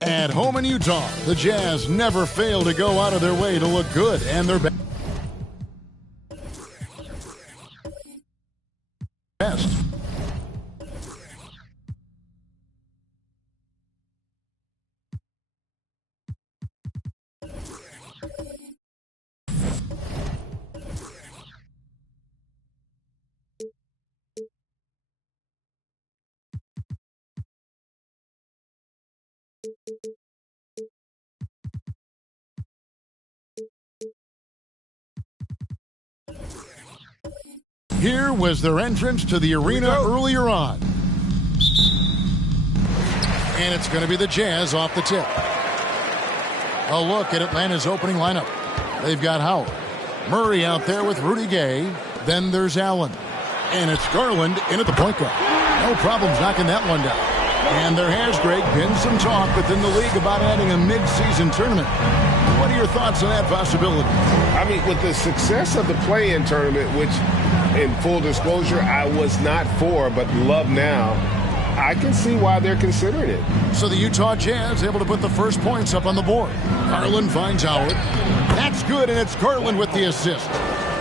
At home in Utah, the Jazz never fail to go out of their way to look good, and they're best. Here was their entrance to the arena earlier on. And it's going to be the Jazz off the tip. A look at Atlanta's opening lineup. They've got Howard. Murray out there with Rudy Gay. Then there's Allen. And it's Garland in at the point guard. No problems knocking that one down. And there has, Greg, been some talk within the league about adding a mid-season tournament. What are your thoughts on that possibility? I mean, with the success of the play-in tournament, which, in full disclosure, I was not for, but love now, I can see why they're considering it. So the Utah Jazz able to put the first points up on the board. Garland finds Howard. That's good, and it's Garland with the assist.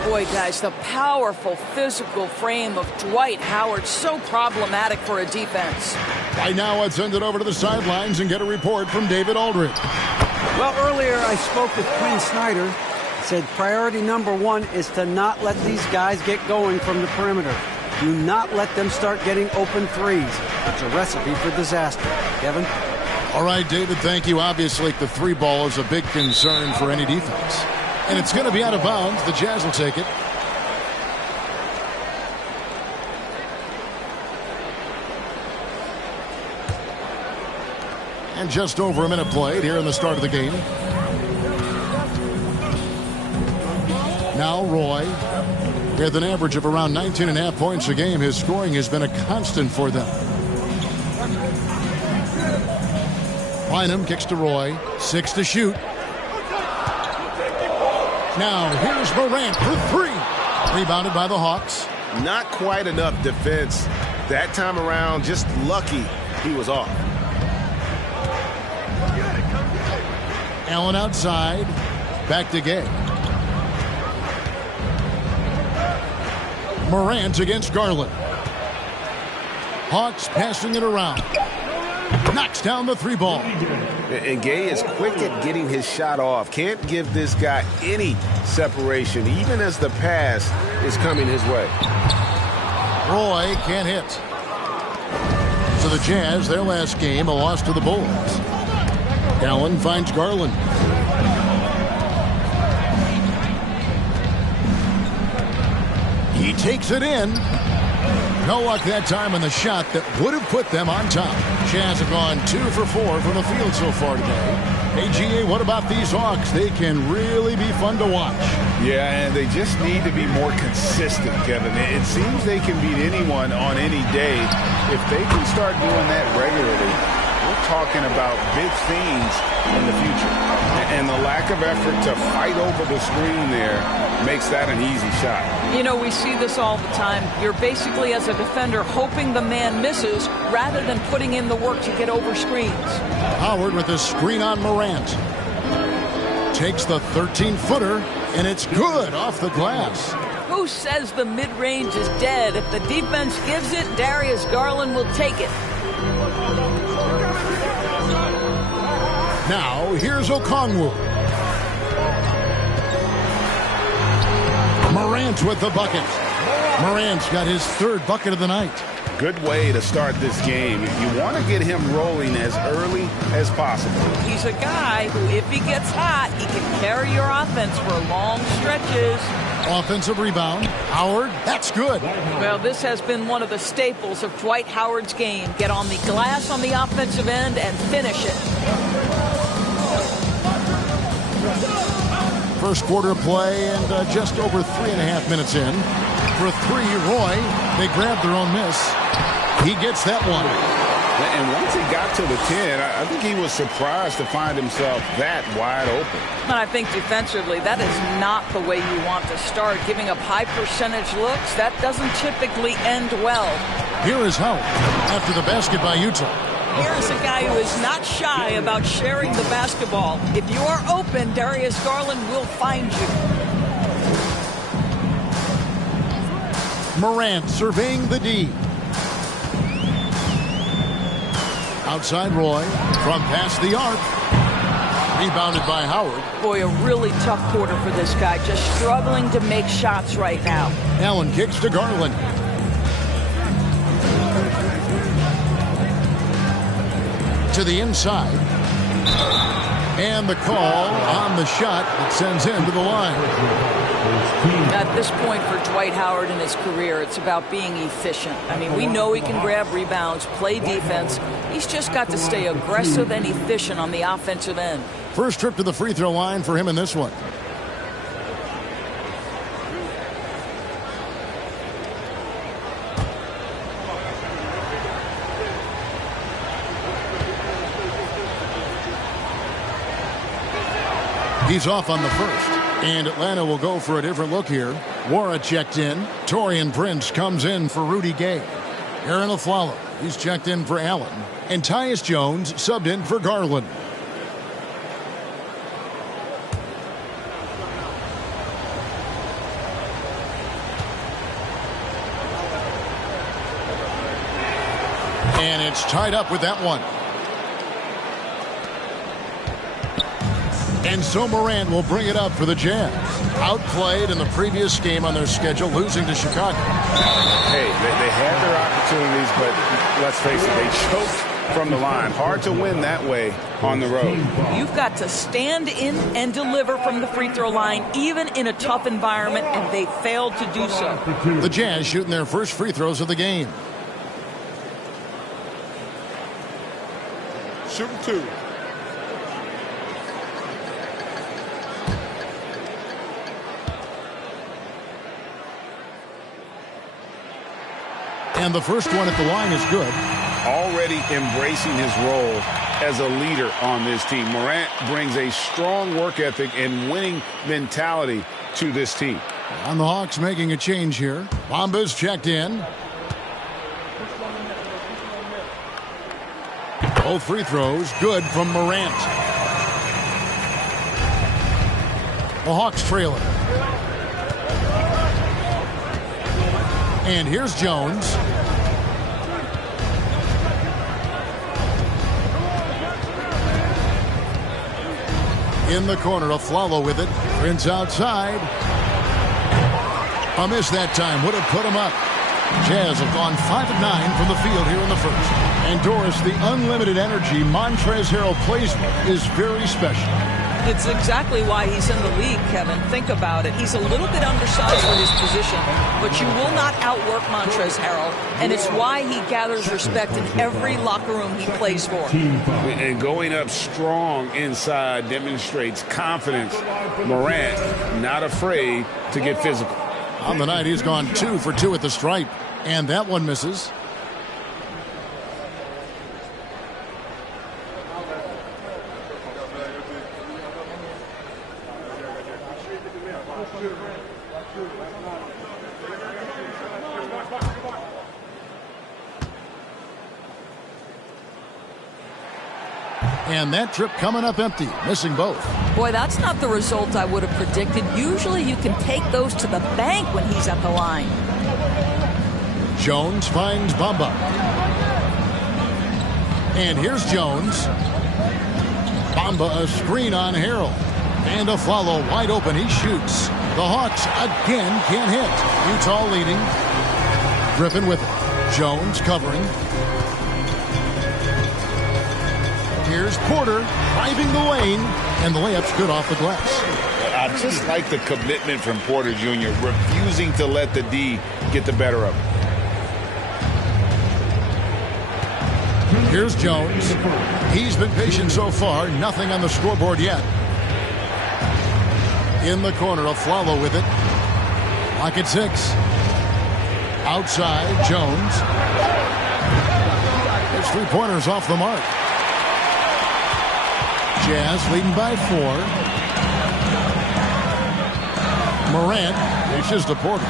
Boy, guys, the powerful physical frame of Dwight Howard, so problematic for a defense. Right now, let's send it over to the sidelines and get a report from David Aldridge. Well, earlier I spoke with Quinn Snyder. Said priority number one is to not let these guys get going from the perimeter. Do not let them start getting open threes. It's a recipe for disaster. Kevin? All right, David, thank you. Obviously, the three ball is a big concern for any defense. And it's going to be out of bounds. The Jazz will take it. And just over a minute played here in the start of the game. Now Roy, with an average of around 19.5 points a game, his scoring has been a constant for them. Bynum kicks to Roy, 6 to shoot. Now here's Morant for 3. Rebounded by the Hawks. Not quite enough defense that time around. Just lucky he was off. Allen outside. Back to Gay. Morant against Garland. Hawks passing it around. Knocks down the 3 ball. And Gay is quick at getting his shot off. Can't give this guy any separation, even as the pass is coming his way. Roy can't hit. So the Jazz, their last game, a loss to the Bulls. Allen finds Garland. He takes it in. No luck that time on the shot that would have put them on top. Jazz have gone 2 for 4 from the field so far today. Hey, GA, what about these Hawks? They can really be fun to watch. Yeah, and they just need to be more consistent, Kevin. It seems they can beat anyone on any day. If they can start doing that regularly, we're talking about big things in the future. And the lack of effort to fight over the screen there makes that an easy shot. You know, we see this all the time. You're basically, as a defender, hoping the man misses rather than putting in the work to get over screens. Howard with a screen on Morant. Takes the 13-footer, and it's good off the glass. Who says the mid-range is dead? If the defense gives it, Darius Garland will take it. Now, here's Okongwu. Morant with the bucket. Morant's got his 3rd bucket of the night. Good way to start this game. You want to get him rolling as early as possible. He's a guy who, if he gets hot, he can carry your offense for long stretches. Offensive rebound. Howard, that's good. Well, this has been one of the staples of Dwight Howard's game. Get on the glass on the offensive end and finish it. First quarter play and just over 3.5 minutes in. For 3, Roy, they grab their own miss. He gets that one. And once he got to the 10, I think he was surprised to find himself that wide open. And I think defensively, that is not the way you want to start. Giving up high percentage looks, that doesn't typically end well. Here is Howard after the basket by Utah. Here is a guy who is not shy about sharing the basketball. If you are open, Darius Garland will find you. Morant surveying the D. Outside Roy from past the arc. Rebounded by Howard. Boy, a really tough quarter for this guy. Just struggling to make shots right now. Allen kicks to Garland. To the inside. And the call on the shot that sends him to the line. At this point for Dwight Howard in his career, it's about being efficient. I mean, we know he can grab rebounds, play defense. He's just got to stay aggressive and efficient on the offensive end. First trip to the free throw line for him in this one. He's off on the first. And Atlanta will go for a different look here. Wara checked in. Taurean Prince comes in for Rudy Gay. Aaron Aflalo, he's checked in for Allen. And Tyus Jones subbed in for Garland. And it's tied up with that one. And so Morant will bring it up for the Jazz. Outplayed in the previous game on their schedule, losing to Chicago. Hey, they had their opportunities, but let's face it, they choked from the line. Hard to win that way on the road. You've got to stand in and deliver from the free throw line, even in a tough environment, and they failed to do so. The Jazz shooting their first free throws of the game. Shooting 2. And the first one at the line is good. Already embracing his role as a leader on this team. Morant brings a strong work ethic and winning mentality to this team. And the Hawks making a change here. Bamba's checked in. Both free throws good from Morant. The Hawks trailing. And here's Jones. In the corner, a follow with it. Prince outside. A miss that time. Would have put him up. Jazz have gone 5 of 9 from the field here in the first. And Doris, the unlimited energy Montrezl Harrell plays with is very special. It's exactly why he's in the league, Kevin. Think about it. He's a little bit undersized for his position, but you will not outwork Montrezl Harrell, and it's why he gathers respect in every locker room he plays for. And going up strong inside demonstrates confidence. Morant not afraid to get physical. On the night, he's gone 2 for 2 at the stripe, and that one misses. And that trip coming up empty, missing both. Boy, that's not the result I would have predicted. Usually you can take those to the bank when he's at the line. Jones finds Bamba. And here's Jones. Bamba a screen on Harrell. And a follow wide open. He shoots. The Hawks again can't hit. Utah leading. Griffin with it. Jones covering. Here's Porter driving the lane, and the layup's good off the glass. I just like the commitment from Porter Jr., refusing to let the D get the better of him. Here's Jones. He's been patient so far. Nothing on the scoreboard yet. In the corner, a follow with it. Lock at 6. Outside, Jones. There's 3-pointers off the mark. Jazz leading by 4. Morant dishes to Porter.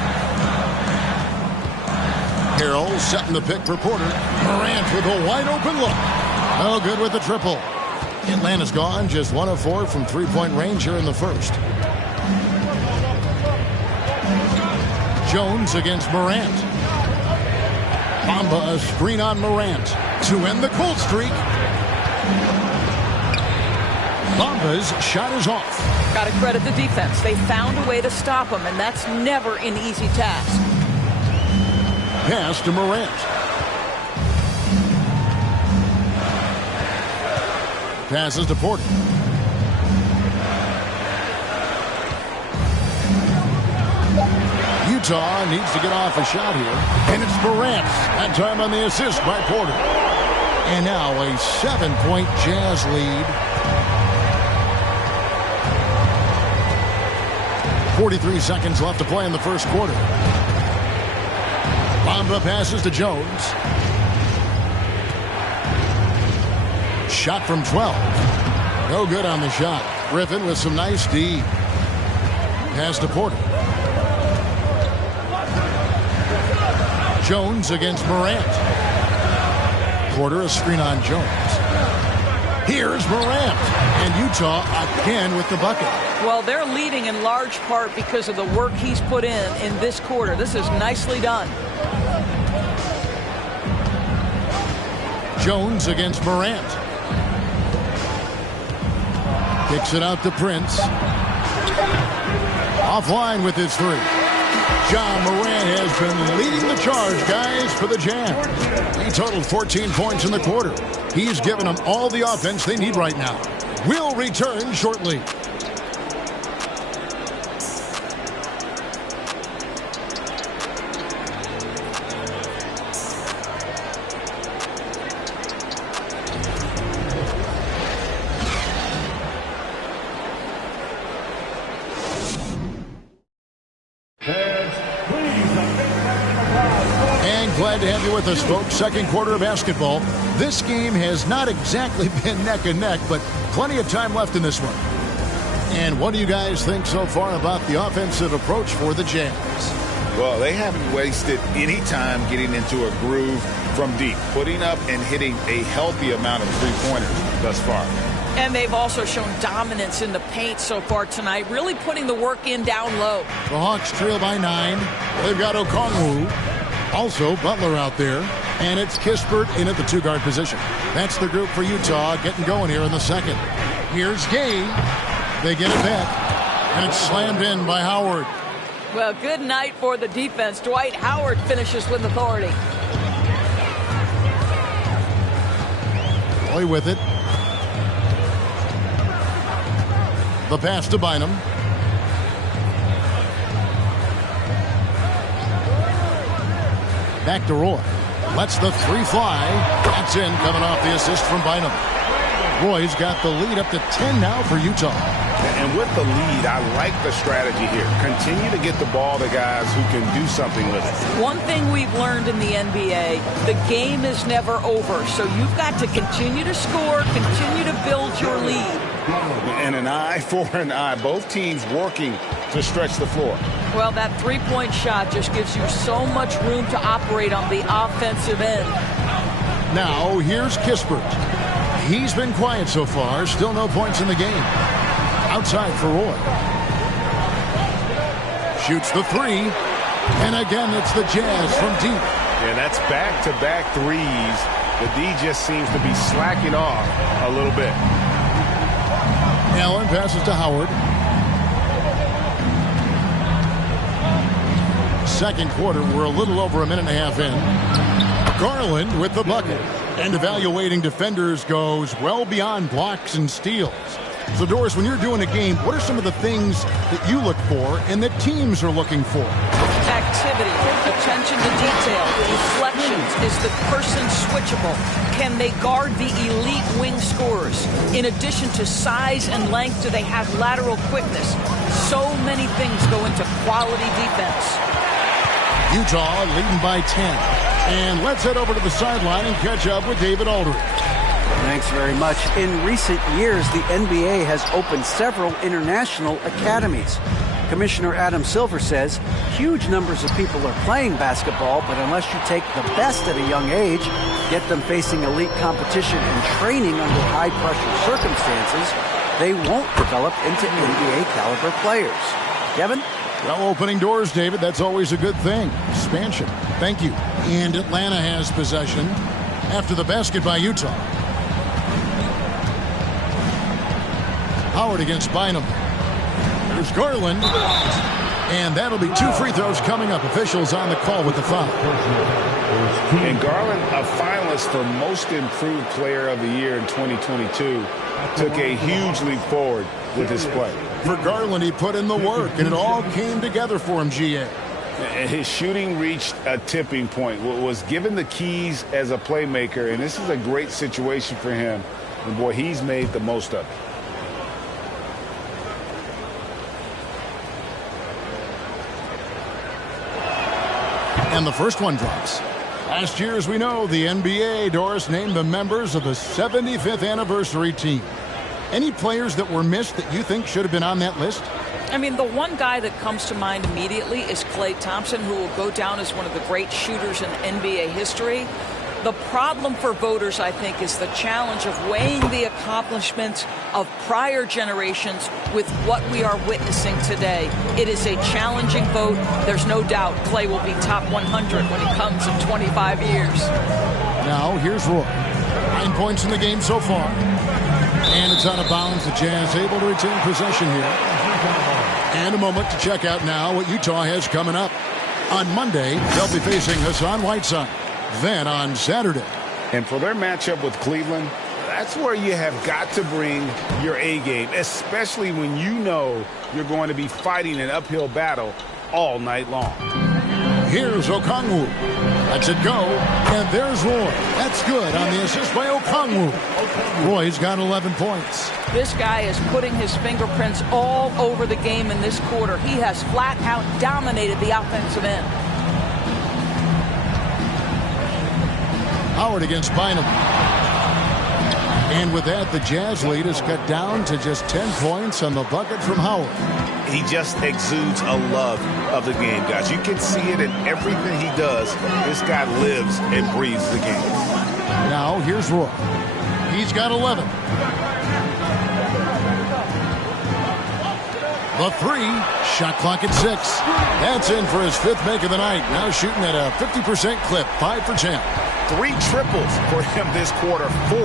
Harrell setting the pick for Porter. Morant with a wide open look. No good with the triple. Atlanta's gone just 1 of 4 from 3-point range here in the first. Jones against Morant. Bamba a screen on Morant to end the cold streak. Bamba's shot is off. Got to credit the defense. They found a way to stop him, and that's never an easy task. Pass to Morant. Passes to Porter. Utah needs to get off a shot here. And it's Morant. That time on the assist by Porter. And now a 7-point Jazz lead. 43 seconds left to play in the first quarter. Bamba passes to Jones. Shot from 12. No good on the shot. Griffin with some nice D. Pass to Porter. Jones against Morant. Porter a screen on Jones. Here's Morant. And Utah again with the bucket. Well, they're leading in large part because of the work he's put in this quarter. This is nicely done. Jones against Morant. Kicks it out to Prince. Offline with his 3. John Morant has been leading the charge, guys, for the Jazz. He totaled 14 points in the quarter. He's given them all the offense they need right now. We'll return shortly. Glad to have you with us, folks. Second quarter of basketball. This game has not exactly been neck and neck, but plenty of time left in this one. And what do you guys think so far about the offensive approach for the Jazz? Well, they haven't wasted any time getting into a groove from deep, putting up and hitting a healthy amount of three-pointers thus far. And they've also shown dominance in the paint so far tonight, really putting the work in down low. The Hawks trail by 9. They've got Okongwu. Also, Butler out there. And it's Kispert in at the 2-guard position. That's the group for Utah getting going here in the second. Here's Gay. They get it back, and it's slammed in by Howard. Well, good night for the defense. Dwight Howard finishes with authority. Roy with it. The pass to Bynum. Back to Roy. Lets the three fly. That's in, coming off the assist from Bynum. Roy's got the lead up to 10 now for Utah. And with the lead, I like the strategy here. Continue to get the ball to guys who can do something with it. One thing we've learned in the NBA, the game is never over. So you've got to continue to score, continue to build your lead. And an eye for an eye. Both teams working to stretch the floor. Well, that three-point shot just gives you so much room to operate on the offensive end. Now, here's Kispert. He's been quiet so far. Still no points in the game. Outside for Roy. Shoots the three. And again, it's the Jazz from deep. Yeah, that's back-to-back threes. The D just seems to be slacking off a little bit. Allen passes to Howard. Second quarter, we're a little over a minute and a half in. Garland with the bucket. And evaluating defenders goes well beyond blocks and steals. So, Doris, when you're doing a game, what are some of the things that you look for and that teams are looking for? Activity, attention to detail, deflections. Is the person switchable? Can they guard the elite wing scorers? In addition to size and length, do they have lateral quickness? So many things go into quality defense. Utah leading by 10. And let's head over to the sideline and catch up with David Aldridge. Thanks very much. In recent years, the NBA has opened several international academies. Commissioner Adam Silver says huge numbers of people are playing basketball, but unless you take the best at a young age, get them facing elite competition and training under high-pressure circumstances, they won't develop into NBA-caliber players. Kevin? Well, opening doors, David, that's always a good thing. Expansion. Thank you. And Atlanta has possession after the basket by Utah. Howard against Bynum. There's Garland. And that'll be 2 free throws coming up. Officials on the call with the foul. And Garland, a finalist for Most Improved Player of the Year in 2022, took a huge leap forward with his play. For Garland, he put in the work, and it all came together for him, GA. His shooting reached a tipping point, was given the keys as a playmaker, and this is a great situation for him. And, boy, he's made the most of it. And the first one drops. Last year, as we know, the NBA, Doris, named the members of the 75th anniversary team. Any players that were missed that you think should have been on that list? I mean, the one guy that comes to mind immediately is Klay Thompson, who will go down as one of the great shooters in NBA history. The problem for voters, I think, is the challenge of weighing the accomplishments of prior generations with what we are witnessing today. It is a challenging vote. There's no doubt Klay will be top 100 when he comes in 25 years. Now, here's Roy. 9 points in the game so far. And it's out of bounds. The Jazz able to retain possession here. And a moment to check out now what Utah has coming up. On Monday, they'll be facing Hassan Whiteside. Then on Saturday. And for their matchup with Cleveland, that's where you have got to bring your A game, especially when you know you're going to be fighting an uphill battle all night long. Here's Okongwu. Lets it go. And there's Roy. That's good on the assist by Okongwu. Roy's got 11 points. This guy is putting his fingerprints all over the game in this quarter. He has flat out dominated the offensive end. Howard against Bynum. And with that, the Jazz lead is cut down to just 10 points on the bucket from Howard. He just exudes a love of the game, guys. You can see it in everything he does. This guy lives and breathes the game. Now, here's Roy. He's got 11. The three. Shot clock at 6. That's in for his 5th make of the night. Now shooting at a 50% clip. 5 for 10. 3 triples for him this quarter. 4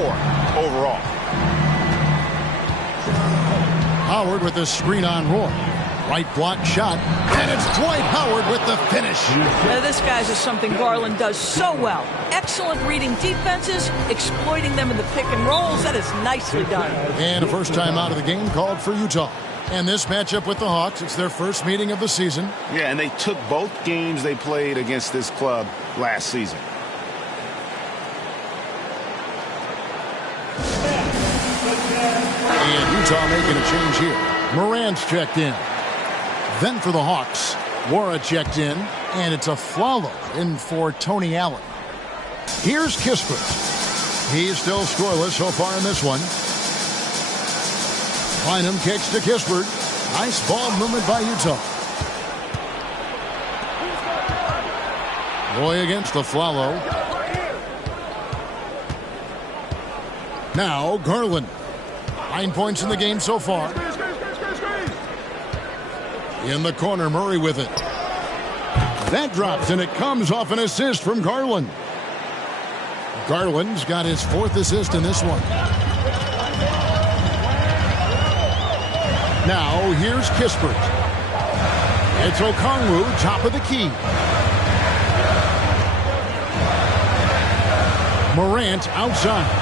overall. Howard with the screen on Roy. Right block shot, and it's Dwight Howard with the finish. Now, this, guys, is something Garland does so well. Excellent reading defenses, exploiting them in the pick and rolls. That is nicely done. And a first time out of the game called for Utah. And this matchup with the Hawks, it's their first meeting of the season. Yeah, and they took both games they played against this club last season. And Utah making a change here. Morant's checked in. Then for the Hawks, Wara checked in, and it's a Flalo in for Tony Allen. Here's Kispert. He's still scoreless so far in this one. Bynum kicks to Kispert. Nice ball movement by Utah. Roy against the Flalo. Now Garland. 9 points in the game so far. In the corner, Murray with it. That drops, and it comes off an assist from Garland. Garland's got his 4th assist in this one. Now, here's Kispert. It's Okongwu, top of the key. Morant outside.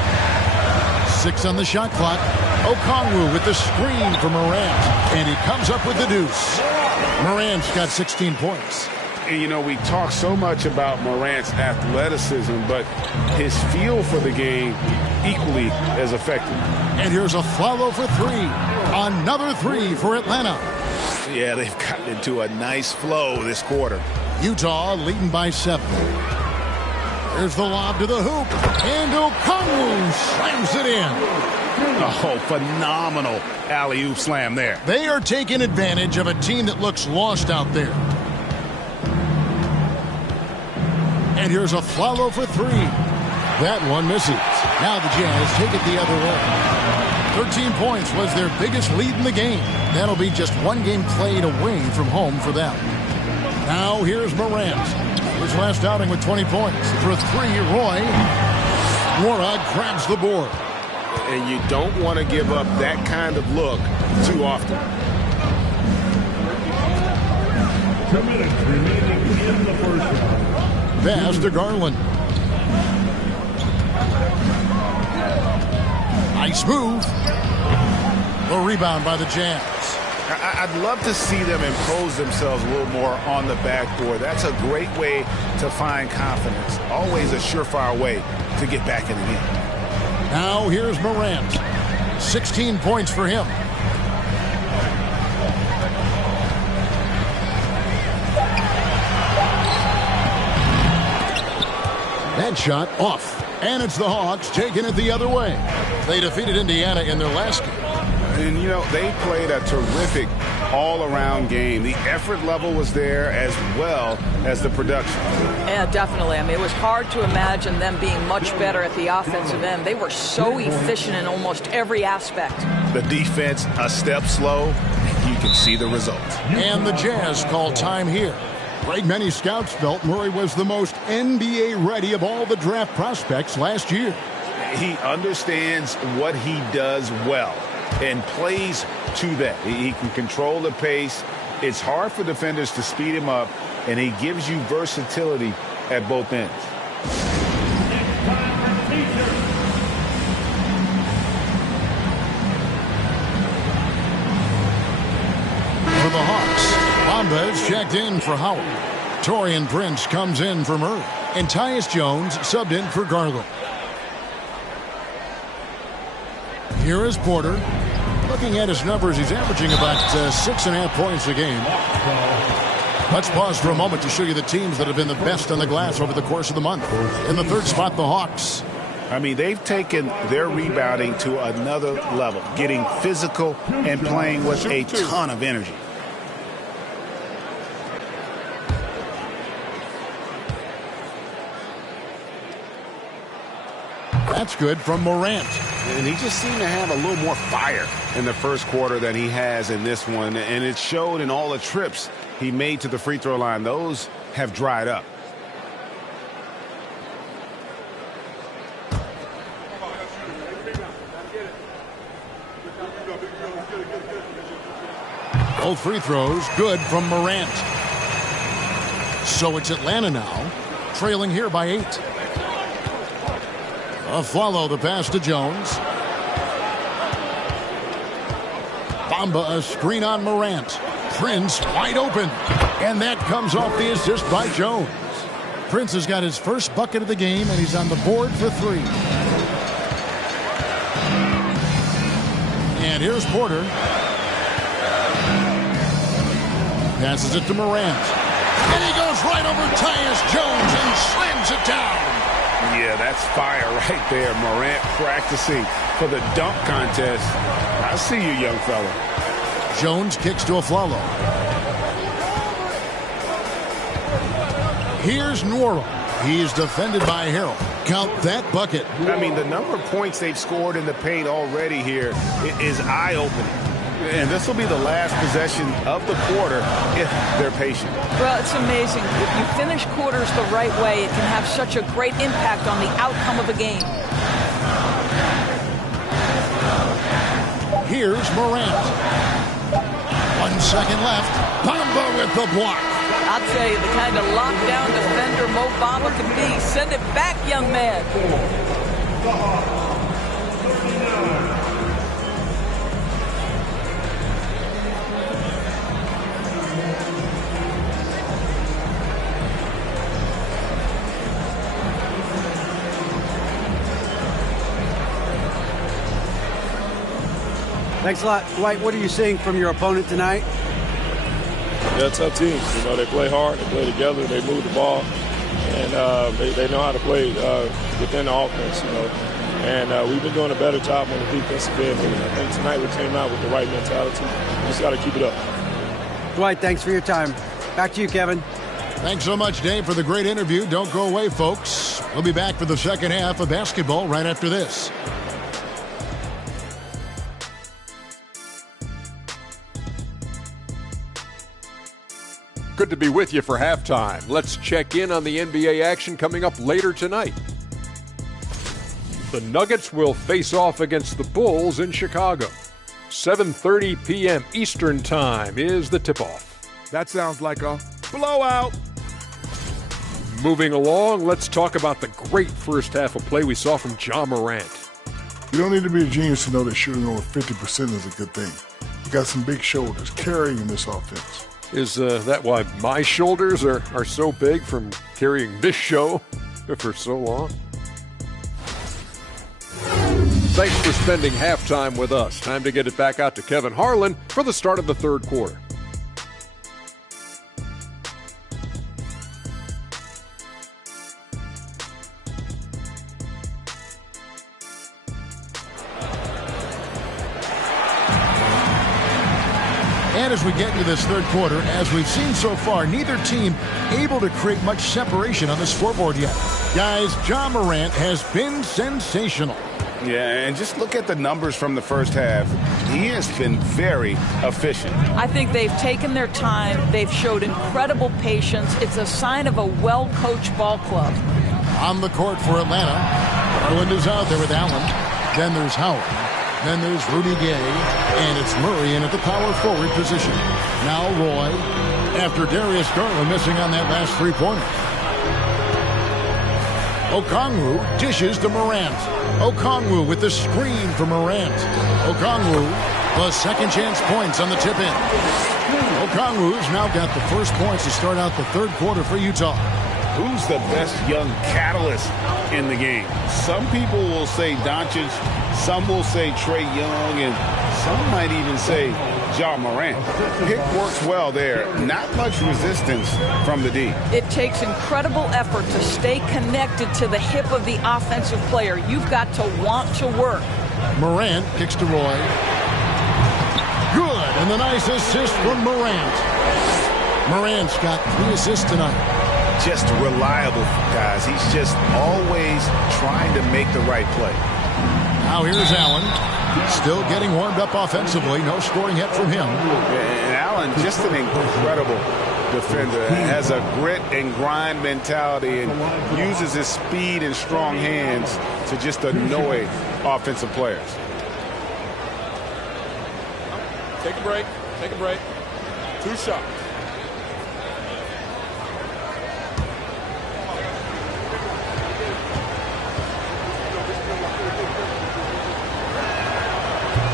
6 on the shot clock. Okongwu with the screen for Morant, and he comes up with the deuce. Morant's got 16 points. You know, we talk so much about Morant's athleticism, but his feel for the game equally as effective. And here's a follow for 3. Another 3 for Atlanta. Yeah, they've gotten into a nice flow this quarter. Utah leading by 7. There's the lob to the hoop, and Okongwu slams it in. Oh, phenomenal alley-oop slam there. They are taking advantage of a team that looks lost out there. And here's a follow for 3. That one misses. Now the Jazz take it the other way. 13 points was their biggest lead in the game. That'll be just 1 game played away from home for them. Now here's Morant. His last outing with 20 points. For 3, Roy. Wara grabs the board. And you don't want to give up that kind of look too often. 2 minutes remaining in the first round. Pass to Garland. Nice move. The rebound by the Jazz. I'd love to see them impose themselves a little more on the backboard. That's a great way to find confidence. Always a surefire way to get back in the game. Now here's Morant. 16 points for him. That shot off. And it's the Hawks taking it the other way. They defeated Indiana in their last game. And, you know, they played a terrific all-around game. The effort level was there as well as the production. Yeah, definitely. I mean, it was hard to imagine them being much better at the offensive end. They were so efficient in almost every aspect. The defense a step slow, you can see the results. And the Jazz call time here. Greg, many scouts felt Murray was the most NBA ready of all the draft prospects last year. He understands what he does well and plays to that. He can control the pace. It's hard for defenders to speed him up, and he gives you versatility at both ends. For the Hawks, Bombas checked in for Howard. Taurean Prince comes in for Murray. And Tyus Jones subbed in for Garland. Here is Porter. Looking at his numbers, he's averaging about 6.5 points a game. Let's pause for a moment to show you the teams that have been the best on the glass over the course of the month. In the 3rd spot, the Hawks. I mean, they've taken their rebounding to another level, getting physical and playing with a ton of energy. That's good from Morant. And he just seemed to have a little more fire in the first quarter than he has in this one. And it showed in all the trips he made to the free throw line. Those have dried up. Both free throws good from Morant. So it's Atlanta now, trailing here by 8. Follow the pass to Jones. Bamba a screen on Morant. Prince wide open. And that comes off the assist by Jones. Prince has got his first bucket of the game, and he's on the board for 3. And here's Porter. Passes it to Morant. And he goes right over Tyus Jones and slams it down. Yeah, that's fire right there. Morant practicing for the dunk contest. I see you, young fella. Jones kicks to Afflalo. Here's Nwora. He's defended by Harrell. Count that bucket. I mean, the number of points they've scored in the paint already here is eye-opening. And this will be the last possession of the quarter if they're patient. Well, it's amazing. If you finish quarters the right way, it can have such a great impact on the outcome of a game. Here's Morant. 1 second left. Bamba with the block. I'll tell you, the kind of lockdown defender Mo Bamba can be. Send it back, young man. Thanks a lot. Dwight, what are you seeing from your opponent tonight? They're a tough team. You know, they play hard, they play together, they move the ball, and they know how to play within the offense, you know. And we've been doing a better job on the defensive end. And I think tonight we came out with the right mentality. We just got to keep it up. Dwight, thanks for your time. Back to you, Kevin. Thanks so much, Dave, for the great interview. Don't go away, folks. We'll be back for the second half of basketball right after this. Good to be with you for halftime. Let's check in on the NBA action coming up later tonight. The Nuggets will face off against the Bulls in Chicago. 7:30 p.m. Eastern Time is the tip-off. That sounds like a blowout. Moving along, let's talk about the great first half of play we saw from Ja Morant. You don't need to be a genius to know that shooting over 50% is a good thing. You got some big shoulders carrying this offense. Is that why my shoulders are so big from carrying this show for so long? Thanks for spending halftime with us. Time to get it back out to Kevin Harlan for the start of the third quarter. And as we get into this third quarter, as we've seen so far, neither team able to create much separation on the scoreboard yet. Guys, Ja Morant has been sensational. Yeah, and just look at the numbers from the first half. He has been very efficient. I think they've taken their time. They've showed incredible patience. It's a sign of a well-coached ball club. On the court for Atlanta, Garland is out there with Allen. Then there's Howard. Then there's Rudy Gay, and it's Murray in at the power forward position. Now Roy, after Darius Garland missing on that last three-pointer. Okongwu dishes to Morant. Okongwu with the screen for Morant. Okongwu, the second chance points on the tip-in. Okongwu's now got the first points to start out the third quarter for Utah. Who's the best young catalyst in the game? Some people will say Doncic, some will say Trae Young, and some might even say Ja Morant. Pick works well there. Not much resistance from the D. It takes incredible effort to stay connected to the hip of the offensive player. You've got to want to work. Morant kicks to Roy. Good, and the nice assist from Morant. Morant's got 3 assists tonight. Just reliable, guys. He's just always trying to make the right play. Now here's Allen. Still getting warmed up offensively. No scoring yet from him. And Allen, just an incredible defender. Has a grit and grind mentality and uses his speed and strong hands to just annoy offensive players. Take a break. Take a break. 2 shots.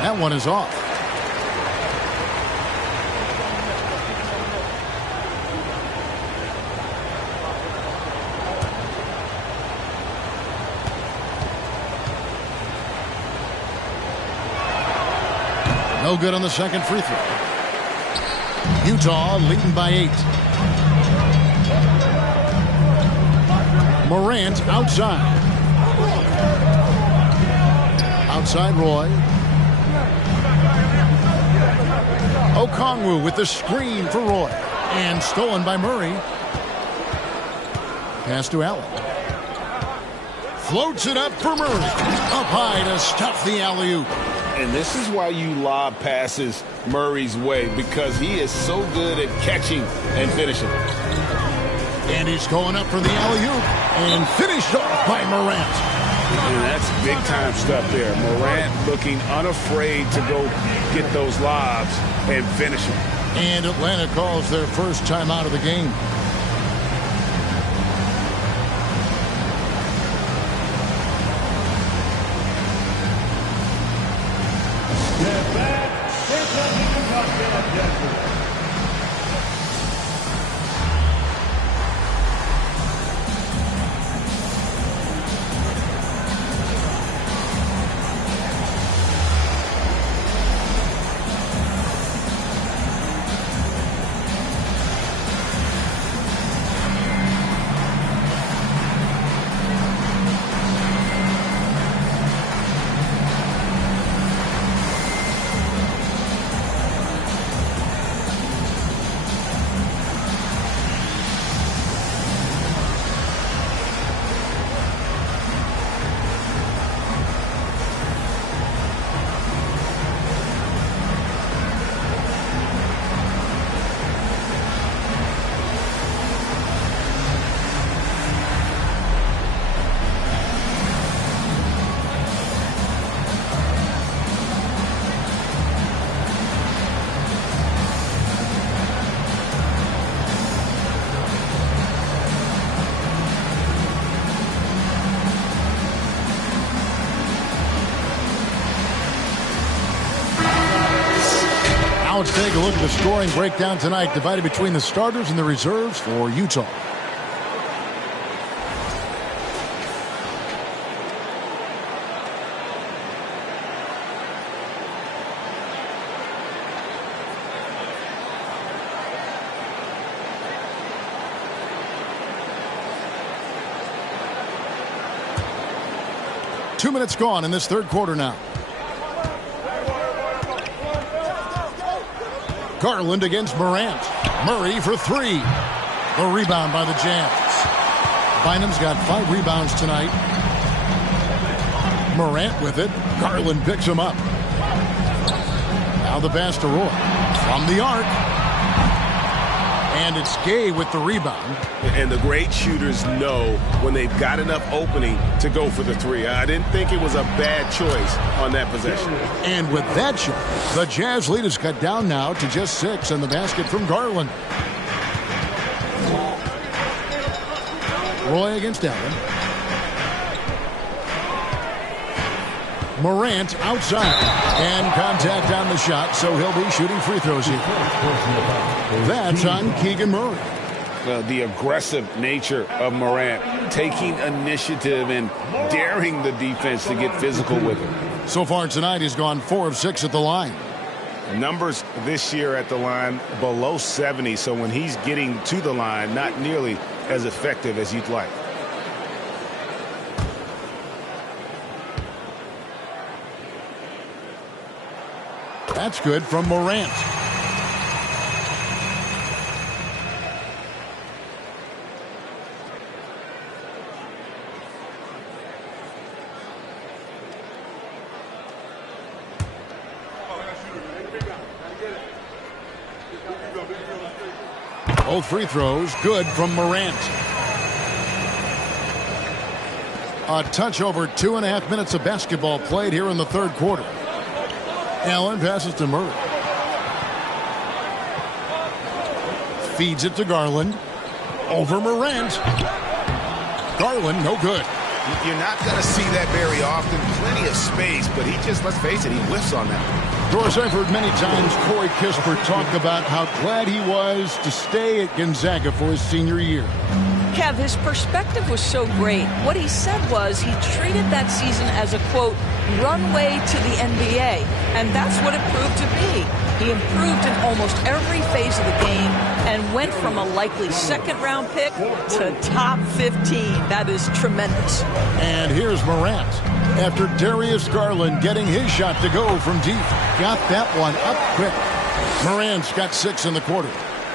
That one is off. No good on the second free throw. Utah leading by 8. Morant outside. Outside Roy. Okongwu with the screen for Roy. And stolen by Murray. Pass to Allen. Floats it up for Murray. Up high to stuff the alley-oop. And this is why you lob passes Murray's way, because he is so good at catching and finishing. And he's going up for the alley-oop and finished off by Morant. And that's big-time stuff there. Morant looking unafraid to go get those lobs and finish them. And Atlanta calls their first time out of the game. Let's take a look at the scoring breakdown tonight, divided between the starters and the reserves for Utah. Two minutes gone in this third quarter now. Garland against Morant. Murray for 3. The rebound by the Jazz. Bynum's got 5 rebounds tonight. Morant with it. Garland picks him up. Now the pass to Roy. From the arc. And it's Gay with the rebound. And the great shooters know when they've got enough opening to go for the 3. I didn't think it was a bad choice on that possession. And with that shot, the Jazz lead is cut down now to just 6, and the basket from Garland. Roy against Allen. Morant outside. And contact on the shot, so he'll be shooting free throws here. That's on Keegan Murray. The aggressive nature of Morant, taking initiative and daring the defense to get physical with him. So far tonight, he's gone 4 of 6 at the line. Numbers this year at the line below 70, so when he's getting to the line, not nearly as effective as you'd like. That's good from Morant. Both free throws good from Morant. A touch over 2.5 minutes of basketball played here in the third quarter. Allen passes to Murray. Feeds it to Garland. Over Morant. Garland, no good. You're not going to see that very often. Plenty of space, but he just, let's face it, he whiffs on that. Doris, I've heard many times Corey Kispert talk about how glad he was to stay at Gonzaga for his senior year. Kev, his perspective was so great. What he said was he treated that season as a, quote, runway to the NBA, and that's what it proved to be. He improved in almost every phase of the game and went from a likely second-round pick to top 15. That is tremendous. And here's Morant. After Darius Garland getting his shot to go from deep. Got that one up quick. Morant's got 6 in the quarter.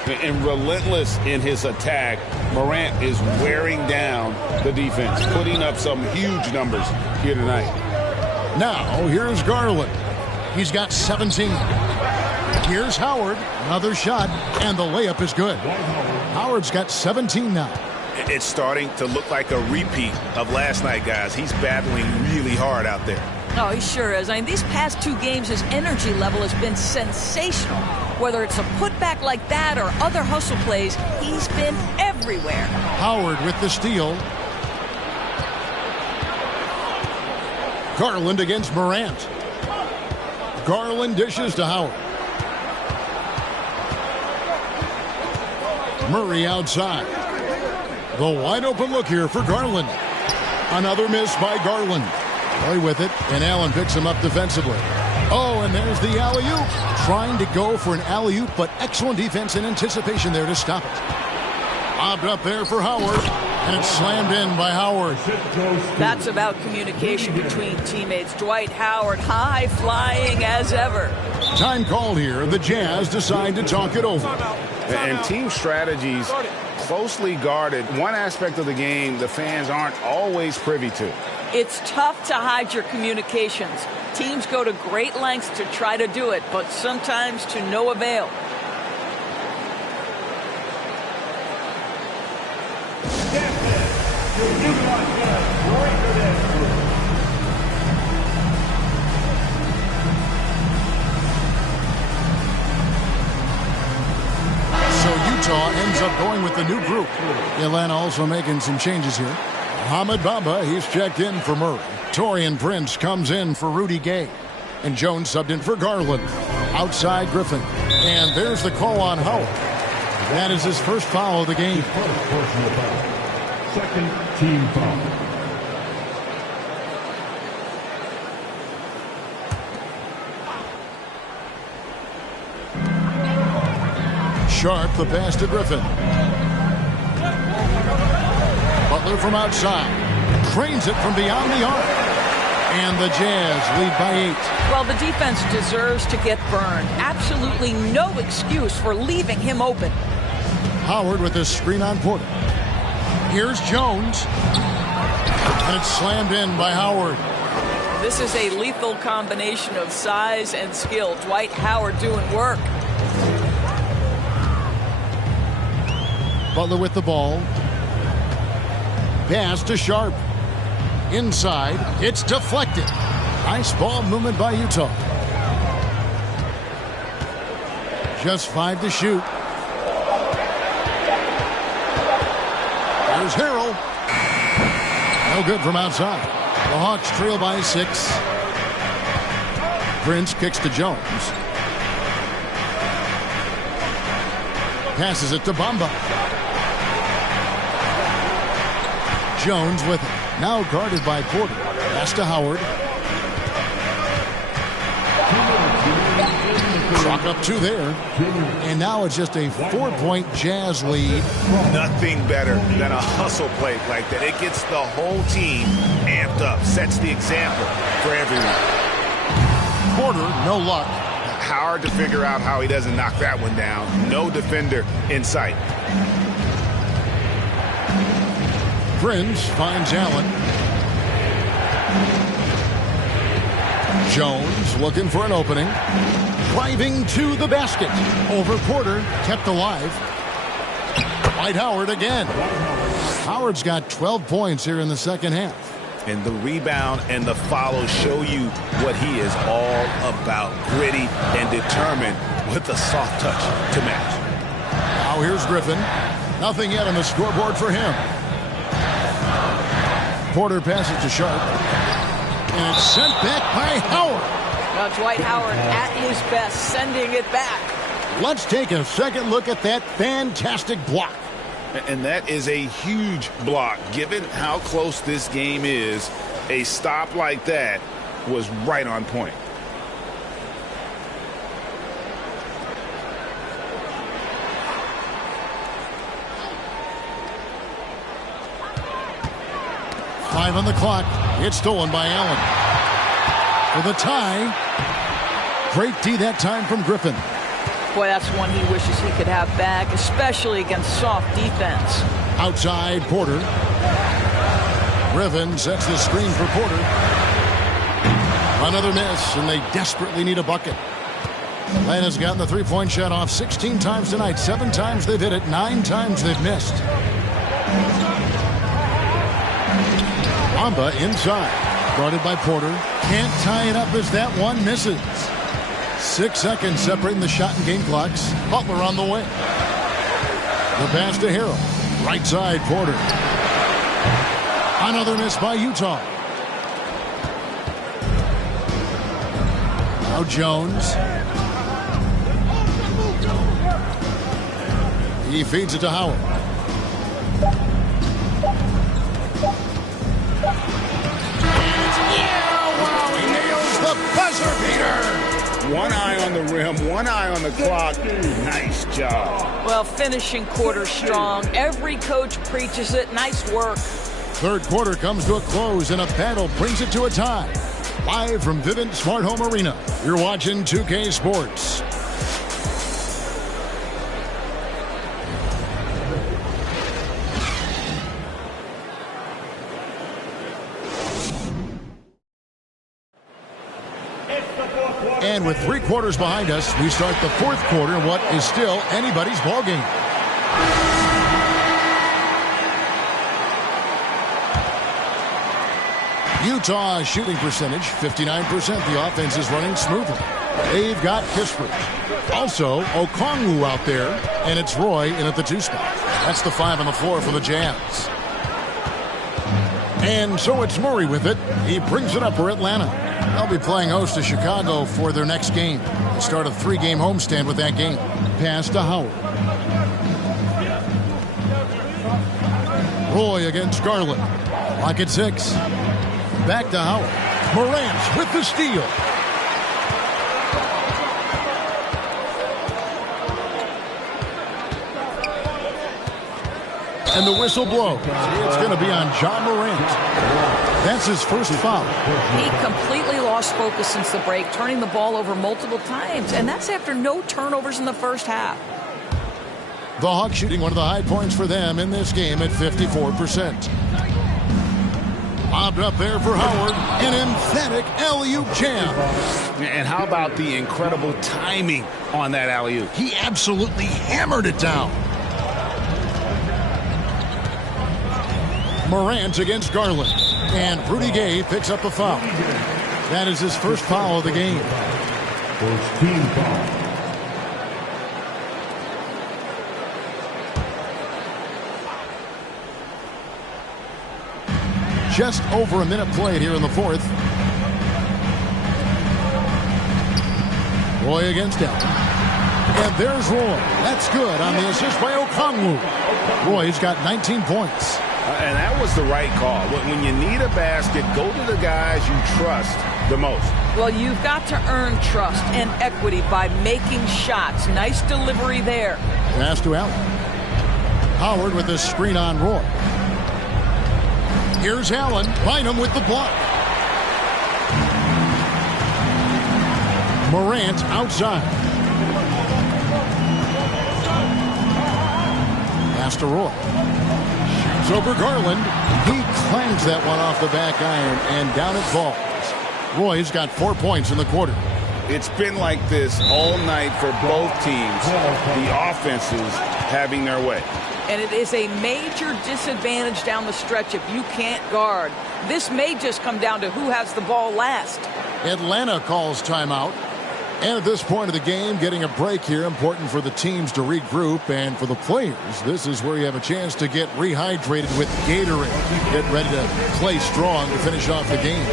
And relentless in his attack, Morant is wearing down the defense, putting up some huge numbers here tonight. Now, here's Garland. He's got 17. Here's Howard. Another shot, and the layup is good. Howard's got 17 now. It's starting to look like a repeat of last night, guys. He's battling really hard out there. Oh, he sure is. I mean, these past 2 games, his energy level has been sensational. Whether it's a putback like that or other hustle plays, he's been everywhere. Howard with the steal. Garland against Morant. Garland dishes to Howard. Murray outside. The wide open look here for Garland. Another miss by Garland. Play with it, and Allen picks him up defensively. Oh, and there's the alley-oop. Trying to go for an alley-oop, but excellent defense and anticipation there to stop it. Lobbed up there for Howard, and it's slammed in by Howard. That's about communication between teammates. Dwight Howard, high flying as ever. Time called here. The Jazz decide to talk it over. And team strategies closely guarded. One aspect of the game the fans aren't always privy to. It's tough to hide your communications. Teams go to great lengths to try to do it, but sometimes to no avail. So Utah ends up going with the new group. Atlanta also making some changes here. Mohamed Bamba, he's checked in for Murray. Taurean Prince comes in for Rudy Gay. And Jones subbed in for Garland. Outside Griffin. And there's the call on Howard. That is his first foul of the game. Second team foul. Sharp, the pass to Griffin. Butler from outside. Trains it from beyond the arc. And the Jazz lead by 8. Well, the defense deserves to get burned. Absolutely no excuse for leaving him open. Howard with his screen on Porter. Here's Jones. And it's slammed in by Howard. This is a lethal combination of size and skill. Dwight Howard doing work. Butler with the ball. Pass to Sharp. Inside. It's deflected. Nice ball movement by Utah. Just 5 to shoot. There's Harrell. No good from outside. The Hawks trail by 6. Prince kicks to Jones. Passes it to Bamba. Jones with it. Now guarded by Porter. Pass to Howard. Clock up 2 there. And now it's just a 4-point Jazz lead. Nothing better than a hustle play like that. It gets the whole team amped up, sets the example for everyone. Porter, no luck. Hard to figure out how he doesn't knock that one down. No defender in sight. Prince finds Allen. Jones looking for an opening. Driving to the basket. Over Porter, kept alive. Dwight Howard again. Howard's got 12 points here in the second half. And the rebound and the follow show you what he is all about. Gritty and determined with a soft touch to match. Now here's Griffin. Nothing yet on the scoreboard for him. Porter passes to Sharp. And it's sent back by Howard. Now Dwight Howard at his best, sending it back. Let's take a second look at that fantastic block. And that is a huge block. Given how close this game is, a stop like that was right on point. Five on the clock. It's stolen by Allen. For the tie. Great D that time from Griffin. Boy, that's one he wishes he could have back, especially against soft defense. Outside, Porter. Griffin sets the screen for Porter. Another miss, and they desperately need a bucket. Atlanta's gotten the three-point shot off 16 times tonight. 7 times they've hit it, 9 times they've missed. Bamba inside. Guarded by Porter. Can't tie it up as that one misses. 6 seconds separating the shot and game clocks. Butler on the way. The pass to Harrell. Right side, Porter. Another miss by Utah. Now Jones. He feeds it to Howard. The buzzer beater. One eye on the rim, one eye on the clock. Nice job. Well, finishing quarter strong. Every coach preaches it. Nice work. Third quarter comes to a close, and a battle brings it to a tie. Live from Vivint Smart Home Arena, you're watching 2K Sports. And with 3 quarters behind us, we start the fourth quarter in what is still anybody's ballgame. Utah's shooting percentage, 59%. The offense is running smoothly. They've got Kispert. Also, Okongwu out there, and it's Roy in at the 2 spot. That's the 5 on the floor for the Jazz. And so it's Murray with it. He brings it up for Atlanta. They'll be playing host to Chicago for their next game. They start a 3-game homestand with that game. Pass to Howard. Roy against Garland. Lock at 6. Back to Howard. Morant with the steal. And the whistle blows. It's going to be on John Morant. That's his first foul. He completely lost focus since the break, turning the ball over multiple times. And that's after no turnovers in the first half. The Hawks shooting one of the high points for them in this game at 54%. Lobbed up there for Howard. An emphatic alley-oop jam. And how about the incredible timing on that alley-oop? He absolutely hammered it down. Morant against Garland. And Rudy Gay picks up a foul. That is his first foul of the game. First team foul. Just over a minute played here in the fourth. Roy against Allen. And there's Roy. That's good on the assist by Okongwu. Roy's got 19 points. And that was the right call. When you need a basket, go to the guys you trust the most. Well, you've got to earn trust and equity by making shots. Nice delivery there. Pass to Allen. Howard with a screen on Roy. Here's Allen. Bynum with the block. Morant outside. Pass to Roy. Shoots over Garland. He clangs that one off the back iron, and down it falls. Roy's got 4 points in the quarter. It's been like this all night for both teams. The offenses having their way. And it is a major disadvantage down the stretch if you can't guard. This may just come down to who has the ball last. Atlanta calls timeout. And at this point of the game, getting a break here, important for the teams to regroup. And for the players, this is where you have a chance to get rehydrated with Gatorade. Get ready to play strong to finish off the game.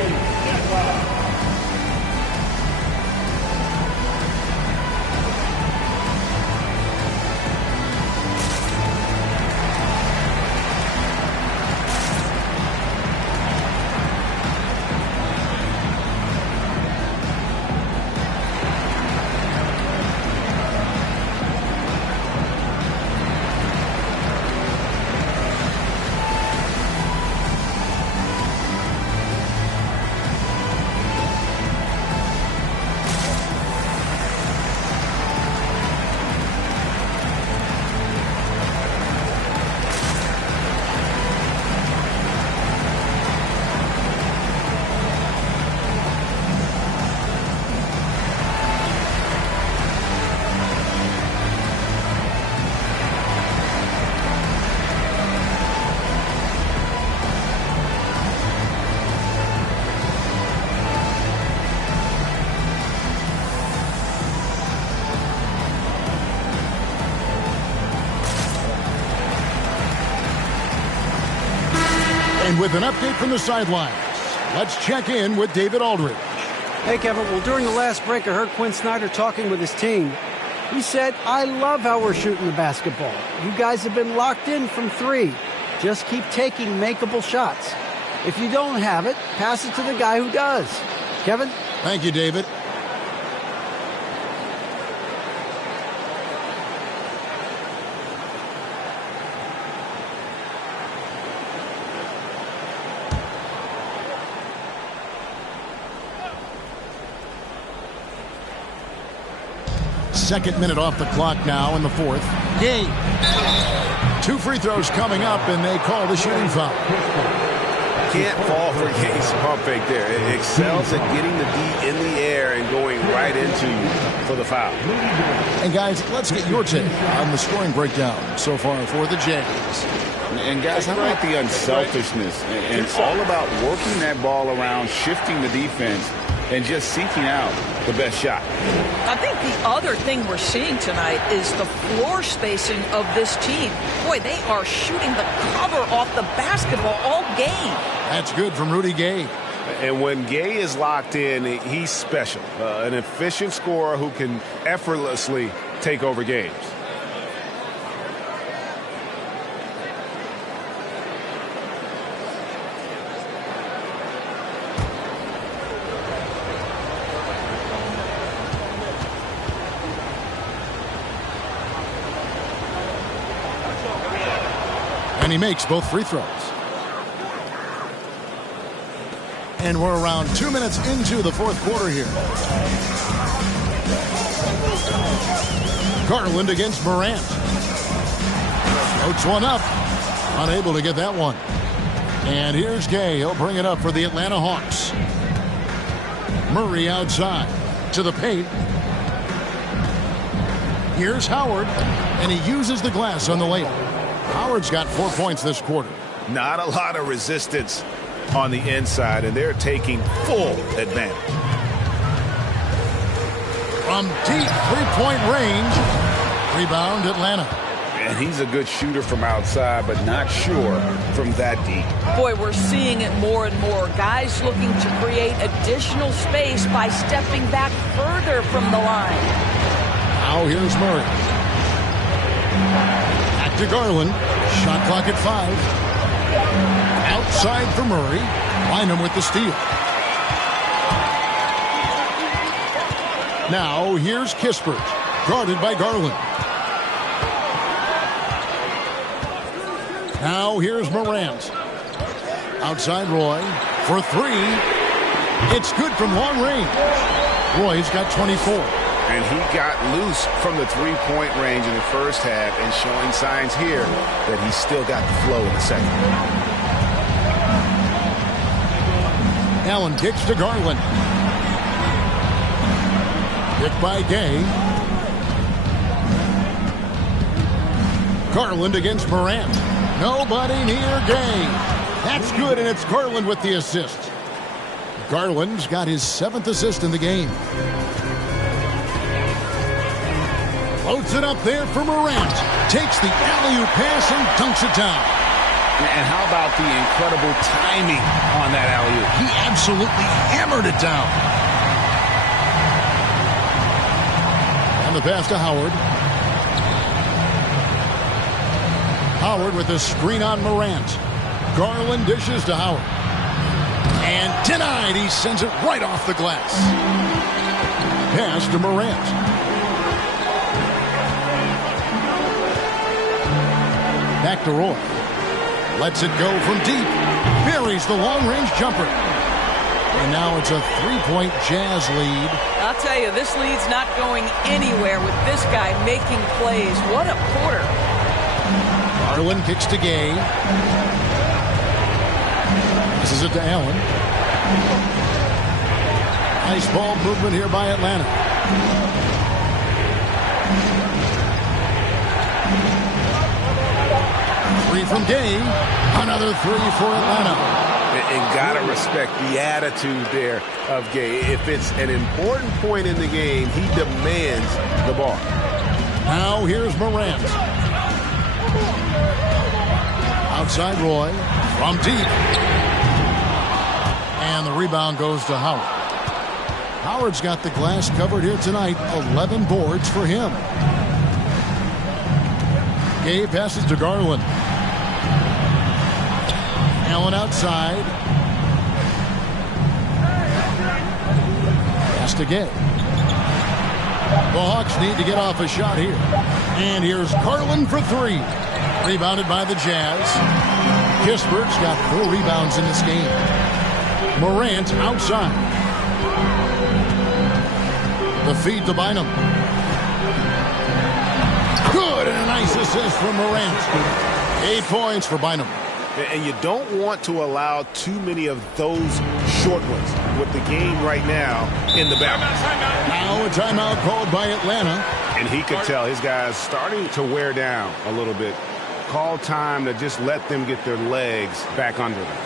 And with an update from the sidelines, let's check in with David Aldridge. Hey, Kevin. Well, during the last break, I heard Quinn Snyder talking with his team. He said, I love how we're shooting the basketball. You guys have been locked in from three. Just keep taking makeable shots. If you don't have it, pass it to the guy who does. Kevin? Thank you, David. Second minute off the clock now in the fourth. Gay. 2 free throws coming up, and they call the shooting foul. Can't fall for Gay's pump fake there. It excels at getting the D in the air and going right into you for the foul. And guys, let's get your take on the scoring breakdown so far for the Jays. And guys, I like the unselfishness and all about working that ball around, shifting the defense, and just seeking out the best shot. I think the other thing we're seeing tonight is the floor spacing of this team. Boy, they are shooting the cover off the basketball all game. That's good from Rudy Gay. And when Gay is locked in, he's special. An efficient scorer who can effortlessly take over games. And he makes both free throws. And we're around 2 minutes into the fourth quarter here. Garland against Morant. Floats one up. Unable to get that one. And here's Gay. He'll bring it up for the Atlanta Hawks. Murray outside to the paint. Here's Howard. And he uses the glass on the layup. Howard's got 4 points this quarter. Not a lot of resistance on the inside, and they're taking full advantage. From deep three-point range, rebound Atlanta. And he's a good shooter from outside, but not sure from that deep. Boy, we're seeing it more and more. Guys looking to create additional space by stepping back further from the line. Now here's Murray. Back to Garland. Shot clock at 5. Outside for Murray. Bynum with the steal. Now here's Kispert. Guarded by Garland. Now here's Morant. Outside Roy for 3. It's good from long range. Roy's got 24. And he got loose from the three-point range in the first half and showing signs here that he's still got the flow in the second. Allen kicks to Garland. Picked by Gay. Garland against Morant. Nobody near Gay. That's good, and it's Garland with the assist. Garland's got his 7th assist in the game. Floats it up there for Morant. Takes the alley-oop pass and dunks it down. And how about the incredible timing on that alley-oop? He absolutely hammered it down. And the pass to Howard. Howard with a screen on Morant. Garland dishes to Howard. And denied. He sends it right off the glass. Pass to Morant. Back to Roy. Lets it go from deep. Buries the long-range jumper. And now it's a three-point Jazz lead. I'll tell you, this lead's not going anywhere with this guy making plays. What a quarter. Garland kicks to Gay. Passes it to Allen. Nice ball movement here by Atlanta. Three from Gay. Another three for Atlanta. And gotta respect the attitude there of Gay. If it's an important point in the game, he demands the ball. Now here's Morant. Outside Roy. From deep. And the rebound goes to Howard. Howard's got the glass covered here tonight. 11 boards for him. Gay passes to Garland. Allen outside. Pass to Gay. The Hawks need to get off a shot here. And here's Garland for three. Rebounded by the Jazz. Kisbert's got 4 rebounds in this game. Morant outside. The feed to Bynum. Good, and a nice assist from Morant. 8 points for Bynum. And you don't want to allow too many of those short ones with the game right now in the back. Now a timeout called by Atlanta. And he could tell his guys starting to wear down a little bit. Call time to just let them get their legs back under them.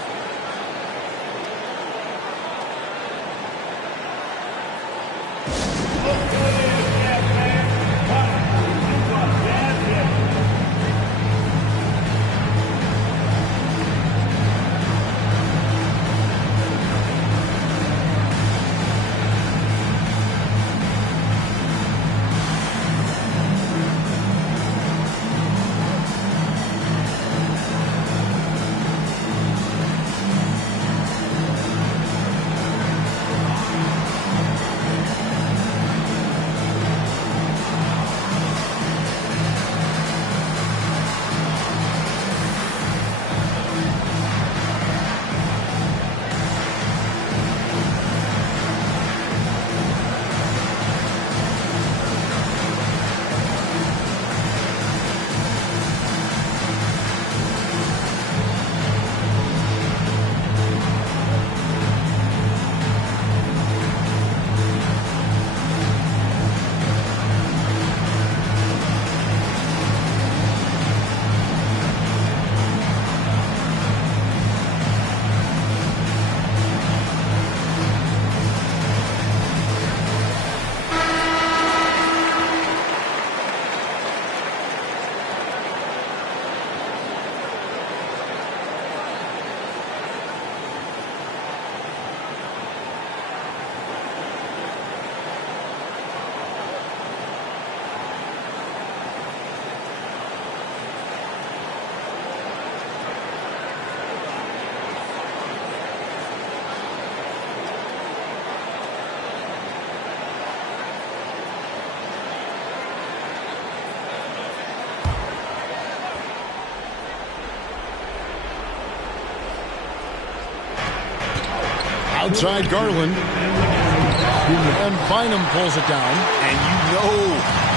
Outside Garland. And Bynum pulls it down. And you know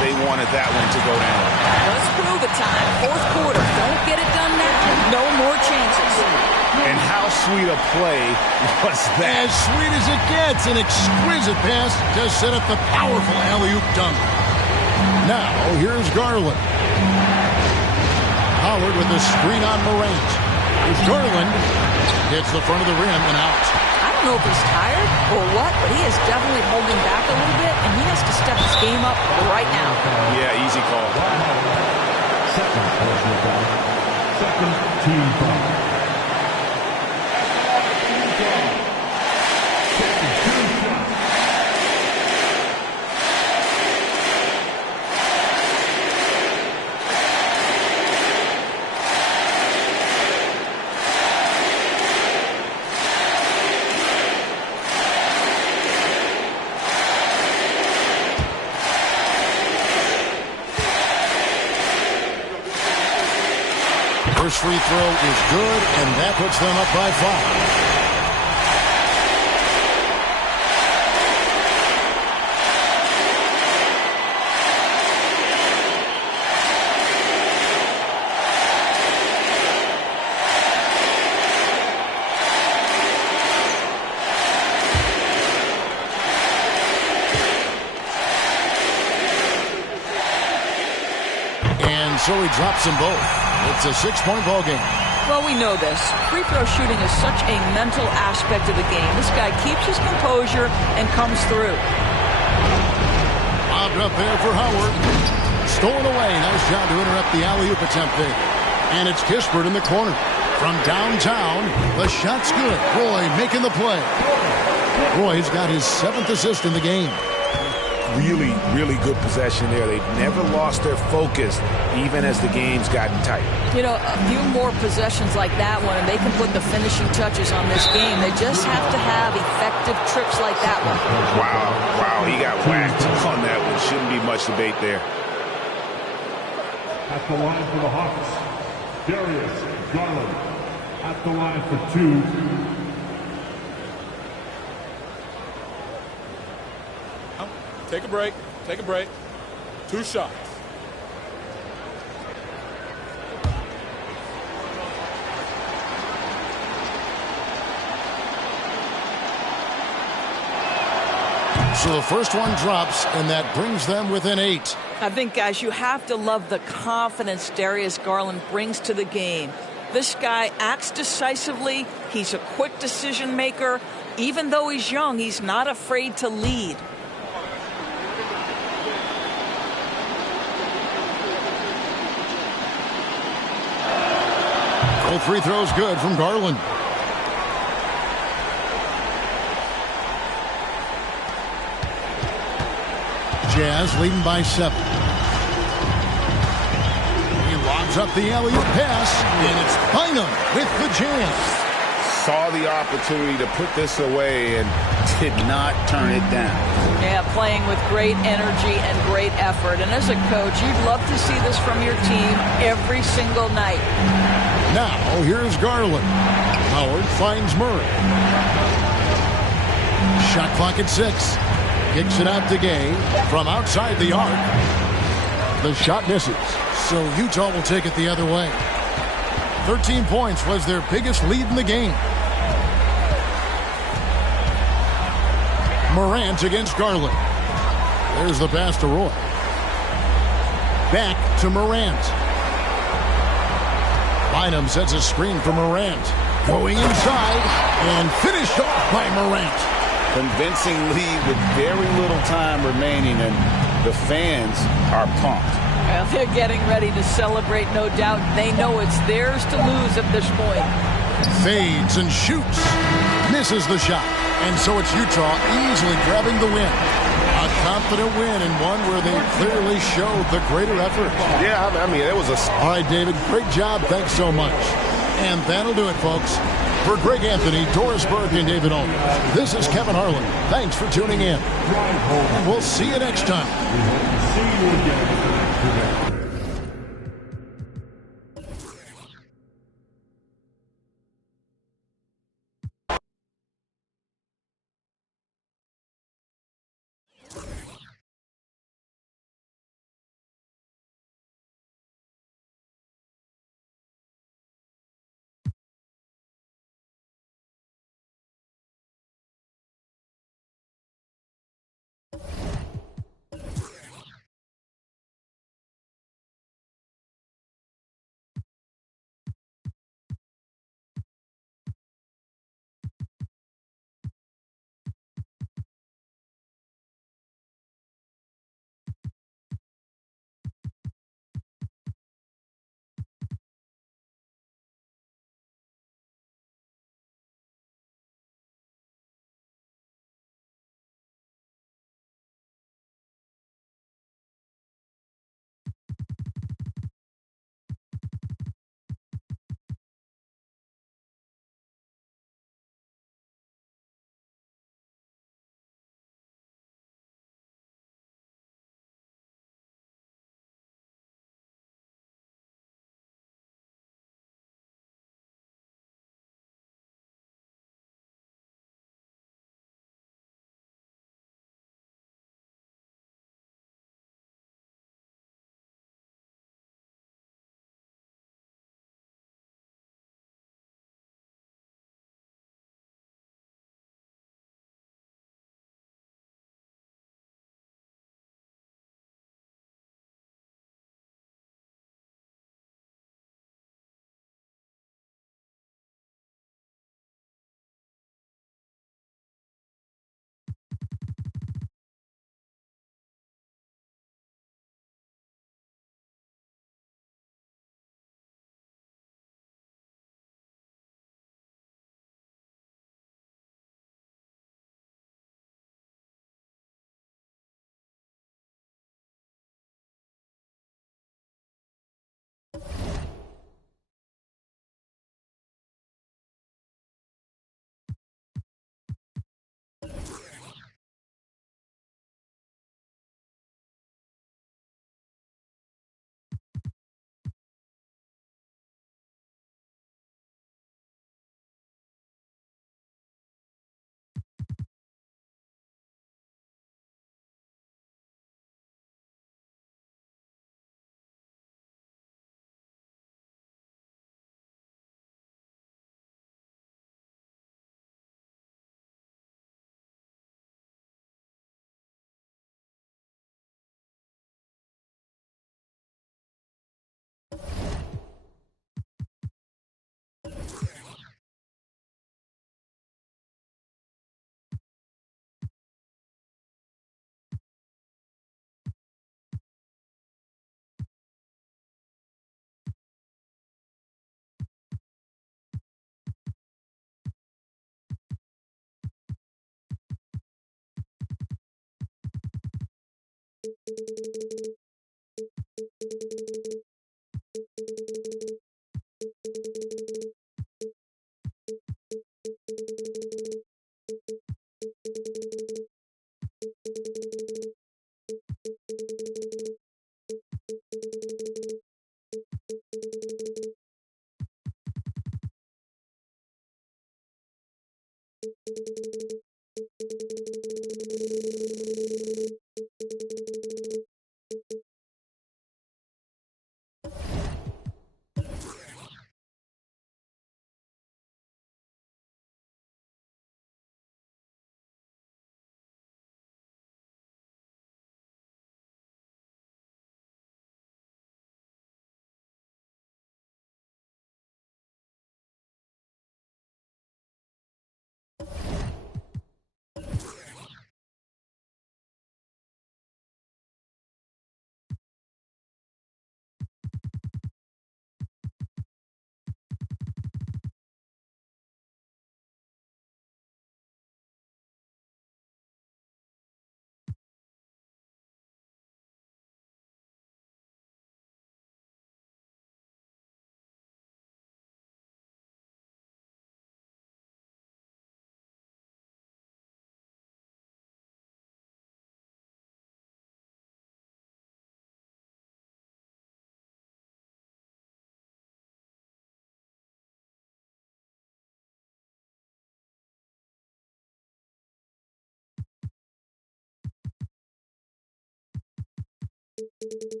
they wanted that one to go down. Let's prove it time. Fourth quarter. Don't get it done now. No more chances. And how sweet a play was that? As sweet as it gets. An exquisite pass to set up the powerful alley-oop dunk. Now, here's Garland. Howard with the screen on Morant. Garland hits the front of the rim and out. I don't know if he's tired or what, but he is definitely holding back a little bit, and he has to step his game up right now. Yeah, easy call. Second personal foul. Second team foul. First free throw is good, and that puts them up by 5. And so he drops them both. It's a 6-point ball game. Well, we know this. Free throw shooting is such a mental aspect of the game. This guy keeps his composure and comes through. Lobbed up there for Howard. Stolen away. Nice job to interrupt the alley-oop attempt there. And it's Kispert in the corner. From downtown, the shot's good. Roy making the play. Roy's got his 7th assist in the game. Really, really good possession there. They've never lost their focus, even as the game's gotten tight. You know, a few more possessions like that one, and they can put the finishing touches on this game. They just have to have effective trips like that one. Wow, he got whacked on that one. Shouldn't be much debate there. At the line for the Hawks, Darius Garland. At the line for 2. Take a break. Take a break. 2 shots. So the first one drops, and that brings them within 8. I think, guys, you have to love the confidence Darius Garland brings to the game. This guy acts decisively. He's a quick decision maker. Even though he's young, he's not afraid to lead. Both free throws good from Garland. Jazz leading by 7. He lobs up the alley-oop pass, and it's Bynum with the Jazz. Saw the opportunity to put this away and did not turn it down. Yeah, playing with great energy and great effort. And as a coach, you'd love to see this from your team every single night. Now, here's Garland. Howard finds Murray. Shot clock at 6. Kicks it out to Gay from outside the arc. The shot misses, so Utah will take it the other way. 13 points was their biggest lead in the game. Morant against Garland. There's the pass to Roy. Back to Morant. Bynum sets a screen for Morant. Going inside and finished off by Morant. Convincing lead with very little time remaining, and the fans are pumped. Well, they're getting ready to celebrate, no doubt. They know it's theirs to lose at this point. Fades and shoots. Misses the shot. And so it's Utah easily grabbing the win. A confident win, and one where they clearly showed the greater effort. Yeah, I mean, it was a... All right, David, great job. Thanks so much. And that'll do it, folks. For Greg Anthony, Doris Burke, and David Olney, this is Kevin Harlan. Thanks for tuning in. And we'll see you next time. See you again.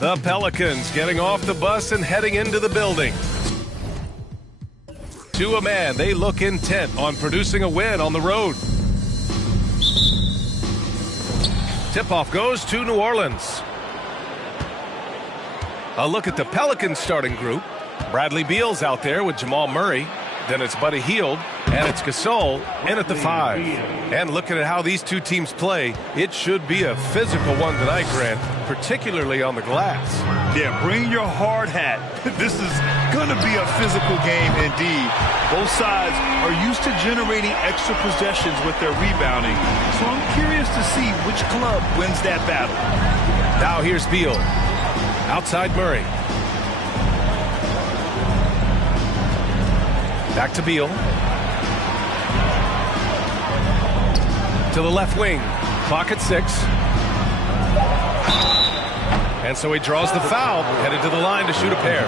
The Pelicans getting off the bus and heading into the building. To a man, they look intent on producing a win on the road. Tip-off goes to New Orleans. A look at the Pelicans starting group. Bradley Beal's out there with Jamal Murray. Then it's Buddy Hield, and it's Gasol in at the 5. And looking at how these two teams play, it should be a physical one tonight, Grant, particularly on the glass. Yeah, bring your hard hat. This is going to be a physical game indeed. Both sides are used to generating extra possessions with their rebounding, so I'm curious to see which club wins that battle. Now here's Beal. Outside Murray. Back to Beal. To the left wing. Clock at 6. And so he draws the foul, headed to the line to shoot a pair.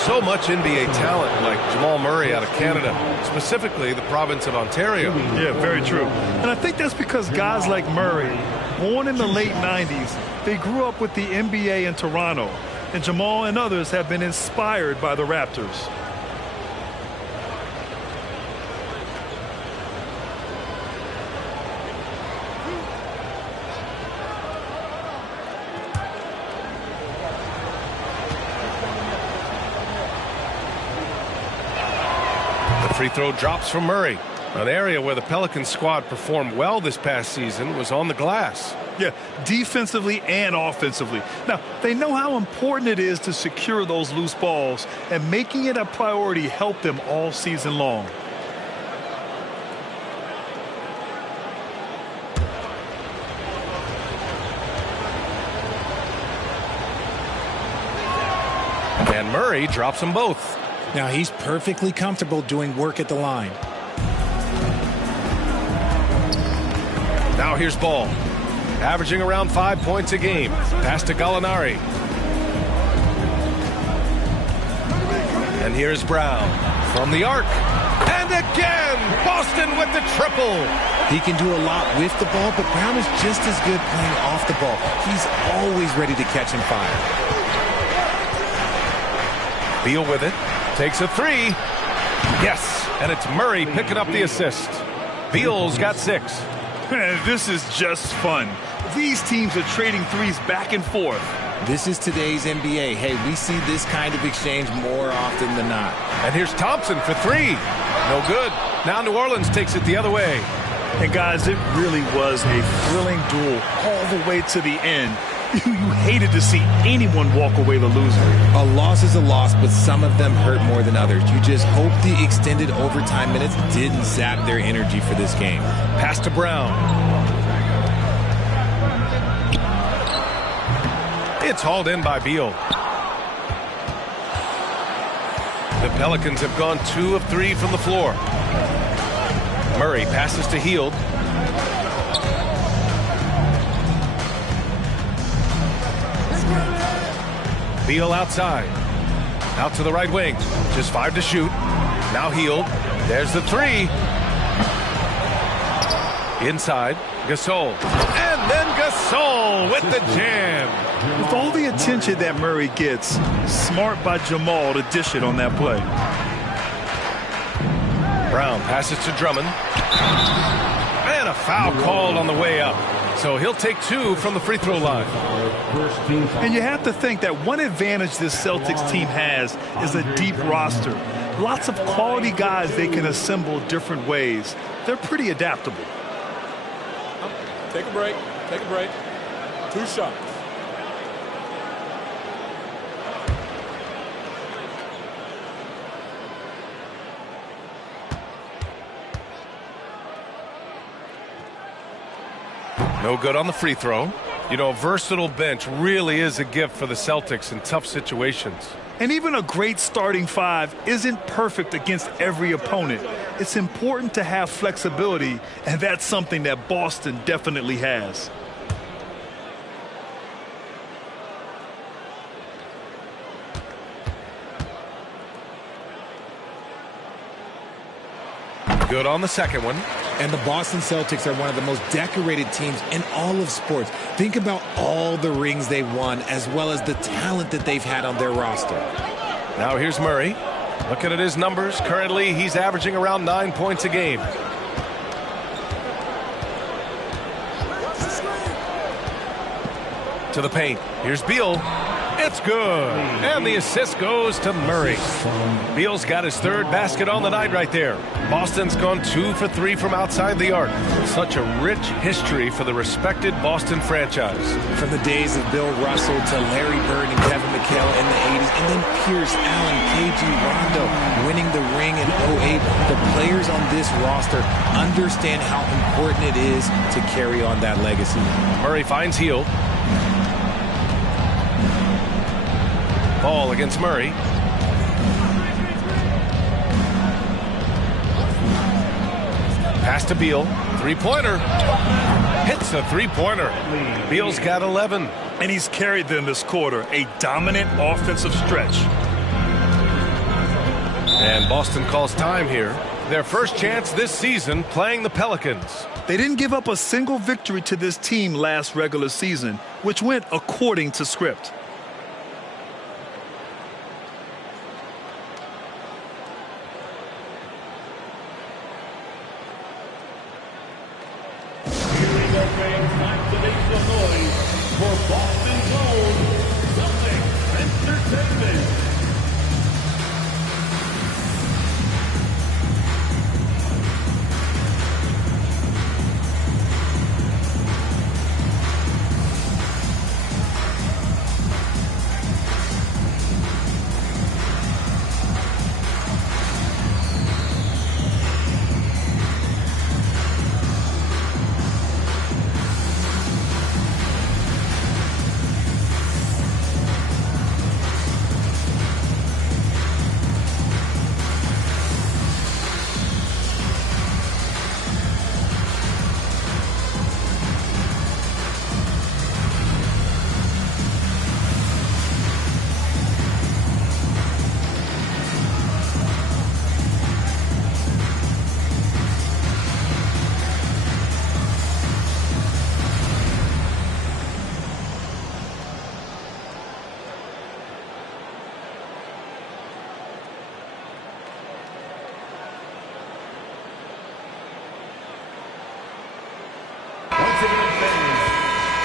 So much NBA talent like Jamal Murray out of Canada, specifically the province of Ontario. Yeah, very true. And I think that's because guys like Murray, born in the late 90s, they grew up with the NBA in Toronto. And Jamal and others have been inspired by the Raptors. Free throw drops from Murray. An area where the Pelicans squad performed well this past season was on the glass. Yeah, defensively and offensively. Now, they know how important it is to secure those loose balls, and making it a priority helped them all season long. And Murray drops them both. Now he's perfectly comfortable doing work at the line. Now here's Ball, averaging around 5 points a game. Pass to Gallinari. And here's Brown from the arc. And again, Boston with the triple. He can do a lot with the ball, but Brown is just as good playing off the ball. He's always ready to catch and fire. Beal with it. Takes a three. Yes, and it's Murray picking up the assist. Beal's got 6. Man, this is just fun. These teams are trading threes back and forth. This is today's NBA. Hey, we see this kind of exchange more often than not. And here's Thompson for 3. No good. Now New Orleans takes it the other way. And guys, it really was a thrilling duel all the way to the end. You hated to see anyone walk away the loser. A loss is a loss, but some of them hurt more than others. You just hope the extended overtime minutes didn't sap their energy for this game. Pass to Brown. It's hauled in by Beal. The Pelicans have gone 2 of 3 from the floor. Murray passes to Hield. Beal outside. Out to the right wing. Just 5 to shoot. Now Hield. There's the 3. Inside. Gasol. And then Gasol with the jam. With all the attention that Murray gets, smart by Jamal to dish it on that play. Brown passes to Drummond. And a foul called on the way up. So he'll take 2 from the free throw line. And you have to think that one advantage this Celtics team has is a deep roster. Lots of quality guys they can assemble different ways. They're pretty adaptable. Take a break. Take a break. 2 shots. No good on the free throw. You know, a versatile bench really is a gift for the Celtics in tough situations. And even a great starting 5 isn't perfect against every opponent. It's important to have flexibility, and that's something that Boston definitely has. Good on the second one. And the Boston Celtics are one of the most decorated teams in all of sports. Think about all the rings they've won, as well as the talent that they've had on their roster. Now here's Murray. Looking at his numbers, currently he's averaging around 9 points a game. To the paint. Here's Beal. It's good. And the assist goes to Murray. Beal's got his 3rd basket on the night right there. Boston's gone 2 for 3 from outside the arc. Such a rich history for the respected Boston franchise. From the days of Bill Russell to Larry Bird and Kevin McHale in the 80s, and then Pierce, Allen, KG, Rondo winning the ring in 08. The players on this roster understand how important it is to carry on that legacy. Murray finds Hield. Ball against Murray. Pass to Beal. 3-pointer. Hits a 3-pointer. Beal's got 11. And he's carried them this quarter, a dominant offensive stretch. And Boston calls time here. Their first chance this season playing the Pelicans. They didn't give up a single victory to this team last regular season, which went according to script. For Boston's own Celtics Entertainment.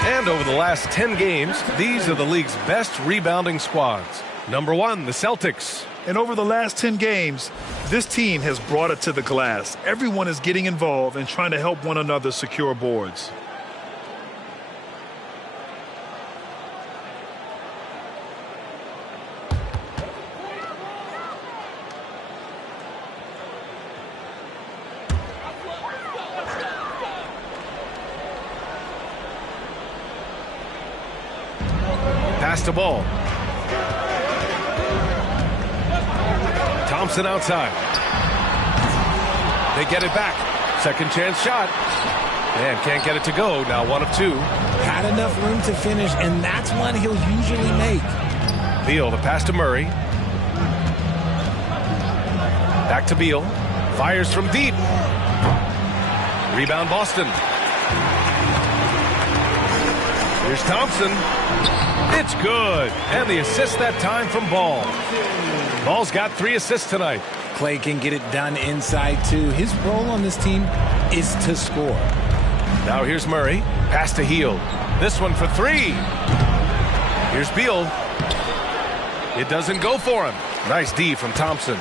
And over the last 10 games, these are the league's best rebounding squads. Number 1, the Celtics. And over the last 10 games, this team has brought it to the glass. Everyone is getting involved and trying to help one another secure boards. Pass the ball. Thompson outside. They get it back. Second chance shot. And can't get it to go. Now 1 of 2. Had enough room to finish, and that's one he'll usually make. Beal, the pass to Murray. Back to Beal. Fires from deep. Rebound Boston. Here's Thompson. It's good. And the assist that time from Ball. Ball's got 3 assists tonight. Clay can get it done inside, too. His role on this team is to score. Now here's Murray. Pass to Hield. This one for 3. Here's Beal. It doesn't go for him. Nice D from Thompson.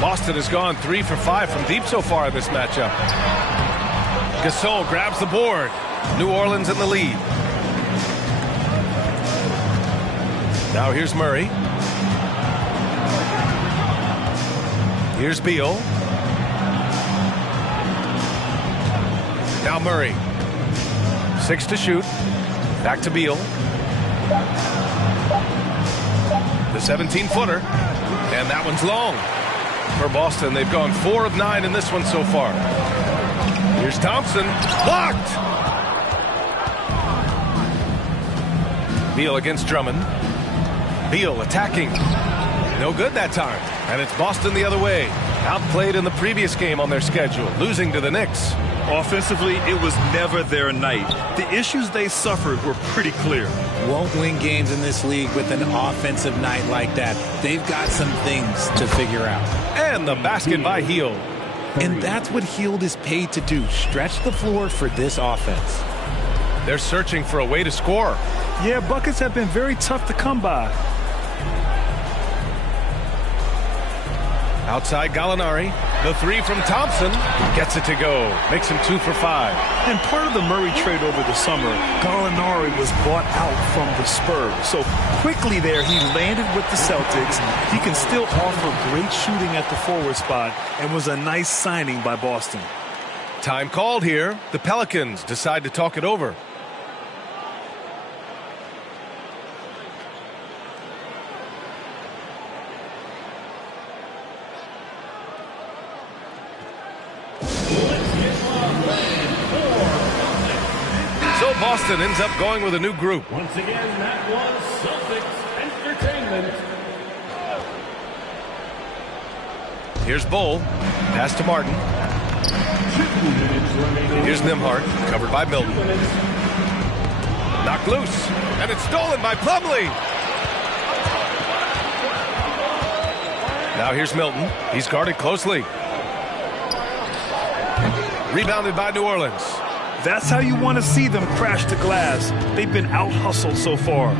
Boston has gone 3 for 5 from deep so far in this matchup. Gasol grabs the board. New Orleans in the lead. Now here's Murray. Here's Beal. Now Murray. 6 to shoot. Back to Beal. The 17-footer. And that one's long. For Boston, they've gone 4 of 9 in this one so far. Here's Thompson. Blocked! Beal against Drummond. Beal attacking. No good that time. And it's Boston the other way. Outplayed in the previous game on their schedule, losing to the Knicks. Offensively, it was never their night. The issues they suffered were pretty clear. Won't win games in this league with an offensive night like that. They've got some things to figure out. And the basket by Hield. And that's what Hield is paid to do, stretch the floor for this offense. They're searching for a way to score. Yeah, buckets have been very tough to come by. Outside Gallinari. The 3 from Thompson. Gets it to go. Makes him 2 for 5. And part of the Murray trade over the summer, Gallinari was bought out from the Spurs. So quickly there, he landed with the Celtics. He can still offer great shooting at the forward spot and was a nice signing by Boston. Time called here. The Pelicans decide to talk it over. So Boston ends up going with a new group. Once again, that was Celtics Entertainment. Here's Bull. Pass to Martin. Here's Nembhard. Covered by Milton. Knocked loose. And it's stolen by Plumlee. Now here's Milton. He's guarded closely. Rebounded by New Orleans. That's how you want to see them crash the glass. They've been out-hustled so far.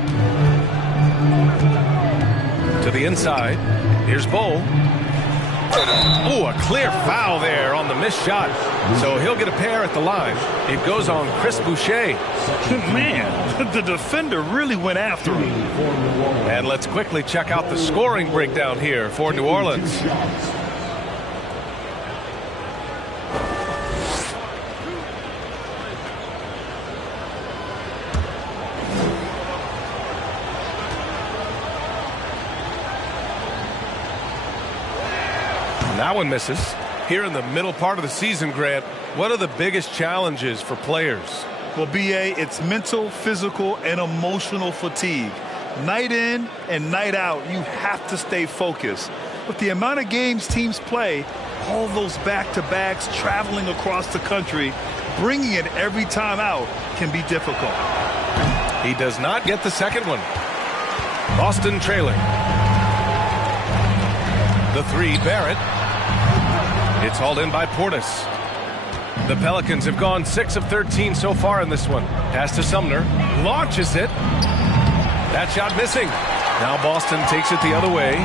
To the inside. Here's Bull. Oh, a clear foul there on the missed shot. So he'll get a pair at the line. It goes on Chris Boucher. Man, the defender really went after him. And let's quickly check out the scoring breakdown here for New Orleans. That one misses. Here in the middle part of the season, Grant, what are the biggest challenges for players? Well, B.A., it's mental, physical, and emotional fatigue. Night in and night out, you have to stay focused. With the amount of games teams play, all those back-to-backs, traveling across the country, bringing it every time out can be difficult. He does not get the second one. Boston trailing. The three, Barrett. It's hauled in by Portis. The Pelicans have gone 6 of 13 so far in this one. Pass to Sumner. Launches it. That shot missing. Now Boston takes it the other way.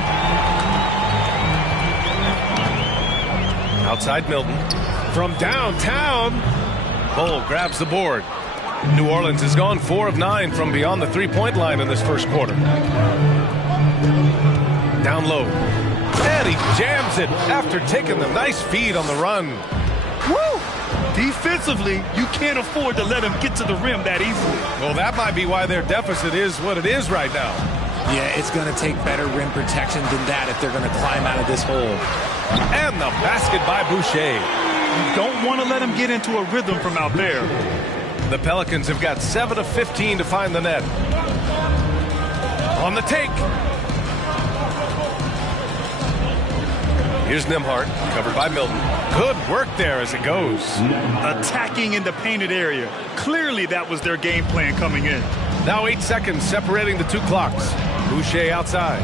Outside Milton. From downtown. Bull grabs the board. New Orleans has gone 4 of 9 from beyond the three-point line in this first quarter. Down low. And he jams it after taking the nice feed on the run. Woo! Defensively, you can't afford to let him get to the rim that easily. Well, that might be why their deficit is what it is right now. Yeah, it's going to take better rim protection than that if they're going to climb out of this hole. And the basket by Boucher. You don't want to let him get into a rhythm from out there. The Pelicans have got 7 of 15 to find the net. On the take. Here's Nembhard, covered by Milton. Good work there as it goes. Attacking in the painted area. Clearly that was their game plan coming in. Now 8 seconds separating the two clocks. Boucher outside.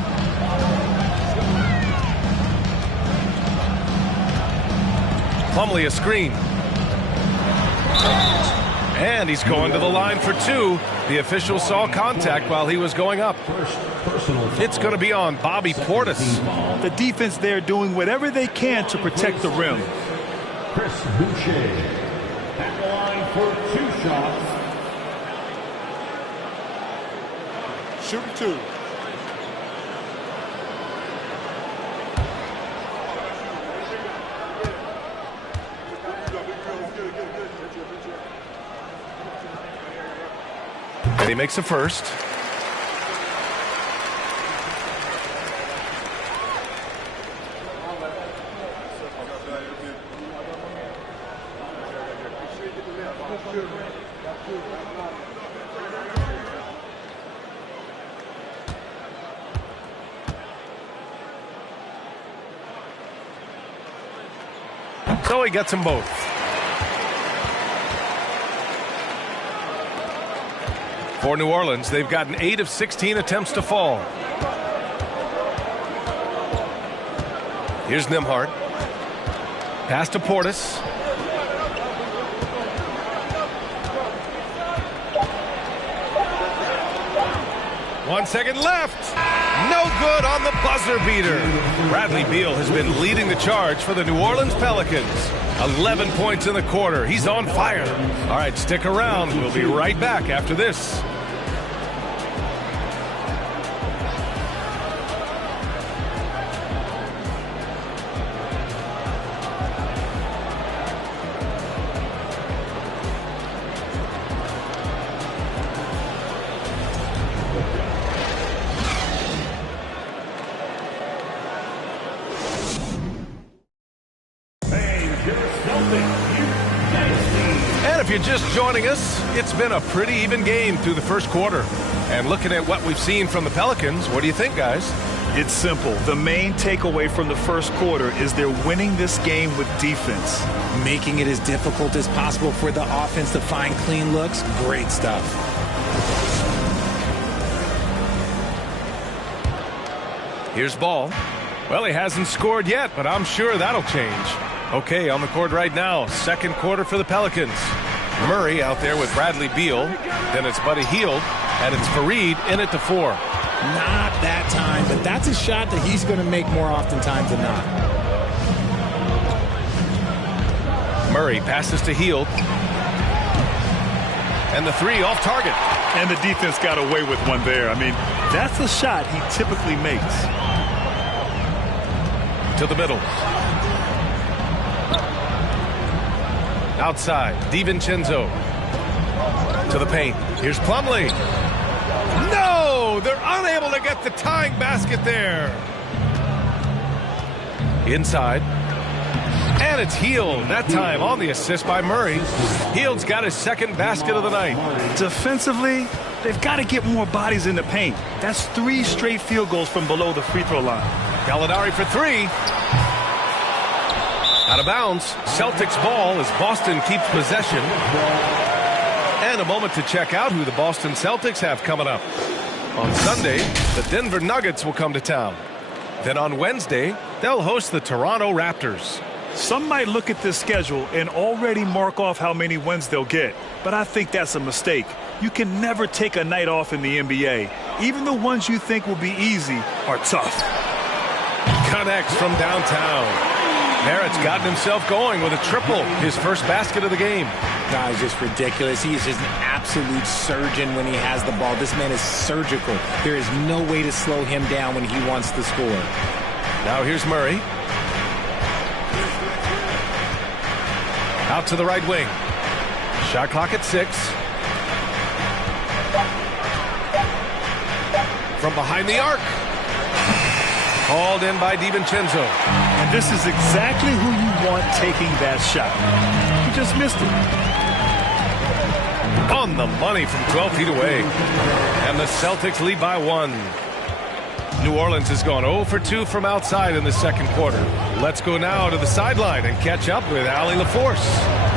Plumlee a screen. And he's going to the line for 2. The official saw contact while he was going up. It's going to be on Bobby Portis. The defense there doing whatever they can to protect the rim. Chris Boucher at the line for 2 shots. Shoot 2. And he makes a first. So he gets them both. For New Orleans, they've gotten 8 of 16 attempts to fall. Here's Nembhard. Pass to Portis. One second left. No good on the buzzer beater. Bradley Beal has been leading the charge for the New Orleans Pelicans. 11 points in the quarter. He's on fire. All right, stick around. We'll be right back after this. Celtics, United States. And if you're just joining us, it's been a pretty even game through the first quarter. And looking at what we've seen from the Pelicans, what do you think, guys? It's simple. The main takeaway from the first quarter is they're winning this game with defense. Making it as difficult as possible for the offense to find clean looks. Great stuff. Here's Ball. Well, he hasn't scored yet, but I'm sure that'll change. Okay, on the court right now, second quarter for the Pelicans. Murray out there with Bradley Beal. Then it's Buddy Hield, and it's Fareed in it to 4. Not that time, but that's a shot that he's going to make more oftentimes than not. Murray passes to Hield. And the 3 off target. And the defense got away with one there. I mean, that's a shot he typically makes. To the middle. Outside, DiVincenzo. To the paint. Here's Plumlee. No! They're unable to get the tying basket there. Inside. And it's Hield, that time on the assist by Murray. Hield's got his second basket of the night. Defensively, they've got to get more bodies in the paint. That's 3 straight field goals from below the free throw line. Gallinari for 3. Out of bounds. Celtics ball as Boston keeps possession. And a moment to check out who the Boston Celtics have coming up. On Sunday, the Denver Nuggets will come to town. Then on Wednesday, they'll host the Toronto Raptors. Some might look at this schedule and already mark off how many wins they'll get. But I think that's a mistake. You can never take a night off in the NBA. Even the ones you think will be easy are tough. Connects from downtown. Barrett's gotten himself going with a triple, his first basket of the game. Guys, just ridiculous. He is just an absolute surgeon when he has the ball. This man is surgical. There is no way to slow him down when he wants to score. Now here's Murray. Out to the right wing. Shot clock at 6. From behind the arc. Called in by DiVincenzo. And this is exactly who you want taking that shot. He just missed it. On the money from 12 feet away. And the Celtics lead by 1. New Orleans has gone 0 for 2 from outside in the second quarter. Let's go now to the sideline and catch up with Allie LaForce.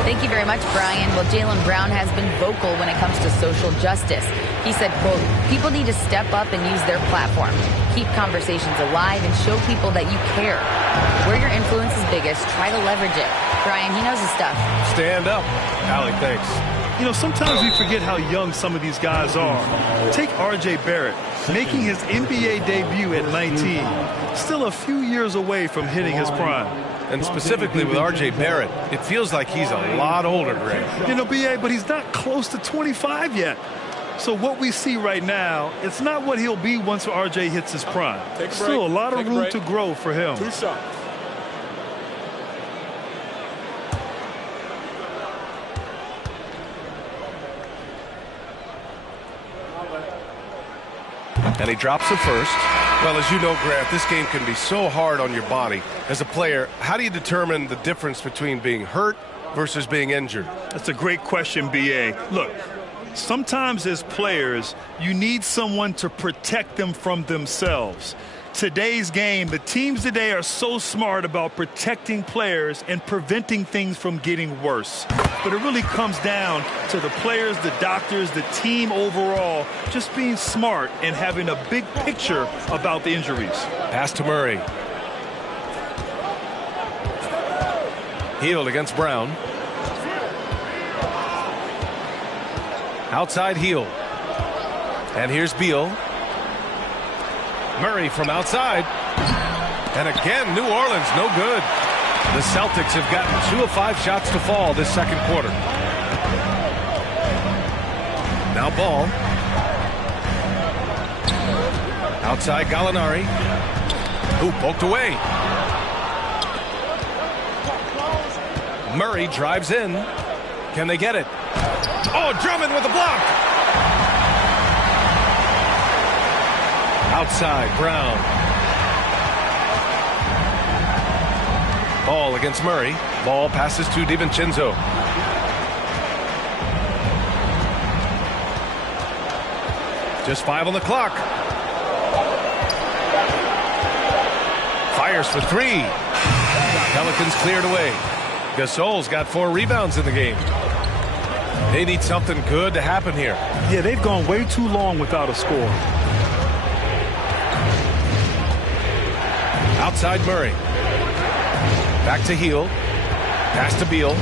Thank you very much, Brian. Well, Jaylen Brown has been vocal when it comes to social justice. He said, quote, people need to step up and use their platform. Keep conversations alive and show people that you care. Where your influence is biggest, try to leverage it. Brian, he knows his stuff. Stand up. Allie, thanks. You know, sometimes we forget how young some of these guys are. Take R.J. Barrett, making his NBA debut at 19. Still a few years away from hitting his prime. And specifically with R.J. Barrett, it feels like he's a lot older, Greg. You know, B.A., but he's not close to 25 yet. So what we see right now, it's not what he'll be once R.J. hits his prime. Still a lot of room to grow for him. 2 shots. And he drops the first. Well, as you know, Grant, this game can be so hard on your body. As a player, how do you determine the difference between being hurt versus being injured? That's a great question, B.A. Look, sometimes as players, you need someone to protect them from themselves. Today's game, the teams today are so smart about protecting players and preventing things from getting worse. But it really comes down to the players, the doctors, the team overall, just being smart and having a big picture about the injuries. Pass to Murray. Hield against Brown. Outside Hield. And here's Beal. Murray from outside. And again, New Orleans, no good. The Celtics have gotten 2 of 5 shots to fall this second quarter. Now Ball. Outside Gallinari. Who poked away. Murray drives in. Can they get it? Oh, Drummond with a block. Outside, Brown. Ball against Murray. Ball passes to DiVincenzo. Just 5 on the clock. Fires for 3. Pelicans cleared away. Gasol's got 4 rebounds in the game. They need something good to happen here. Yeah, they've gone way too long without a score. Outside Murray. Back to Heel. Pass to Beal.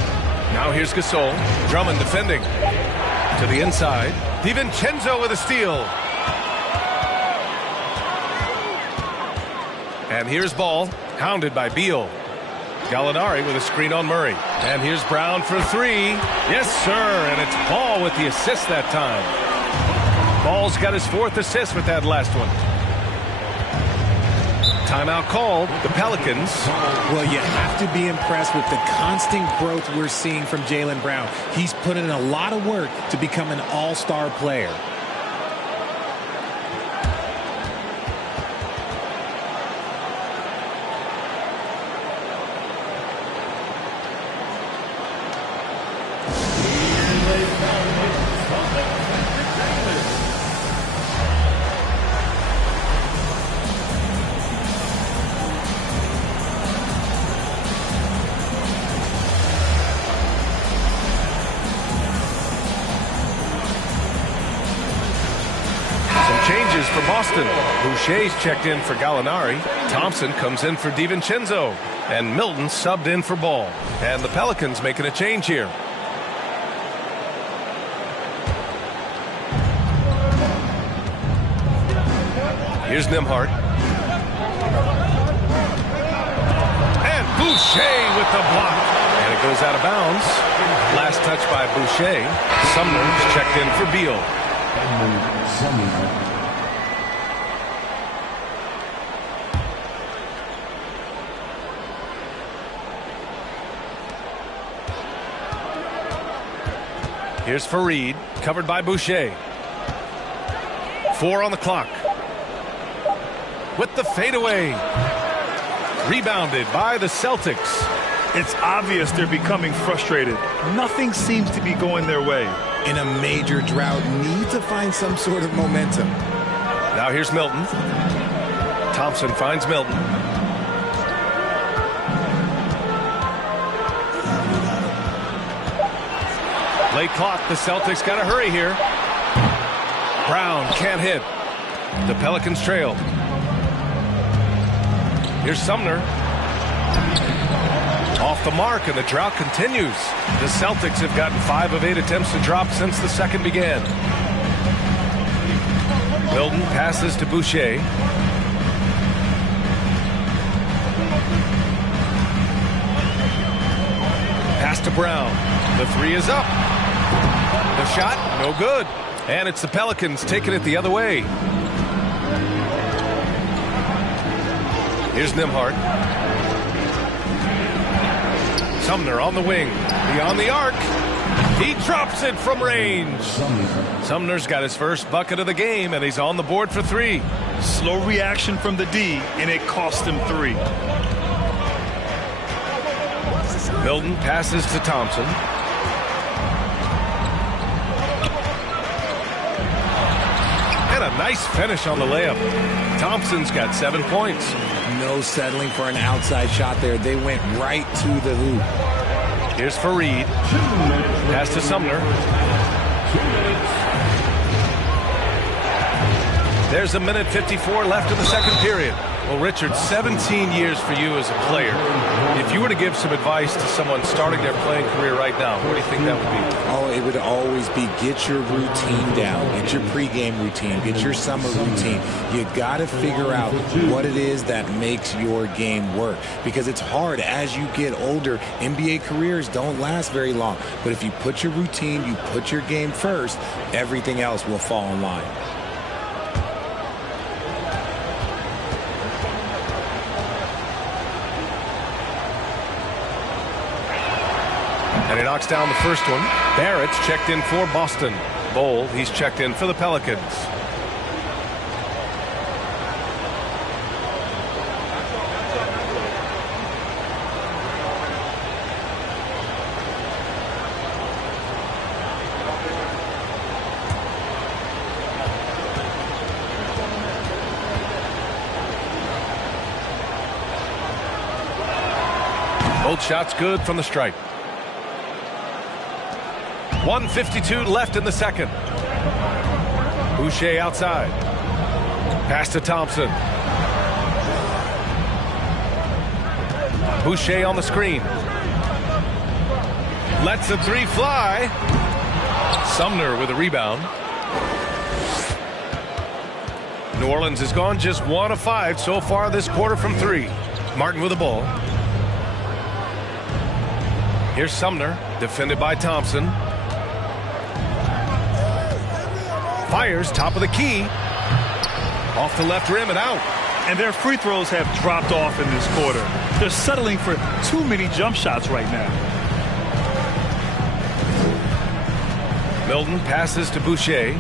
Now here's Gasol. Drummond defending. To the inside. DiVincenzo with a steal. And here's Ball. Hounded by Beal. Gallinari with a screen on Murray. And here's Brown for 3. Yes, sir. And it's Ball with the assist that time. Ball's got his 4th assist with that last one. Timeout called. The Pelicans. Well, you have to be impressed with the constant growth we're seeing from Jaylen Brown. He's put in a lot of work to become an all-star player. For Boston, Boucher's checked in for Gallinari. Thompson comes in for DiVincenzo. And Milton subbed in for Ball. And the Pelicans making a change here. Here's Nembhard. And Boucher with the block. And it goes out of bounds. Last touch by Boucher. Sumner's checked in for Beal. Here's Fareed, covered by Boucher. 4 on the clock. With the fadeaway. Rebounded by the Celtics. It's obvious they're becoming frustrated. Nothing seems to be going their way. In a major drought, need to find some sort of momentum. Now here's Milton. Thompson finds Milton. Late clock, the Celtics got to hurry here. Brown can't hit. The Pelicans trail. Here's Sumner. Off the mark, and the drought continues. The Celtics have gotten 5 of 8 attempts to drop since the second began. Milton passes to Boucher. Pass to Brown. The 3 is up. The shot, no good. And it's the Pelicans taking it the other way. Here's Nembhard. Sumner on the wing. Beyond the arc. He drops it from range. Sumner's got his first bucket of the game, and he's on the board for 3. Slow reaction from the D, and it cost him 3. Milton passes to Thompson. And a nice finish on the layup. Thompson's got 7 points. No settling for an outside shot there. They went right to the hoop. Here's Fareed. Pass to Sumner. There's 1:54 left in the second period. Well, Richard, 17 years for you as a player. If you were to give some advice to someone starting their playing career right now, what do you think that would be? Oh, it would always be get your routine down. Get your pregame routine. Get your summer routine. You got to figure out what it is that makes your game work. Because it's hard as you get older. NBA careers don't last very long. But if you put your routine, you put your game first, everything else will fall in line. And he knocks down the first one. Barrett's checked in for Boston. Bol, he's checked in for the Pelicans. Both shots good from the stripe. 1:52 left in the second. Boucher outside. Pass to Thompson. Boucher on the screen. Lets the three fly. Sumner with a rebound. New Orleans has gone just 1 of 5 so far this quarter from 3. Martin with the ball. Here's Sumner, defended by Thompson. Fires, top of the key. Off the left rim and out. And their free throws have dropped off in this quarter. They're settling for too many jump shots right now. Milton passes to Boucher.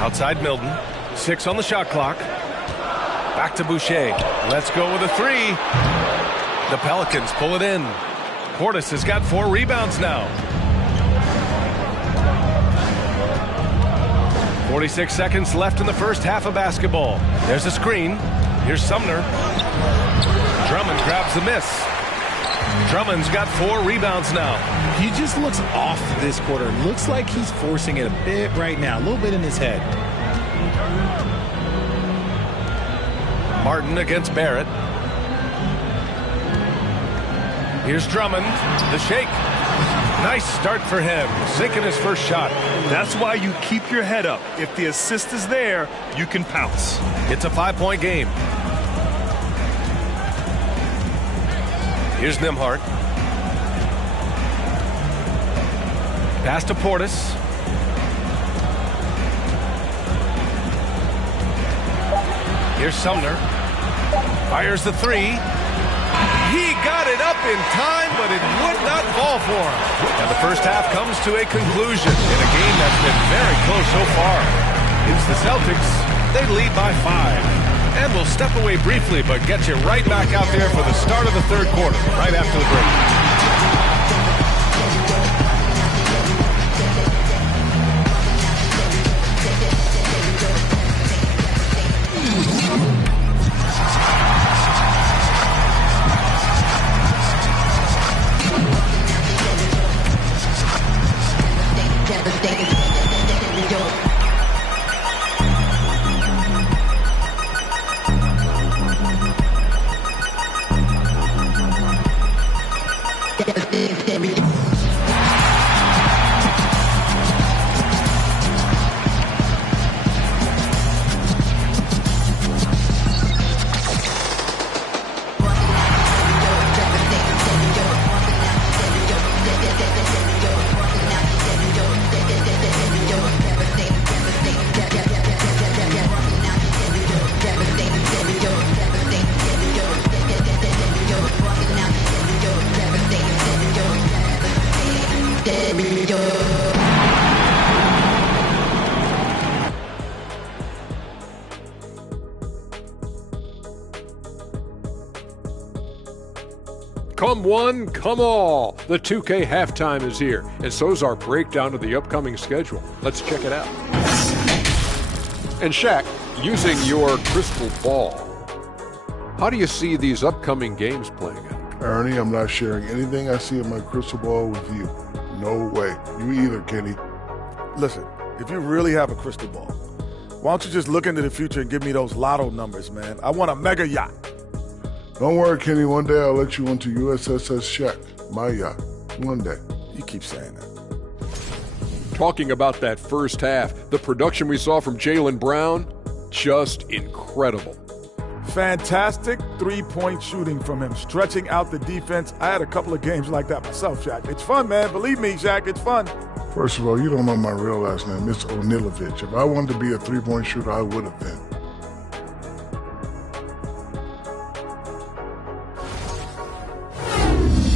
Outside Milton. 6 on the shot clock. Back to Boucher. Let's go with a 3. The Pelicans pull it in. Portis has got 4 rebounds now. 46 seconds left in the first half of basketball. There's a screen. Here's Sumner. Drummond grabs the miss. Drummond's got 4 rebounds now. He just looks off this quarter. Looks like he's forcing it a bit right now. A little bit in his head. Martin against Barrett. Here's Drummond. The shake. Nice start for him. Sinking his first shot. That's why you keep your head up. If the assist is there, you can pounce. It's a 5-point game. Here's Nembhard. Pass to Portis. Here's Sumner. Fires the 3. He got it up in time, but it would not fall for him. And the first half comes to a conclusion in a game that's been very close so far. It's the Celtics. They lead by 5. And we'll step away briefly, but get you right back out there for the start of the third quarter, right after the break. Come one, come all. The 2K halftime is here, and so's our breakdown of the upcoming schedule. Let's check it out. And Shaq, using your crystal ball, how do you see these upcoming games playing out? Ernie, I'm not sharing anything I see in my crystal ball with you. No way. You either, Kenny. Listen, if you really have a crystal ball, why don't you just look into the future and give me those lotto numbers, man? I want a mega yacht. Don't worry, Kenny. One day I'll let you onto USSS Shaq, my yacht. One day. You keep saying that. Talking about that first half, the production we saw from Jaylen Brown, just incredible. Fantastic three-point shooting from him, stretching out the defense. I had a couple of games like that myself, Shaq. It's fun, man. Believe me, Shaq, it's fun. First of all, you don't know my real last name. It's Onilovich. If I wanted to be a three-point shooter, I would have been.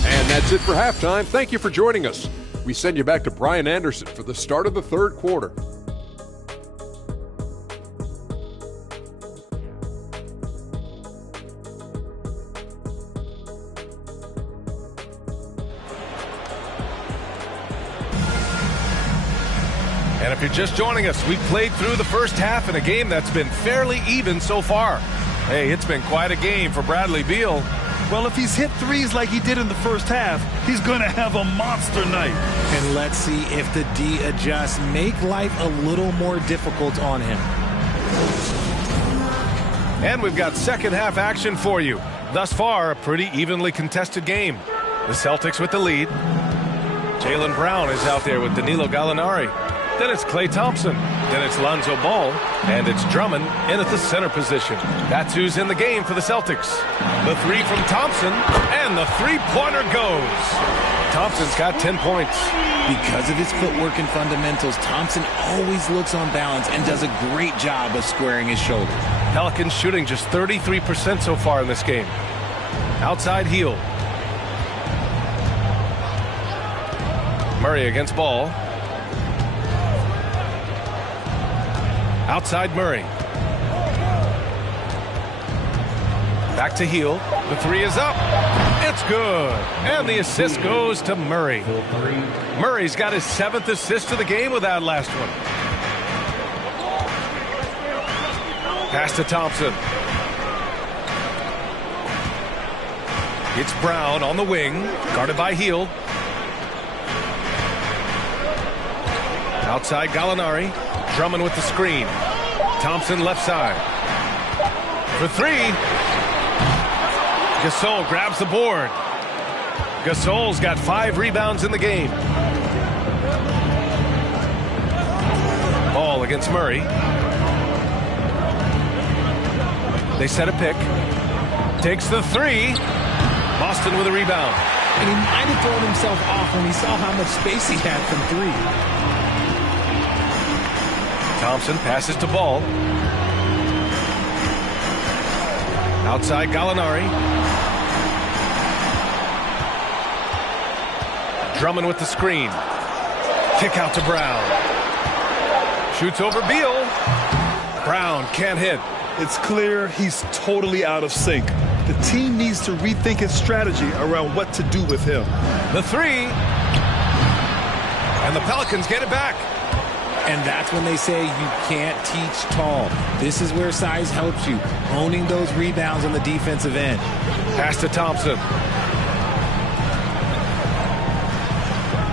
And that's it for halftime. Thank you for joining us. We send you back to Brian Anderson for the start of the third quarter. And if you're just joining us, we've played through the first half in a game that's been fairly even so far. Hey, it's been quite a game for Bradley Beal. Well, if he's hit threes like he did in the first half, he's going to have a monster night. And let's see if the D adjusts, make life a little more difficult on him. And we've got second half action for you. Thus far, a pretty evenly contested game. The Celtics with the lead. Jaylen Brown is out there with Danilo Gallinari. Then it's Klay Thompson. Then it's Lonzo Ball. And it's Drummond in at the center position. That's who's in the game for the Celtics. The three from Thompson. And the three-pointer goes. Thompson's got 10 points. Because of his footwork and fundamentals, Thompson always looks on balance and does a great job of squaring his shoulders. Pelicans shooting just 33% so far in this game. Outside heel. Murray against Ball. Outside Murray. Back to heel. The three is up. It's good. And the assist goes to Murray. Murray's got his 7th assist of the game with that last one. Pass to Thompson. It's Brown on the wing. Guarded by Hield. Outside Gallinari. Drummond with the screen. Thompson left side. For three. Gasol grabs the board. Gasol's got 5 rebounds in the game. Ball against Murray. They set a pick. Takes the three. Boston with a rebound. And he might have thrown himself off when he saw how much space he had from three. Thompson passes to Ball. Outside Gallinari. Drummond with the screen. Kick out to Brown. Shoots over Beal. Brown can't hit. It's clear he's totally out of sync. The team needs to rethink its strategy around what to do with him. The three. And the Pelicans get it back. And that's when they say you can't teach tall. This is where size helps you, owning those rebounds on the defensive end. Pass to Thompson.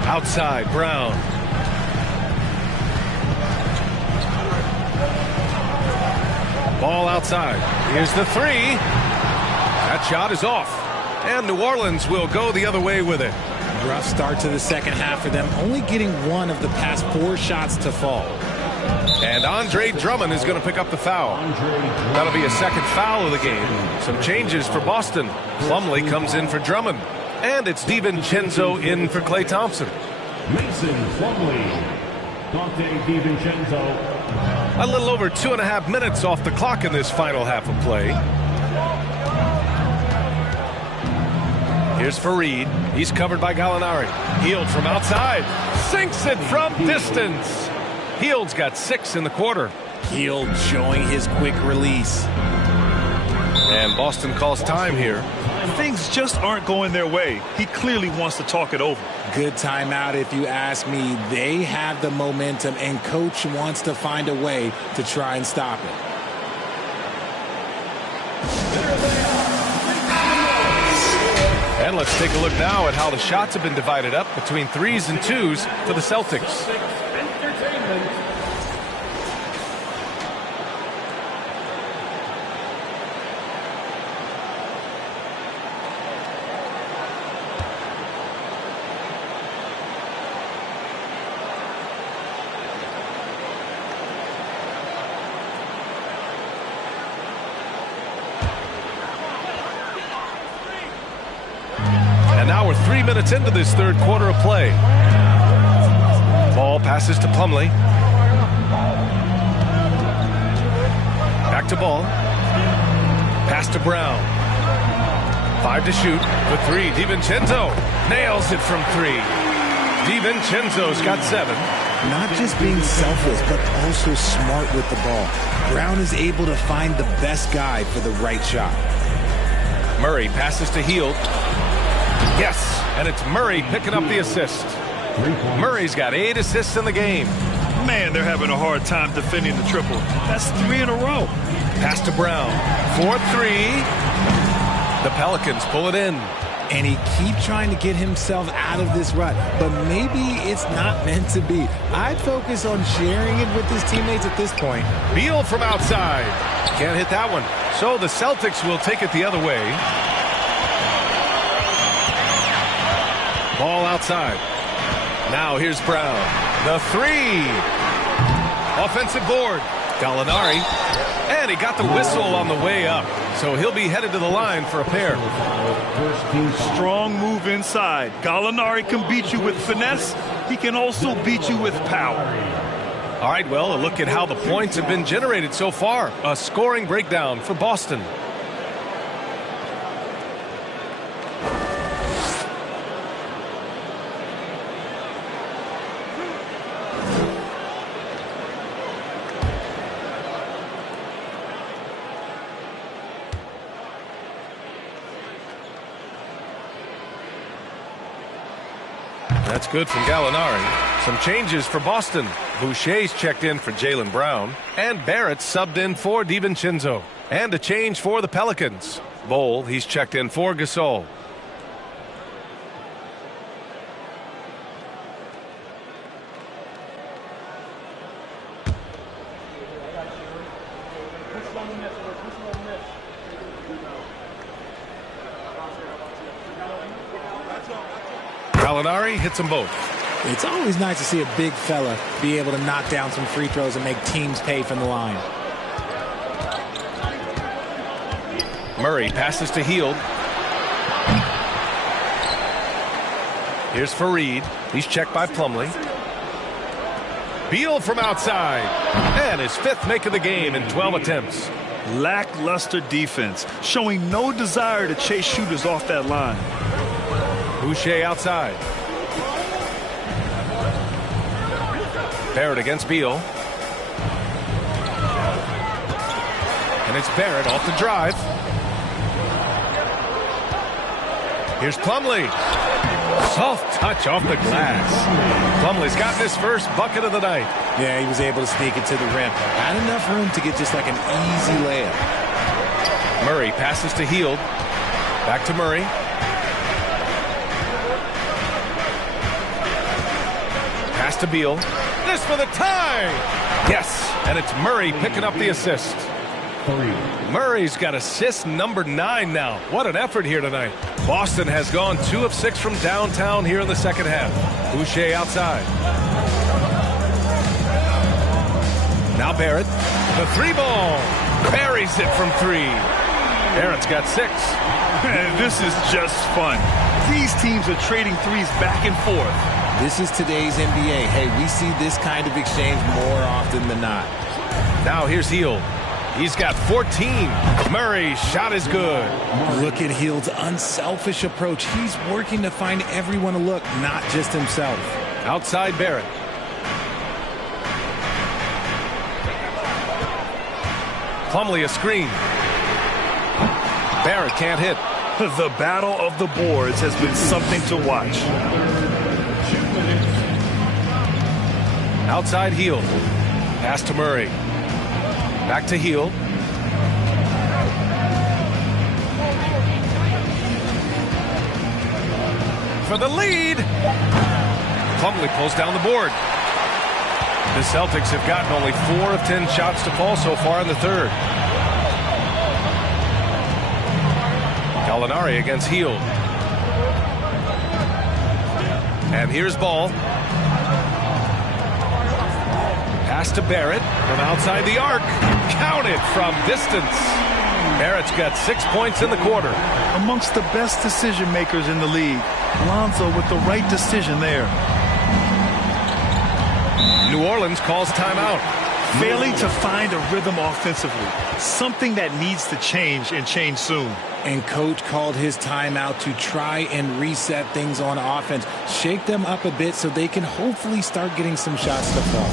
Outside, Brown. Ball outside. Here's the three. That shot is off. And New Orleans will go the other way with it. Rough start to the second half for them, only getting 1 of the past 4 shots to fall. And Andre Drummond is going to pick up the foul. That'll be a second foul of the game. Some changes for Boston. Plumlee comes in for Drummond. And it's DiVincenzo in for Klay Thompson. Mason Plumlee. Dante DiVincenzo. A little over 2.5 minutes off the clock in this final half of play. Here's Fareed. He's covered by Gallinari. Hield from outside. Sinks it from distance. Hield's got 6 in the quarter. Hield showing his quick release. And Boston calls time here. Things just aren't going their way. He clearly wants to talk it over. Good timeout if you ask me. They have the momentum, and coach wants to find a way to try and stop it. And let's take a look now at how the shots have been divided up between 3s and 2s for the Celtics. And now we're 3 minutes into this third quarter of play. Ball passes to Plumlee. Back to Ball. Pass to Brown. 5 to shoot. For 3, DiVincenzo nails it from 3. DiVincenzo's got 7. Not just being selfless, but also smart with the ball. Brown is able to find the best guy for the right shot. Murray passes to Hield. Yes, and it's Murray picking up the assist. Murray's got 8 assists in the game. Man, they're having a hard time defending the triple. That's 3 in a row. Pass to Brown. 4-3. The Pelicans pull it in. And he keeps trying to get himself out of this rut, but maybe it's not meant to be. I'd focus on sharing it with his teammates at this point. Beal from outside. Can't hit that one. So the Celtics will take it the other way. Ball outside. Now here's Brown. The 3. Offensive board. Gallinari. And he got the whistle on the way up. So he'll be headed to the line for a pair. Strong move inside. Gallinari can beat you with finesse. He can also beat you with power. All right, well, a look at how the points have been generated so far. A scoring breakdown for Boston. That's good from Gallinari. Some changes for Boston. Boucher's checked in for Jaylen Brown. And Barrett subbed in for DiVincenzo. And a change for the Pelicans. Bol, he's checked in for Gasol. Gallinari hits them both. It's always nice to see a big fella be able to knock down some free throws and make teams pay from the line. Murray passes to Hield. Here's Fareed. He's checked by Plumlee. Beal from outside. And his 5th make of the game in 12 attempts. Lackluster defense, showing no desire to chase shooters off that line. Boucher outside. Barrett against Beal. And it's Barrett off the drive. Here's Plumlee. Soft touch off the glass. Plumlee's got his first bucket of the night. Yeah, he was able to sneak it to the rim. Had enough room to get just like an easy layup. Murray passes to Hield. Back to Murray. Pass to Beal. This for the tie. Yes, and it's Murray picking up the assist. Murray's got assist number 9 now. What an effort here tonight. Boston has gone 2 of 6 from downtown here in the second half. Boucher outside. Now Barrett. The 3-ball. Buries it from 3. Barrett's got 6. This is just fun. These teams are trading threes back and forth. This is today's NBA. Hey, we see this kind of exchange more often than not. Now here's Hield. He's got 14. Murray's shot is good. Look at Hield's unselfish approach. He's working to find everyone a look, not just himself. Outside Barrett. Plumlee a screen. Barrett can't hit. The battle of the boards has been something to watch. Outside Hield. Pass to Murray. Back to Hield. For the lead. Plumlee pulls down the board. The Celtics have gotten only 4 of 10 shots to fall so far in the third. Gallinari against Hield. And here's Ball. Pass to Barrett from outside the arc. Counted from distance. Barrett's got 6 points in the quarter. Amongst the best decision makers in the league. Lonzo with the right decision there. New Orleans calls timeout. Failing to find a rhythm offensively. Something that needs to change and change soon. And coach called his timeout to try and reset things on offense. Shake them up a bit so they can hopefully start getting some shots to fall.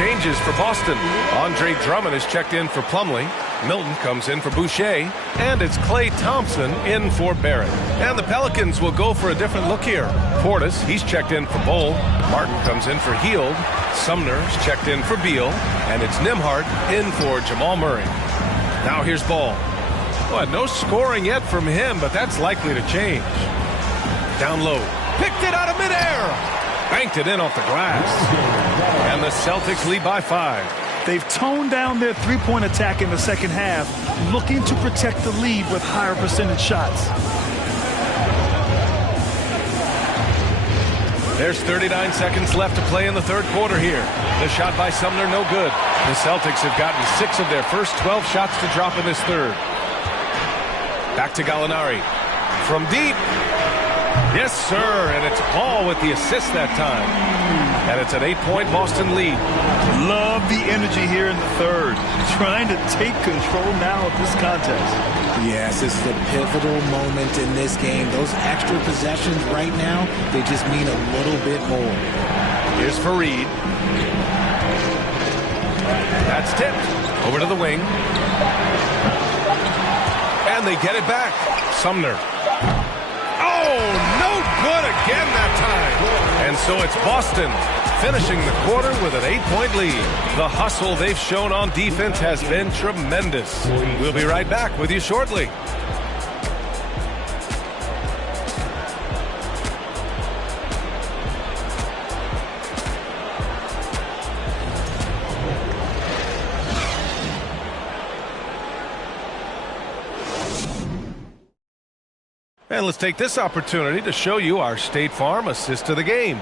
changes for Boston. Andre Drummond is checked in for Plumlee. Milton comes in for Boucher. And it's Klay Thompson in for Barrett. And the Pelicans will go for a different look here. Portis, he's checked in for Bol. Martin comes in for Hield. Sumner's checked in for Beal. And it's Nembhard in for Jamal Murray. Now here's Ball. Well, no scoring yet from him, but that's likely to change. Down low. Picked it out of midair. Banked it in off the glass. And the Celtics lead by 5. They've toned down their three-point attack in the second half, looking to protect the lead with higher percentage shots. There's 39 seconds left to play in the third quarter here. The shot by Sumner, no good. The Celtics have gotten 6 of their first 12 shots to drop in this third. Back to Gallinari. From deep. Yes, sir. And it's Ball with the assist that time. And it's an 8-point Boston lead. Love the energy here in the third. Trying to take control now of this contest. Yes, this is a pivotal moment in this game. Those extra possessions right now, they just mean a little bit more. Here's Fareed. That's tipped. Over to the wing. And they get it back. Sumner. Oh, no good again that time. And so it's Boston finishing the quarter with an 8-point lead. The hustle they've shown on defense has been tremendous. We'll be right back with you shortly. And let's take this opportunity to show you our State Farm assist of the game.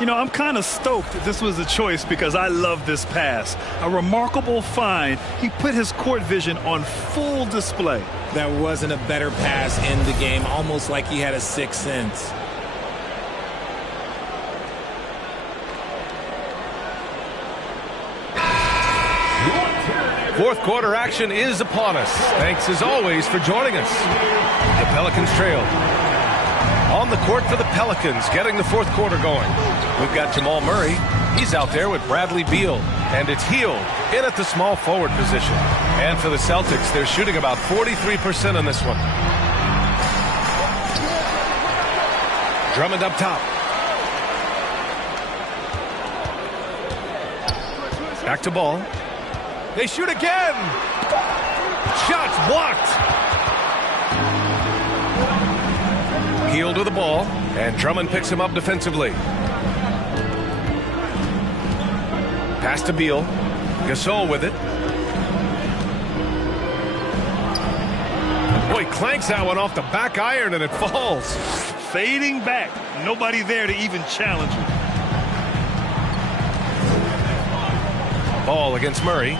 You know, I'm kind of stoked that this was a choice because I love this pass. A remarkable find. He put his court vision on full display. That wasn't a better pass in the game, almost like he had a sixth sense. Fourth quarter action is upon us. Thanks as always for joining us. The Pelicans trail. On the court for the Pelicans, getting the fourth quarter going. We've got Jamal Murray. He's out there with Bradley Beal. And it's Hield in at the small forward position. And for the Celtics, they're shooting about 43% on this one. Drummond up top. Back to Ball. They shoot again. Shots blocked. Hield with the ball, and Drummond picks him up defensively. Pass to Beal. Gasol with it. Boy, clanks that one off the back iron, and it falls. Fading back. Nobody there to even challenge him. Ball against Murray.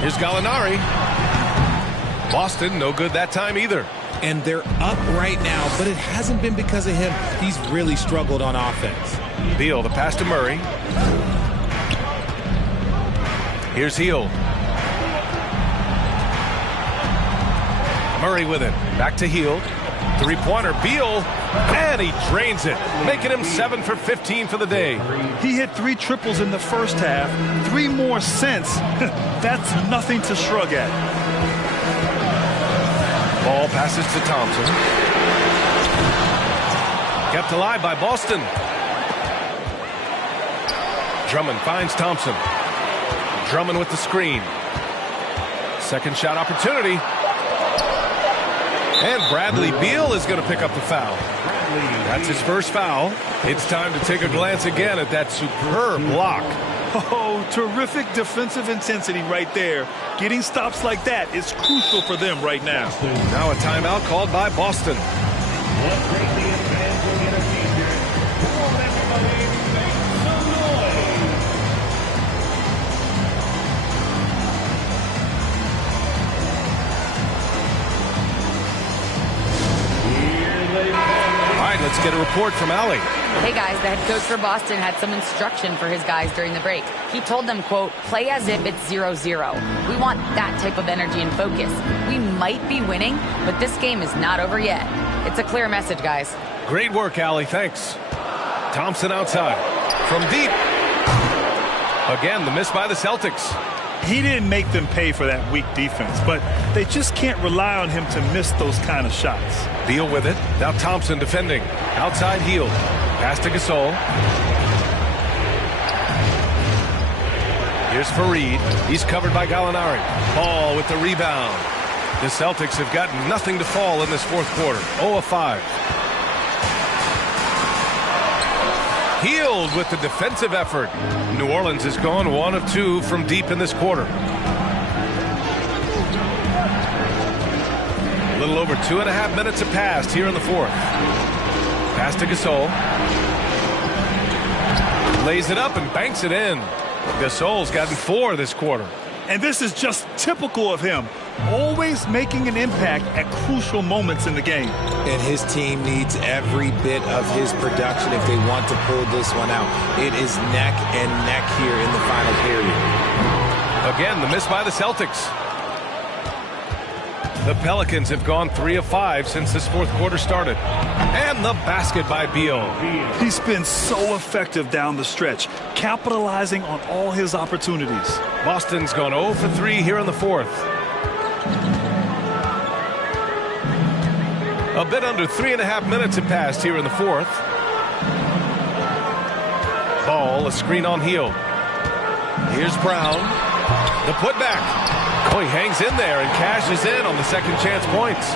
Here's Gallinari. Boston, no good that time either. And they're up right now, but it hasn't been because of him. He's really struggled on offense. Beal, the pass to Murray. Here's Hield. Murray with it. Back to Hield. Three-pointer, Beal, and he drains it, making him 7 for 15 for the day. He hit 3 triples in the first half, 3 more since. That's nothing to shrug at. Ball passes to Thompson. Kept alive by Boston. Drummond finds Thompson. Drummond with the screen. Second shot opportunity. And Bradley Beal is going to pick up the foul. That's his first foul. It's time to take a glance again at that superb block. Oh, terrific defensive intensity right there. Getting stops like that is crucial for them right now. Now a timeout called by Boston. Let's get a report from Allie. Hey guys, the head coach for Boston had some instruction for his guys during the break. He told them, quote, play as if it's 0-0. We want that type of energy and focus. We might be winning, but this game is not over yet. It's a clear message, guys. Great work, Allie. Thanks. Thompson outside. From deep. Again, the miss by the Celtics. He didn't make them pay for that weak defense, but they just can't rely on him to miss those kind of shots. Beal with it. Now Thompson defending. Outside Hield. Pass to Gasol. Here's Fareed. He's covered by Gallinari. Ball with the rebound. The Celtics have got nothing to fall in this fourth quarter. 0 of 5. Hield with the defensive effort. New Orleans has gone 1 of 2 from deep in this quarter. A little over 2.5 minutes have passed here in the fourth. Pass to Gasol. Lays it up and banks it in. Gasol's gotten 4 this quarter. And this is just typical of him. Always making an impact at crucial moments in the game. And his team needs every bit of his production if they want to pull this one out. It is neck and neck here in the final period. Again, the miss by the Celtics. The Pelicans have gone 3 of 5 since this fourth quarter started. And the basket by Beal. He's been so effective down the stretch, capitalizing on all his opportunities. Boston's gone 0 for 3 here in the fourth. A bit under 3.5 minutes have passed here in the fourth. Ball, a screen on Hield. Here's Brown. The putback. Oh, he hangs in there and cashes in on the second chance points.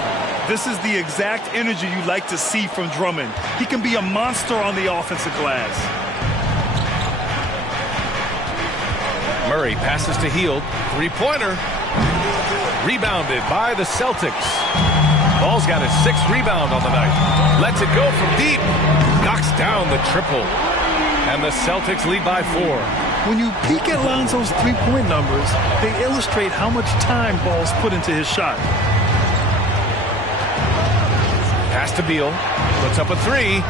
This is the exact energy you like to see from Drummond. He can be a monster on the offensive glass. Murray passes to Hield. Three-pointer. Rebounded by the Celtics. Ball's got his 6th rebound on the night. Lets it go from deep. Knocks down the triple. And the Celtics lead by 4. When you peek at Lonzo's three-point numbers, they illustrate how much time Ball's put into his shot. Pass to Beal. Puts up a 3.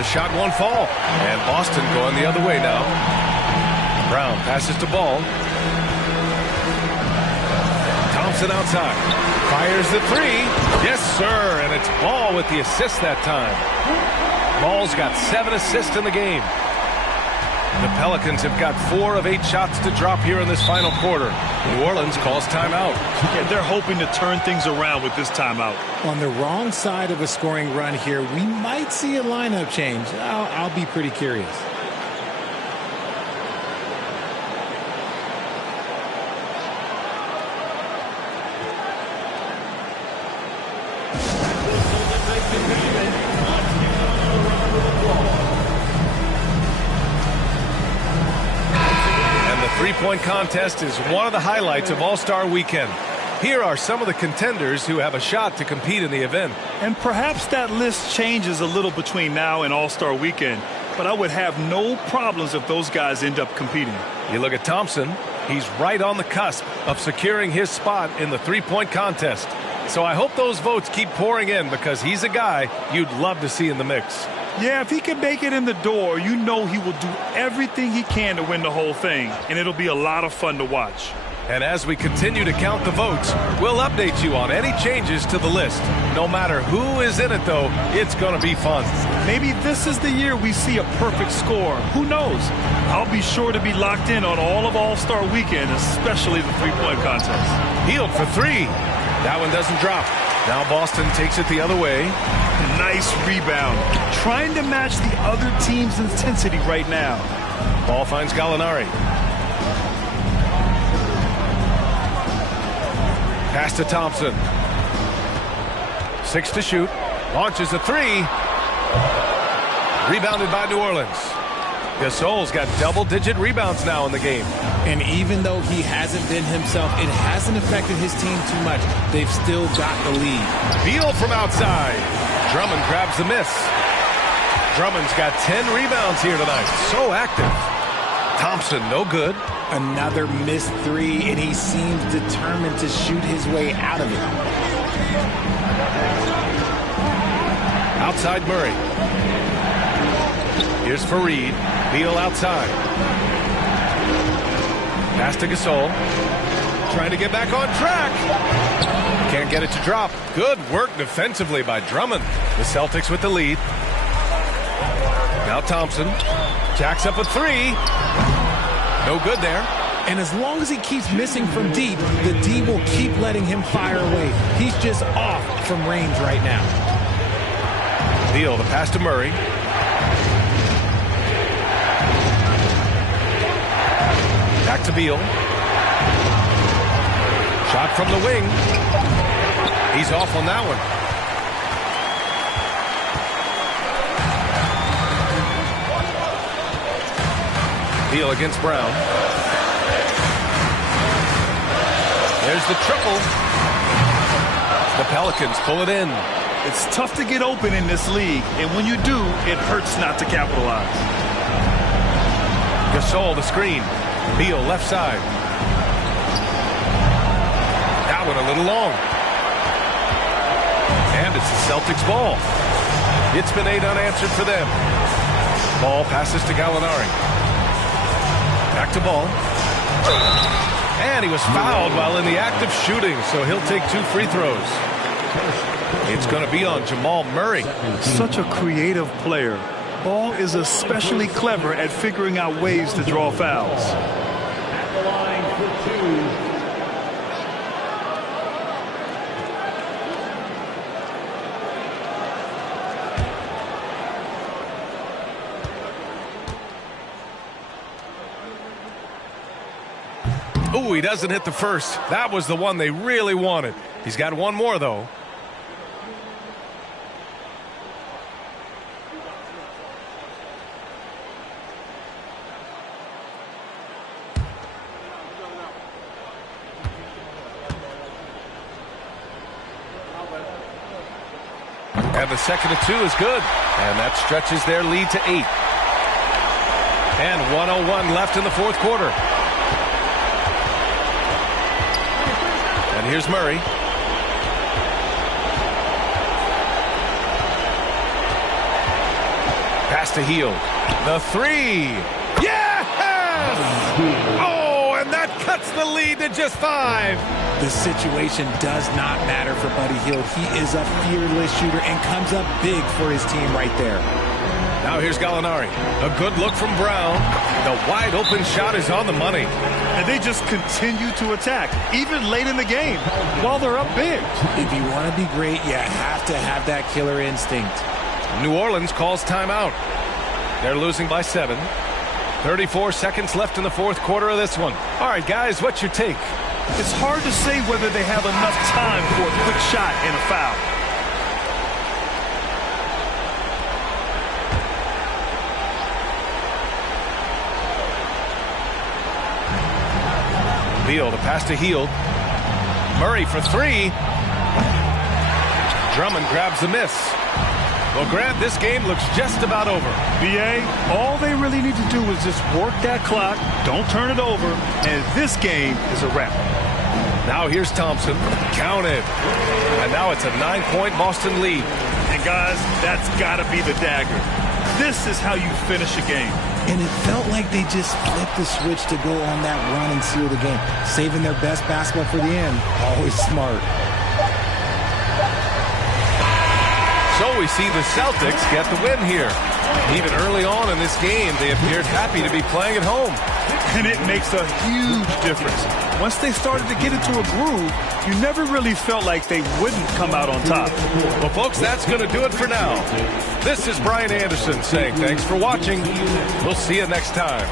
The shot won't fall. And Boston going the other way now. Brown passes to Ball. Thompson outside. Fires the 3. Yes, sir. And it's Ball with the assist that time. Ball's got 7 assists in the game. The Pelicans have got 4 of 8 shots to drop here in this final quarter. New Orleans calls timeout. And they're hoping to turn things around with this timeout. On the wrong side of a scoring run here, we might see a lineup change. I'll be pretty curious. Three-point contest is one of the highlights of All-Star Weekend. Here are some of the contenders who have a shot to compete in the event. And perhaps that list changes a little between now and All-Star Weekend, but I would have no problems if those guys end up competing. You look at Thompson, he's right on the cusp of securing his spot in the three-point contest. So I hope those votes keep pouring in because he's a guy you'd love to see in the mix. Yeah, if he can make it in the door, you know he will do everything he can to win the whole thing, and it'll be a lot of fun to watch. And as we continue to count the votes, we'll update you on any changes to the list. No matter who is in it, though, it's going to be fun. Maybe this is the year we see a perfect score. Who knows? I'll be sure to be locked in on all of All-Star Weekend, especially the three-point contest. Hield for 3. That one doesn't drop. Now Boston takes it the other way. Nice rebound. Trying to match the other team's intensity right now. Ball finds Gallinari. Pass to Thompson. 6 to shoot. Launches a 3. Rebounded by New Orleans. Gasol's got double-digit rebounds now in the game. And even though he hasn't been himself, it hasn't affected his team too much. They've still got the lead. Beal from outside. Drummond grabs the miss. Drummond's got 10 rebounds here tonight. So active. Thompson, no good. Another missed 3, and he seems determined to shoot his way out of it. Outside Murray. Here's Fareed. Beal outside. Pass to Gasol. Trying to get back on track. Can't get it to drop. Good work defensively by Drummond. The Celtics with the lead. Now Thompson. Jacks up a 3. No good there. And as long as he keeps missing from deep, the D will keep letting him fire away. He's just off from range right now. Beal, the pass to Murray. Back to Beal. Shot from the wing. He's off on that one. Beal against Brown. There's the triple. The Pelicans pull it in. It's tough to get open in this league, and when you do, it hurts not to capitalize. Gasol, the screen. Beal, left side. That one a little long. And it's the Celtics ball. It's been 8 unanswered for them. Ball passes to Gallinari. Back to Ball. And he was fouled while in the act of shooting, so he'll take 2 free throws. It's going to be on Jamal Murray. Such a creative player. Ball is especially clever at figuring out ways to draw fouls. At the line for 2. Ooh, he doesn't hit the first. That was the one they really wanted. He's got one more, though. And the second of 2 is good. And that stretches their lead to 8. And 1:01 left in the fourth quarter. And here's Murray. Pass to Hield. The 3. Yes! Oh, and that cuts the lead to just 5. The situation does not matter for Buddy Hield. He is a fearless shooter and comes up big for his team right there. Now here's Gallinari. A good look from Brown. The wide open shot is on the money. And they just continue to attack, even late in the game, while they're up big. If you want to be great, you have to have that killer instinct. New Orleans calls timeout. They're losing by 7. 34 seconds left in the fourth quarter of this one. All right, guys, what's your take? It's hard to say whether they have enough time for a quick shot and a foul. Beal, the pass to Hield. Murray for 3. Drummond grabs the miss. Well, Grant, this game looks just about over. BA, all they really need to do is just work that clock, don't turn it over, and this game is a wrap. Now here's Thompson. Counted. And now it's a 9-point Boston lead. And guys, that's got to be the dagger. This is how you finish a game. And it felt like they just flipped the switch to go on that run and seal the game. Saving their best basketball for the end. Always smart. So we see the Celtics get the win here. Even early on in this game, they appeared happy to be playing at home. And it makes a huge difference. Once they started to get into a groove, you never really felt like they wouldn't come out on top. Well, folks, that's going to do it for now. This is Brian Anderson saying thanks for watching. We'll see you next time.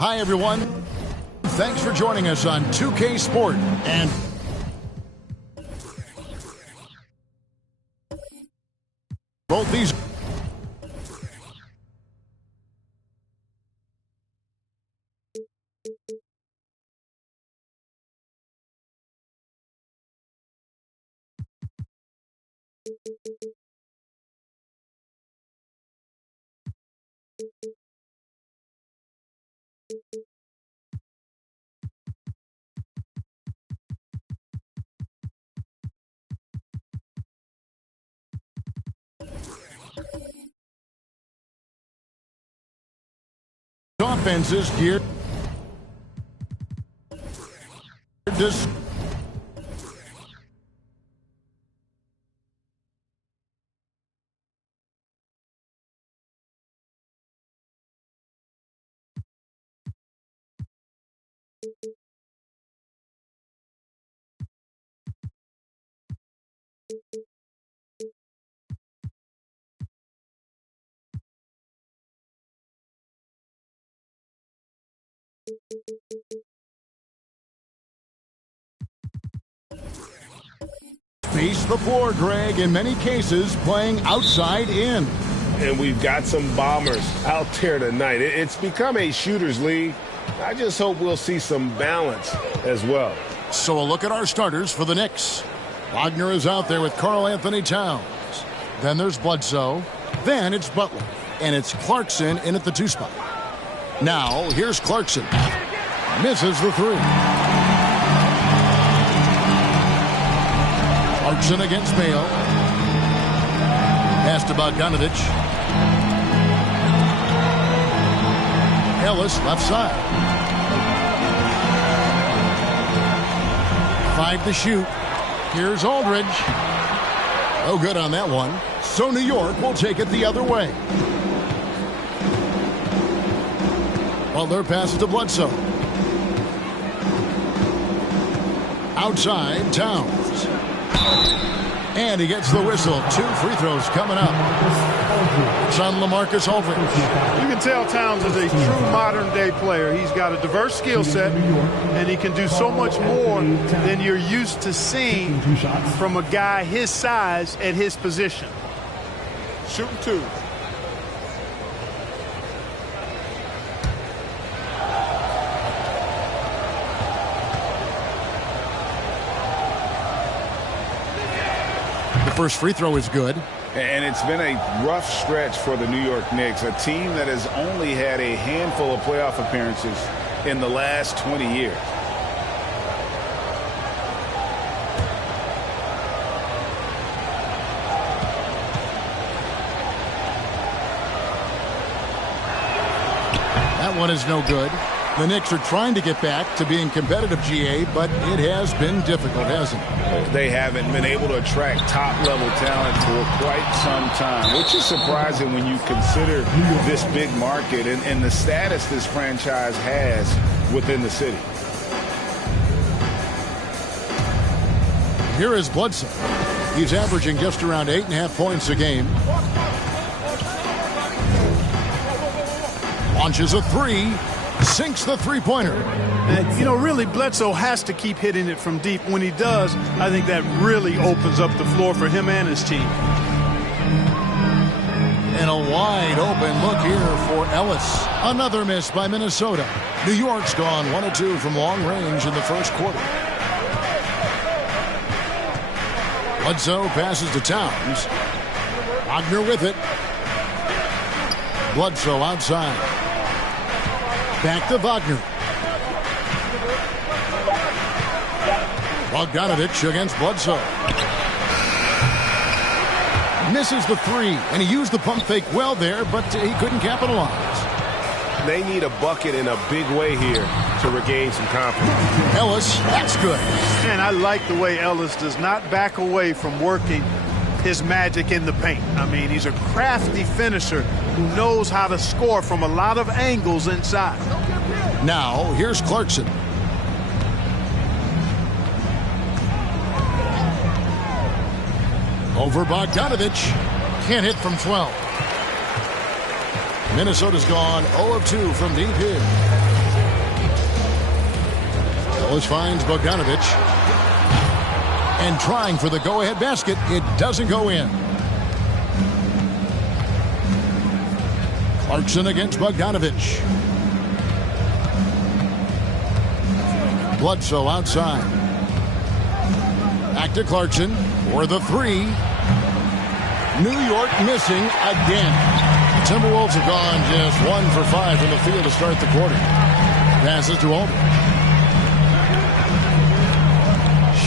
Hi, everyone. Thanks for joining us on 2K Sport. And both these offenses geared this. Space the floor, Greg, in many cases playing outside in. And we've got some bombers out there tonight. It's become a shooter's league. I just hope we'll see some balance as well. So a look at our starters for the Knicks. Wagner is out there with Karl Anthony Towns. Then there's Bledsoe. Then it's Butler. And it's Clarkson in at the 2 spot. Now, here's Clarkson. Misses the 3. Clarkson against Bale. Pass to Bogdanovich. Ellis left side. 5 to shoot. Here's Aldridge. No good on that one. So New York will take it the other way. Butler passes to Bledsoe. Outside, Towns. And he gets the whistle. 2 free throws coming up. It's on LaMarcus Aldridge. You can tell Towns is a true modern-day player. He's got a diverse skill set, and he can do so much more than you're used to seeing from a guy his size at his position. Shooting 2. first free throw is good. And it's been a rough stretch for the New York Knicks, a team that has only had a handful of playoff appearances in the last 20 years. That one is no good. The Knicks are trying to get back to being competitive, GA, but it has been difficult, hasn't it? They haven't been able to attract top-level talent for quite some time, which is surprising when you consider this big market and the status this franchise has within the city. Here is Bledsoe. He's averaging just around 8.5 points a game. Launches a three. Sinks the three-pointer. And, you know, really, Bledsoe has to keep hitting it from deep. When he does, I think that really opens up the floor for him and his team. And a wide-open look here for Ellis. Another miss by Minnesota. New York's gone 1 of 2 from long range in the first quarter. Bledsoe passes to Towns. Wagner with it. Bledsoe outside. Back to Wagner. Bogdanovich against Bledsoe. Misses the three, and he used the pump fake well there, but he couldn't capitalize. They need a bucket in a big way here to regain some confidence. Ellis, that's good. Man, I like the way Ellis does not back away from working his magic in the paint. I mean, he's a crafty finisher who knows how to score from a lot of angles inside. Now, here's Clarkson. Over Bogdanovich. Can't hit from 12. Minnesota's gone 0 of 2 from deep here. Ellis finds Bogdanovich. And trying for the go-ahead basket. It doesn't go in. Clarkson against Bogdanovich. Bledsoe outside. Back to Clarkson for the three. New York missing again. The Timberwolves have gone just 1 for 5 from the field to start the quarter. Passes to Aldridge.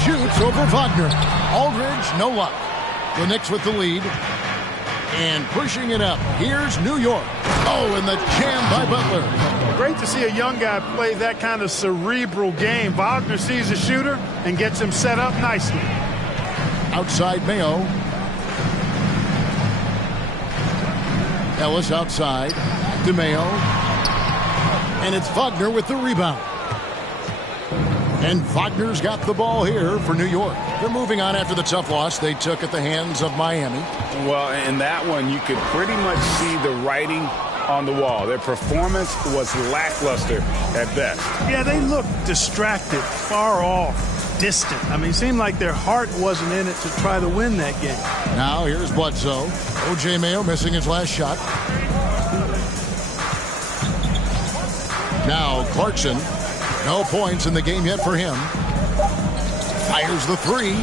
Shoots over Wagner. Aldridge, no luck. The Knicks with the lead. And pushing it up. Here's New York. Oh, and the jam by Butler. Great to see a young guy play that kind of cerebral game. Wagner sees a shooter and gets him set up nicely. Outside Mayo. Ellis outside. Back to Mayo. And it's Wagner with the rebound. And Wagner's got the ball here for New York. They're moving on after the tough loss they took at the hands of Miami. Well, in that one, you could pretty much see the writing on the wall. Their performance was lackluster at best. Yeah, they looked distracted, far off, distant. I mean, it seemed like their heart wasn't in it to try to win that game. Now here's Bledsoe. O.J. Mayo missing his last shot. Now Clarkson. No points in the game yet for him. Fires the three.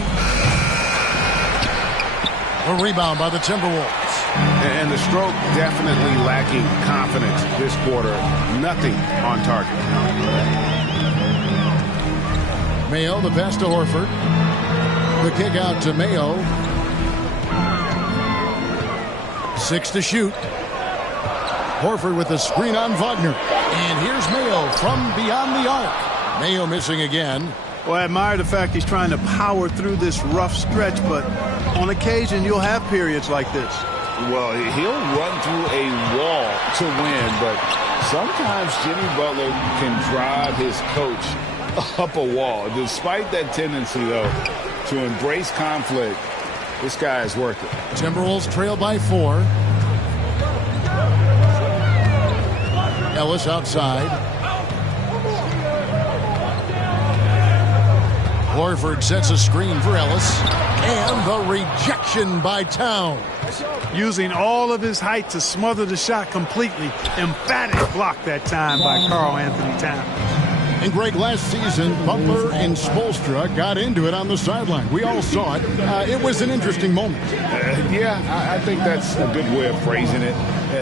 A rebound by the Timberwolves. And the stroke definitely lacking confidence this quarter. Nothing on target. Mayo, the pass to Horford. The kick out to Mayo. 6 to shoot. Horford with the screen on Wagner. And here's Mayo from beyond the arc. Mayo missing again. Well, I admire the fact he's trying to power through this rough stretch, but on occasion you'll have periods like this. Well, he'll run through a wall to win, but sometimes Jimmy Butler can drive his coach up a wall. Despite that tendency, though, to embrace conflict, this guy is worth it. Timberwolves trail by 4. Ellis outside. Horford sets a screen for Ellis. And the rejection by Towns. Using all of his height to smother the shot completely. Emphatic block that time by Karl Anthony Towns. And Greg, last season, Butler and Spoelstra got into it on the sideline. We all saw it. It was an interesting moment. I think that's a good way of phrasing it.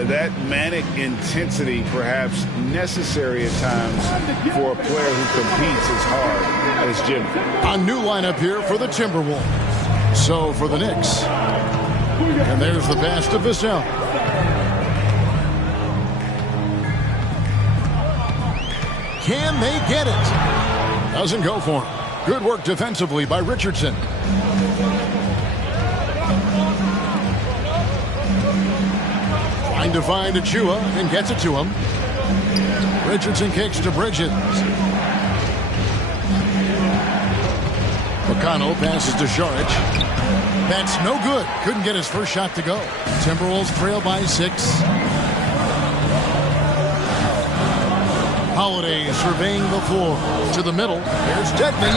That manic intensity perhaps necessary at times for a player who competes as hard as Jim. A new lineup here for the Timberwolves. So for the Knicks. And there's the pass to Vassell. Can they get it? Doesn't go for him. Good work defensively by Richardson. Trying to find Achua and gets it to him. Richardson kicks to Bridges. McConnell passes to Saric. That's no good. Couldn't get his first shot to go. Timberwolves trail by 6. Holiday surveying the floor to the middle. There's Dedmon,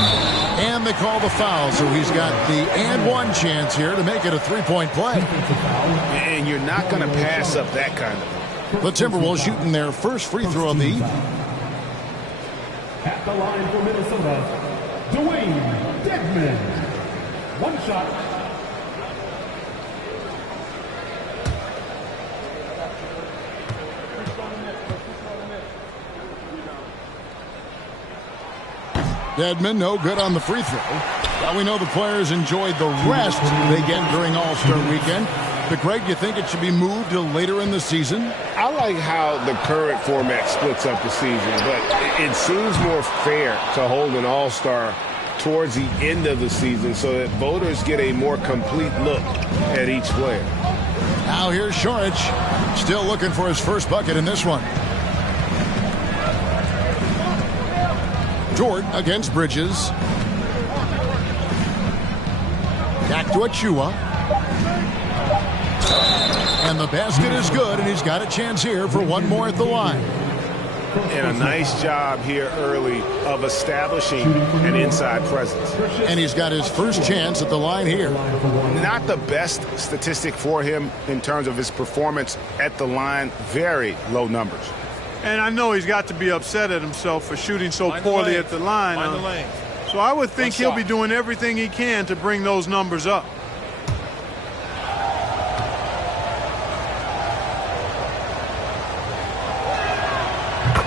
and they call the foul, so he's got the and one chance here to make it a three-point play. And you're not going to pass up that kind of. The Timberwolves shooting their first free throw of the evening. At the line for Minnesota, Dwayne Dedmon. One shot. Dedmon, no good on the free throw. Well, we know the players enjoyed the rest they get during All-Star Weekend. But, Greg, you think it should be moved to later in the season? I like how the current format splits up the season, but it seems more fair to hold an All-Star towards the end of the season so that voters get a more complete look at each player. Now here's Saric, still looking for his first bucket in this one. Dort against Bridges. Back to Achua. And the basket is good, and he's got a chance here for one more at the line. And a nice job here early of establishing an inside presence. And he's got his first chance at the line here. Not the best statistic for him in terms of his performance at the line. Very low numbers. And I know he's got to be upset at himself for shooting so poorly at the line. So I would think he'll be doing everything he can to bring those numbers up.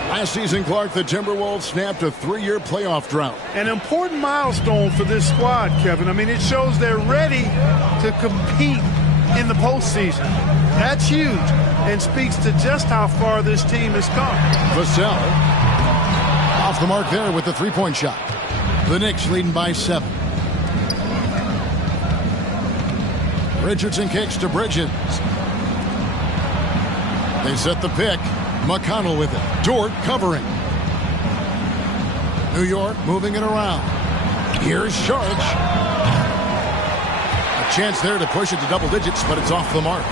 Last season, Clark, the Timberwolves snapped a 3-year playoff drought. An important milestone for this squad, Kevin. I mean, it shows they're ready to compete in the postseason. That's huge and speaks to just how far this team has come. Vassell off the mark there with the three-point shot. The Knicks leading by 7. Richardson kicks to Bridges. They set the pick. McConnell with it. Dort covering. New York moving it around. Here's Saric. A chance there to push it to double digits, but it's off the mark.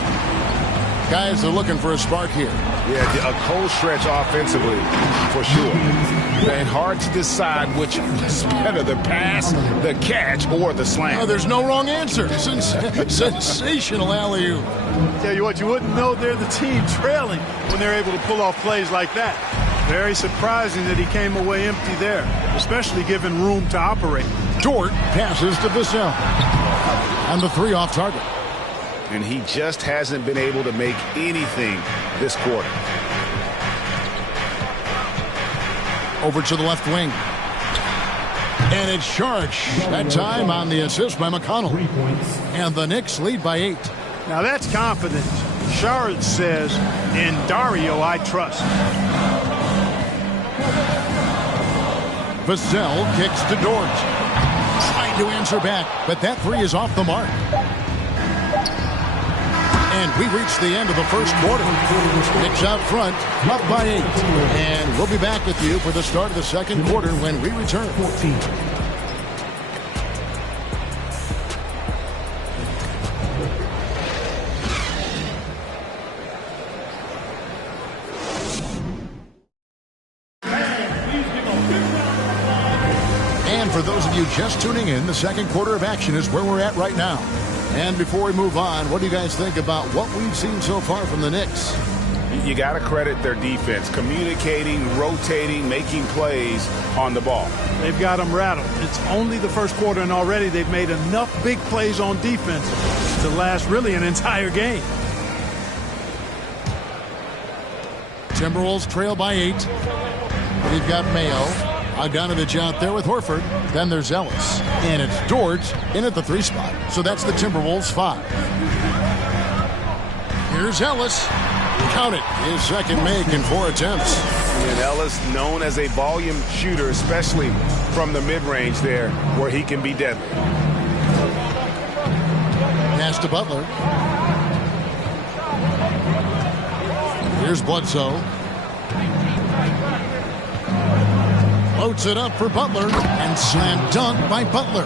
Guys are looking for a spark here. Yeah, a cold stretch offensively, for sure. And hard to decide which is better, the pass, the catch, or the slam. Oh, there's no wrong answer. Sensational alley-oop. Tell you what, you wouldn't know they're the team trailing when they're able to pull off plays like that. Very surprising that he came away empty there, especially given room to operate. Dort passes to Vassell. And the 3 off target. And he just hasn't been able to make anything this quarter. Over to the left wing. And it's Saric. That time on the assist by McConnell. And the Knicks lead by 8. Now that's confidence. Saric says, in Dario I trust. Vassell kicks to Dort. Trying to answer back, but that 3 is off the mark. And we reach the end of the first quarter. Knicks out front, up by 8. And we'll be back with you for the start of the second quarter when we return. And for those of you just tuning in, the second quarter of action is where we're at right now. And before we move on, what do you guys think about what we've seen so far from the Knicks? you got to credit their defense, communicating, rotating, making plays on the ball. They've got them rattled. It's only the first quarter, and already they've made enough big plays on defense to last really an entire game. Timberwolves trail by 8. We've got Mayo. Bogdanovich out there with Horford. Then there's Ellis. And it's Dort in at the 3 spot. So that's the Timberwolves 5. Here's Ellis. Count it. His second make in 4 attempts. And Ellis known as a volume shooter, especially from the mid-range there where he can be deadly. Pass to Butler. Here's Bledsoe. Floats it up for Butler and slam dunk by Butler.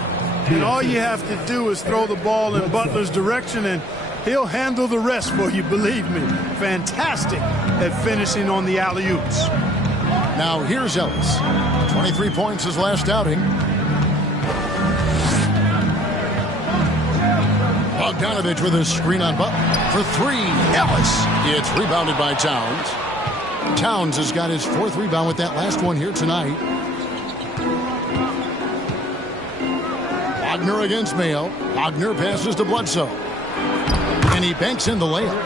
And all you have to do is throw the ball in Butler's direction and he'll handle the rest for you, believe me. Fantastic at finishing on the alley-oops. Now here's Ellis. 23 points his last outing. Bogdanovich with a screen on Butler for 3. Ellis. It's rebounded by Towns. Towns has got his 4th rebound with that last one here tonight. Wagner against Mayo. Wagner passes to Bledsoe. And he banks in the layup.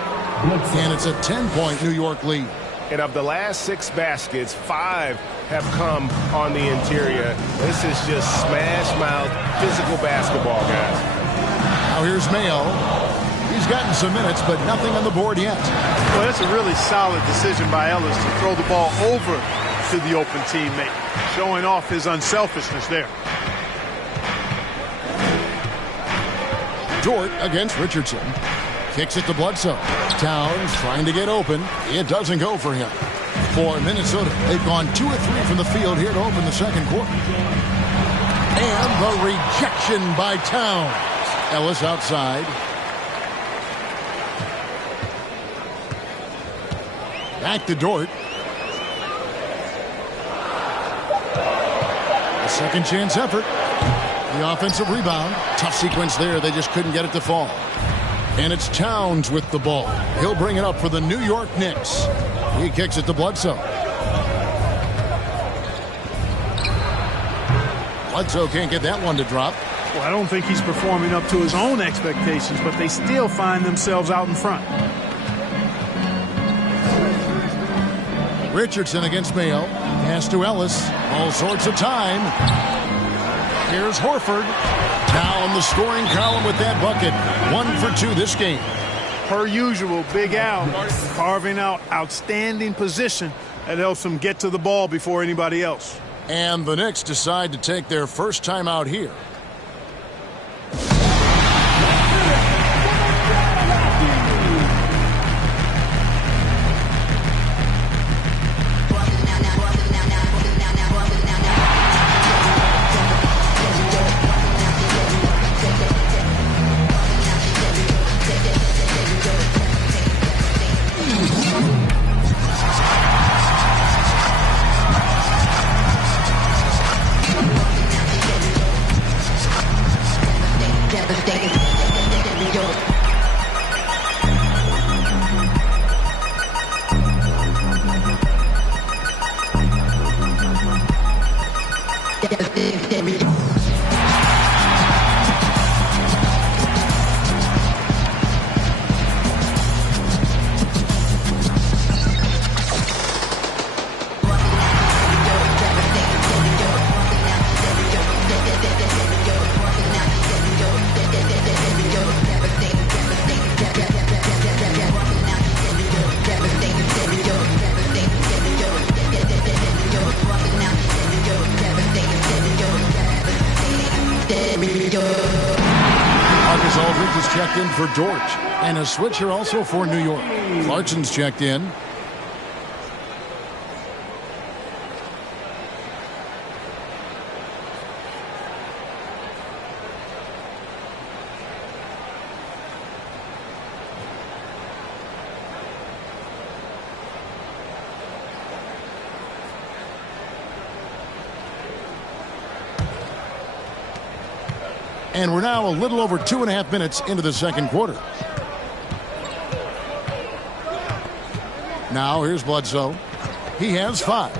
And it's a 10-point New York lead. And of the last 6 baskets, 5 have come on the interior. This is just smash-mouth physical basketball, guys. Now here's Mayo. He's gotten some minutes, but nothing on the board yet. Well, that's a really solid decision by Ellis to throw the ball over to the open teammate, showing off his unselfishness there. Dort against Richardson. Kicks it to Bledsoe. Towns trying to get open. It doesn't go for him. For Minnesota, they've gone 2 of 3 from the field here to open the second quarter. And the rejection by Towns. Ellis outside. Back to Dort. A second chance effort. The offensive rebound. Tough sequence there. They just couldn't get it to fall. And it's Towns with the ball. He'll bring it up for the New York Knicks. He kicks it to Bledsoe. Bledsoe can't get that one to drop. Well, I don't think he's performing up to his own expectations, but they still find themselves out in front. Richardson against Mayo. Pass to Ellis. All sorts of time. Here's Horford. Down the scoring column with that bucket. 1 for 2 this game. Per usual, Big Al carving out outstanding position that helps him get to the ball before anybody else. And the Knicks decide to take their first time out here. Checked in for Dort, and a switcher also for New York. Clarkson's checked in. And we're now a little over 2.5 minutes into the second quarter. Now here's Bledsoe. He has 5.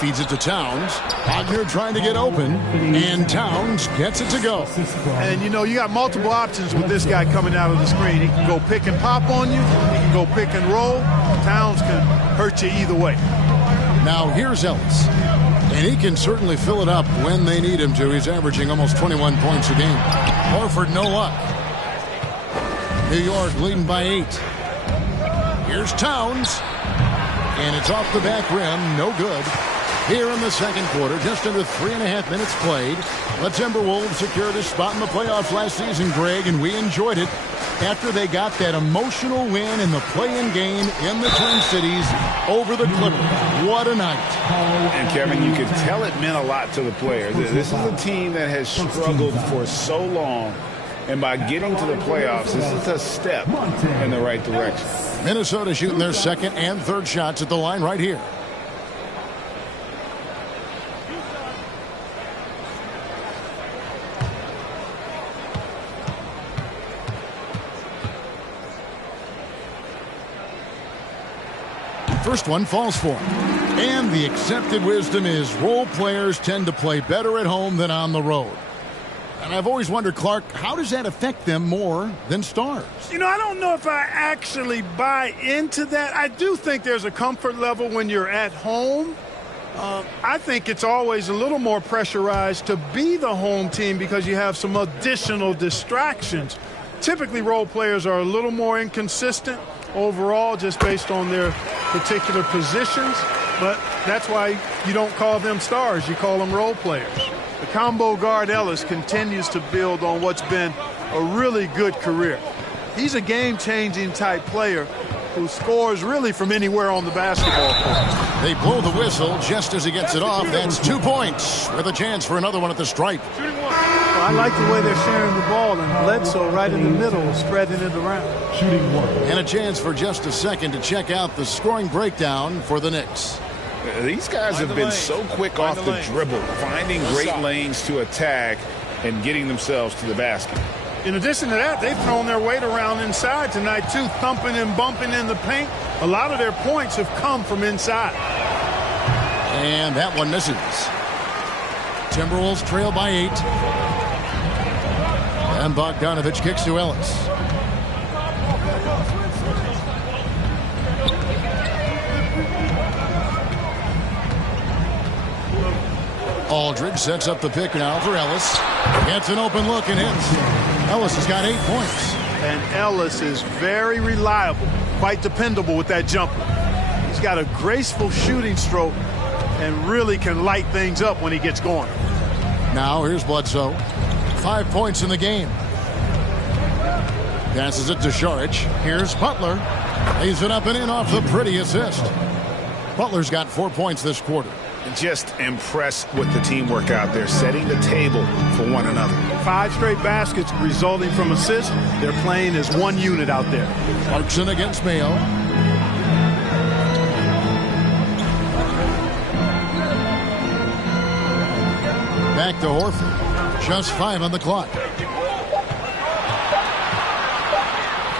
Feeds it to Towns. Wagner trying to get open, and Towns gets it to go. And, you know, you got multiple options with this guy coming out of the screen. He can go pick and pop on you. He can go pick and roll. Towns can hurt you either way. Now here's Ellis. And he can certainly fill it up when they need him to. He's averaging almost 21 points a game. Horford, no luck. New York leading by 8. Here's Towns. And it's off the back rim. No good. Here in the second quarter, just under 3.5 minutes played. The Timberwolves secured a spot in the playoffs last season, Greg, and we enjoyed it after they got that emotional win in the play-in game in the Twin Cities over the Clippers. What a night. And, Kevin, you can tell it meant a lot to the players. This is a team that has struggled for so long, and by getting to the playoffs, this is a step in the right direction. Minnesota shooting their second and third shots at the line right here. First one falls for him. And the accepted wisdom is role players tend to play better at home than on the road. And I've always wondered, Clark, how does that affect them more than stars? You know, I don't know if I actually buy into that. I do think there's a comfort level when you're at home. I think it's always a little more pressurized to be the home team because you have some additional distractions. Typically, role players are a little more inconsistent overall just based on their particular positions, but that's why you don't call them stars. You call them role players. The combo guard Ellis continues to build on what's been a really good career. He's a game-changing type player who scores really from anywhere on the basketball court. They blow the whistle just as he gets it off. That's 2 points with a chance for another one at the stripe. Well, I like the way they're sharing the ball, and Bledsoe right in the middle, spreading it around. Shooting 1. And a chance for just a second to check out the scoring breakdown for the Knicks. These guys have been so quick off the dribble, finding great lanes to attack and getting themselves to the basket. In addition to that, they've thrown their weight around inside tonight, too, thumping and bumping in the paint. A lot of their points have come from inside. And that one misses. Timberwolves trail by 8. And Bogdanovich kicks to Ellis. Aldridge sets up the pick now for Ellis. Gets an open look and hits. Ellis has got 8 points. And Ellis is very reliable, quite dependable with that jumper. He's got a graceful shooting stroke and really can light things up when he gets going. Now here's Bledsoe. 5 points in the game. Passes it to Šarić. Here's Butler. Lays it up and in off the pretty assist. Butler's got 4 points this quarter. Just impressed with the teamwork out there, setting the table for one another. 5 straight baskets resulting from assists. They're playing as one unit out there. Clarkson against Mayo. Back to Horford. Just 5 on the clock.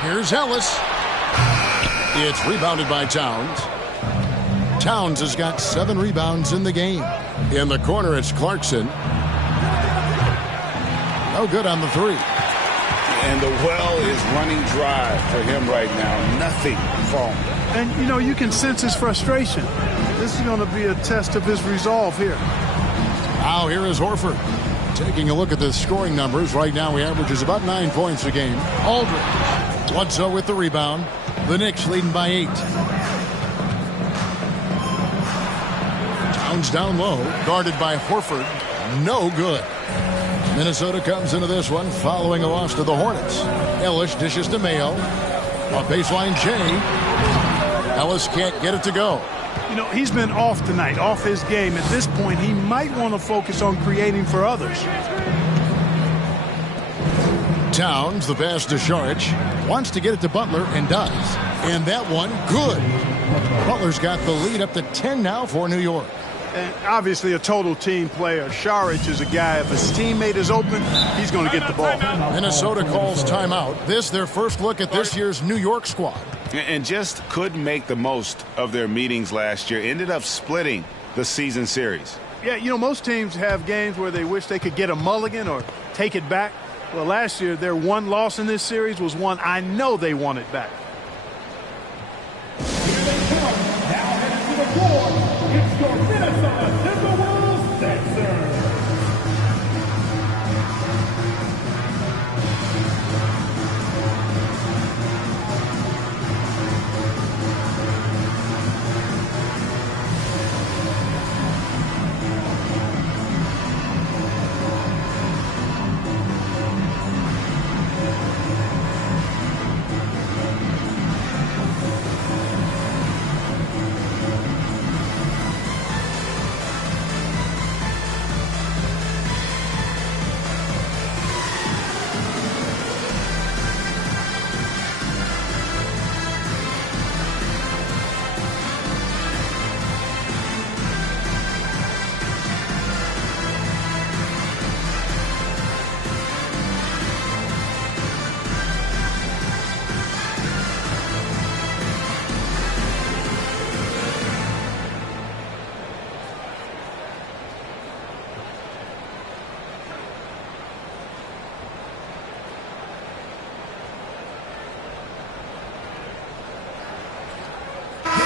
Here's Ellis. It's rebounded by Towns. Towns has got 7 rebounds in the game. In the corner, it's Clarkson. No good on the 3. And the well is running dry for him right now. Nothing falling. And, you know, you can sense his frustration. This is going to be a test of his resolve here. Now here is Horford. Taking a look at the scoring numbers. Right now he averages about 9 points a game. Aldridge. Bledsoe with the rebound. The Knicks leading by 8. Towns down low, guarded by Horford. No good. Minnesota comes into this one following a loss to the Hornets. Ellis dishes to Mayo. A baseline J. Ellis can't get it to go. You know, he's been off tonight, off his game. At this point, he might want to focus on creating for others. Towns, the pass to Šarić, wants to get it to Butler and does. And that one, good. Butler's got the lead up to 10 now for New York. And obviously a total team player. Šarić is a guy, if his teammate is open, he's going to get the ball. Minnesota calls timeout. This their first look at this year's New York squad. And just couldn't make the most of their meetings last year. Ended up splitting the season series. Yeah, you know, most teams have games where they wish they could get a mulligan or take it back. Well, last year, their one loss in this series was one I know they wanted back. Here they come. Now headed to the floor. It's your Minnesota Timberwolves Sixers.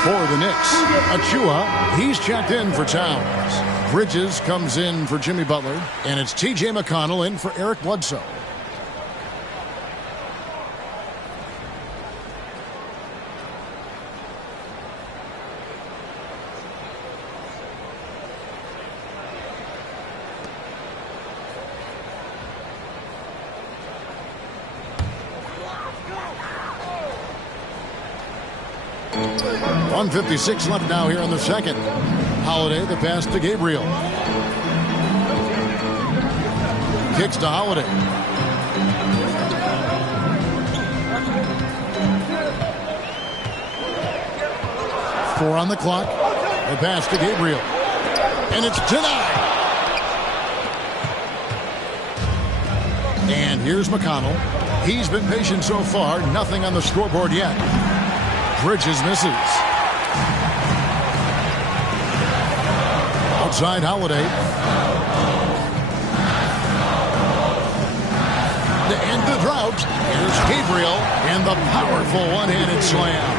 For the Knicks, Achua, he's checked in for Towns. Bridges comes in for Jimmy Butler, and it's T.J. McConnell in for Eric Bledsoe. .156 left now here in the second. Holiday, the pass to Gabriel. Kicks to Holiday. Four on the clock. The pass to Gabriel. And it's denied. And here's McConnell. He's been patient so far. Nothing on the scoreboard yet. Bridges misses. Outside Holiday. To end the drought, here's Gabriel and the powerful one-handed slam.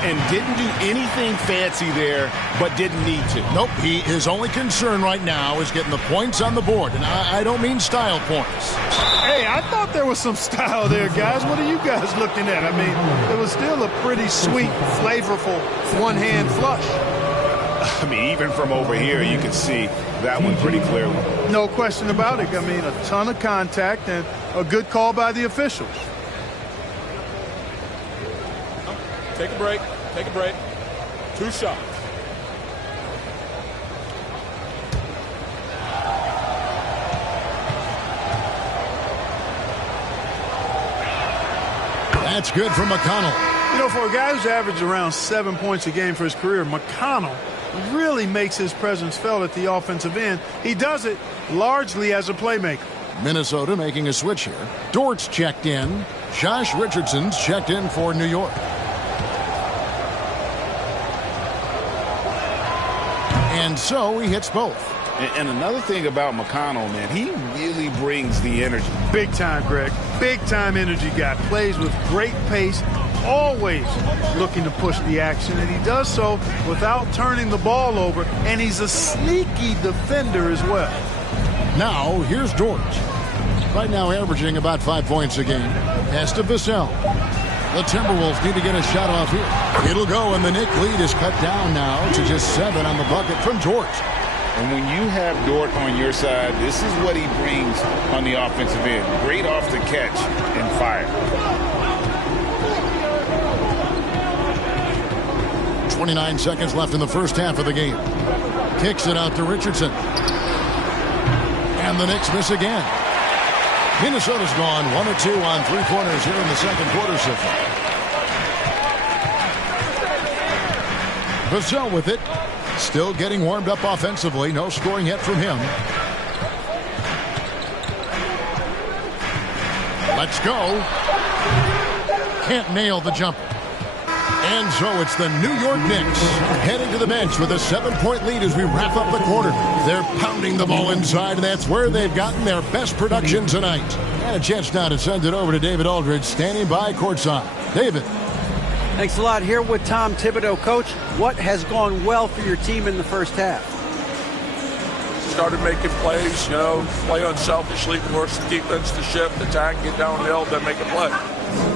And didn't do anything fancy there, but didn't need to. Nope, his only concern right now is getting the points on the board. And I don't mean style points. Hey, I thought there was some style there, guys. What are you guys looking at? I mean, it was still a pretty sweet, flavorful one-hand flush. I mean, even from over here, you can see that one pretty clearly. No question about it. I mean, a ton of contact and a good call by the officials. Take a break. Take a break. 2 shots. That's good from McConnell. You know, for a guy who's averaged around 7 points a game for his career, McConnell really makes his presence felt at the offensive end. He does it largely as a playmaker. Minnesota making a switch here. Dort's checked in. Josh Richardson's checked in for New York. And so he hits both. And another thing about McConnell, man, he really brings the energy. Big time, Greg. Big time energy guy. Plays with great pace, always looking to push the action, and he does so without turning the ball over, and he's a sneaky defender as well. Now, here's Dort. Right now averaging about 5 points a game. Pass to Vassell. The Timberwolves need to get a shot off here. It'll go, and the Knick lead is cut down now to just 7 on the bucket from Dort. And when you have Dort on your side, this is what he brings on the offensive end. Great off the catch and fire. 29 seconds left in the first half of the game. Kicks it out to Richardson. And the Knicks miss again. Minnesota's gone 1 of 2 on 3-pointers here in the second quarter so far. Vassell with it. Still getting warmed up offensively. No scoring yet from him. Let's go. Can't nail the jumper. And so it's the New York Knicks heading to the bench with a 7-point lead as we wrap up the quarter. They're pounding the ball inside, and that's where they've gotten their best production tonight. And a chance now to send it over to David Aldridge, standing by courtside. David. Thanks a lot. Here with Tom Thibodeau. Coach, what has gone well for your team in the first half? Started making plays, play unselfishly, force the defense to shift, attack, get downhill, then make a play.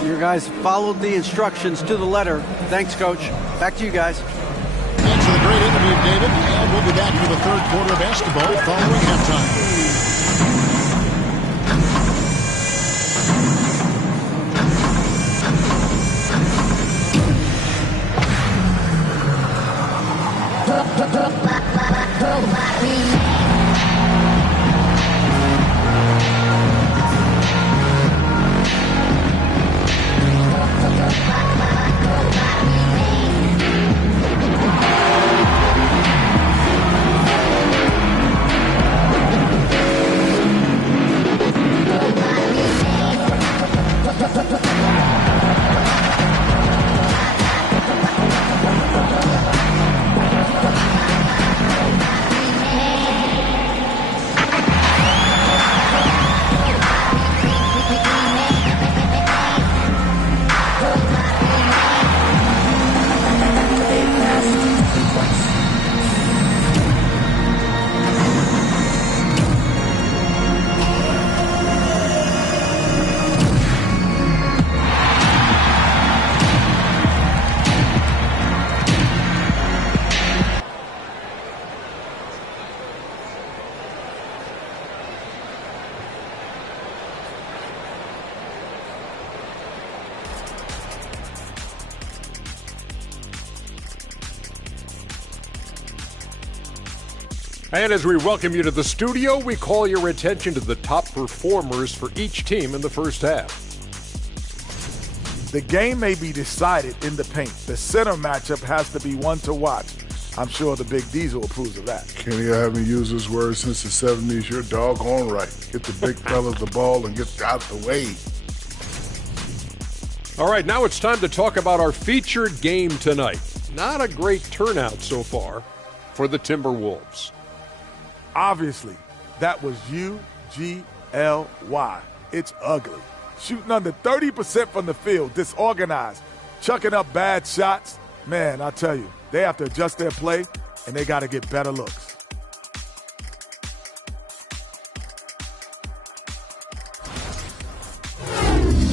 Your guys followed the instructions to the letter. Thanks, Coach. Back to you guys. Thanks for the great interview, David. And we'll be back for the third quarter of basketball following halftime. And as we welcome you to the studio, we call your attention to the top performers for each team in the first half. The game may be decided in the paint. The center matchup has to be one to watch. I'm sure the Big Diesel approves of that. Kenny, I haven't used this word since the 70s. You're doggone right. Get the big fella the ball and get out of the way. All right, now it's time to talk about our featured game tonight. Not a great turnout so far for the Timberwolves. Obviously, that was UGLY. It's ugly. Shooting under 30% from the field, disorganized, chucking up bad shots. Man, I tell you, they have to adjust their play, and they got to get better looks.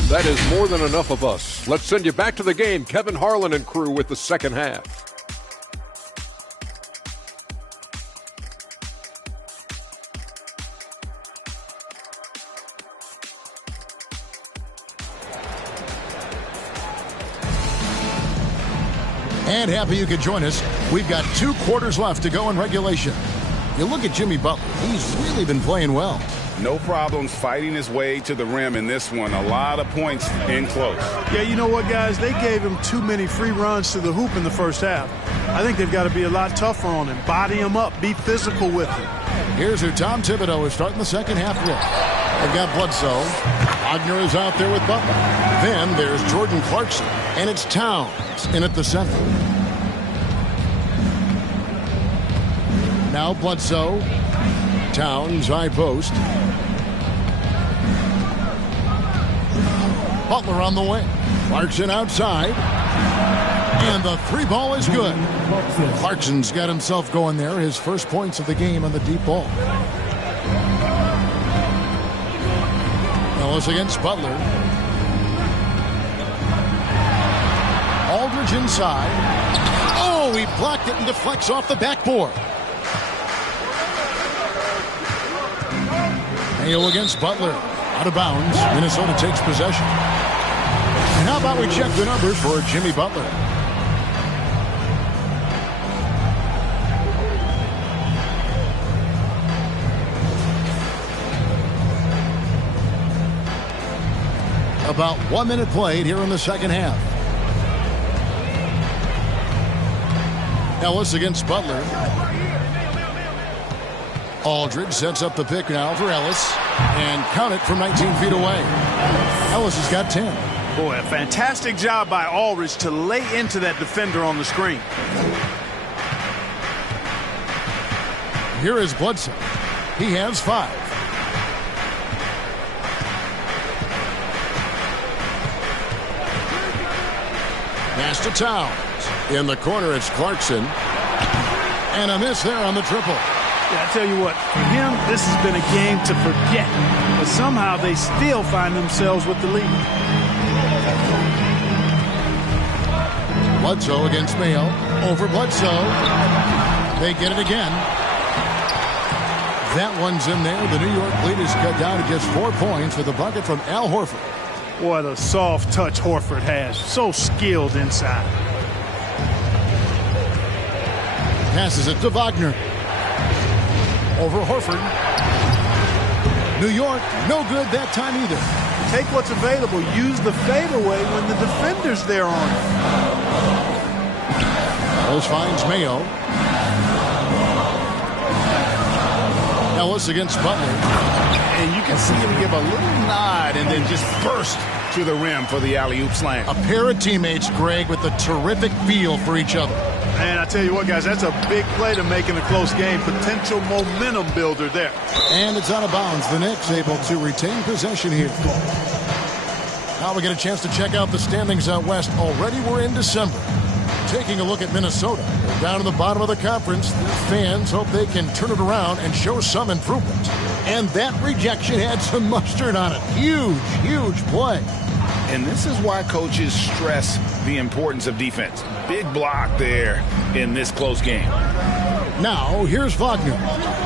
That is more than enough of us. Let's send you back to the game. Kevin Harlan and crew with the second half. And happy you could join us. We've got 2 quarters left to go in regulation. You look at Jimmy Butler. He's really been playing well. No problems fighting his way to the rim in this one. A lot of points in close. Yeah, you know what, guys? They gave him too many free runs to the hoop in the first half. I think they've got to be a lot tougher on him. Body him up. Be physical with him. Here's who Tom Thibodeau is starting the second half with. They've got Bledsoe. Wagner is out there with Butler. Then there's Jordan Clarkson. And it's Towns in at the center. Now Bledsoe. Towns, high post. Butler on the wing. Clarkson outside. And the 3-ball is good. Clarkson's got himself going there. His first points of the game on the deep ball. Ellis against Butler. Aldridge inside. Oh, he blocked it and deflects off the backboard. Hale against Butler. Out of bounds. Minnesota takes possession. And how about we check the numbers for Jimmy Butler? About 1 minute played here in the second half. Ellis against Butler. Aldridge sets up the pick now for Ellis. And count it from 19 feet away. Ellis has got 10. Boy, a fantastic job by Ulrich to lay into that defender on the screen. Here is Bledsoe. He has 5. Pass to Towns. In the corner, it's Clarkson. And a miss there on the triple. Yeah, I tell you what, for him, this has been a game to forget. But somehow they still find themselves with the lead. Bledsoe against Mayo. Over Bledsoe. They get it again. That one's in there. The New York lead is cut down to just 4 points with a bucket from Al Horford. What a soft touch Horford has. So skilled inside. Passes it to Wagner. Over Horford. New York, no good that time either. Take what's available. Use the fadeaway when the defender's there on it. Rose finds Mayo. Ellis against Butler. And you can see him give a little nod and then just burst to the rim for the alley-oop slam. A pair of teammates, Greg, with a terrific feel for each other. And I tell you what, guys, that's a big play to make in a close game. Potential momentum builder there. And it's out of bounds. The Knicks able to retain possession here. Now we get a chance to check out the standings out west. Already we're in December. Taking a look at Minnesota. They're down to the bottom of the conference. Their fans hope they can turn it around and show some improvement. And that rejection had some mustard on it. Huge, huge play. And this is why coaches stress the importance of defense. Big block there in this close game. Now, here's Wagner.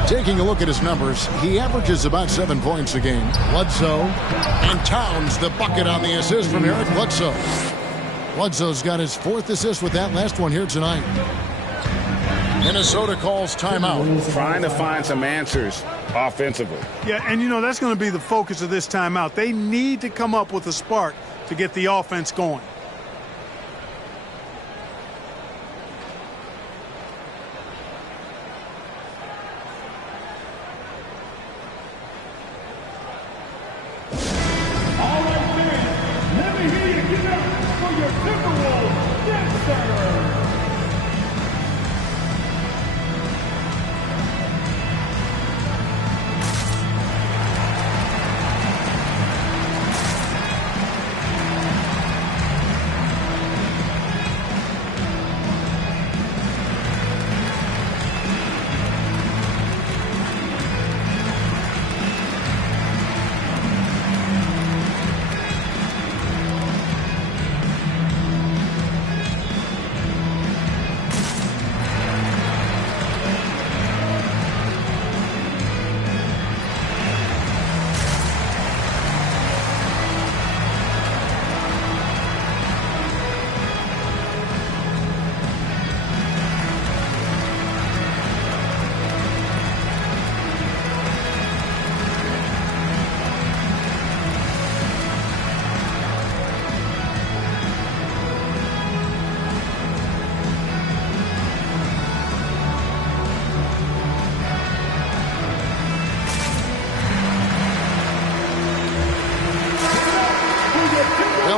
Taking a look at his numbers, he averages about 7 points a game. Bledsoe and Towns, the bucket on the assist from Eric Bledsoe. Bledsoe's got his 4th assist with that last one here tonight. Minnesota calls timeout. Trying to find some answers offensively. Yeah, and you know, that's going to be the focus of this timeout. They need to come up with a spark to get the offense going.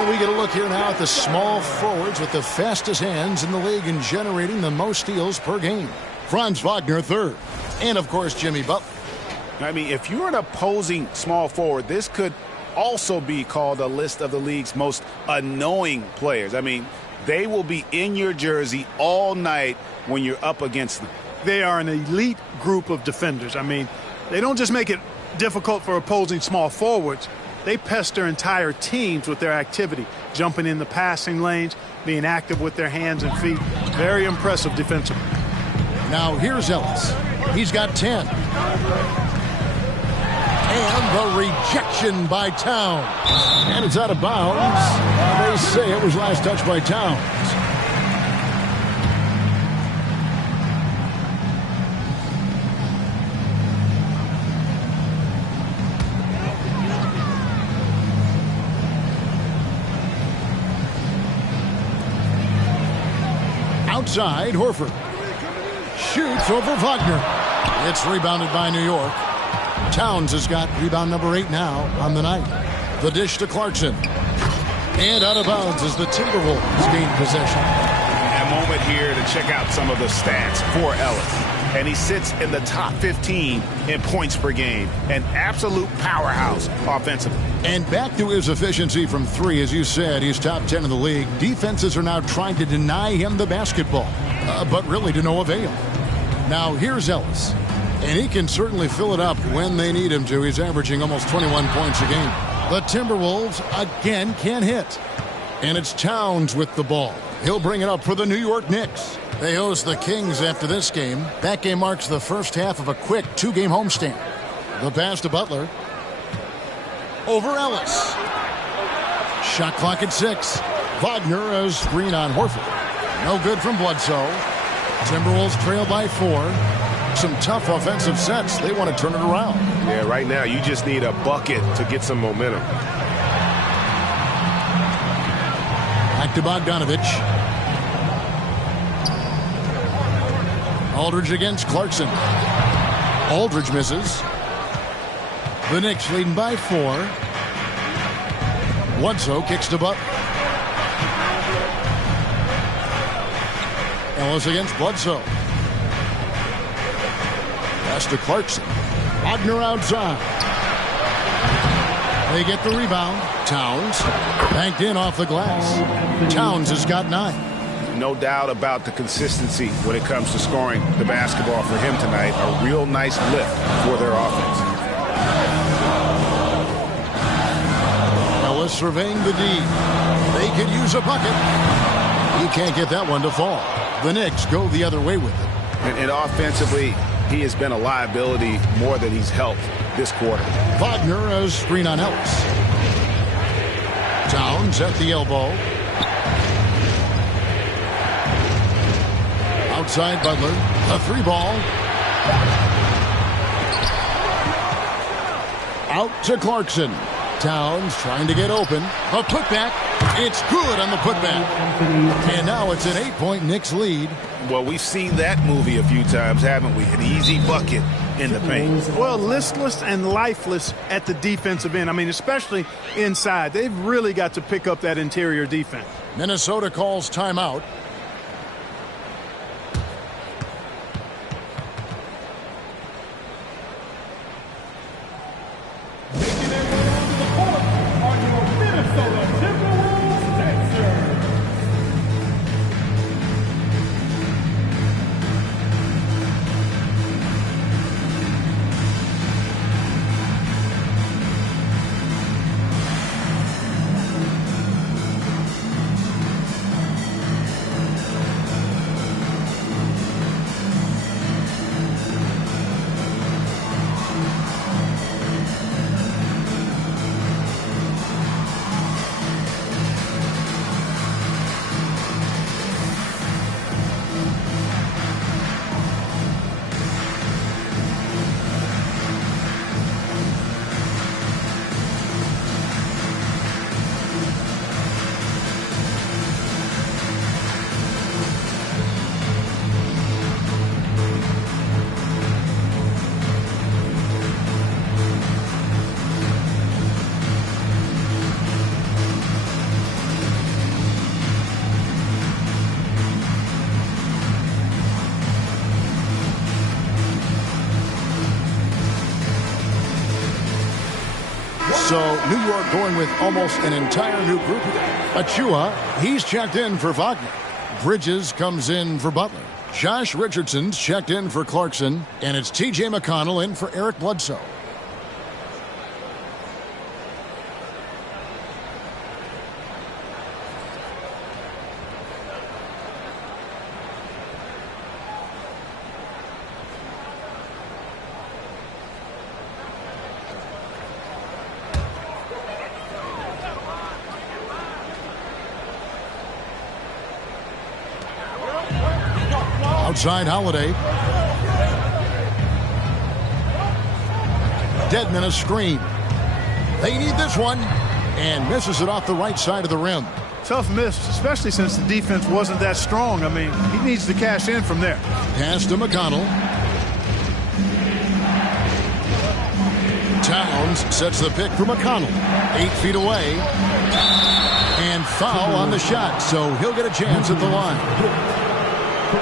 We get a look here now at the small forwards with the fastest hands in the league and generating the most steals per game. Franz Wagner 3rd. And, of course, Jimmy Butler. I mean, if you're an opposing small forward, this could also be called a list of the league's most annoying players. I mean, they will be in your jersey all night when you're up against them. They are an elite group of defenders. I mean, they don't just make it difficult for opposing small forwards. They pester entire teams with their activity, jumping in the passing lanes, being active with their hands and feet. Very impressive defensively. Now here's Ellis. He's got 10. And the rejection by Towns. And it's out of bounds. They say it was last touched by Towns. Outside, Horford shoots over Wagner. It's rebounded by New York. Towns has got rebound number 8 now on the night. The dish to Clarkson. And out of bounds as the Timberwolves gain possession. A moment here to check out some of the stats for Ellis. And he sits in the top 15 in points per game. An absolute powerhouse offensively. And back to his efficiency from three, as you said, he's top 10 in the league. Defenses are now trying to deny him the basketball, but really to no avail. Now here's Ellis, and he can certainly fill it up when they need him to. He's averaging almost 21 points a game. The Timberwolves again can't hit. And it's Towns with the ball. He'll bring it up for the New York Knicks. They host the Kings after this game. That game marks the first half of a quick two-game homestand. The pass to Butler. Over Ellis. Shot clock at 6. Wagner, a screen on Horford. No good from Bledsoe. Timberwolves trail by 4. Some tough offensive sets. They want to turn it around. Yeah, right now you just need a bucket to get some momentum. Back to Bogdanovich. Aldridge against Clarkson. Aldridge misses. The Knicks leading by 4. Bledsoe kicks to Butler. Ellis against Bledsoe. Pass to Clarkson. Wagner outside. They get the rebound. Towns banked in off the glass. Towns has got 9. No doubt about the consistency when it comes to scoring the basketball for him tonight. A real nice lift for their offense. Ellis surveying the D. They could use a bucket. He can't get that one to fall. The Knicks go the other way with it. And offensively, he has been a liability more than he's helped this quarter. Wagner, a screen on Ellis. Towns at the elbow. Outside Butler. A 3-ball. Out to Clarkson. Towns trying to get open. A putback. It's good on the putback. And now it's an 8-point Knicks lead. Well, we've seen that movie a few times, haven't we? An easy bucket in the paint. Well, listless and lifeless at the defensive end. I mean, especially inside. They've really got to pick up that interior defense. Minnesota calls timeout. So New York going with almost an entire new group. Achua, he's checked in for Wagner. Bridges comes in for Butler. Josh Richardson's checked in for Clarkson. And it's T.J. McConnell in for Eric Bledsoe. Outside Holiday. Dedman a screen. They need this one. And misses it off the right side of the rim. Tough miss, especially since the defense wasn't that strong. I mean, he needs to cash in from there. Pass to McConnell. Towns sets the pick for McConnell. 8 feet away. And foul on the shot, so he'll get a chance at the line.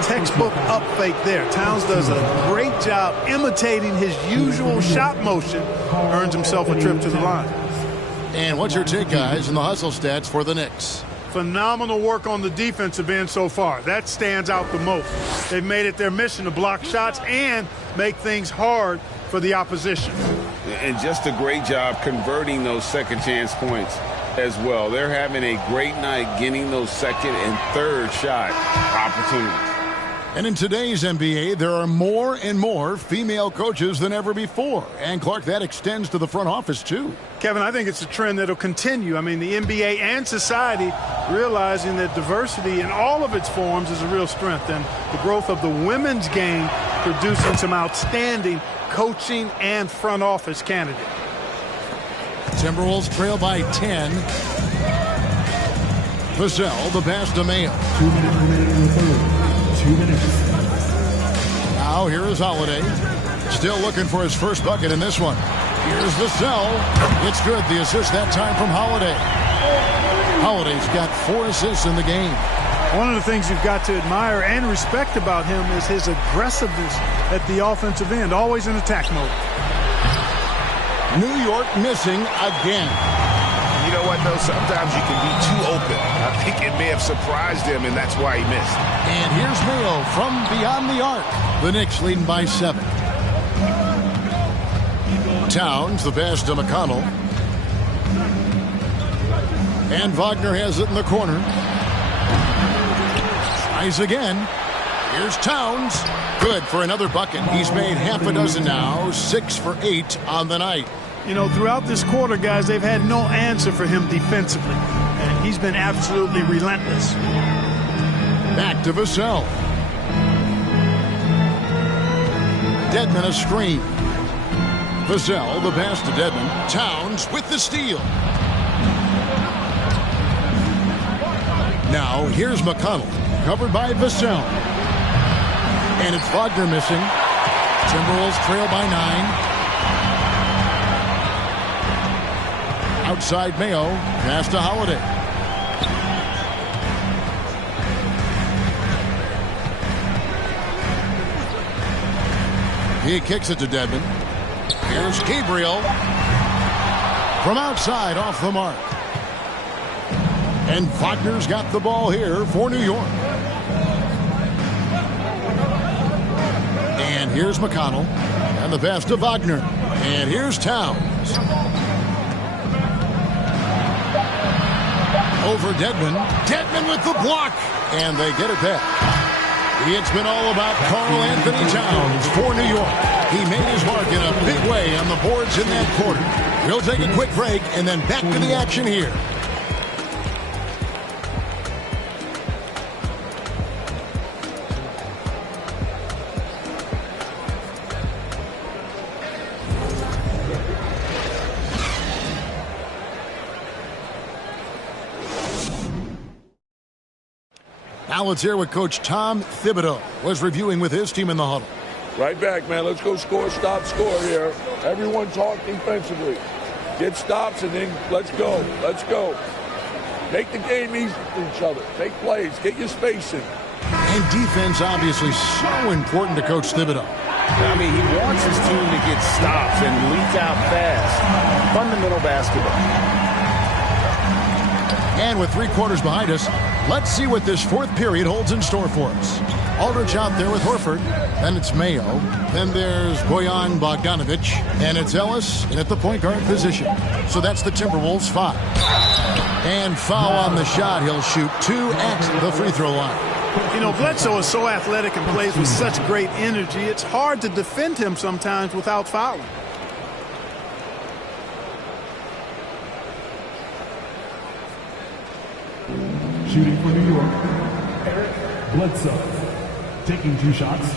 Textbook up fake there. Towns does a great job imitating his usual shot motion. Earns himself a trip to the line. And what's your take, guys, in the hustle stats for the Knicks? Phenomenal work on the defensive end so far. That stands out the most. They've made it their mission to block shots and make things hard for the opposition. And just a great job converting those second chance points as well. They're having a great night getting those second and third shot opportunities. And in today's NBA, there are more and more female coaches than ever before. And, Clark, that extends to the front office, too. Kevin, I think it's a trend that will continue. I mean, the NBA and society realizing that diversity in all of its forms is a real strength. And the growth of the women's game producing some outstanding coaching and front office candidates. Timberwolves trail by 10. Vassell, the pass to Mayo. 2 minutes remaining in the third. 2 minutes. Now here is Holiday. Still looking for his first bucket in this one. Here's Vassell. It's good. The assist that time from Holiday. Holiday's got 4 assists in the game. One of the things you've got to admire and respect about him is his aggressiveness at the offensive end, always in attack mode. New York missing again. You know what, though? Sometimes you can be too open. I think it may have surprised him, and that's why he missed. And here's Mayo from beyond the arc. The Knicks leading by 7. Towns, the pass to McConnell. And Wagner has it in the corner. Tries again. Here's Towns. Good for another bucket. He's made half a dozen now. 6 for 8 on the night. You know, throughout this quarter, guys, they've had no answer for him defensively. And he's been absolutely relentless. Back to Vassell. Dedmon a screen. Vassell, the pass to Dedmon. Towns with the steal. Now, here's McConnell. Covered by Vassell. And it's Wagner missing. Timberwolves trail by 9. Outside Mayo, pass to Holiday. He kicks it to Dedmon. Here's Gabriel. From outside, off the mark. And Wagner's got the ball here for New York. And here's McConnell. And the pass to Wagner. And here's Towns. Over Dedmon. Dedmon with the block. And they get it back. It's been all about Karl Anthony Towns for New York. He made his mark in a big way on the boards in that quarter. We'll take a quick break and then back to the action here. Now let's hear what Coach Tom Thibodeau was reviewing with his team in the huddle. Right back, man. Let's go score, stop, score here. Everyone talk defensively. Get stops and then let's go. Let's go. Make the game easy for each other. Make plays. Get your spacing. And defense obviously so important to Coach Thibodeau. I mean, he wants his team to get stops and leak out fast. Fundamental basketball. And with 3 quarters behind us, let's see what this 4th period holds in store for us. Aldridge out there with Horford. Then it's Mayo. Then there's Bojan Bogdanovic. And it's Ellis in at the point guard position. So that's the Timberwolves 5. And foul on the shot. He'll shoot 2 at the free throw line. You know, Bledsoe is so athletic and plays with such great energy. It's hard to defend him sometimes without fouling. Shooting for New York, Eric Bledsoe. Taking 2 shots.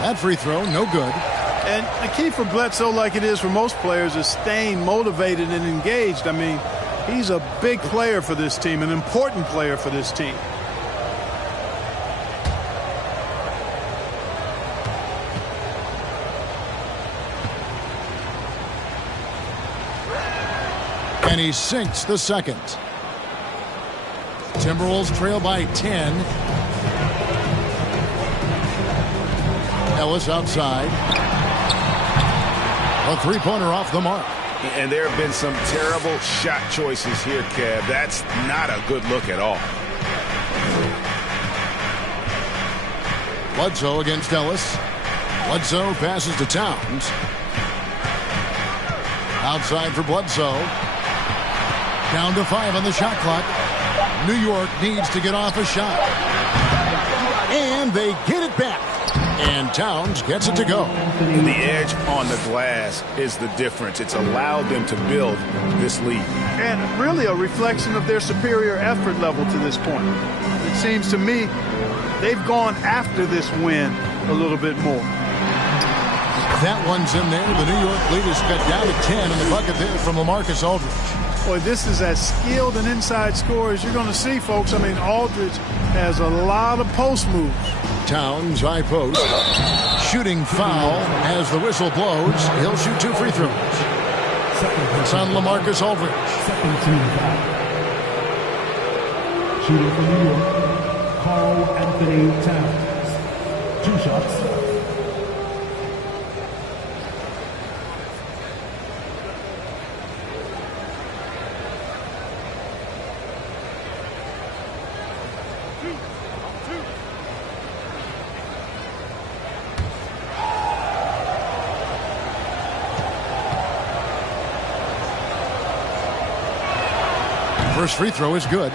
That free throw, no good. And the key for Bledsoe, like it is for most players, is staying motivated and engaged. I mean, he's a big player for this team, an important player for this team. And he sinks the second. Timberwolves trail by 10. Ellis outside. A three-pointer off the mark. And there have been some terrible shot choices here, Kev. That's not a good look at all. Bledsoe against Ellis. Bledsoe passes to Towns. Outside for Bledsoe. Down to 5 on the shot clock. New York needs to get off a shot. And they get it back. And Towns gets it to go. The edge on the glass is the difference. It's allowed them to build this lead. And really a reflection of their superior effort level to this point. It seems to me they've gone after this win a little bit more. That one's in there. The New York lead is cut down to 10 in the bucket there from LaMarcus Aldridge. Boy, this is as skilled an inside scorer as you're going to see, folks. I mean, Aldridge has a lot of post moves. Towns, high post. Shooting foul as the whistle blows. He'll shoot 2 free throws. It's on LaMarcus Aldridge. Second team foul. Shooting for New York, Karl Anthony Towns. 2 shots. First free throw is good.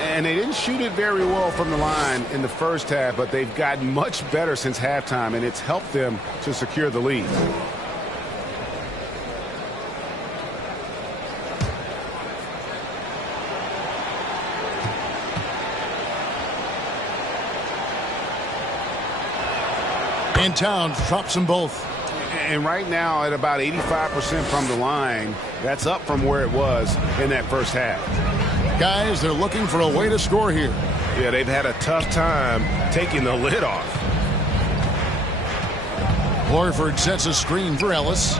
And they didn't shoot it very well from the line in the first half, but they've gotten much better since halftime, and it's helped them to secure the lead. And Towns drops them both. And right now at about 85% from the line, that's up from where it was in that first half. Guys, they're looking for a way to score here. Yeah, they've had a tough time taking the lid off. Horford sets a screen for Ellis.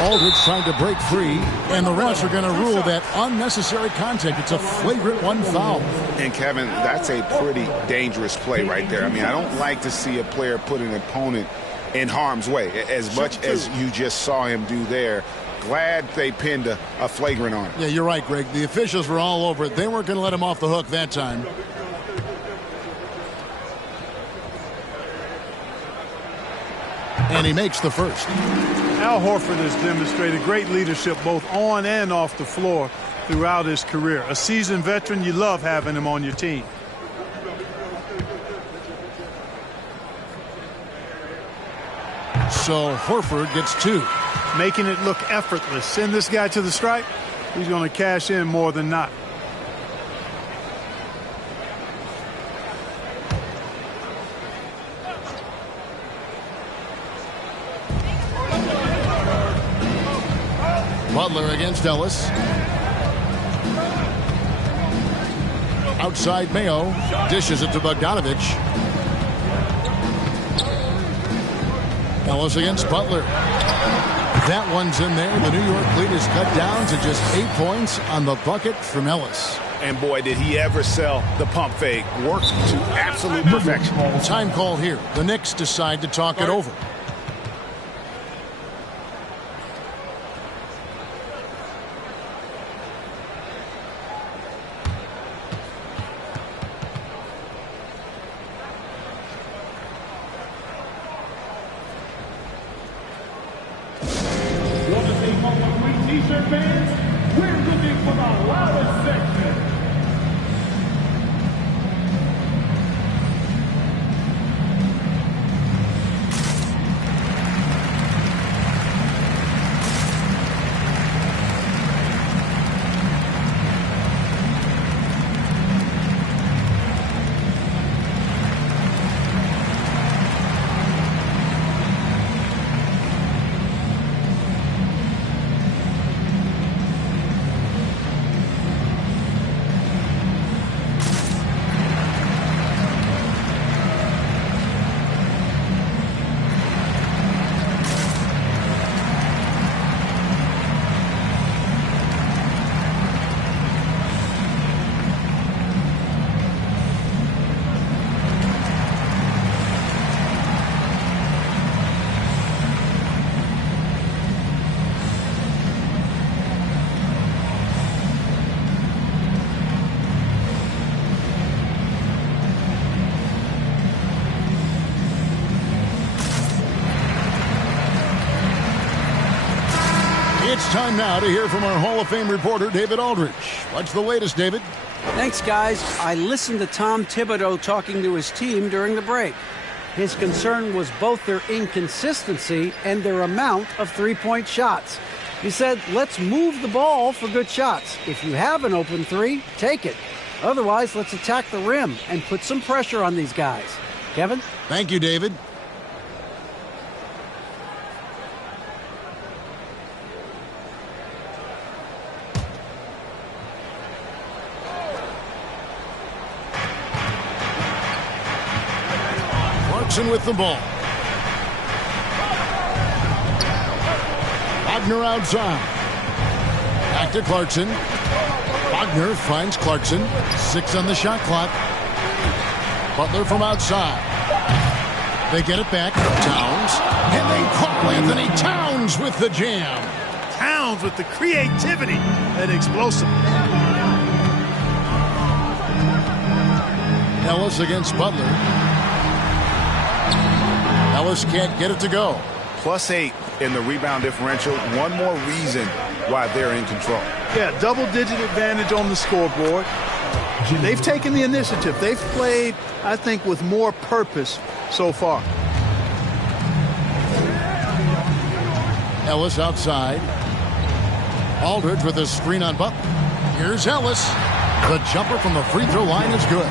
Aldridge trying to break free, and the refs are going to rule that unnecessary contact. It's a flagrant 1 foul. And Kevin, that's a pretty dangerous play right there. I mean, I don't like to see a player put an opponent in harm's way as much as you just saw him do there. Glad they pinned a flagrant on him. Yeah, you're right, Greg. The officials were all over it. They weren't going to let him off the hook that time. And he makes the first. Al Horford has demonstrated great leadership both on and off the floor throughout his career. A seasoned veteran, you love having him on your team. So Horford gets 2. Making it look effortless. Send this guy to the stripe. He's going to cash in more than not. Butler against Ellis. Outside Mayo. Dishes it to Bogdanovich. Ellis against Butler. That one's in there. The New York lead is cut down to just 8 points on the bucket from Ellis. And boy, did he ever sell the pump fake. Worked to absolute perfection. Time call here. The Knicks decide to talk it over. T-shirt fans, we're looking for the loudest section. It's time now to hear from our Hall of Fame reporter, David Aldridge. What's the latest, David? Thanks, guys. I listened to Tom Thibodeau talking to his team during the break. His concern was both their inconsistency and their amount of three-point shots. He said, let's move the ball for good shots. If you have an open three, take it. Otherwise, let's attack the rim and put some pressure on these guys. Kevin? Thank you, David. Clarkson with the ball. Wagner outside. Back to Clarkson. Wagner finds Clarkson. 6 on the shot clock. Butler from outside. They get it back. Towns. And they call Anthony Towns with the jam. Towns with the creativity and explosive. Ellis against Butler. Ellis can't get it to go. +8 in the rebound differential. One more reason why they're in control. Yeah, double-digit advantage on the scoreboard. They've taken the initiative. They've played, I think, with more purpose so far. Ellis outside. Aldridge with a screen on Butler. Here's Ellis. The jumper from the free throw line is good.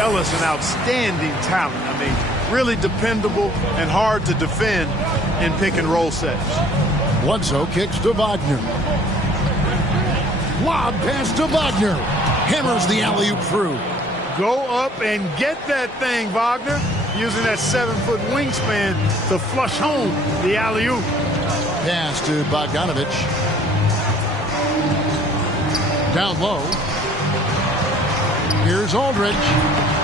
Ellis, an outstanding talent. I mean, really dependable and hard to defend in pick and roll sets. Bledsoe kicks to Wagner. Lob pass to Wagner. Hammers the alley-oop through. Go up and get that thing, Wagner. Using that 7-foot wingspan to flush home the alley-oop. Pass to Bogdanovich. Down low. Here's Aldridge.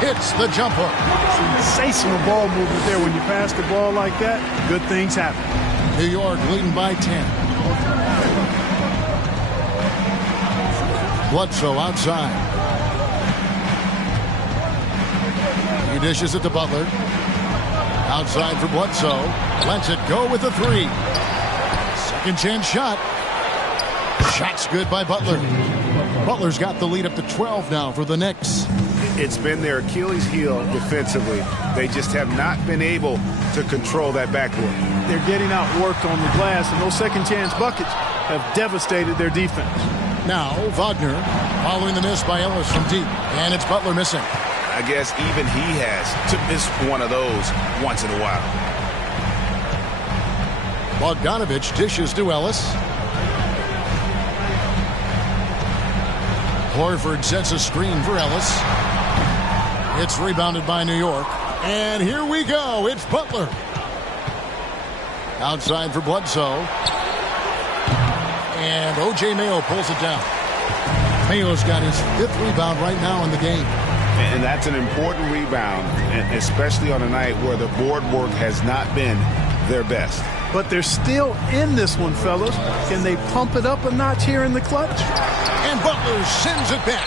Hits the jumper. Sensational ball movement there. When you pass the ball like that, good things happen. New York leading by 10. Bledsoe outside. He dishes it to Butler. Outside for Bledsoe. Lets it go with a 3. Second chance shot. Shot's good by Butler. Butler's got the lead up to 12 now for the Knicks. It's been their Achilles heel defensively. They just have not been able to control that backcourt. They're getting outworked on the glass, and those second chance buckets have devastated their defense. Now Wagner following the miss by Ellis from deep, and it's Butler missing. I guess even he has to miss one of those once in a while. Bogdanovich dishes to Ellis. Horford sets a screen for Ellis. It's rebounded by New York. And here we go. It's Butler. Outside for Bledsoe. And O.J. Mayo pulls it down. Mayo's got his 5th rebound right now in the game. And that's an important rebound, especially on a night where the board work has not been their best. But they're still in this one, fellas. Can they pump it up a notch here in the clutch? And Butler sends it back.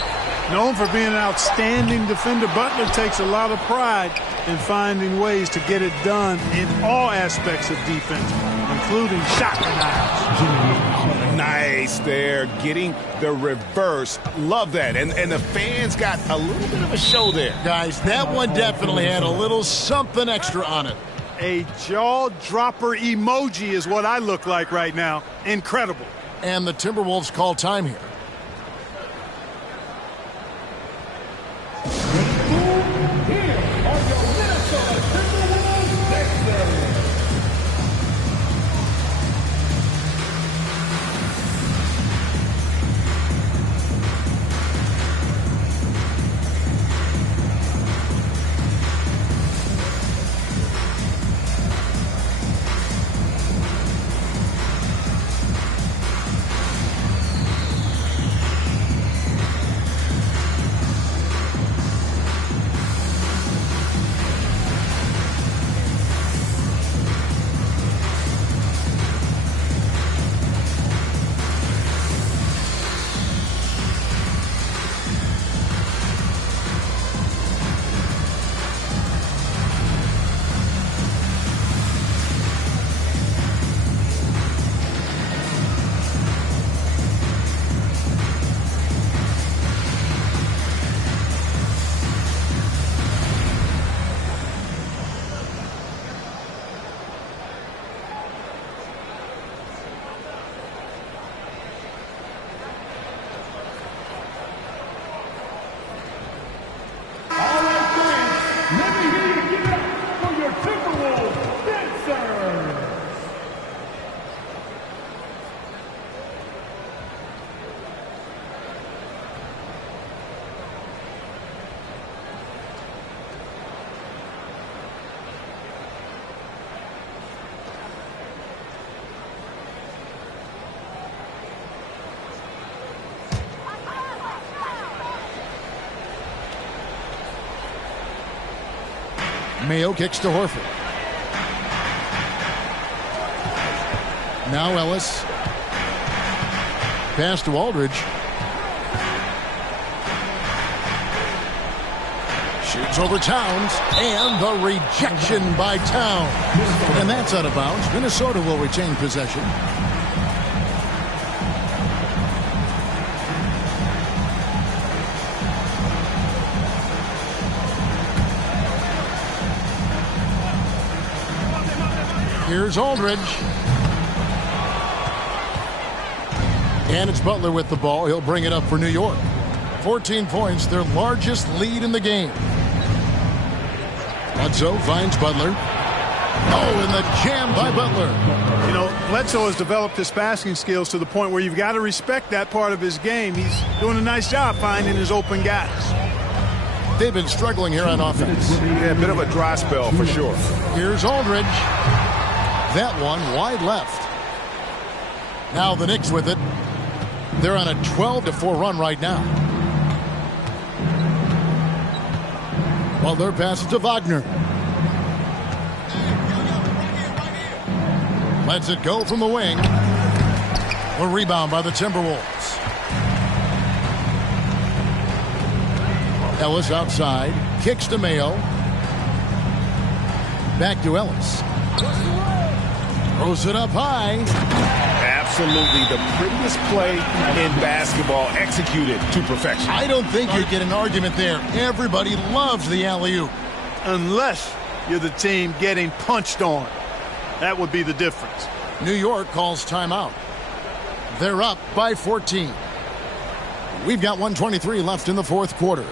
Known for being an outstanding defender, Butler takes a lot of pride in finding ways to get it done in all aspects of defense, including shot denials. Nice there, getting the reverse. Love that. And the fans got a little bit of a show there. Guys, that one definitely had a little something extra on it. A jaw-dropper emoji is what I look like right now. Incredible. And the Timberwolves call time here. Mayo kicks to Horford. Now Ellis. Pass to Aldridge. Shoots over Towns, and the rejection by Towns. And that's out of bounds. Minnesota will retain possession. Here's Aldridge. And it's Butler with the ball. He'll bring it up for New York. 14 points, their largest lead in the game. Bledsoe finds Butler. Oh, and the jam by Butler. You know, Bledsoe has developed his passing skills to the point where you've got to respect that part of his game. He's doing a nice job finding his open guys. They've been struggling here on offense. Yeah, a bit of a dry spell for sure. Here's Aldridge. That one wide left. Now the Knicks with it. They're on a 12-4 run right now. Butler passes to Wagner. Lets it go from the wing. A rebound by the Timberwolves. Ellis outside. Kicks to Mayo. Back to Ellis. Throws it up high. Absolutely the prettiest play in basketball, executed to perfection. I don't think you get an argument there. Everybody loves the alley-oop. Unless you're the team getting punched on. That would be the difference. New York calls timeout. They're up by 14. We've got 1:23 left in the fourth quarter.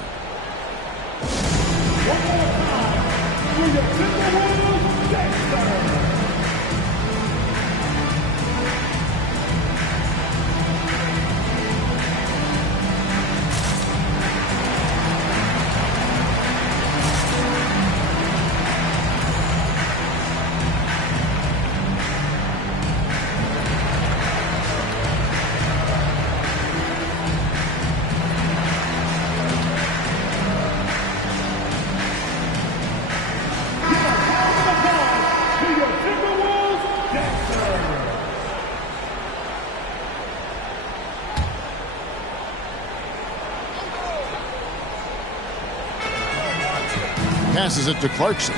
Passes it to Clarkson.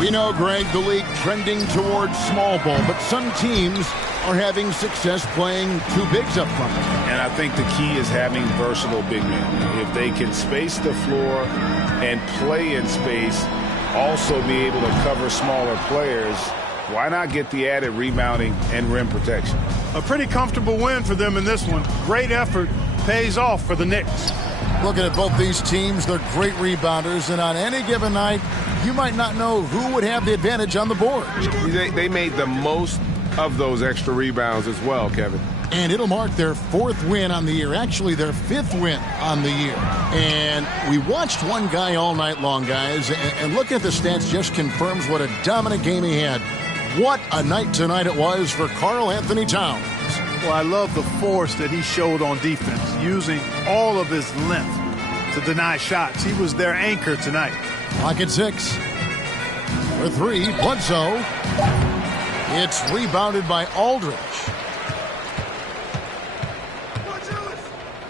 We know, Greg, the league trending towards small ball, but some teams are having success playing two bigs up front. And I think the key is having versatile big men. If they can space the floor and play in space, also be able to cover smaller players, why not get the added rebounding and rim protection? A pretty comfortable win for them in this one. Great effort pays off for the Knicks. Looking at both these teams, they're great rebounders, and on any given night, you might not know who would have the advantage on the board. They made the most of those extra rebounds as well, Kevin. And it'll mark their fourth win on the year, actually their fifth win on the year. And we watched one guy all night long, guys, and looking at the stats just confirms what a dominant game he had. What a night tonight it was for Karl Anthony Towns. Well, I love the force that he showed on defense, using all of his length to deny shots. He was their anchor tonight. Clock at 6. For three, Bledsoe. It's rebounded by Aldridge.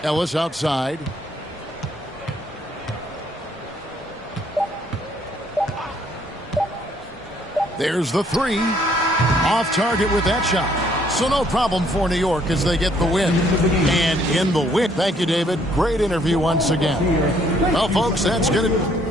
Ellis outside. There's the three. Off target with that shot. So no problem for New York as they get the win. And in the win. Thank you, David. Great interview once again. Well, folks, that's going to...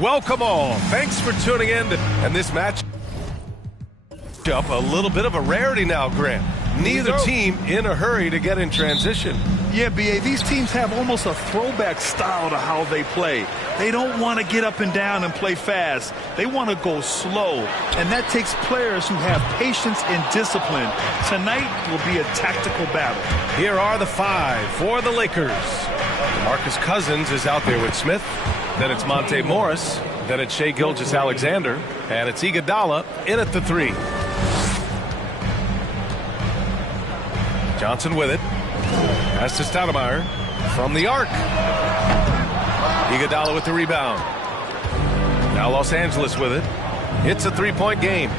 Welcome all. Thanks for tuning in. And this match up a little bit of a rarity now, Grant. Neither team in a hurry to get in transition. Yeah, B.A., these teams have almost a throwback style to how they play. They don't want to get up and down and play fast. They want to go slow, and that takes players who have patience and discipline. Tonight will be a tactical battle. Here are the 5 for the Lakers. Marcus Cousins is out there with Smith. Then it's Monte Morris. Then it's Shai Gilgeous-Alexander. And it's Iguodala in at the 3. Johnson with it. Pass to Stoudemire from the arc. Iguodala with the rebound. Now Los Angeles with it. It's a 3-point game.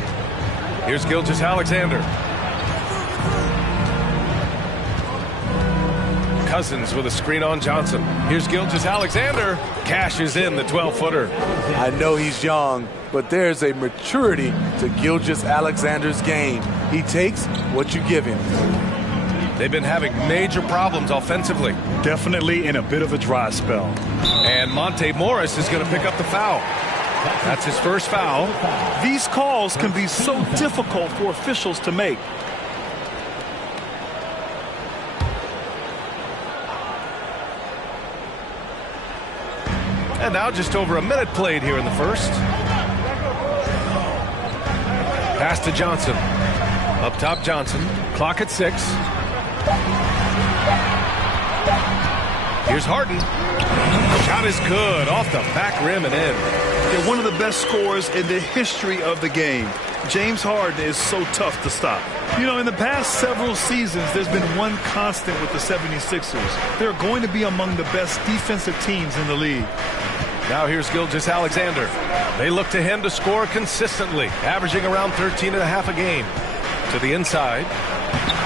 Here's Gilgeous-Alexander. Cousins with a screen on Johnson. Here's Gilgeous-Alexander. Cashes in the 12-footer. I know he's young, but there's a maturity to Gilgeous-Alexander's game. He takes what you give him. They've been having major problems offensively. Definitely in a bit of a dry spell. And Monte Morris is going to pick up the foul. That's his first foul. These calls can be so difficult for officials to make. And now just over a minute played here in the first. Pass to Johnson. Up top Johnson. Clock at 6. Here's Harden. Shot is good. Off the back rim and in. They're one of the best scorers in the history of the game. James Harden is so tough to stop. You know, in the past several seasons, there's been one constant with the 76ers. They're going to be among the best defensive teams in the league. Now here's Gilgeous-Alexander. They look to him to score consistently, averaging around 13.5 a game. To the inside.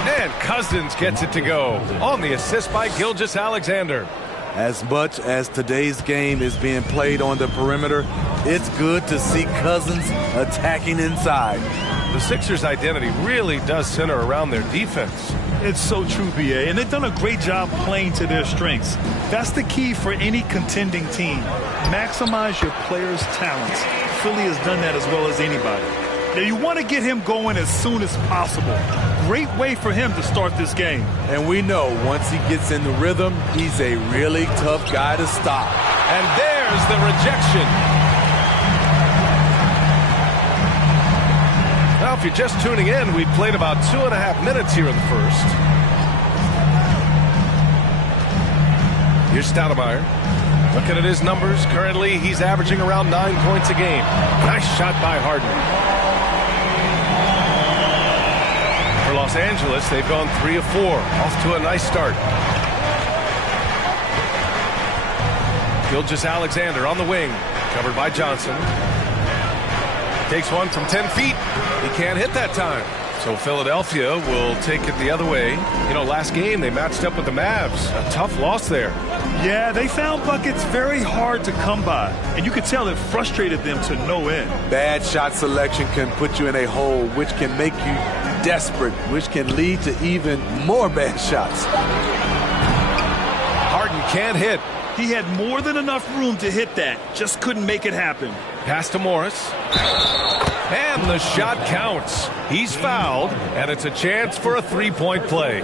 And Cousins gets it to go on the assist by Gilgeous-Alexander. As much as today's game is being played on the perimeter, it's good to see Cousins attacking inside. The Sixers' identity really does center around their defense. It's so true, B.A., and they've done a great job playing to their strengths. That's the key for any contending team. Maximize your players' talents. Philly has done that as well as anybody. Now, you want to get him going as soon as possible. Great way for him to start this game. And we know once he gets in the rhythm, he's a really tough guy to stop. And there's the rejection. Now, if you're just tuning in, we've played about 2.5 minutes here in the first. Here's Stoudemire. Looking at his numbers, currently he's averaging around 9 points a game. Nice shot by Harden. For Los Angeles, they've gone 3 of 4. Off to a nice start. Gilgeous-Alexander on the wing. Covered by Johnson. Takes one from 10 feet. He can't hit that time. So Philadelphia will take it the other way. You know, last game they matched up with the Mavs. A tough loss there. Yeah, they found buckets very hard to come by. And you could tell it frustrated them to no end. Bad shot selection can put you in a hole, which can make you desperate, which can lead to even more bad shots. Harden can't hit. He had more than enough room to hit that. Just couldn't make it happen. Pass to Morris. And the shot counts. He's fouled, and it's a chance for a 3-point play.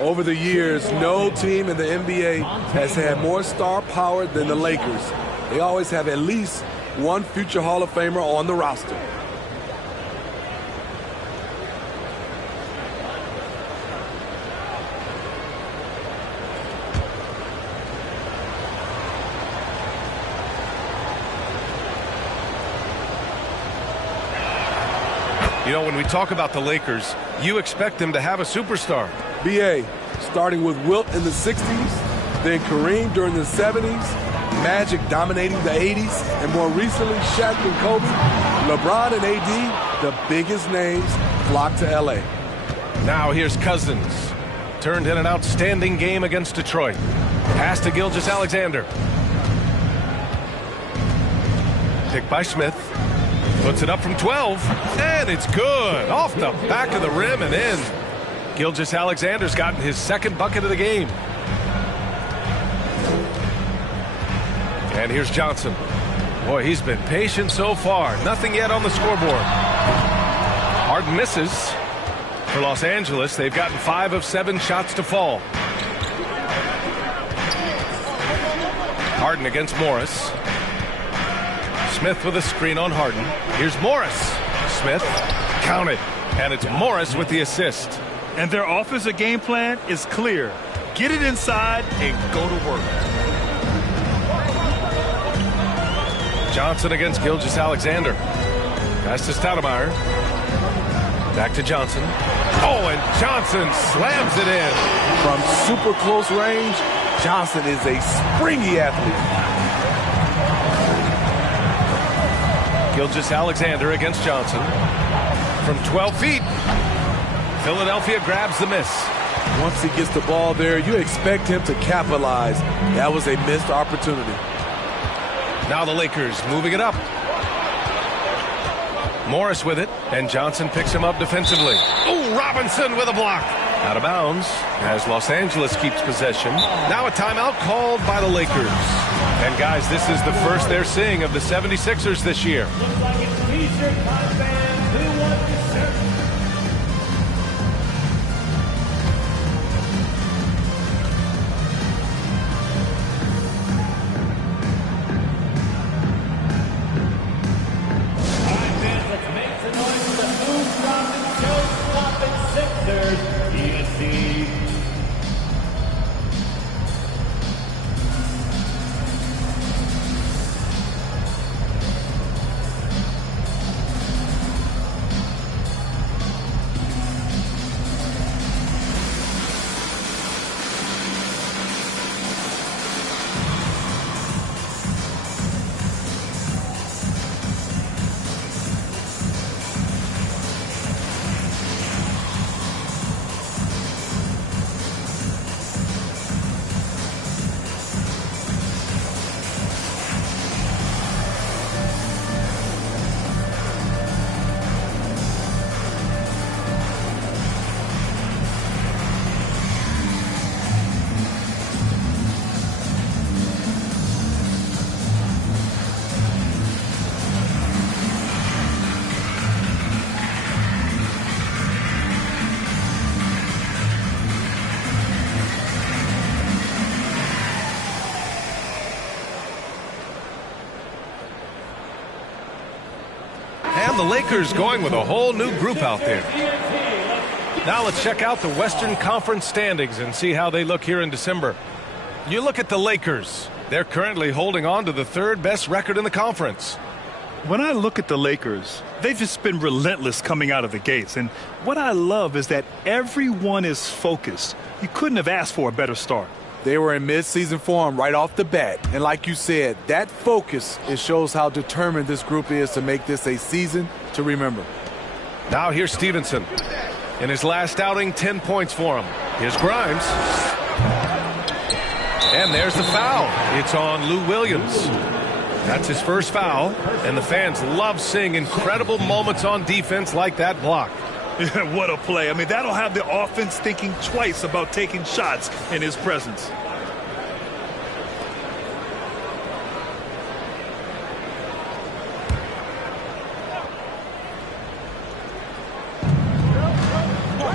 Over the years, no team in the NBA has had more star power than the Lakers. They always have at least one future Hall of Famer on the roster. You know, when we talk about the Lakers, you expect them to have a superstar. B.A., starting with Wilt in the 60s, then Kareem during the 70s, Magic dominating the 80s, and more recently Shaq and Kobe, LeBron and AD, the biggest names flocked to L.A. Now here's Cousins. Turned in an outstanding game against Detroit. Pass to Gilgeous-Alexander. Picked by Smith. Puts it up from 12, and it's good. Off the back of the rim and in. Gilgeous-Alexander's gotten his second bucket of the game. And here's Johnson. Boy, he's been patient so far. Nothing yet on the scoreboard. Harden misses. For Los Angeles, they've gotten 5 of 7 shots to fall. Harden against Morris. Smith with a screen on Harden. Here's Morris. Smith counted. And it's Morris with the assist. And their offensive game plan is clear. Get it inside and go to work. Johnson against Gilgeous-Alexander. Pass to Stoudemire. Back to Johnson. Oh, and Johnson slams it in. From super close range, Johnson is a springy athlete. Gilgeous-Alexander against Johnson. From 12 feet. Philadelphia grabs the miss. Once he gets the ball there, you expect him to capitalize. That was a missed opportunity. Now the Lakers moving it up. Morris with it, and Johnson picks him up defensively. Oh, Robinson with a block. Out of bounds as Los Angeles keeps possession. Now a timeout called by the Lakers. And guys, this is the first they're seeing of the 76ers this year. Looks like it's T-shirt time, fans. Who wants to serve? The Lakers going with a whole new group out there. Now let's check out the Western Conference standings and see how they look here in December. You look at the Lakers. They're currently holding on to the 3rd best record in the conference. When I look at the Lakers, they've just been relentless coming out of the gates. And what I love is that everyone is focused. You couldn't have asked for a better start. They were in midseason form right off the bat. And like you said, that focus, it shows how determined this group is to make this a season to remember. Now here's Stevenson. In his last outing, 10 points for him. Here's Grimes. And there's the foul. It's on Lou Williams. That's his first foul. And the fans love seeing incredible moments on defense like that block. What a play. I mean, that'll have the offense thinking twice about taking shots in his presence.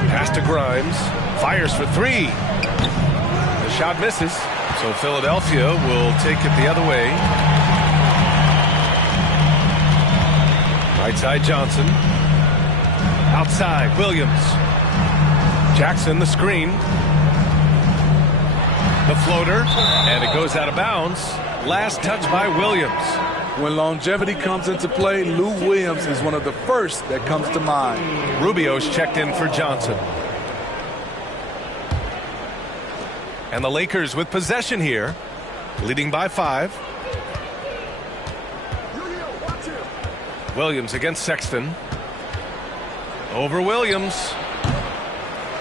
Pass to Grimes. Fires for 3. The shot misses. So Philadelphia will take it the other way. Right side Johnson. Outside, Williams. Jackson, the screen. The floater, and it goes out of bounds. Last touch by Williams. When longevity comes into play, Lou Williams is one of the first that comes to mind. Rubio's checked in for Johnson. And the Lakers with possession here, leading by 5. Williams against Sexton. Over Williams.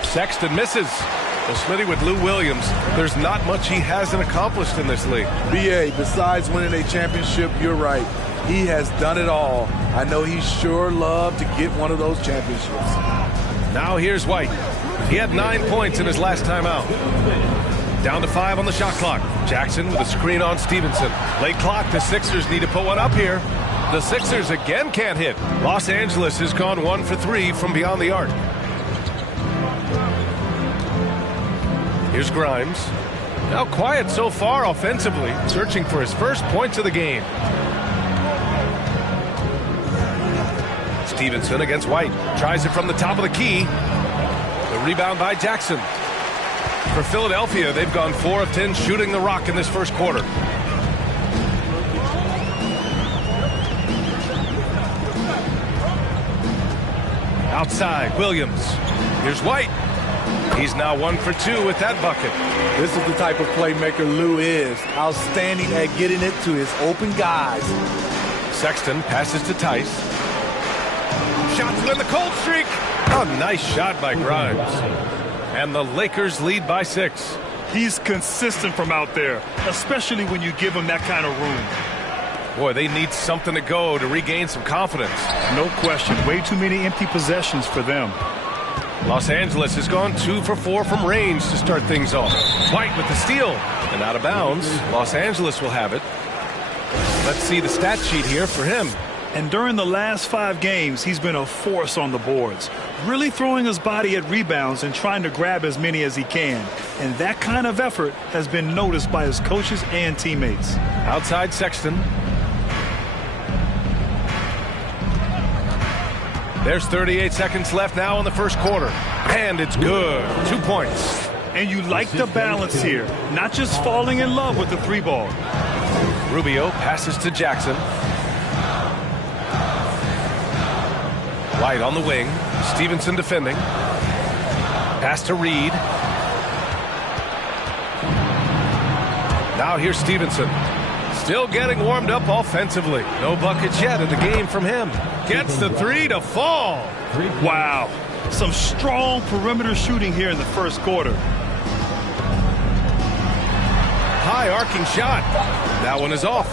Sexton misses. Well, Smitty, with Lou Williams, there's not much he hasn't accomplished in this league. B.A., besides winning a championship, you're right. He has done it all. I know he sure loved to get one of those championships. Now here's White. He had 9 points in his last time out. Down to 5 on the shot clock. Jackson with a screen on Stevenson. Late clock, the Sixers need to put one up here. The Sixers again can't hit. Los Angeles has gone 1 for 3 from beyond the arc. Here's Grimes. Now quiet so far offensively, searching for his first points of the game. Stevenson against White. Tries it from the top of the key. The rebound by Jackson. For Philadelphia, they've gone 4 of 10 shooting the rock in this first quarter. Outside, Williams. Here's White. He's now 1 for 2 with that bucket. This is the type of playmaker Lou is. Outstanding at getting it to his open guys. Sexton passes to Tice. Shots win the cold streak. Oh, nice shot by Grimes. And the Lakers lead by 6. He's consistent from out there, especially when you give him that kind of room. Boy, they need something to go to regain some confidence. No question. Way too many empty possessions for them. Los Angeles has gone 2 for 4 from range to start things off. White with the steal. And out of bounds. Los Angeles will have it. Let's see the stat sheet here for him. And during the last 5 games, he's been a force on the boards, really throwing his body at rebounds and trying to grab as many as he can. And that kind of effort has been noticed by his coaches and teammates. Outside Sexton. There's 38 seconds left now in the first quarter. And it's good. 2 points. And you like the balance here, not just falling in love with the 3-ball. Rubio passes to Jackson. White on the wing. Stevenson defending. Pass to Reed. Now here's Stevenson. Still getting warmed up offensively. No buckets yet in the game from him. Gets the 3 to fall. Wow. Some strong perimeter shooting here in the first quarter. High arcing shot. That one is off.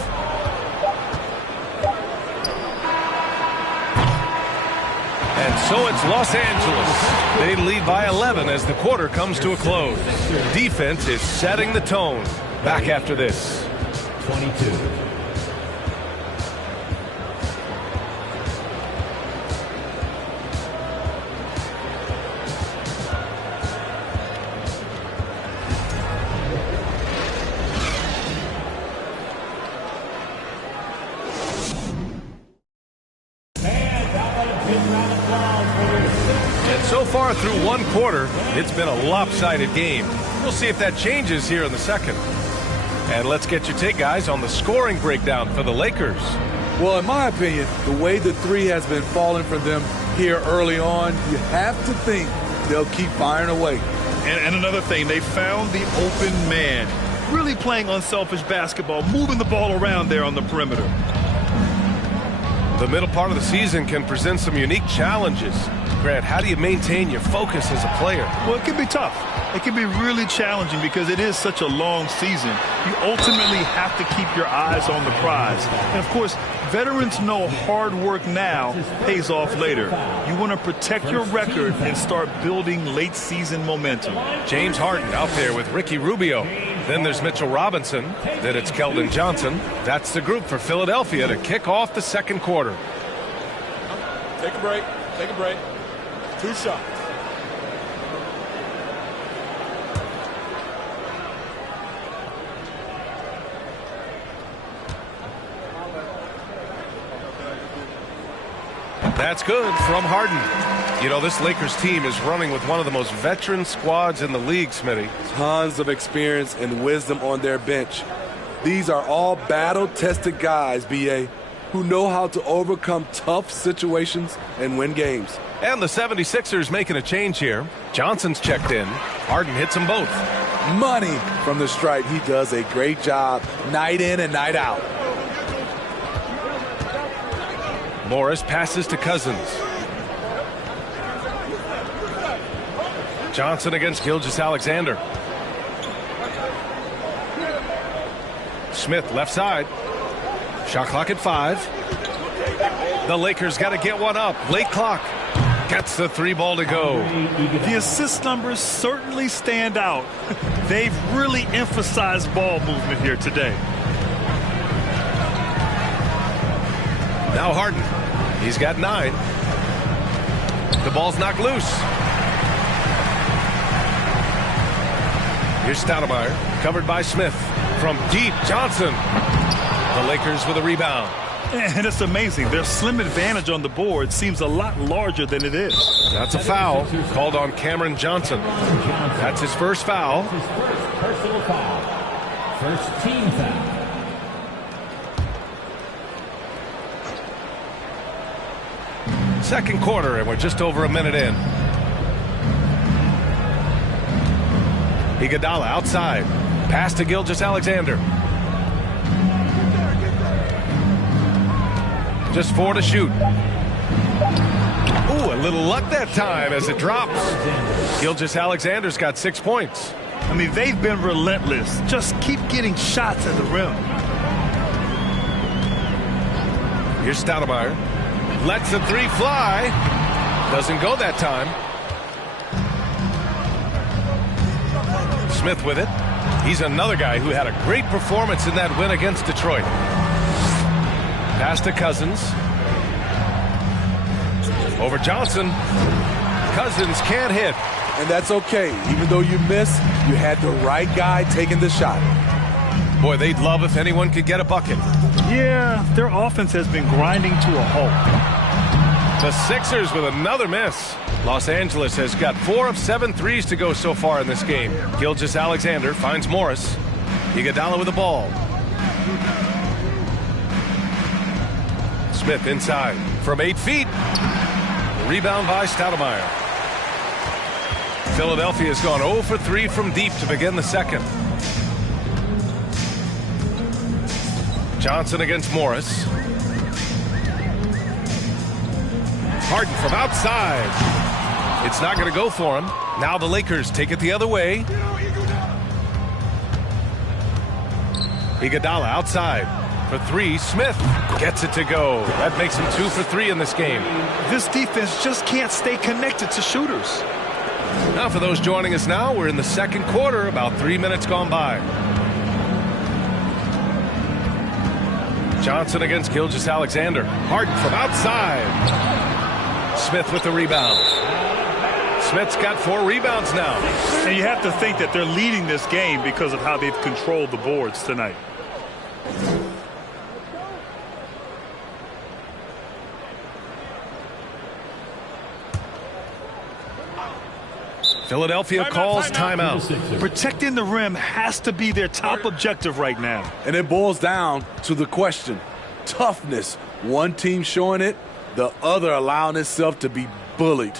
And so it's Los Angeles. They lead by 11 as the quarter comes to a close. Defense is setting the tone. Back after this. 22. So far through 1 quarter, it's been a lopsided game. We'll see if that changes here in the second. And let's get your take, guys, on the scoring breakdown for the Lakers. Well, in my opinion, the way the 3 has been falling for them here early on, you have to think they'll keep firing away. And another thing, they found the open man. Really playing unselfish basketball, moving the ball around there on the perimeter. The middle part of the season can present some unique challenges. Grant, how do you maintain your focus as a player? Well, it can be tough. It can be really challenging because it is such a long season. You ultimately have to keep your eyes on the prize. And, of course, veterans know hard work now pays off later. You want to protect your record and start building late-season momentum. James Harden out there with Ricky Rubio. Then there's Mitchell Robinson. Then it's Keldon Johnson. That's the group for Philadelphia to kick off the second quarter. Take a break. Take a break. 2 shots. That's good from Harden. You know, this Lakers team is running with one of the most veteran squads in the league, Smitty. Tons of experience and wisdom on their bench. These are all battle-tested guys, B.A., who know how to overcome tough situations and win games. And the 76ers making a change here. Johnson's checked in. Harden hits them both. Money from the stripe. He does a great job night in and night out. Morris passes to Cousins. Johnson against Gilgeous-Alexander. Smith left side. Shot clock at 5. The Lakers got to get one up. Late clock. Gets the 3 ball to go. The assist numbers certainly stand out. They've really emphasized ball movement here today. Now Harden. He's got 9. The ball's knocked loose. Here's Stoudemire, covered by Smith. From deep, Johnson. The Lakers with a rebound. And it's amazing. Their slim advantage on the board seems a lot larger than it is. That's a foul called on Cameron Johnson. That's his first foul. His first personal foul. First team foul. Second quarter, and we're just over a minute in. Iguodala outside. Pass to Gilgeous-Alexander. Just 4 to shoot. Ooh, a little luck that time as it drops. Gilgeous-Alexander's got 6 points. I mean, they've been relentless. Just keep getting shots at the rim. Here's Stoudemire. Lets the 3 fly. Doesn't go that time. Smith with it. He's another guy who had a great performance in that win against Detroit. Pass to Cousins. Over Johnson. Cousins can't hit. And that's okay. Even though you miss, you had the right guy taking the shot. Boy, they'd love if anyone could get a bucket. Yeah, their offense has been grinding to a halt. The Sixers with another miss. Los Angeles has got 4 of 7 threes to go so far in this game. Gilgeous-Alexander finds Morris. Iguodala with the ball. Smith inside from 8 feet. Rebound by Stoudemire. Philadelphia has gone 0 for 3 from deep to begin the second. Johnson against Morris. Harden from outside. It's not going to go for him. Now the Lakers take it the other way. Iguodala outside for 3. Smith gets it to go. That makes him 2 for 3 in this game. This defense just can't stay connected to shooters. Now for those joining us now, we're in the second quarter, about 3 minutes gone by. Johnson against Gilgeous-Alexander. Harden from outside. Smith with the rebound. Smith's got 4 rebounds now. And you have to think that they're leading this game because of how they've controlled the boards tonight. Philadelphia calls timeout. Protecting the rim has to be their top objective right now. And it boils down to the question. Toughness. One team showing it, the other allowing itself to be bullied.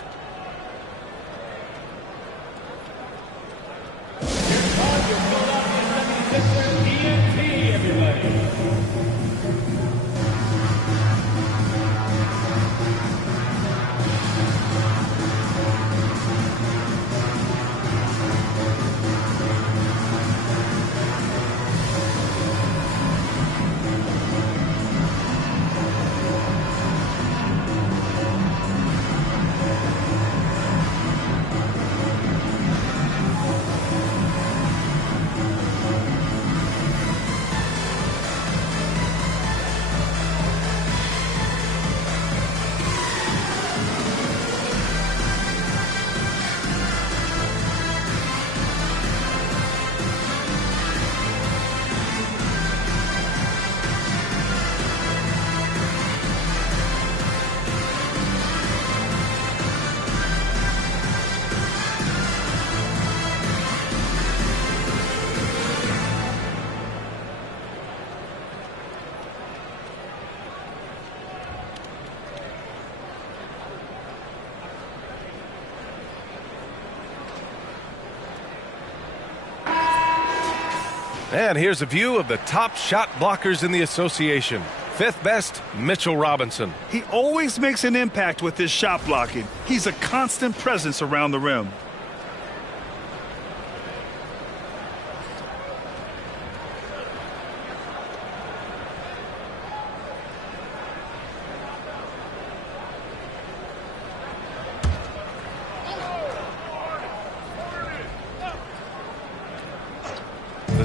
And here's a view of the top shot blockers in the association. 5th best, Mitchell Robinson. He always makes an impact with his shot blocking. He's a constant presence around the rim.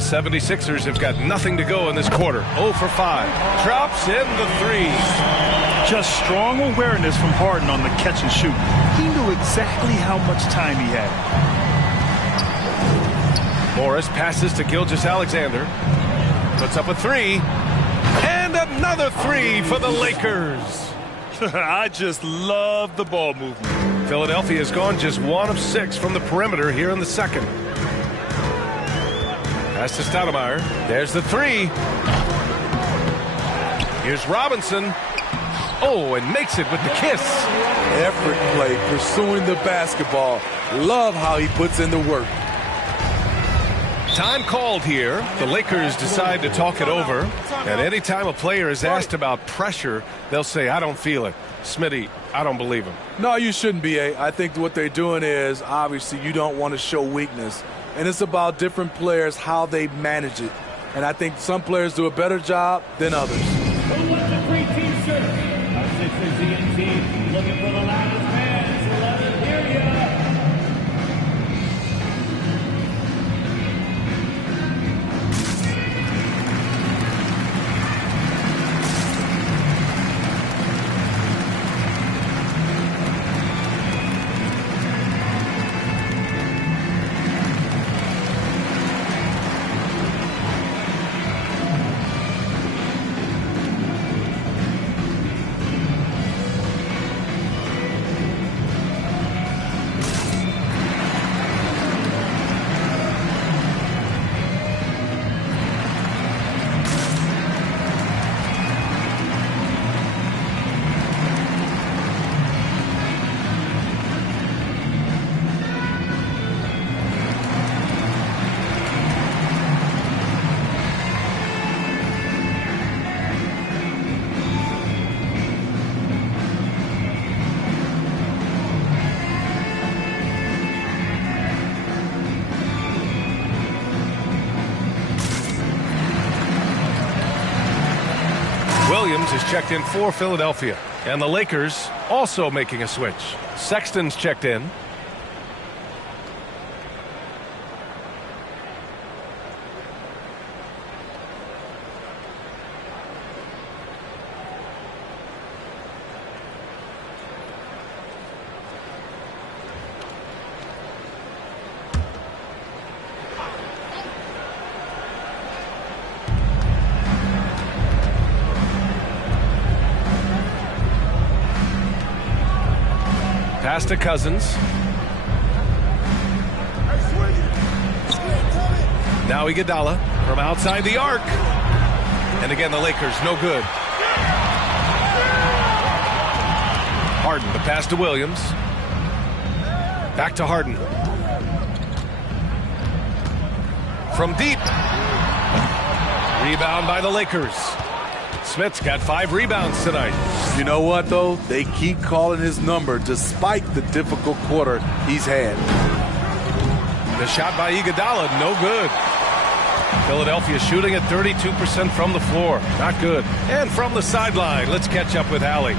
76ers have got nothing to go in this quarter. 0 for 5. Drops in the 3. Just strong awareness from Harden on the catch and shoot. He knew exactly how much time he had. Morris passes to Gilgeous-Alexander. Puts up a 3. And another 3 for the Lakers. I just love the ball movement. Philadelphia has gone just 1 of 6 from the perimeter here in the second. Pass to Stoudemire. There's the 3. Here's Robinson. Oh, and makes it with the kiss. Effort play, pursuing the basketball. Love how he puts in the work. Time called here. The Lakers decide to talk it over. And anytime a player is asked about pressure, they'll say, I don't feel it. Smitty, I don't believe him. No, you shouldn't be, A. I think what they're doing is, obviously, you don't want to show weakness. And it's about different players, how they manage it. And I think some players do a better job than others. Looking for the loudest fans. Let it hear ya. Williams is checked in for Philadelphia. And the Lakers also making a switch. Sexton's checked in. Pass to Cousins. Now Iguodala from outside the arc. And again, the Lakers, no good. Harden, the pass to Williams. Back to Harden. From deep. Rebound by the Lakers. Smith's got 5 rebounds tonight. You know what, though? They keep calling his number despite the difficult quarter he's had. The shot by Iguodala, no good. Philadelphia shooting at 32% from the floor. Not good. And from the sideline, let's catch up with Allie.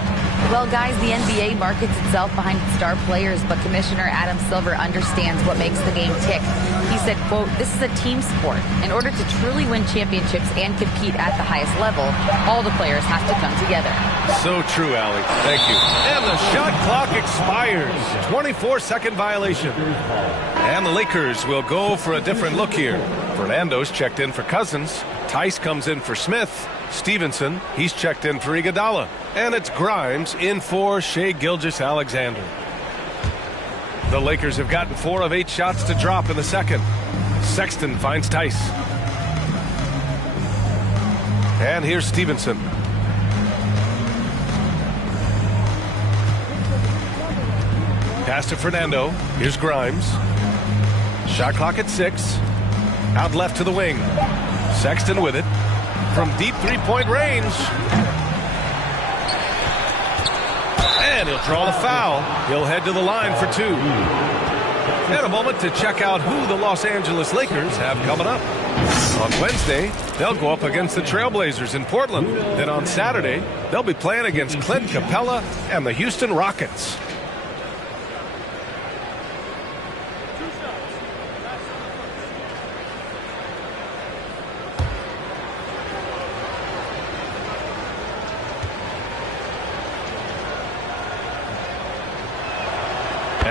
Well, guys, the NBA markets itself behind its star players, but Commissioner Adam Silver understands what makes the game tick. He said, quote, "This is a team sport. In order to truly win championships and compete at the highest level, all the players have to come together." So true, Allie. Thank you. And the shot clock expires. 24-second violation. And the Lakers will go for a different look here. Fernando's checked in for Cousins. Tice comes in for Smith. Stevenson, he's checked in for Iguodala. And it's Grimes in for Shai Gilgeous-Alexander. The Lakers have gotten 4 of 8 shots to drop in the second. Sexton finds Tice. And here's Stevenson. Pass to Fernando. Here's Grimes. Shot clock at 6. Out left to the wing. Sexton with it. From deep three-point range. And he'll draw the foul. He'll head to the line for 2. And a moment to check out who the Los Angeles Lakers have coming up. On Wednesday, they'll go up against the Trailblazers in Portland. Then on Saturday, they'll be playing against Clint Capella and the Houston Rockets.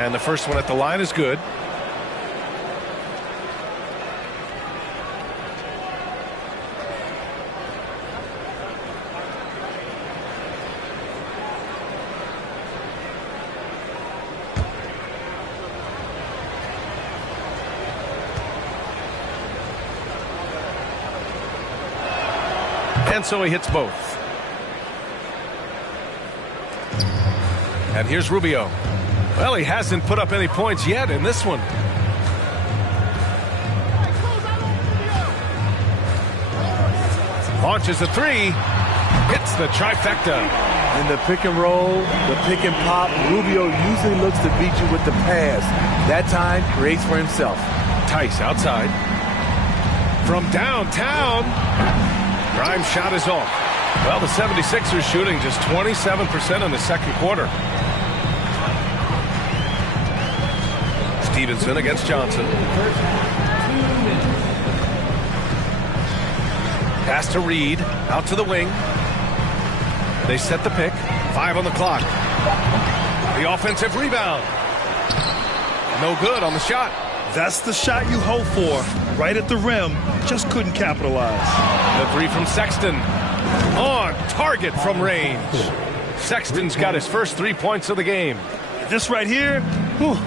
And the first one at the line is good. And so he hits both. And here's Rubio. Well, he hasn't put up any points yet in this one. Launches a three. Hits the trifecta. In the pick and roll, the pick and pop, Rubio usually looks to beat you with the pass. That time, creates for himself. Tice outside. From downtown. Grimes' shot is off. Well, the 76ers shooting just 27% in the second quarter. Stevenson against Johnson. Pass to Reed. Out to the wing. They set the pick. 5 on the clock. The offensive rebound. No good on the shot. That's the shot you hope for. Right at the rim. Just couldn't capitalize. The three from Sexton. On target from range. Sexton's got his first 3 points of the game. This right here, whew,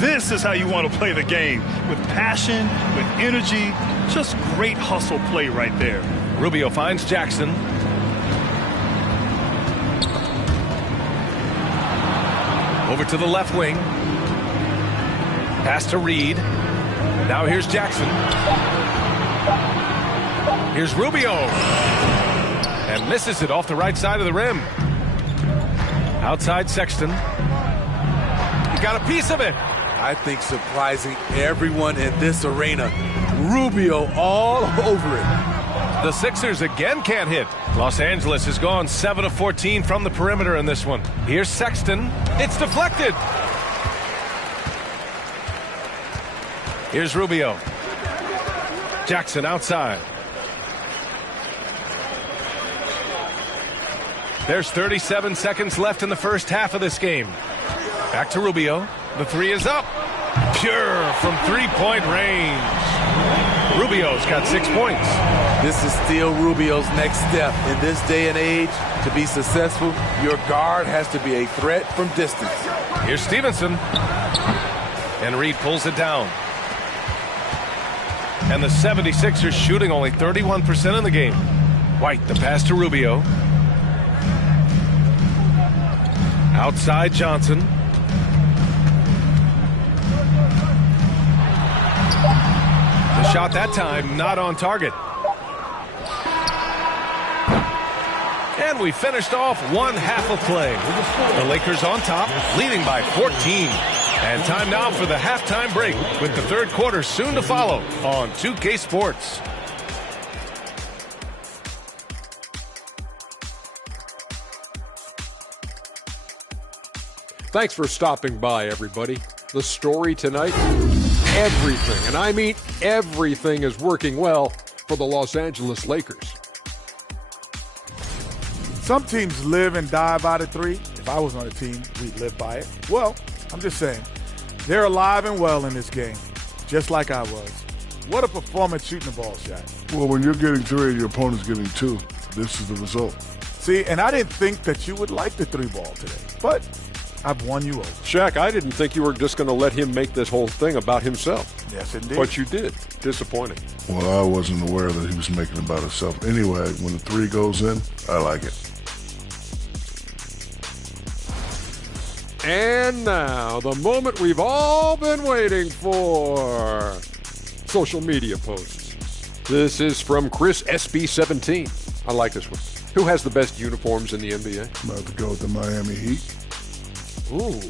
this is how you want to play the game. With passion, with energy. Just great hustle play right there. Rubio finds Jackson. Over to the left wing. Pass to Reed. Now here's Jackson. Here's Rubio. And misses it off the right side of the rim. Outside Sexton. He got a piece of it. I think surprising everyone in this arena. Rubio all over it. The Sixers again can't hit. Los Angeles has gone 7 of 14 from the perimeter in this one. Here's Sexton. It's deflected. Here's Rubio. Jackson outside. There's 37 seconds left in the first half of this game. Back to Rubio. The three is up. Pure from three-point range. Rubio's got 6 points. This is still Rubio's next step. In this day and age, to be successful, your guard has to be a threat from distance. Here's Stevenson. And Reed pulls it down. And the 76ers shooting only 31% in the game. White, the pass to Rubio. Outside Johnson. The shot that time not on target. And we finished off one half of play. The Lakers on top, leading by 14. And time now for the halftime break, with the third quarter soon to follow on 2K Sports. Thanks for stopping by, everybody. The story tonight, everything, and I mean everything, is working well for the Los Angeles Lakers. Some teams live and die by the three. If I was on a team, we'd live by it. Well, I'm just saying, they're alive and well in this game, just like I was. What a performance shooting the ball shot. Well, when you're getting 3 and your opponent's getting 2, this is the result. See, and I didn't think that you would like the 3 ball today, but I've won you over. Shaq, I didn't think you were just going to let him make this whole thing about himself. Yes, indeed. But you did. Disappointing. Well, I wasn't aware that he was making it about himself. Anyway, when the 3 goes in, I like it. And now, the moment we've all been waiting for. Social media posts. This is from Chris SB17. I like this one. Who has the best uniforms in the NBA? I'm about to go with the Miami Heat. Ooh.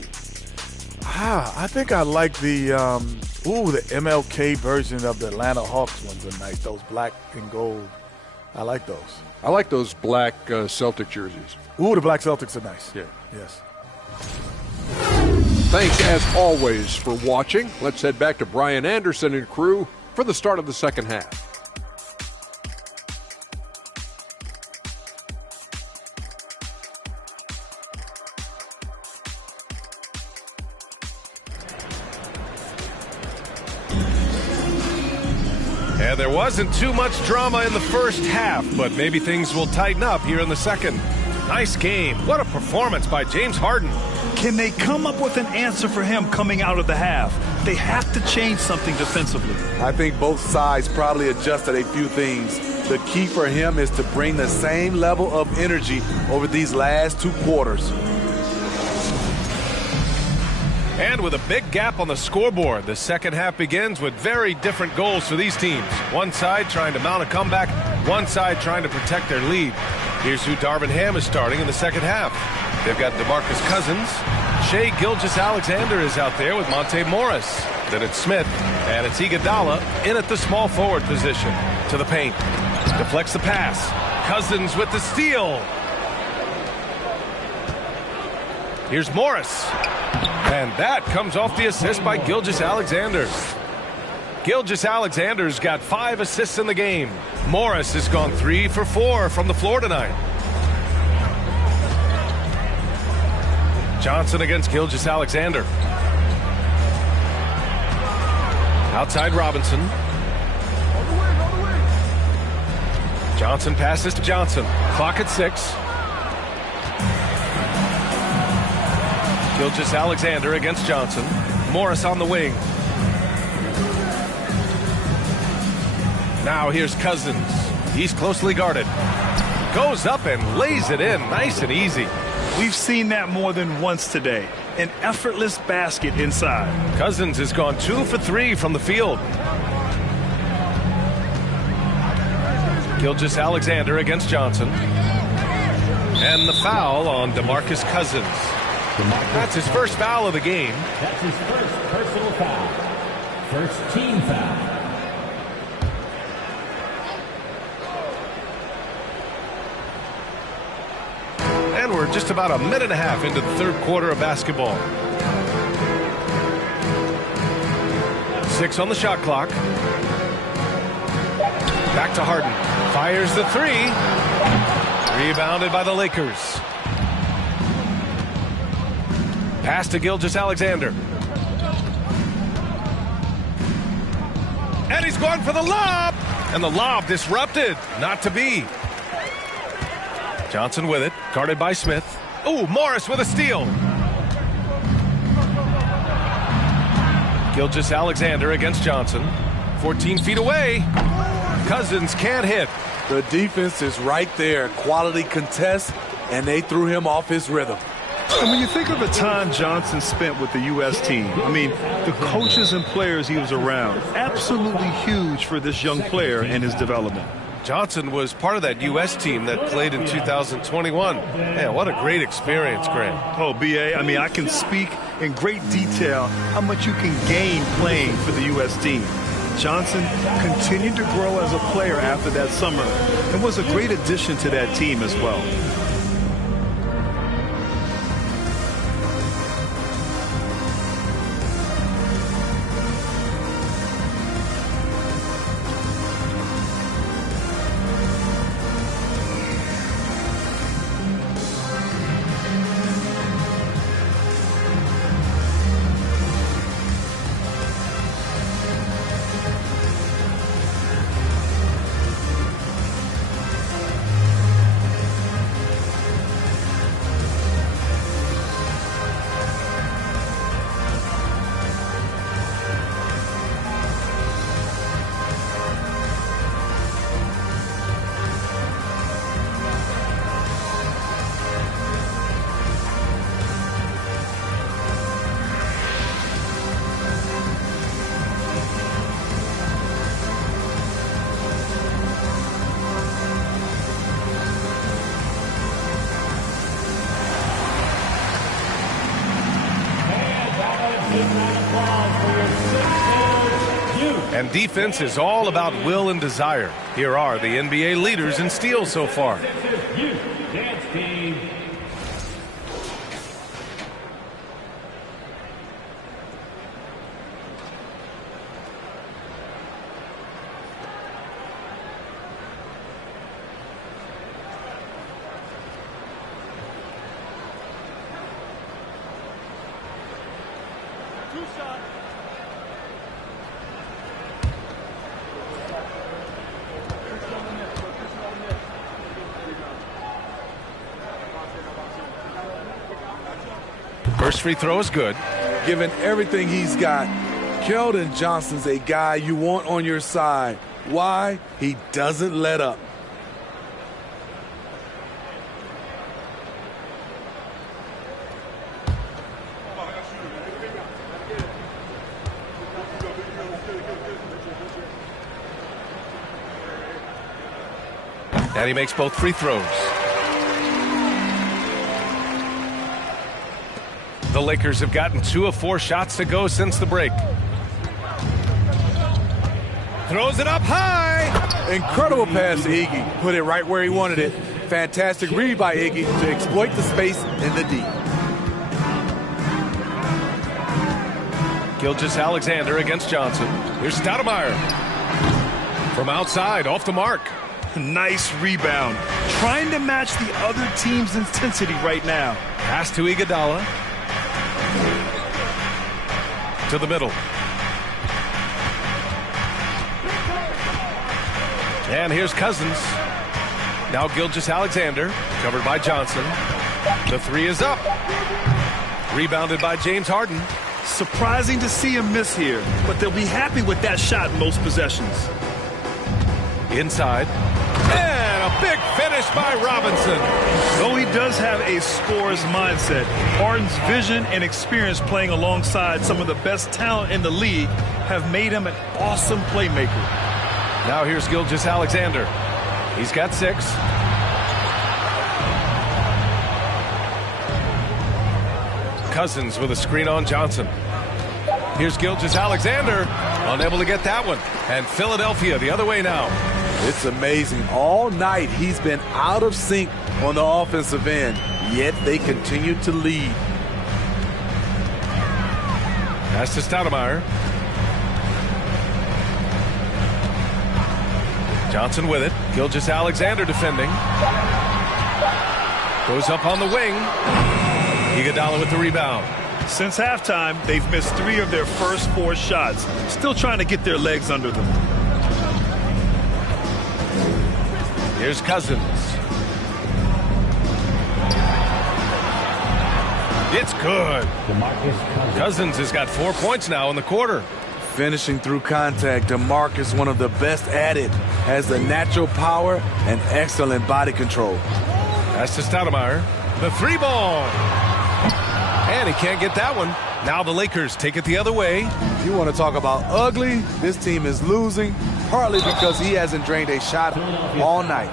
I think I like the MLK version of the Atlanta Hawks ones are nice. Those black and gold. I like those. I like those black Celtic jerseys. Ooh, the black Celtics are nice. Yeah. Yes. Thanks, as always, for watching. Let's head back to Brian Anderson and crew for the start of the second half. And there wasn't too much drama in the first half, but maybe things will tighten up here in the second. Nice game. What a performance by James Harden. Can they come up with an answer for him coming out of the half? They have to change something defensively. I think both sides probably adjusted a few things. The key for him is to bring the same level of energy over these last 2 quarters. And with a big gap on the scoreboard, the second half begins with very different goals for these teams. One side trying to mount a comeback, one side trying to protect their lead. Here's who Darvin Ham is starting in the second half. They've got DeMarcus Cousins. Shai Gilgeous-Alexander is out there with Monte Morris. Then it's Smith, and it's Iguodala in at the small forward position. To the paint. Deflects the pass. Cousins with the steal. Here's Morris. And that comes off the assist by Gilgeous-Alexander. Gilgeous-Alexander's got 5 assists in the game. Morris has gone 3 for 4 from the floor tonight. Johnson against Gilgeous-Alexander. Outside Robinson. Johnson passes to Johnson. Clock at 6. Gilgeous-Alexander against Johnson. Morris on the wing. Now here's Cousins. He's closely guarded. Goes up and lays it in nice and easy. We've seen that more than once today. An effortless basket inside. Cousins has gone 2 for 3 from the field. Gilgeous-Alexander against Johnson. And the foul on DeMarcus Cousins. That's his first foul of the game. That's his first personal foul. First team foul. And we're just about a minute and a half into the third quarter of basketball. 6 on the shot clock. Back to Harden. Fires the 3. Rebounded by the Lakers. Pass to Gilgeous-Alexander. And he's going for the lob. And the lob disrupted. Not to be. Johnson with it. Guarded by Smith. Ooh, Morris with a steal. Gilgeous-Alexander against Johnson. 14 feet away. Cousins can't hit. The defense is right there. Quality contest, and they threw him off his rhythm. And when you think of the time Johnson spent with the U.S. team, I mean, the coaches and players he was around, absolutely huge for this young player and his development. Johnson was part of that U.S. team that played in 2021. Man, what a great experience, Grant. Oh, B.A., I mean, I can speak in great detail how much you can gain playing for the U.S. team. Johnson continued to grow as a player after that summer and was a great addition to that team as well. And defense is all about will and desire. Here are the NBA leaders in steals so far. First free throw is good. Given everything he's got, Keldon Johnson's a guy you want on your side. Why? He doesn't let up. And he makes both free throws. The Lakers have gotten 2 of 4 shots to go since the break. Throws it up high. Incredible pass to Iggy. Put it right where he wanted it. Fantastic read by Iggy to exploit the space in the D. Gilgeous-Alexander against Johnson. Here's Stoudemire. From outside, off the mark. Nice rebound. Trying to match the other team's intensity right now. Pass to Iguodala. To the middle. And here's Cousins. Now Gilgeous-Alexander, covered by Johnson. The three is up. Rebounded by James Harden. Surprising to see him miss here, but they'll be happy with that shot most possessions. Inside. And a big finish by Robinson. Though he does have a scorer's mindset, Harden's vision and experience playing alongside some of the best talent in the league have made him an awesome playmaker. Now here's Gilgeous-Alexander. He's got 6. Cousins with a screen on Johnson. Here's Gilgeous-Alexander. Unable to get that one. And Philadelphia the other way now. It's amazing. All night he's been out of sync on the offensive end, yet they continue to lead. Pass to Stoudemire. Johnson with it. Gilgeous-Alexander defending. Goes up on the wing. Iguodala with the rebound. Since halftime, they've missed 3 of their first 4 shots. Still trying to get their legs under them. Here's Cousins. It's good. Cousins has got 4 points now in the quarter. Finishing through contact, DeMarcus, one of the best at it, has the natural power and excellent body control. That's to Stoudemire. The 3 ball. And he can't get that one. Now the Lakers take it the other way. You want to talk about ugly? This team is losing, partly because he hasn't drained a shot all night.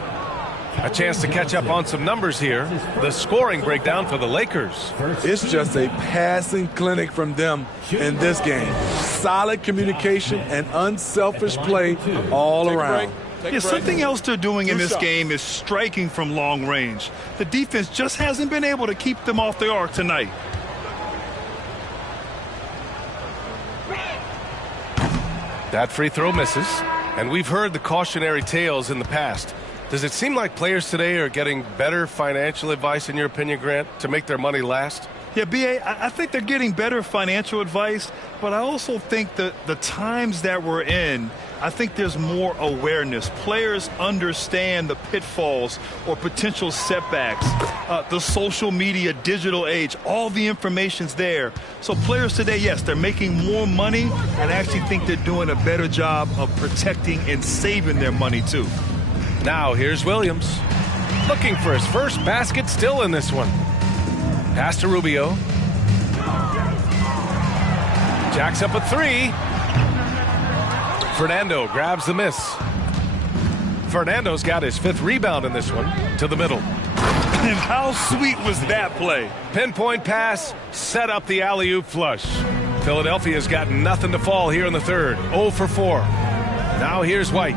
A chance to catch up on some numbers here. The scoring breakdown for the Lakers. It's just a passing clinic from them in this game. Solid communication and unselfish play all around. Yeah, something else they're doing in this game is striking from long range. The defense just hasn't been able to keep them off the arc tonight. That free throw misses. And we've heard the cautionary tales in the past. Does it seem like players today are getting better financial advice, in your opinion, Grant, to make their money last? Yeah, B.A., I think they're getting better financial advice, but I also think that the times that we're in, I think there's more awareness. Players understand the pitfalls or potential setbacks, the social media, digital age, all the information's there. So players today, yes, they're making more money, and I actually think they're doing a better job of protecting and saving their money, too. Now here's Williams. Looking for his first basket, still in this one. Pass to Rubio. Jacks up a 3. Fernando grabs the miss. Fernando's got his 5th rebound in this one. To the middle. And how sweet was that play? Pinpoint pass, set up the alley-oop flush. Philadelphia's got nothing to fall here in the third. 0 for 4. Now here's White.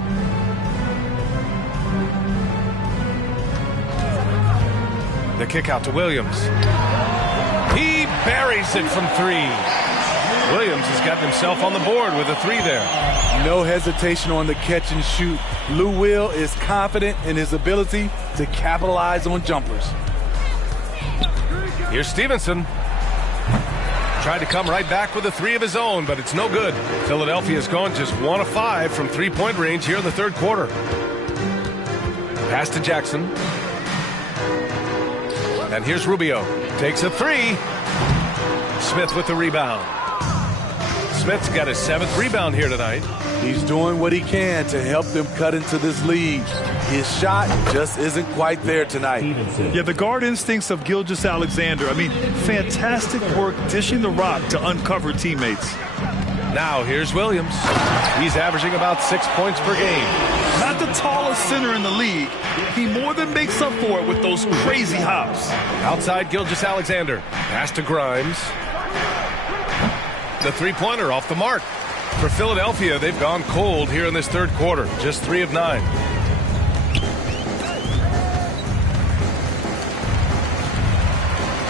The kick out to Williams. He buries it from 3. Williams has gotten himself on the board with a 3 there. No hesitation on the catch and shoot. Lou Will is confident in his ability to capitalize on jumpers. Here's Stevenson. Tried to come right back with a 3 of his own, but it's no good. Philadelphia's gone just 1 of 5 from 3-point range here in the third quarter. Pass to Jackson. And here's Rubio. Takes a 3. Smith with the rebound. Smith's got his 7th rebound here tonight. He's doing what he can to help them cut into this lead. His shot just isn't quite there tonight. Yeah, the guard instincts of Gilgeous-Alexander. I mean, fantastic work dishing the rock to uncover teammates. Now here's Williams. He's averaging about 6 points per game. Not the tallest center in the league. He more than makes up for it with those crazy hops. Outside Gilgeous-Alexander. Pass to Grimes. The three-pointer off the mark. For Philadelphia, they've gone cold here in this third quarter. Just 3 of 9.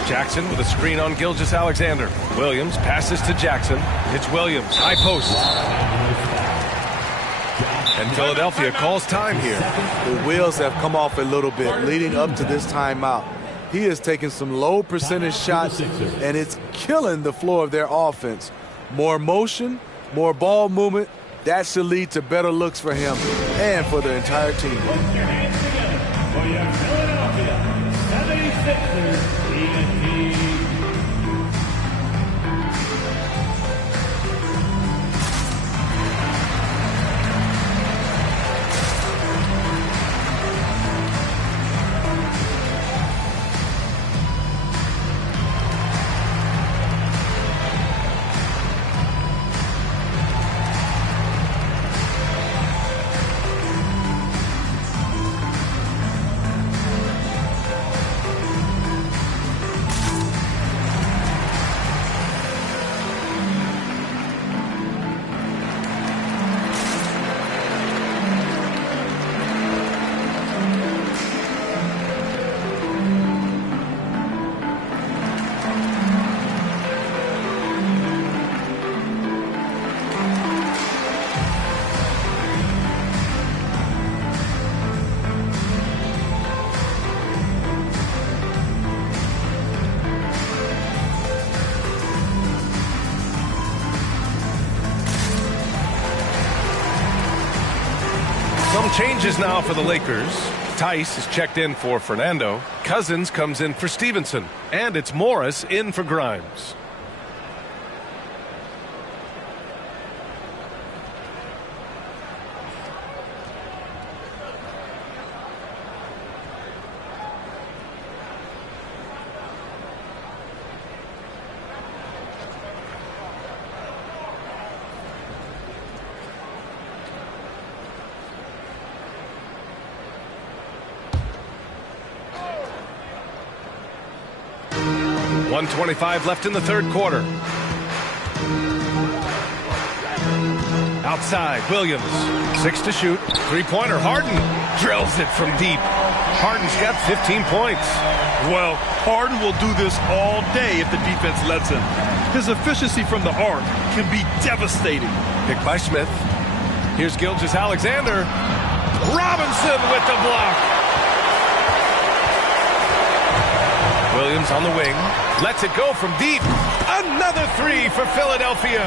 Jackson with a screen on Gilgeous-Alexander. Williams passes to Jackson. It's Williams, high post. And Philadelphia calls time here. The wheels have come off a little bit leading up to this timeout. He is taking some low percentage shots, and it's killing the flow of their offense. More motion, more ball movement, that should lead to better looks for him and for the entire team. Some changes now for the Lakers. Tice is checked in for Fernando. Cousins comes in for Stevenson. And it's Morris in for Grimes. .125 left in the third quarter. Outside, Williams. 6 to shoot. Three-pointer, Harden drills it from deep. Harden's got 15 points. Well, Harden will do this all day if the defense lets him. His efficiency from the arc can be devastating. Picked by Smith. Here's Gilgeous-Alexander. Robinson with the block. Williams on the wing. Lets it go from deep. Another three for Philadelphia.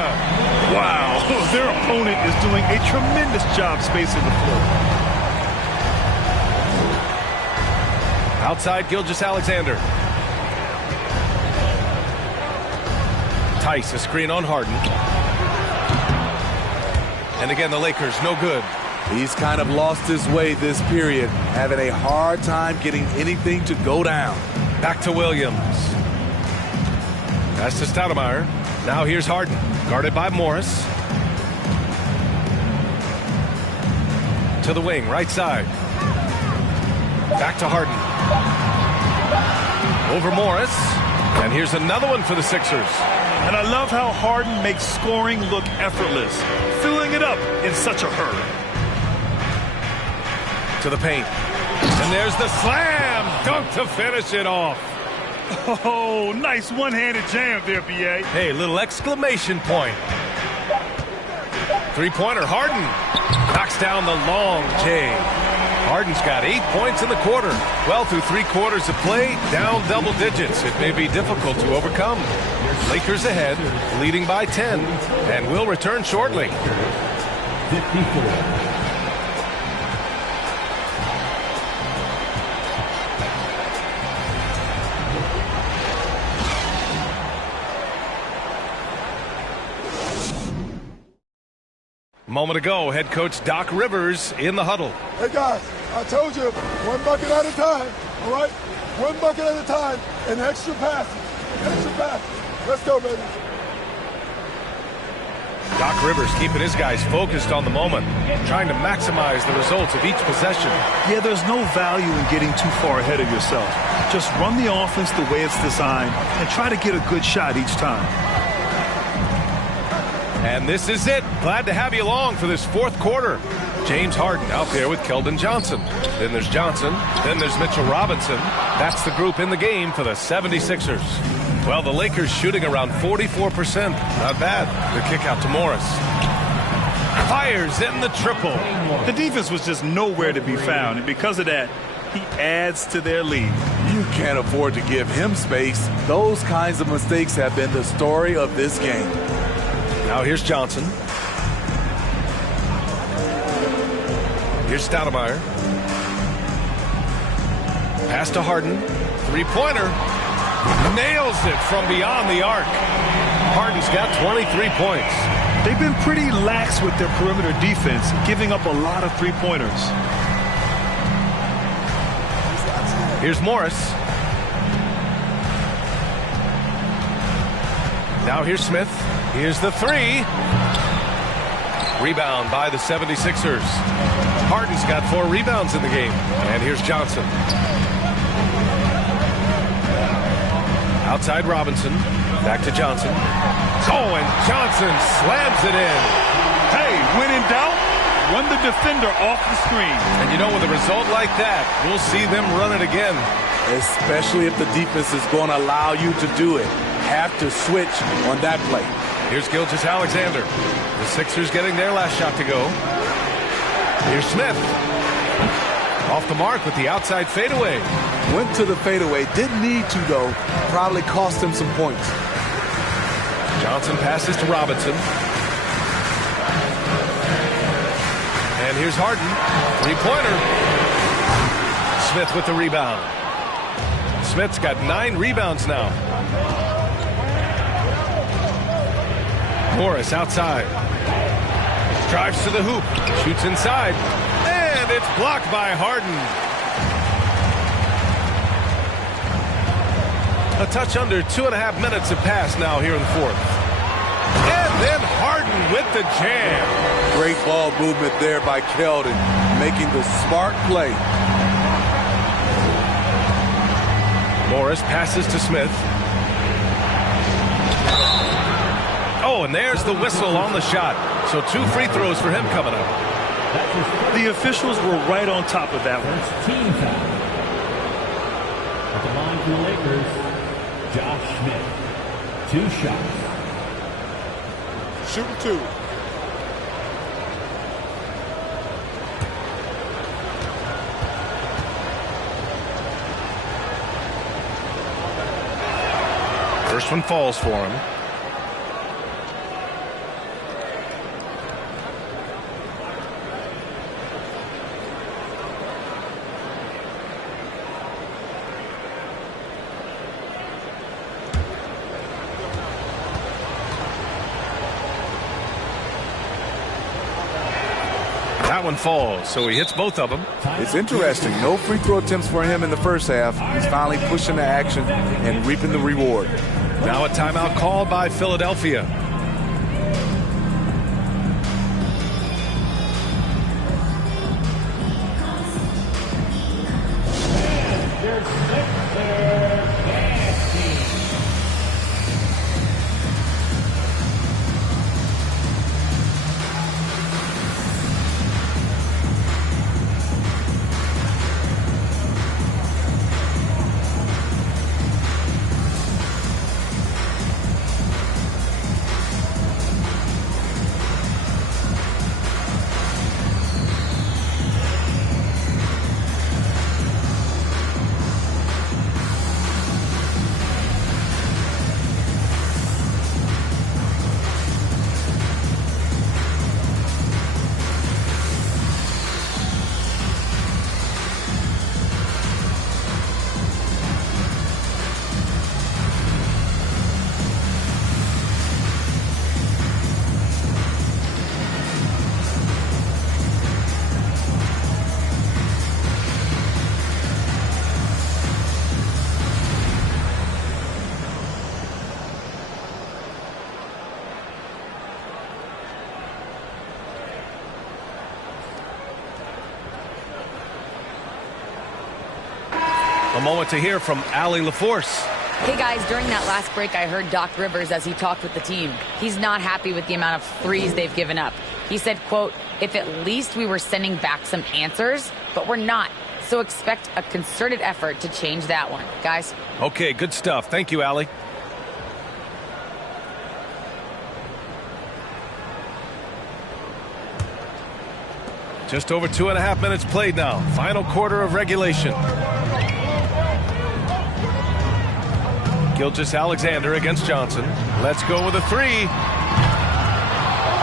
Wow, their opponent is doing a tremendous job spacing the floor. Outside Gilgeous-Alexander. Tice, a screen on Harden. And again, the Lakers, no good. He's kind of lost his way this period, having a hard time getting anything to go down. Back to Williams. Pass to Stoudemire. Now here's Harden, guarded by Morris. To the wing, right side. Back to Harden. Over Morris. And here's another one for the Sixers. And I love how Harden makes scoring look effortless, filling it up in such a hurry. To the paint. And there's the slam dunk to finish it off. Oh, nice one-handed jam there, B.A. Hey, little exclamation point. Three-pointer, Harden knocks down the long J. Harden's got 8 points in the quarter. Well, through 3 quarters of play, down double digits. It may be difficult to overcome. Lakers ahead, leading by 10, and will return shortly. 54. moment ago, head coach Doc Rivers in the huddle. Hey, guys, I told you, one bucket at a time, all right? One bucket at a time and extra passes. Extra passes. Let's go, baby. Doc Rivers keeping his guys focused on the moment, trying to maximize the results of each possession. Yeah, there's no value in getting too far ahead of yourself. Just run the offense the way it's designed and try to get a good shot each time. And this is it. Glad to have you along for this fourth quarter. James Harden out there with Keldon Johnson. Then there's Johnson. Then there's Mitchell Robinson. That's the group in the game for the 76ers. Well, the Lakers shooting around 44%. Not bad. The kick out to Morris. Fires in the triple. The defense was just nowhere to be found, and because of that, he adds to their lead. You can't afford to give him space. Those kinds of mistakes have been the story of this game. Now here's Johnson. Here's Stoudemire. Pass to Harden. Three-pointer. Nails it from beyond the arc. Harden's got 23 points. They've been pretty lax with their perimeter defense, giving up a lot of three-pointers. Here's Morris. Now here's Smith. Here's the three. Rebound by the 76ers. Harden's got 4 rebounds in the game. And here's Johnson. Outside Robinson. Back to Johnson. Oh, and Johnson slams it in. Hey, when in doubt, run the defender off the screen. And you know, with a result like that, we'll see them run it again. Especially if the defense is going to allow you to do it. Have to switch on that play. Here's Gilgeous-Alexander. The Sixers getting their last shot to go. Here's Smith. Off the mark with the outside fadeaway. Went to the fadeaway. Didn't need to, though. Probably cost him some points. Johnson passes to Robinson. And here's Harden. Three-pointer. Smith with the rebound. Smith's got 9 rebounds now. Morris outside. Drives to the hoop. Shoots inside. And it's blocked by Harden. A touch under 2.5 minutes have passed now here in the fourth. And then Harden with the jam. Great ball movement there by Keldon, making the smart play. Morris passes to Smith. Oh, and there's the whistle on the shot. So 2 free throws for him coming up. The officials were right on top of that one. Team foul. At the line for the Lakers, Josh Smith. 2 shots. Shooting 2. First one falls for him. That one falls, so he hits both of them. It's interesting. No free throw attempts for him in the first half. He's finally pushing the action and reaping the reward. Now a timeout called by Philadelphia. A moment to hear from Allie LaForce. Hey guys, during that last break, I heard Doc Rivers as he talked with the team. He's not happy with the amount of threes they've given up. He said, quote, if at least we were sending back some answers, but we're not. So expect a concerted effort to change that one, guys. Okay, good stuff. Thank you, Allie. Just over 2.5 minutes played now. Final quarter of regulation. Gilgeous-Alexander against Johnson. Let's go with a three.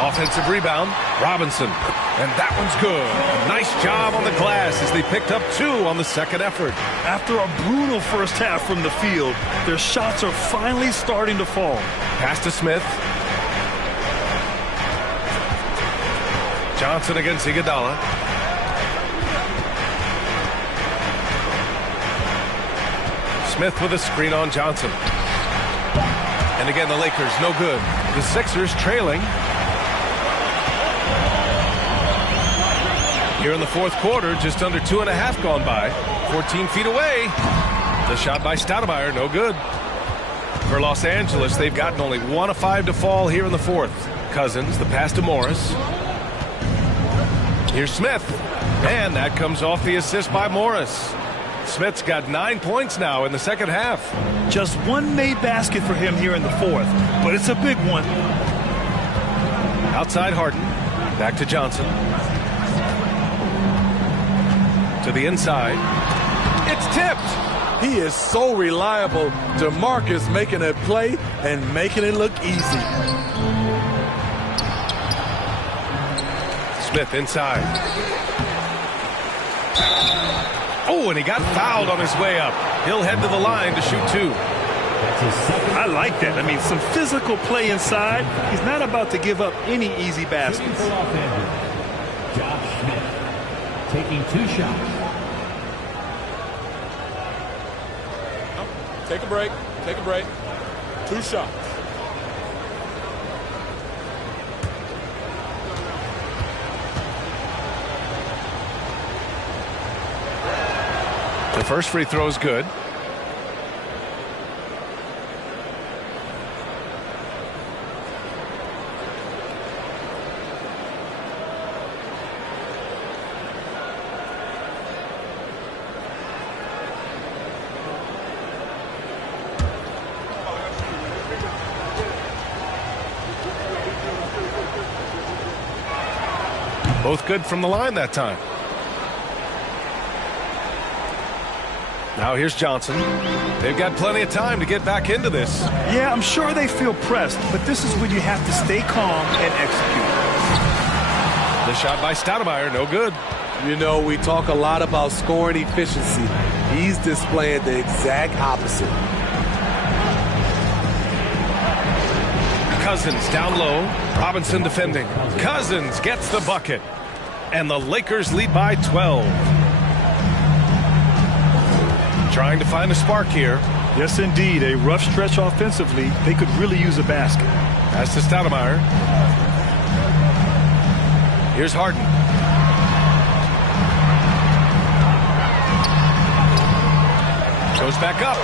Offensive rebound, Robinson. And that one's good. Nice job on the glass as they picked up 2 on the second effort. After a brutal first half from the field, their shots are finally starting to fall. Pass to Smith. Johnson against Iguodala. Smith with a screen on Johnson. And again, the Lakers no good. The Sixers trailing. Here in the fourth quarter, just under 2.5 gone by. 14 feet away. The shot by Stoudemire, no good. For Los Angeles, they've gotten only 1 of 5 to fall here in the fourth. Cousins, the pass to Morris. Here's Smith. And that comes off the assist by Morris. Smith's got 9 points now in the second half. Just one made basket for him here in the fourth, but it's a big one. Outside Harden. Back to Johnson. To the inside. It's tipped. He is so reliable. DeMarcus making a play and making it look easy. Smith inside. Oh, and he got fouled on his way up. He'll head to the line to shoot 2. I like that. I mean, some physical play inside. He's not about to give up any easy baskets. Josh Smith taking 2 shots. Take a break. Take a break. 2 shots. The first free throw is good. Both good from the line that time. Now here's Johnson. They've got plenty of time to get back into this. Yeah, I'm sure they feel pressed, but this is when you have to stay calm and execute. The shot by Stoudemire, no good. You know, we talk a lot about scoring efficiency. He's displaying the exact opposite. Cousins down low. Robinson defending. Cousins gets the bucket. And the Lakers lead by 12. Trying to find a spark here. Yes, indeed. A rough stretch offensively. They could really use a basket. Pass to Stoudemire. Here's Harden. Goes back up.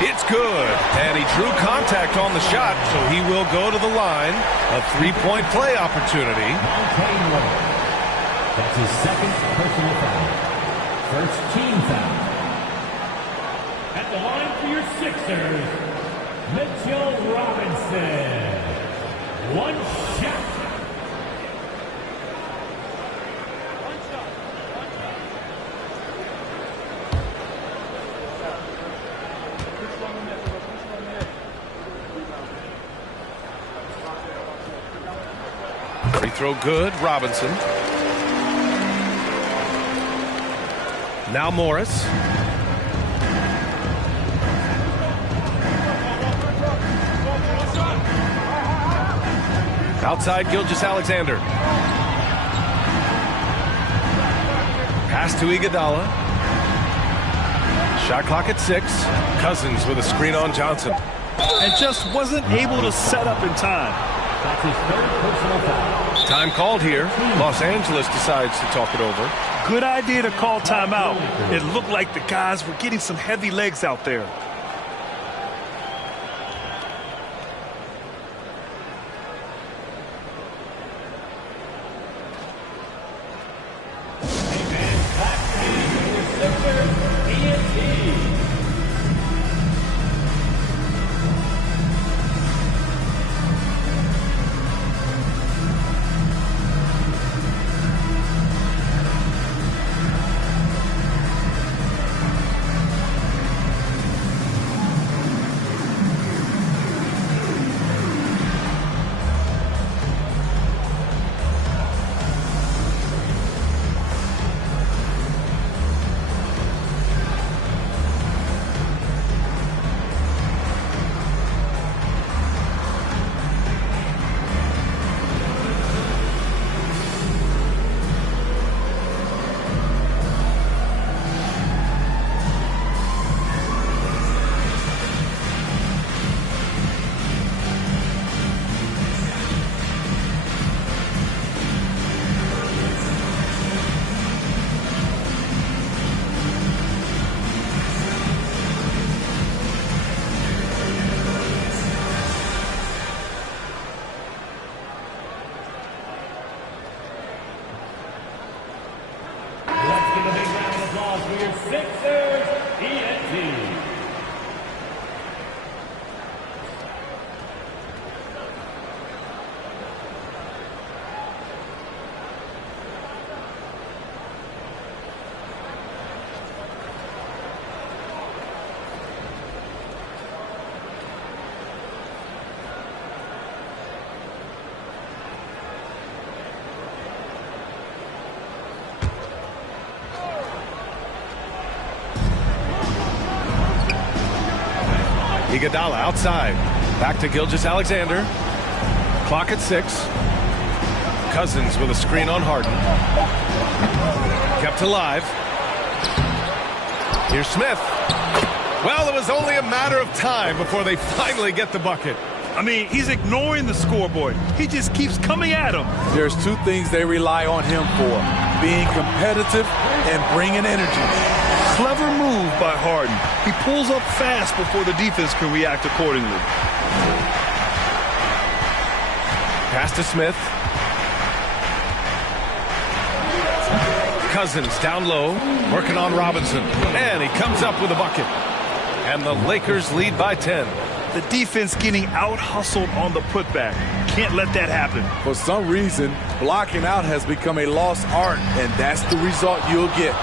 It's good. And he drew contact on the shot, so he will go to the line. A 3-point play opportunity. That's his second personal foul. First team foul. At the line for your Sixers, Mitchell Robinson. 1 shot. Free throw good, Robinson. Now Morris. Outside Gilgeous-Alexander. Pass to Iguodala. Shot clock at 6. Cousins with a screen on Johnson. And just wasn't able to set up in time. That's his third personal foul. Time called here. Los Angeles decides to talk it over. Good idea to call timeout. It looked like the guys were getting some heavy legs out there. Iguodala outside. Back to Gilgeous-Alexander. Clock at 6. Cousins with a screen on Harden. Kept alive. Here's Smith. Well, it was only a matter of time before they finally get the bucket. I mean, he's ignoring the scoreboard. He just keeps coming at him. There's two things they rely on him for: being competitive and bringing energy. Clever move by Harden. He pulls up fast before the defense can react accordingly. Pass to Smith. Cousins down low, working on Robinson. And he comes up with a bucket. And the Lakers lead by 10. The defense getting out-hustled on the putback. Can't let that happen. For some reason, blocking out has become a lost art, and that's the result you'll get.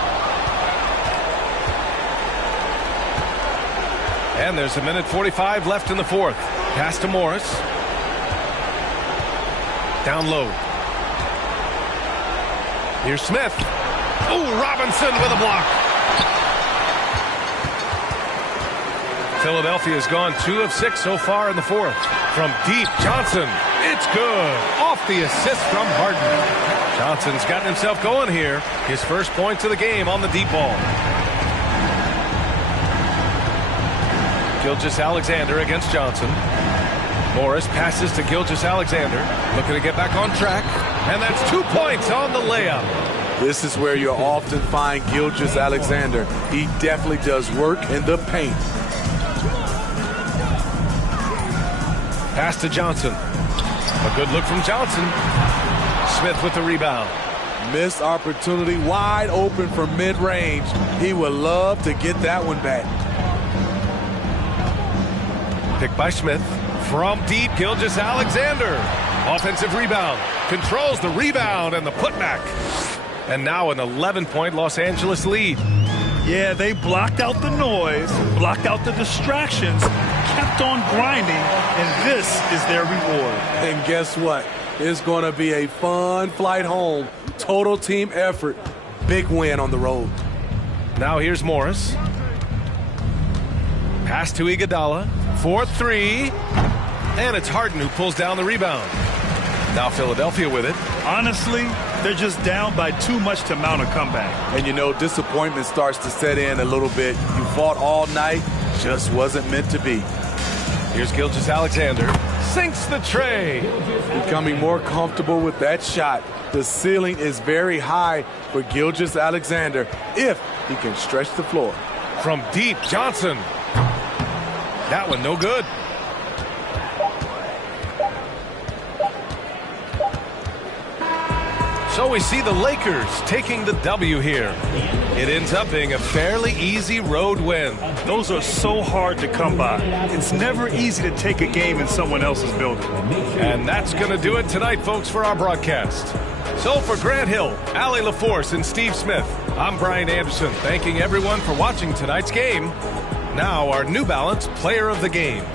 And there's 1:45 left in the fourth. Pass to Morris. Down low. Here's Smith. Oh, Robinson with a block. Philadelphia's gone 2 of 6 so far in the fourth. From deep, Johnson. It's good. Off the assist from Harden. Johnson's gotten himself going here. His first points of the game on the deep ball. Gilgeous-Alexander against Johnson. Morris passes to Gilgeous-Alexander. Looking to get back on track. And that's 2 points on the layup. This is where you'll often find Gilgeous-Alexander. He definitely does work in the paint. Pass to Johnson. A good look from Johnson. Smith with the rebound. Missed opportunity, wide open from mid-range. He would love to get that one back. Picked by Smith. From deep, Gilgeous-Alexander. Offensive rebound. Controls the rebound and the putback. And now an 11-point Los Angeles lead. Yeah, they blocked out the noise, blocked out the distractions, kept on grinding, and this is their reward. And guess what? It's going to be a fun flight home. Total team effort. Big win on the road. Now here's Morris. Pass to Iguodala. 4-3. And it's Harden who pulls down the rebound. Now Philadelphia with it. Honestly, they're just down by too much to mount a comeback. And you know, disappointment starts to set in a little bit. You fought all night, just wasn't meant to be. Here's Gilgeous-Alexander. Sinks the tray. Becoming more comfortable with that shot. The ceiling is very high for Gilgeous-Alexander if he can stretch the floor. From deep, Johnson. That one no good. So we see the Lakers taking the W here. It ends up being a fairly easy road win. Those are so hard to come by. It's never easy to take a game in someone else's building. And that's going to do it tonight, folks, for our broadcast. So for Grant Hill, Allie LaForce, and Steve Smith, I'm Brian Anderson, thanking everyone for watching tonight's game. Now our New Balance Player of the Game.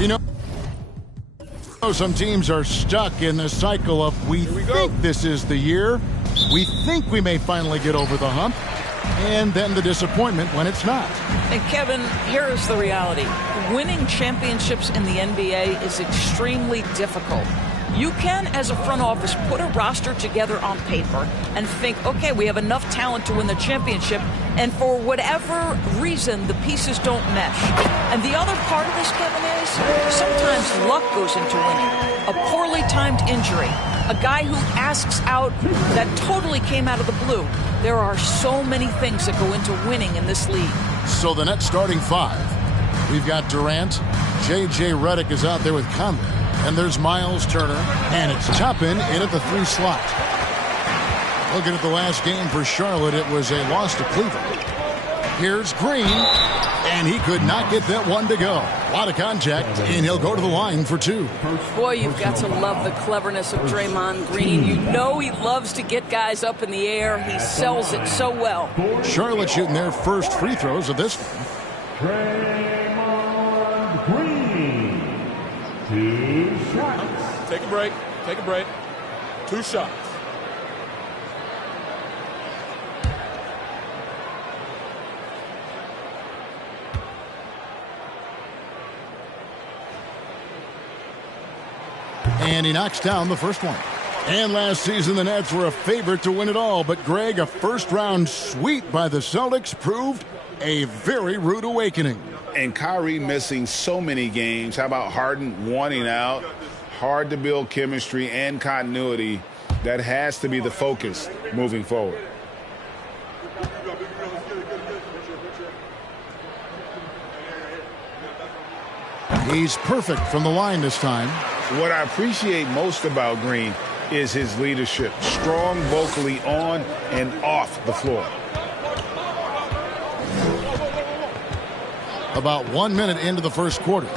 You know, some teams are stuck in the cycle of we think this is the year, we think we may finally get over the hump, and then the disappointment when it's not. And Kevin, here is the reality. Winning championships in the NBA is extremely difficult. You can, as a front office, put a roster together on paper and think, okay, we have enough talent to win the championship, and for whatever reason, the pieces don't mesh. And the other part of this, Kevin, is sometimes luck goes into winning. A poorly timed injury, a guy who asks out that totally came out of the blue. There are so many things that go into winning in this league. So the Nets starting five. We've got Durant. J.J. Redick is out there with Conley. And there's Miles Turner, and it's Toppin in at the 3 slot. Looking at the last game for Charlotte, it was a loss to Cleveland. Here's Green, and he could not get that one to go. A lot of contact, and he'll go to the line for 2. Boy, you've got to love the cleverness of Draymond Green. You know he loves to get guys up in the air. He sells it so well. Charlotte shooting their first free throws of this one. Draymond Green. 2 shots. Take a break. Take a break. 2 shots. And he knocks down the first one. And last season, the Nets were a favorite to win it all. But, Greg, a first-round sweep by the Celtics proved a very rude awakening. And Kyrie missing so many games. How about Harden wanting out? Hard to build chemistry and continuity. That has to be the focus moving forward. He's perfect from the line this time. What I appreciate most about Green is his leadership. Strong vocally on and off the floor. About 1 minute into the first quarter.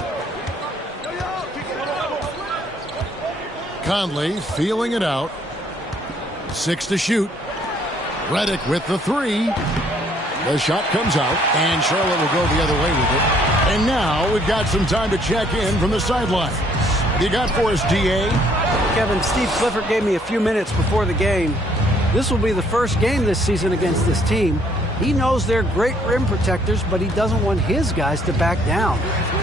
Conley feeling it out. 6 to shoot. Redick with the 3. The shot comes out, and Charlotte will go the other way with it. And now we've got some time to check in from the sideline. What do you got for us, D.A.? Kevin, Steve Clifford gave me a few minutes before the game. This will be the first game this season against this team. He knows they're great rim protectors, but he doesn't want his guys to back down.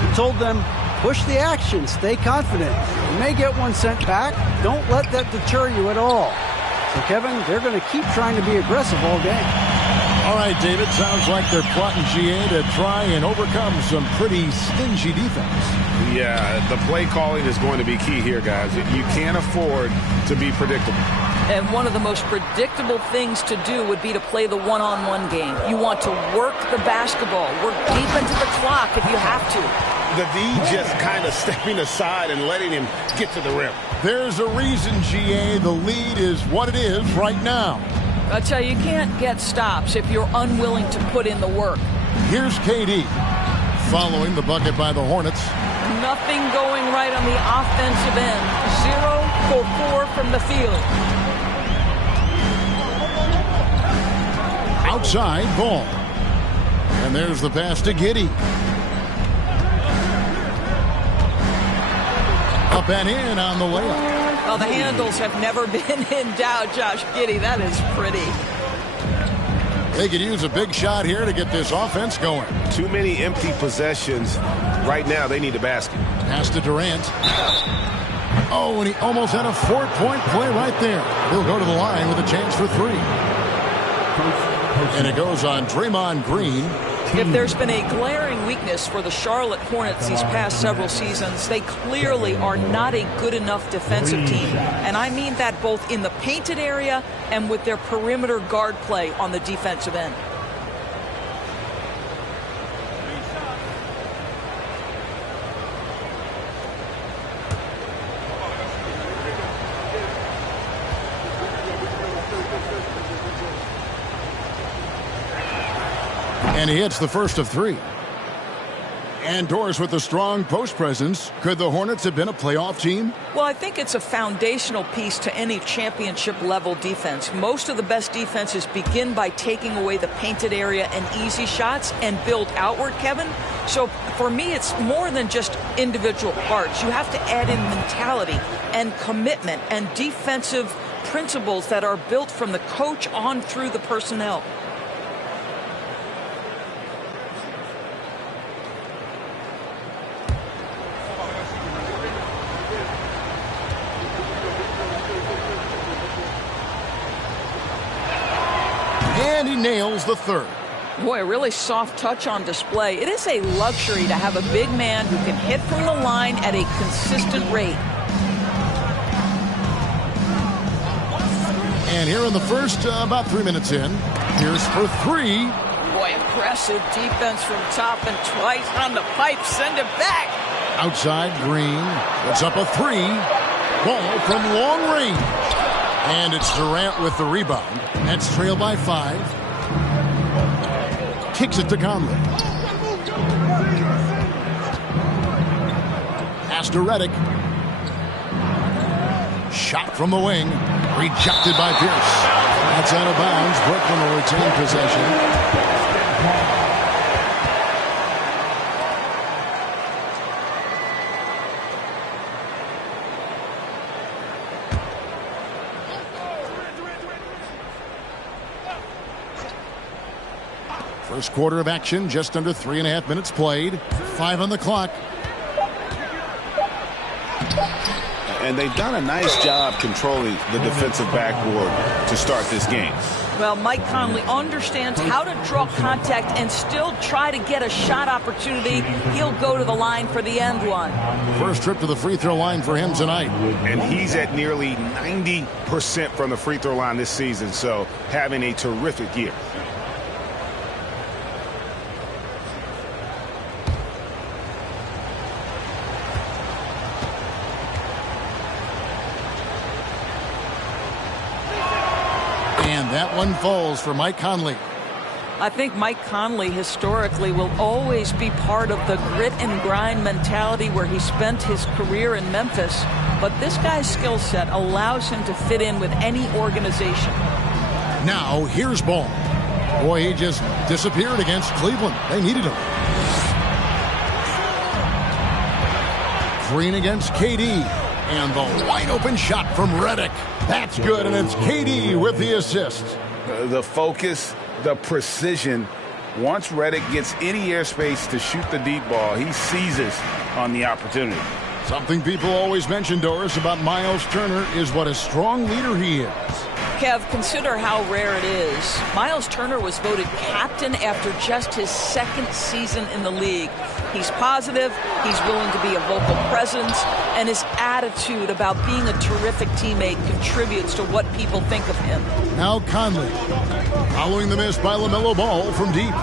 He told them, push the action, stay confident. You may get one sent back. Don't let that deter you at all. So, Kevin, they're going to keep trying to be aggressive all game. All right, David, sounds like they're plotting GA to try and overcome some pretty stingy defense. Yeah, the play calling is going to be key here, guys. You can't afford to be predictable. And one of the most predictable things to do would be to play the one-on-one game. You want to work the basketball, work deep into the clock if you have to. The D just kind of stepping aside and letting him get to the rim. There's a reason, GA, the lead is what it is right now. I tell you can't get stops if you're unwilling to put in the work. Here's KD following the bucket by the Hornets. Nothing going right on the offensive end. 0 for 4 from the field. Outside ball. And there's the pass to Giddey. Up and in on the layup. Well, the handles have never been in doubt, Josh Giddey. That is pretty. They could use a big shot here to get this offense going. Too many empty possessions. Right now, they need a basket. Pass to Durant. Oh, and he almost had a 4-point play right there. He'll go to the line with a chance for 3. And it goes on Draymond Green. If there's been a glaring weakness for the Charlotte Hornets these past several seasons, they clearly are not a good enough defensive team. And I mean that both in the painted area and with their perimeter guard play on the defensive end. And he hits the first of 3. And Doris with a strong post presence. Could the Hornets have been a playoff team? Well, I think it's a foundational piece to any championship level defense. Most of the best defenses begin by taking away the painted area and easy shots and build outward, Kevin. So for me, it's more than just individual parts. You have to add in mentality and commitment and defensive principles that are built from the coach on through the personnel. And he nails the 3rd. Boy, a really soft touch on display. It is a luxury to have a big man who can hit from the line at a consistent rate. And here in the first, about 3 minutes in, here's for 3. Boy, impressive defense from top and twice on the pipe. Send it back. Outside Green. Puts up a 3. Ball from long range. And it's Durant with the rebound. Nets trail by 5. Kicks it to Conley. Pass to Redick. Shot from the wing. Rejected by Pierce. That's out of bounds. Brooklyn will retain possession. First quarter of action, just under 3.5 minutes played. 5 on the clock. And they've done a nice job controlling the defensive backboard to start this game. Well, Mike Conley understands how to draw contact and still try to get a shot opportunity. He'll go to the line for the end one. First trip to the free throw line for him tonight. And he's at nearly 90% from the free throw line this season, so having a terrific year. that one falls for Mike Conley. I think Mike Conley historically will always be part of the grit and grind mentality where he spent his career in Memphis. But this guy's skill set allows him to fit in with any organization. Now, here's Ball. Boy, he just disappeared against Cleveland. They needed him. Green against KD. And the wide open shot from Redick. That's good, and it's KD with the assist. The focus, the precision. Once Redick gets any airspace to shoot the deep ball, he seizes on the opportunity. Something people always mention, Doris, about Miles Turner is what a strong leader he is. Kev, consider how rare it is. Miles Turner was voted captain after just his second season in the league. He's positive, he's willing to be a vocal presence, and his attitude about being a terrific teammate contributes to what people think of him. Now Conley, following the miss by LaMelo Ball from deep.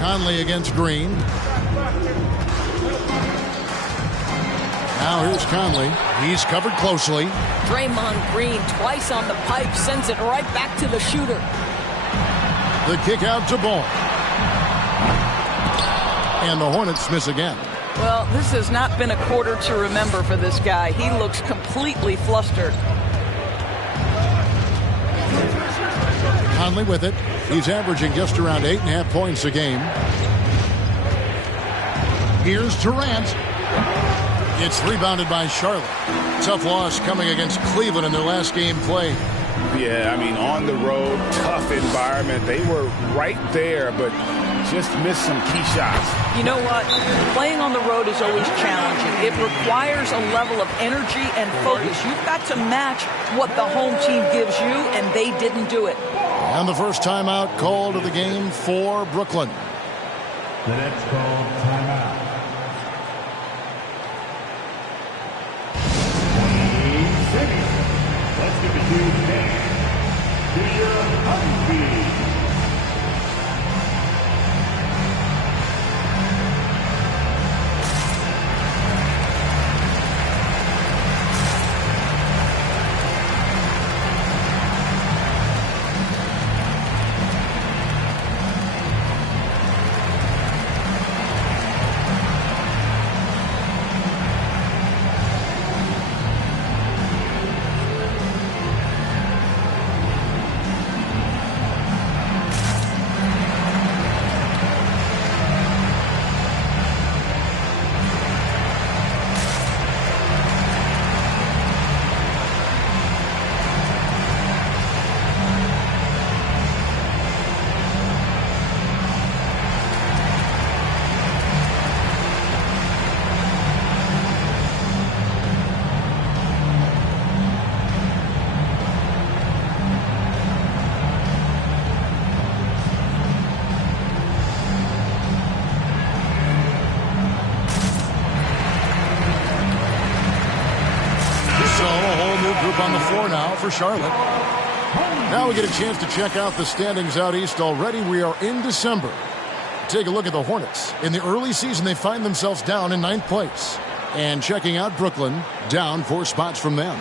Conley against Green. Now here's Conley. He's covered closely. Draymond Green twice on the pipe, sends it right back to the shooter. The kick out to Ball. And the Hornets miss again. Well, this has not been a quarter to remember for this guy. He looks completely flustered. Conley with it. He's averaging just around 8.5 points a game. Here's Durant. It's rebounded by Charlotte. Tough loss coming against Cleveland in their last game played. Yeah, I mean, on the road, tough environment. They were right there, but just missed some key shots. You know what? Playing on the road is always challenging. It requires a level of energy and focus. You've got to match what the home team gives you, and they didn't do it. And the first timeout called of the game for Brooklyn. The next call, timeout. 20 seconds. Let's give it to Dan. Do your hungry. On the floor now for Charlotte. Now we get a chance to check out the standings out east already. We are in December. Take a look at the Hornets. In the early season, they find themselves down in 9th place. And checking out Brooklyn, down 4 spots from them.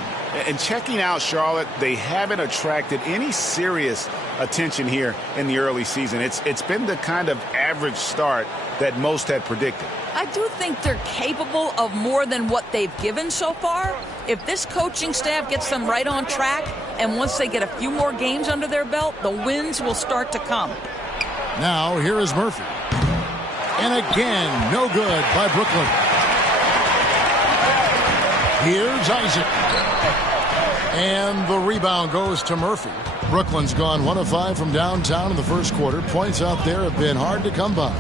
And checking out Charlotte, they haven't attracted any serious attention here in the early season. It's been the kind of average start that most had predicted. I do think they're capable of more than what they've given so far. If this coaching staff gets them right on track, and once they get a few more games under their belt, the wins will start to come. Now, here is Murphy. And again, no good by Brooklyn. Here's Isaac. And the rebound goes to Murphy. Brooklyn's gone 1 of 5 from downtown in the first quarter. Points out there have been hard to come by.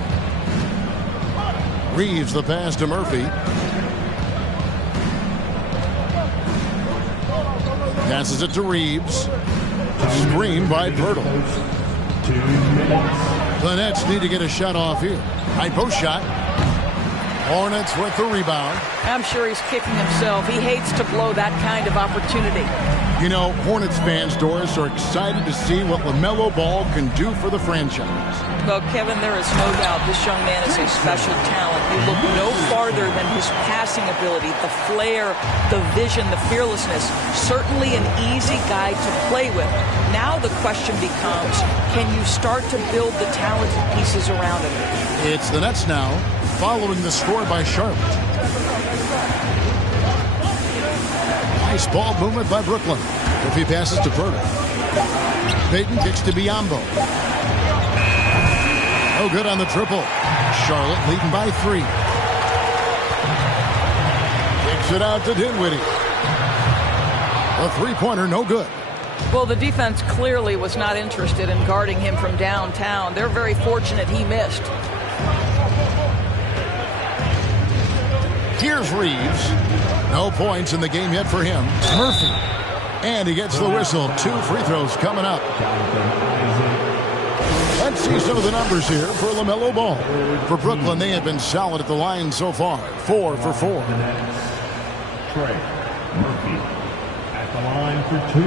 Reeves the pass to Murphy. Passes it to Reeves. Screen by Pirtle. The Nets need to get a shot off here. High post shot. Hornets with the rebound. I'm sure he's kicking himself. He hates to blow that kind of opportunity. You know, Hornets fans, Doris, are excited to see what LaMelo Ball can do for the franchise. Well, Kevin, there is no doubt this young man is a special talent. You look no farther than his passing ability, the flair, the vision, the fearlessness. Certainly an easy guy to play with. Now the question becomes, can you start to build the talented pieces around him? It's the Nets now, following the score by Charlotte. Nice ball movement by Brooklyn. If he passes to Purtle. Payton kicks to Biyombo. No good on the triple. Charlotte leading by 3. Kicks it out to Dinwiddie. A three-pointer, no good. Well, the defense clearly was not interested in guarding him from downtown. They're very fortunate he missed. Here's Reeves. No points in the game yet for him. Murphy. And he gets the whistle. 2 free throws coming up. Let's see some of the numbers here for LaMelo Ball. For Brooklyn, they have been solid at the line so far. 4 for 4. Trey Murphy at the line for 2.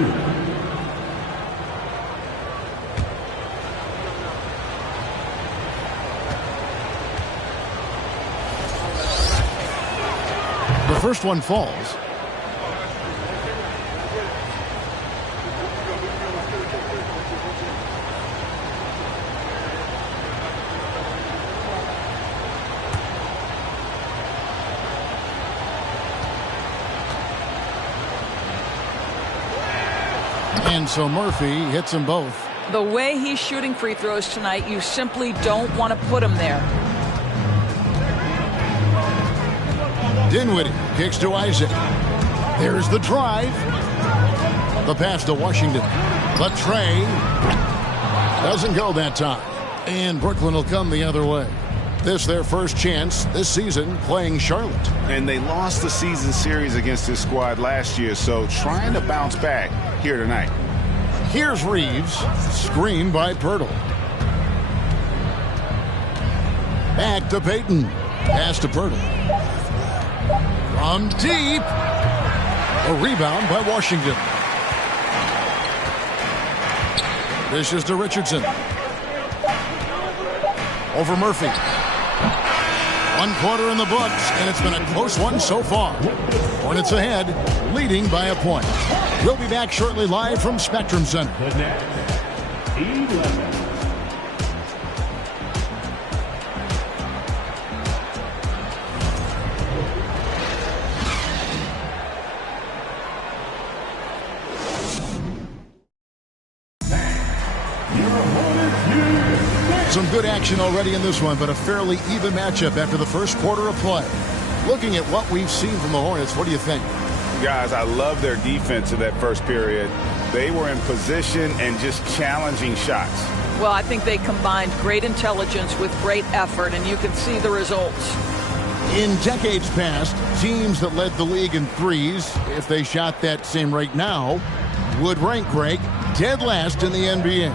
The first one falls. And so Murphy hits them both. The way he's shooting free throws tonight, you simply don't want to put him there. Dinwiddie kicks to Isaac. There's the drive. The pass to Washington. But Trey doesn't go that time. And Brooklyn will come the other way. This their first chance this season playing Charlotte. And they lost the season series against this squad last year, so trying to bounce back here tonight. Here's Reeves. Screen by Purtle. Back to Payton. Pass to Purtle. From deep. A rebound by Washington. This is to Richardson. Over Murphy. 1 quarter in the books, and it's been a close one so far. Hornets ahead, leading by a point. We'll be back shortly live from Spectrum Center. The Nets, 11. Some good action already in this one, but a fairly even matchup after the first quarter of play. Looking at what we've seen from the Hornets, what do you think? Guys, I love their defense in that first period. They were in position and just challenging shots. Well, I think they combined great intelligence with great effort, and you can see the results. In decades past, teams that led the league in threes, if they shot that same rate now, would rank, Greg, dead last in the NBA.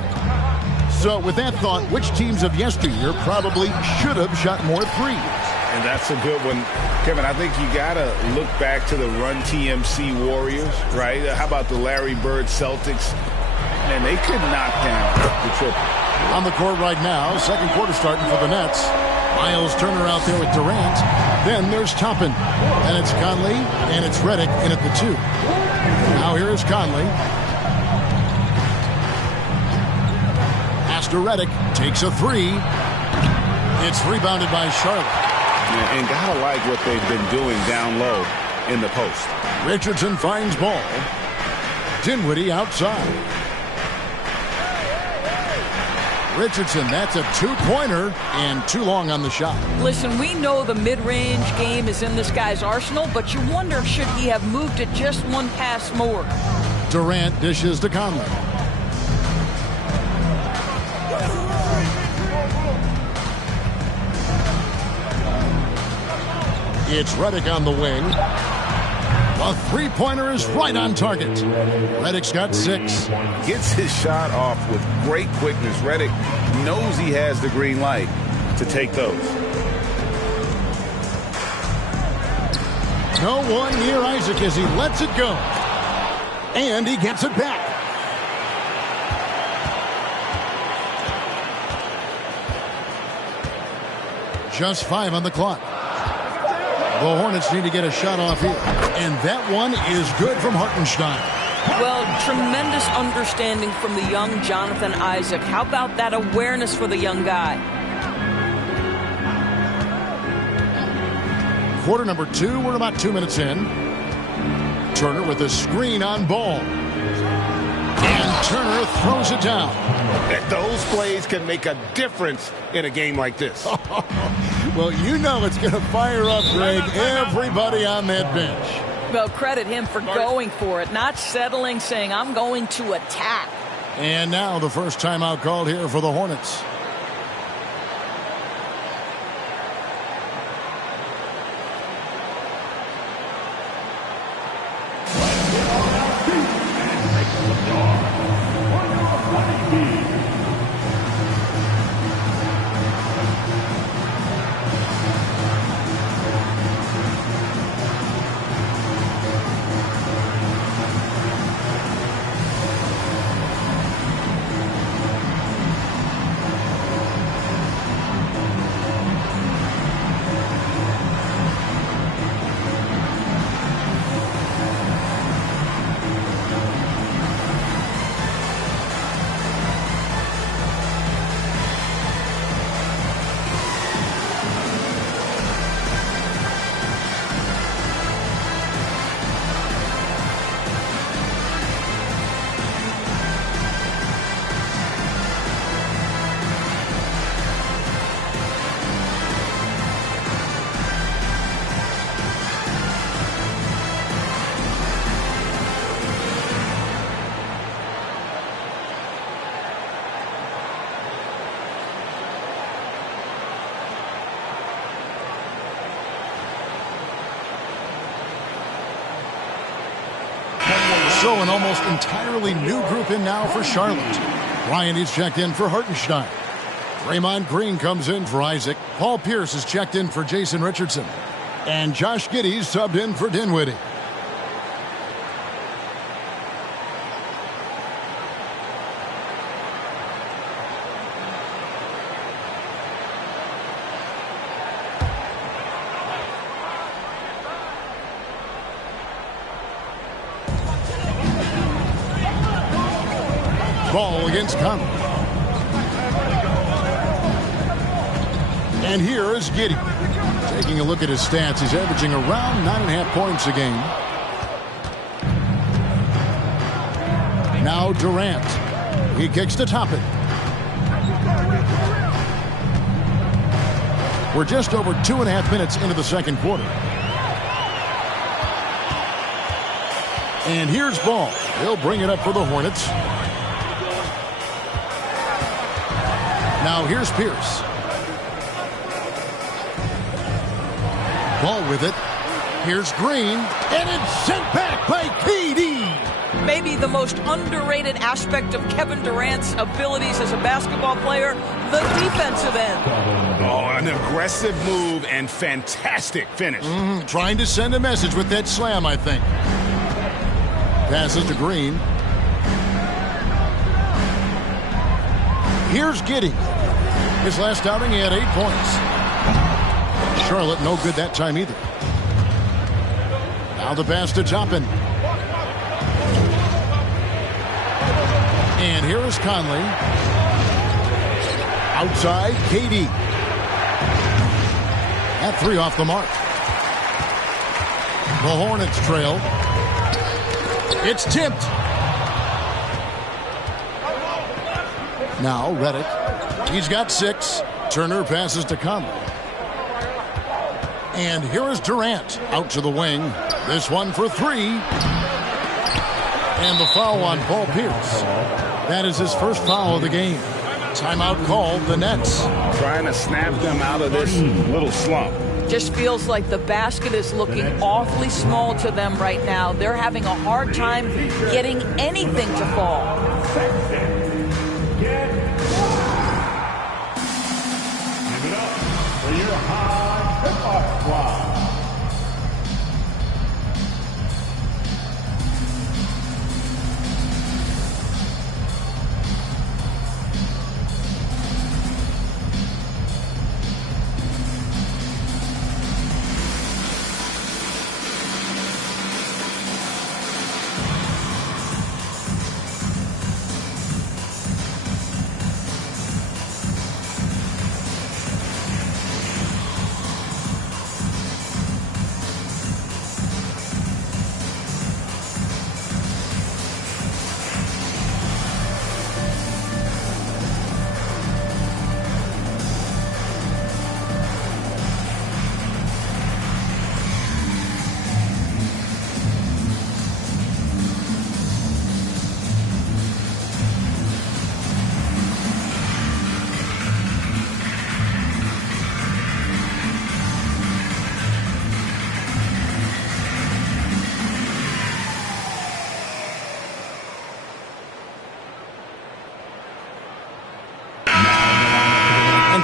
So with that thought, which teams of yesteryear probably should have shot more threes? And that's a good one. Kevin, I think you got to look back to the Run TMC Warriors, right? How about the Larry Bird Celtics? Man, they could knock down the triple. On the court right now, second quarter starting for the Nets. Miles Turner out there with Durant. Then there's Toppin. And it's Conley, and it's Redick in at the 2. Now here is Conley. Pass to Redick. Takes a 3. It's rebounded by Charlotte. And gotta like what they've been doing down low in the post. Richardson finds ball. Dinwiddie outside. Richardson, that's a 2-pointer and too long on the shot. Listen, we know the mid-range game is in this guy's arsenal, but you wonder, should he have moved it just one pass more? Durant dishes to Conley. It's Redick on the wing. A 3-pointer is right on target. Redick's got 6. Gets his shot off with great quickness. Redick knows he has the green light to take those. No one near Isaac as he lets it go. And he gets it back. Just 5 on the clock. The Hornets need to get a shot off here. And that one is good from Hartenstein. Well, tremendous understanding from the young Jonathan Isaac. How about that awareness for the young guy? Quarter number 2, we're about 2 minutes in. Turner with a screen on ball. And Turner throws it down. Those plays can make a difference in a game like this. Well, you know it's going to fire up, Greg, everybody on that bench. Well, credit him for going for it, not settling, saying, I'm going to attack. And now the first timeout called here for the Hornets. So an almost entirely new group in now for Charlotte. Bryant is checked in for Hartenstein. Draymond Green comes in for Isaac. Paul Pierce is checked in for Jason Richardson. And Josh Giddey subbed in for Dinwiddie. Ball against Conley. And here is Giddey. Taking a look at his stats, he's averaging around 9.5 points a game. Now Durant. He kicks to Toppin. We're just over 2.5 minutes into the second quarter. And here's Ball. He'll bring it up for the Hornets. Now here's Pierce. Ball with it. Here's Green. And it's sent back by KD. Maybe the most underrated aspect of Kevin Durant's abilities as a basketball player, the defensive end. Oh, an aggressive move and fantastic finish. Trying to send a message with that slam, I think. Passes to Green. Here's Giddey. His last outing, he had 8 points. Charlotte no good that time either. Now the pass to Toppin. And here is Conley. Outside, KD. That 3 off the mark. The Hornets trail. It's tipped. Now Redick. He's got 6. Turner passes to Conley. And here is Durant out to the wing. This one for 3. And the foul on Paul Pierce. That is his first foul of the game. Timeout called the Nets. Trying to snap them out of this little slump. Just feels like the basket is looking awfully small to them right now. They're having a hard time getting anything to fall.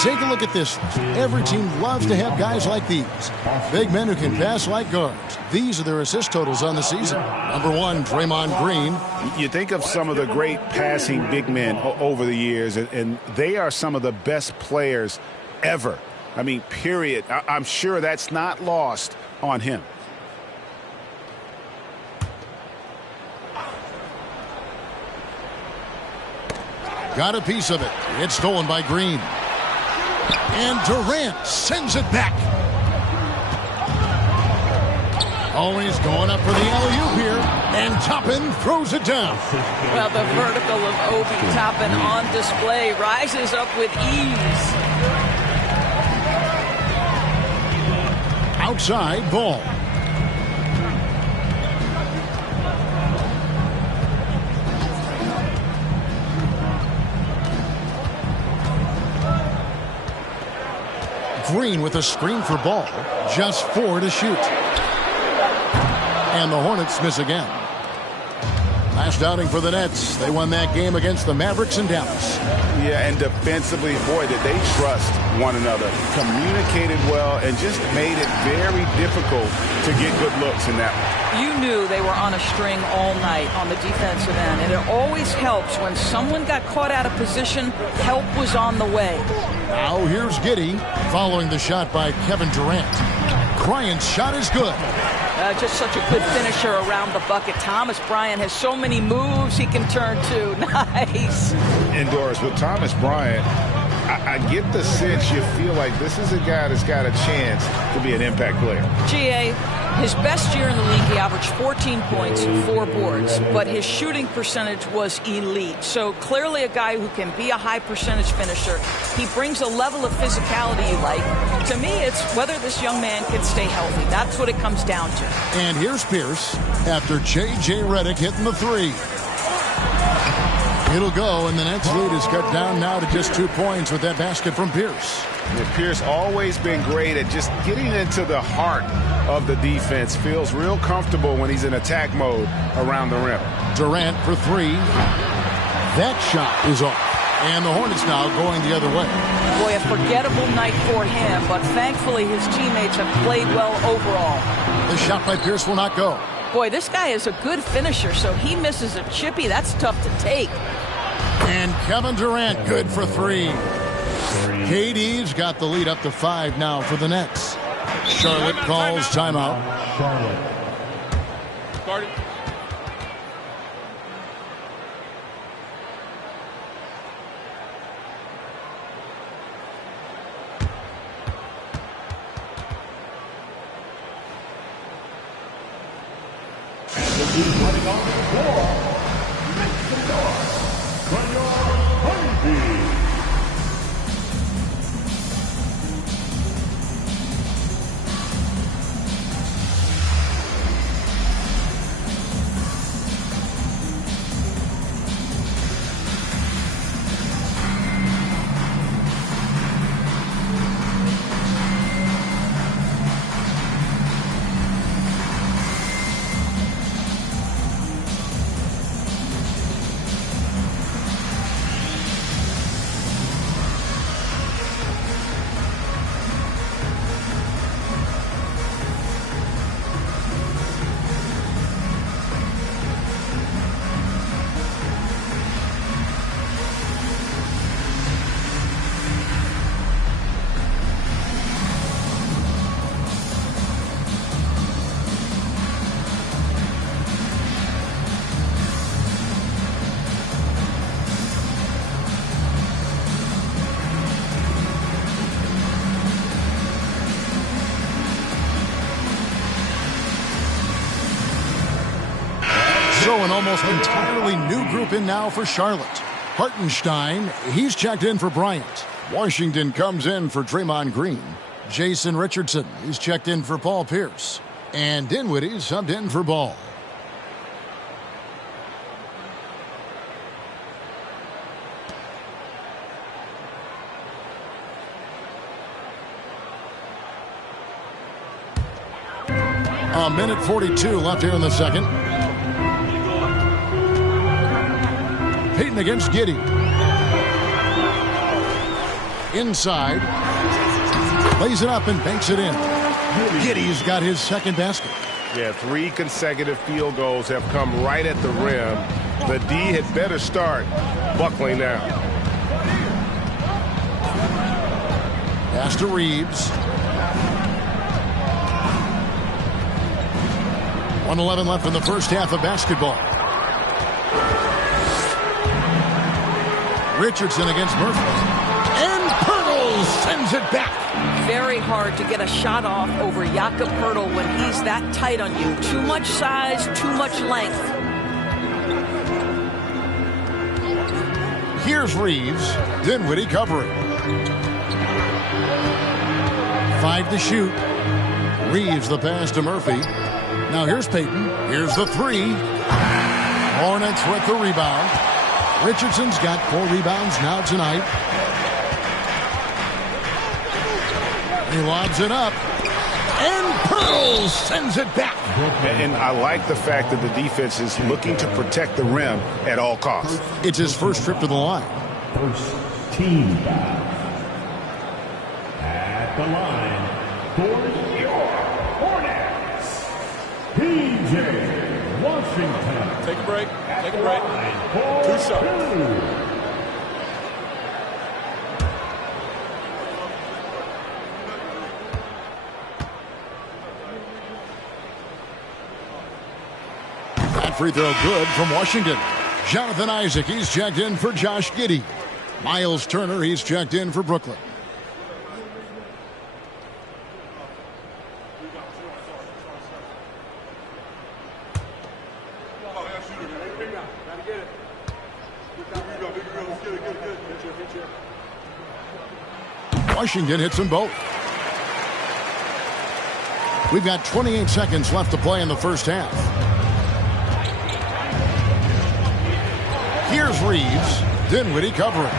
take a look at this. Every team loves to have guys like these. Big men who can pass like guards. These are their assist totals on the season. Number 1, Draymond Green. You think of some of the great passing big men over the years, and they are some of the best players ever. I mean, period. I'm sure that's not lost on him. Got a piece of it. It's stolen by Green. And Durant sends it back. Always going up for the alley-oop here. And Toppin throws it down. Well, the vertical of Obi Toppin on display rises up with ease. Outside ball. Green with a screen for ball. Just 4 to shoot. And the Hornets miss again. Last outing for the Nets. They won that game against the Mavericks in Dallas. Yeah, and defensively, boy, did they trust one another. Communicated well and just made it very difficult to get good looks in that one. You knew they were on a string all night on the defensive end, and it always helps when someone got caught out of position, help was on the way. Now here's Giddey following the shot by Kevin Durant. Bryant's shot is good. Just such a good finisher around the bucket. Thomas Bryant has so many moves he can turn to. Nice. And Doris, with Thomas Bryant, I get the sense you feel like this is a guy that's got a chance to be an impact player. GA, his best year in the league, he averaged 14 points and 4 boards, but his shooting percentage was elite. So clearly a guy who can be a high percentage finisher. He brings a level of physicality you like. To me, it's whether this young man can stay healthy. That's what it comes down to. And here's Pierce after J.J. Redick hitting the 3. It'll go, and the Nets lead is cut down now to just 2 points with that basket from Pierce. Yeah, Pierce always been great at just getting into the heart of the defense. Feels real comfortable when he's in attack mode around the rim. Durant for 3. That shot is off. And the Hornets now going the other way. Boy, a forgettable night for him, but thankfully his teammates have played well overall. The shot by Pierce will not go. Boy, this guy is a good finisher, so he misses a chippy. That's tough to take. And Kevin Durant good for 3. KD's got the lead up to 5 now for the Nets. Charlotte calls timeout. Started. Running on the floor, make some noise for your honeybee. So an almost entirely new group in now for Charlotte. Hartenstein, he's checked in for Bryant. Washington comes in for Draymond Green. Jason Richardson, he's checked in for Paul Pierce. And Dinwiddie subbed in for Ball. A minute 42 left here in the second. Payton against Giddey. Inside. Lays it up and banks it in. Giddey's got his second basket. Yeah, 3 consecutive field goals have come right at the rim. The D had better start buckling now. Pass to Reeves. 1:11 left in the first half of basketball. Richardson against Murphy. And Pirtle sends it back. Very hard to get a shot off over Jakob Pirtle when he's that tight on you. Too much size, too much length. Here's Reeves. Dinwiddie covering. 5 to shoot. Reeves the pass to Murphy. Now here's Payton. Here's the 3. Hornets with the rebound. Richardson's got 4 rebounds now tonight. He lobs it up. And Pirtle sends it back. And I like the fact that the defense is looking to protect the rim at all costs. It's his first trip to the line. First team foul. At the line for your Hornets, PJ Washington. Take a break. Take a break. 2 shots. That free throw good from Washington. Jonathan Isaac, he's checked in for Josh Giddey. Miles Turner, he's checked in for Brooklyn. Washington hits them both. We've got 28 seconds left to play in the first half. Here's Reeves. Dinwiddie covering.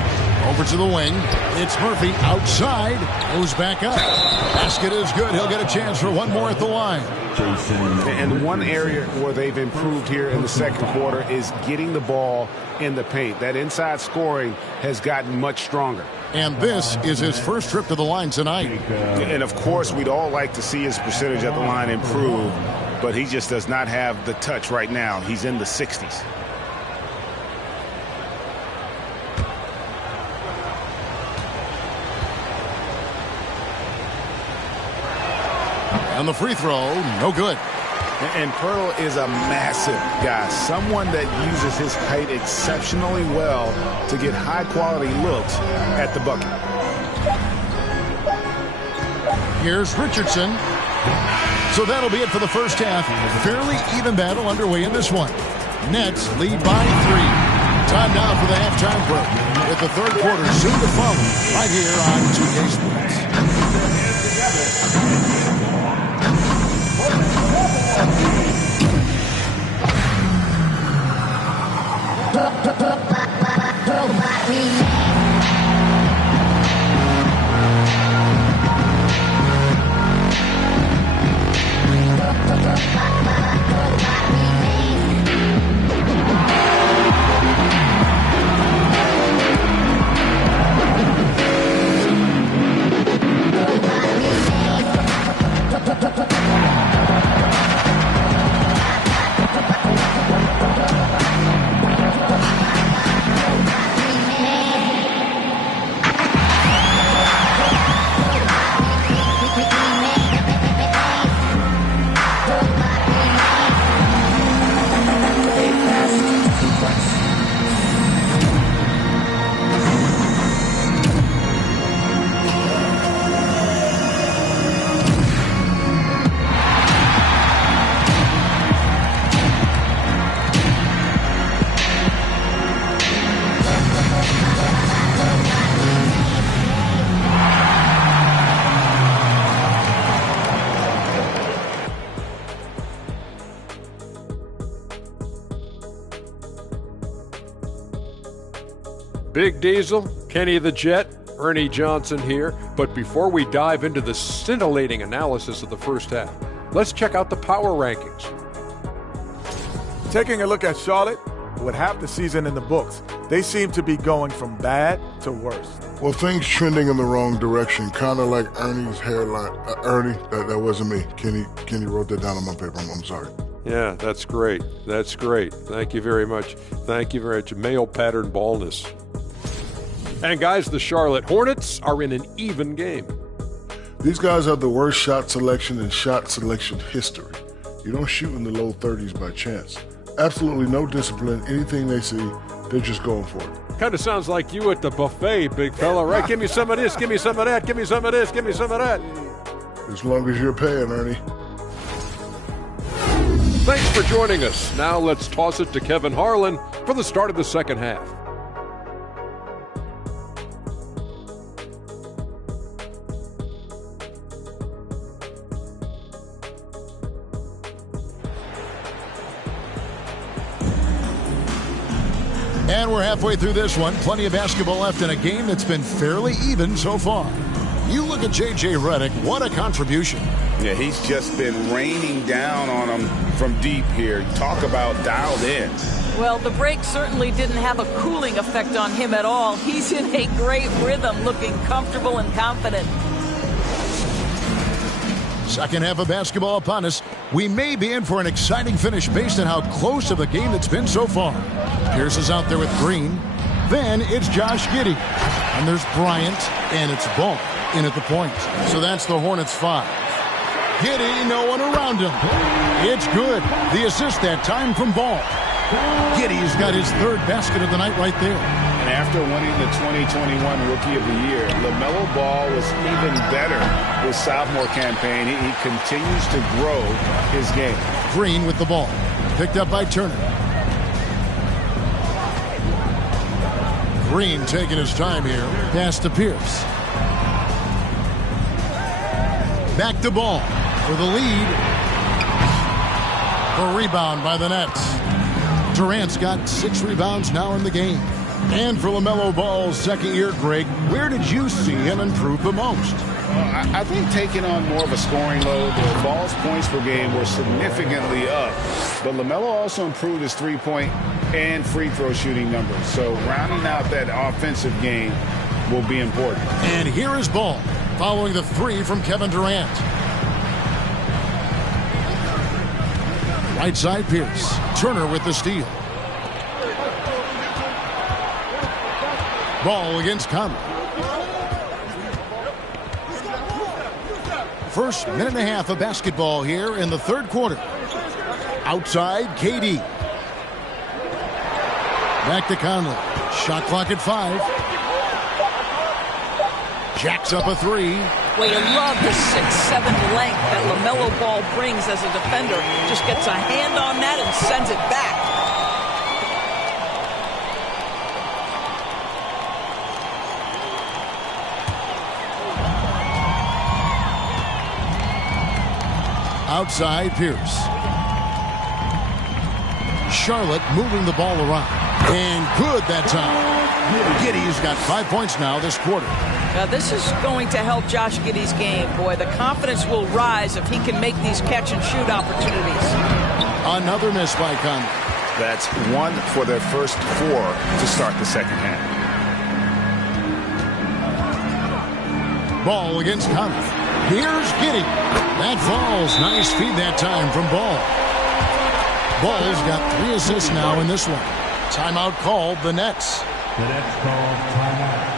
Over to the wing. It's Murphy outside. Goes back up. Basket is good. He'll get a chance for one more at the line. And one area where they've improved here in the second quarter is getting the ball in the paint. That inside scoring has gotten much stronger. And this is his first trip to the line tonight. And of course, we'd all like to see his percentage at the line improve, but he just does not have the touch right now. He's in the 60s. And the free throw, no good. And Pirtle is a massive guy, someone that uses his height exceptionally well to get high-quality looks at the bucket. Here's Richardson. So that'll be it for the first half. Fairly even battle underway in this one. Nets lead by 3. Time now for the halftime break, with the third quarter soon to follow right here on 2K Sports. Big Diesel, Kenny the Jet, Ernie Johnson here. But before we dive into the scintillating analysis of the first half, let's check out the power rankings. Taking a look at Charlotte, with half the season in the books, They seem to be going from bad to worse. Well, things trending in the wrong direction, kind of like Ernie's hairline. Ernie, that wasn't me. Kenny wrote that down on my paper. I'm sorry. Yeah, that's great. That's great. Thank you very much. Thank you very much. Male pattern baldness. And guys, the Charlotte Hornets are in an even game. These guys have the worst shot selection in shot selection history. You don't shoot in the low 30s by chance. Absolutely no discipline. Anything they see, they're just going for it. Kind of sounds like you at the buffet, big fella, right? Give me some of this, give me some of that, give me some of this, give me some of that. As long as you're paying, Ernie. Thanks for joining us. Now let's toss it to Kevin Harlan for the start of the second half. And we're halfway through this one. Plenty of basketball left in a game that's been fairly even so far. You look at J.J. Redick, what a contribution. Yeah, he's just been raining down on them from deep here. Talk about dialed in. Well, the break certainly didn't have a cooling effect on him at all. He's in a great rhythm, looking comfortable and confident. Second half of basketball upon us. We may be in for an exciting finish based on how close of a game it's been so far. Pierce is out there with Green. Then it's Josh Giddey. And there's Bryant, and it's Ball in at the point. So that's the Hornets 5. Giddey, no one around him. It's good. The assist that time from Ball. Giddey's got his third basket of the night right there. And after winning the 2021 Rookie of the Year, LaMelo Ball was even better his sophomore campaign. He continues to grow his game. Green with the ball. Picked up by Turner. Green taking his time here. Pass to Pierce. Back to Ball for the lead. The rebound by the Nets. Durant's got 6 rebounds now in the game. And for LaMelo Ball's second year, Greg, where did you see him improve the most? I think taking on more of a scoring load, the Ball's points per game were significantly up. But LaMelo also improved his three-point and free throw shooting numbers. So rounding out that offensive game will be important. And here is Ball, following the 3 from Kevin Durant. Right side Pierce. Turner with the steal. Ball against Conley. First minute and a half of basketball here in the third quarter. Outside, KD. Back to Conley. Shot clock at 5. Jacks up a 3. Well, you love the 6'7" length that LaMelo Ball brings as a defender. Just gets a hand on that and sends it back. Outside, Pierce. Charlotte moving the ball around. And good that time. Giddey's got 5 points now this quarter. Now, this is going to help Josh Giddey's game. Boy, the confidence will rise if he can make these catch-and-shoot opportunities. Another miss by Conley. That's 1 for their first 4 to start the second half. Ball against Conley. Here's Giddey. That falls. Nice feed that time from Ball. Ball's got 3 assists now in this one. Timeout called the Nets. The Nets called timeout.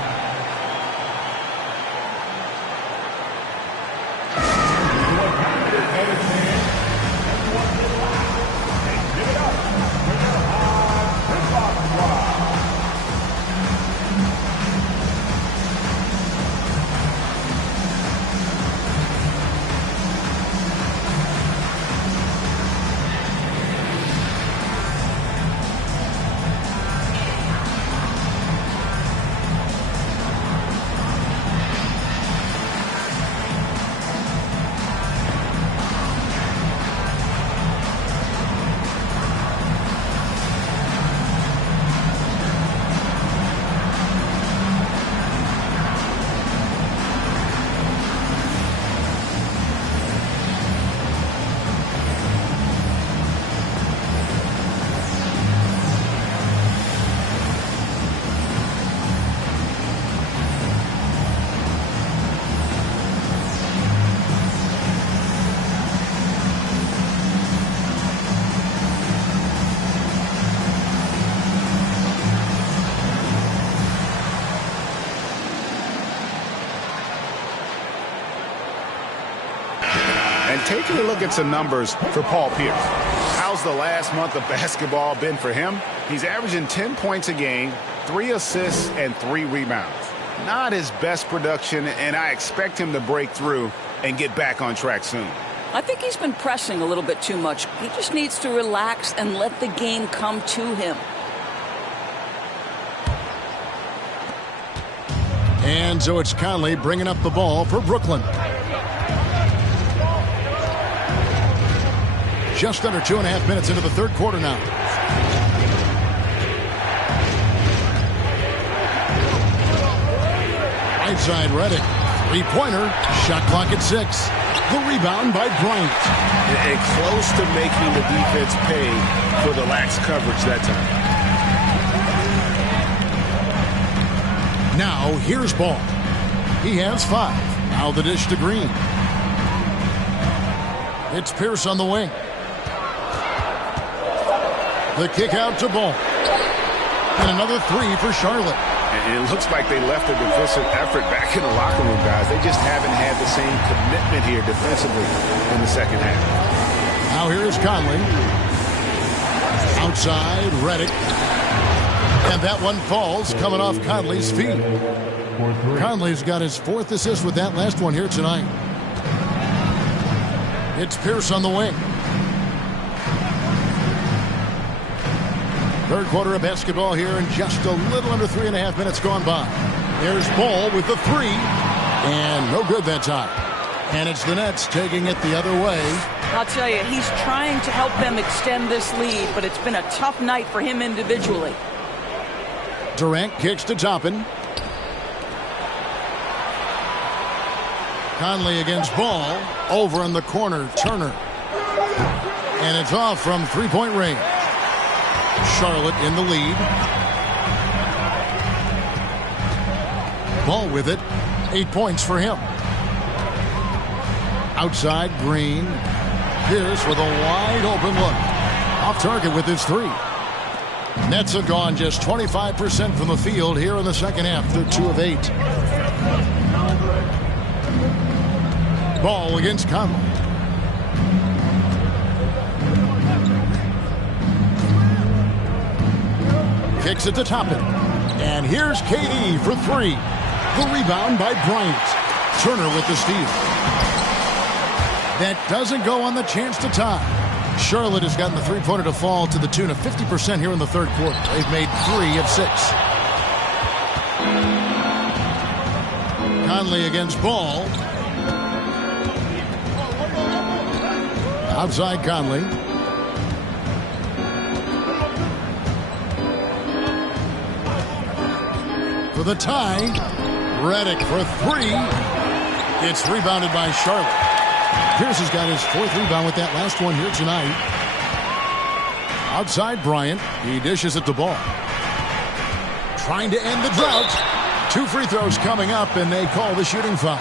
taking a look at some numbers for Paul Pierce. How's the last month of basketball been for him? He's averaging 10 points a game, 3 assists, and 3 rebounds. Not his best production, and I expect him to break through and get back on track soon. I think he's been pressing a little bit too much. He just needs to relax and let the game come to him. And so it's Conley bringing up the ball for Brooklyn. Just under 2.5 minutes into the third quarter now. Right side, Redick. Three-pointer. Shot clock at 6. The rebound by Bryant. And close to making the defense pay for the lax coverage that time. Now, here's Ball. He has 5. Now the dish to Green. It's Pierce on the wing. The kick out to Ball. And another 3 for Charlotte. And it looks like they left a defensive effort back in the locker room, guys. They just haven't had the same commitment here defensively in the second half. Now here's Conley. Outside, Redick. And that one falls, coming off Conley's feet. Conley's got his 4th assist with that last one here tonight. It's Pierce on the wing. Third quarter of basketball here, and just a little under 3.5 minutes gone by. There's Ball with the 3, and no good that time. And it's the Nets taking it the other way. I'll tell you, he's trying to help them extend this lead, but it's been a tough night for him individually. Durant kicks to Toppin. Conley against Ball. Over in the corner, Turner. And it's off from three-point range. Charlotte in the lead. Ball with it. 8 points for him. Outside, Green. Pierce with a wide open look. Off target with his 3. Nets have gone just 25% from the field here in the second half. They're 2 of 8. Ball against Conley. Kicks it to Toppin. And here's KD for 3. The rebound by Bryant. Turner with the steal. That doesn't go on the chance to tie. Charlotte has gotten the three-pointer to fall to the tune of 50% here in the third quarter. They've made 3 of 6. Conley against Ball. Outside Conley. For the tie. Redick for 3. It's rebounded by Charlotte. Pierce has got his 4th rebound with that last one here tonight. Outside Bryant. He dishes it to Ball. Trying to end the drought. 2 free throws coming up, and they call the shooting foul.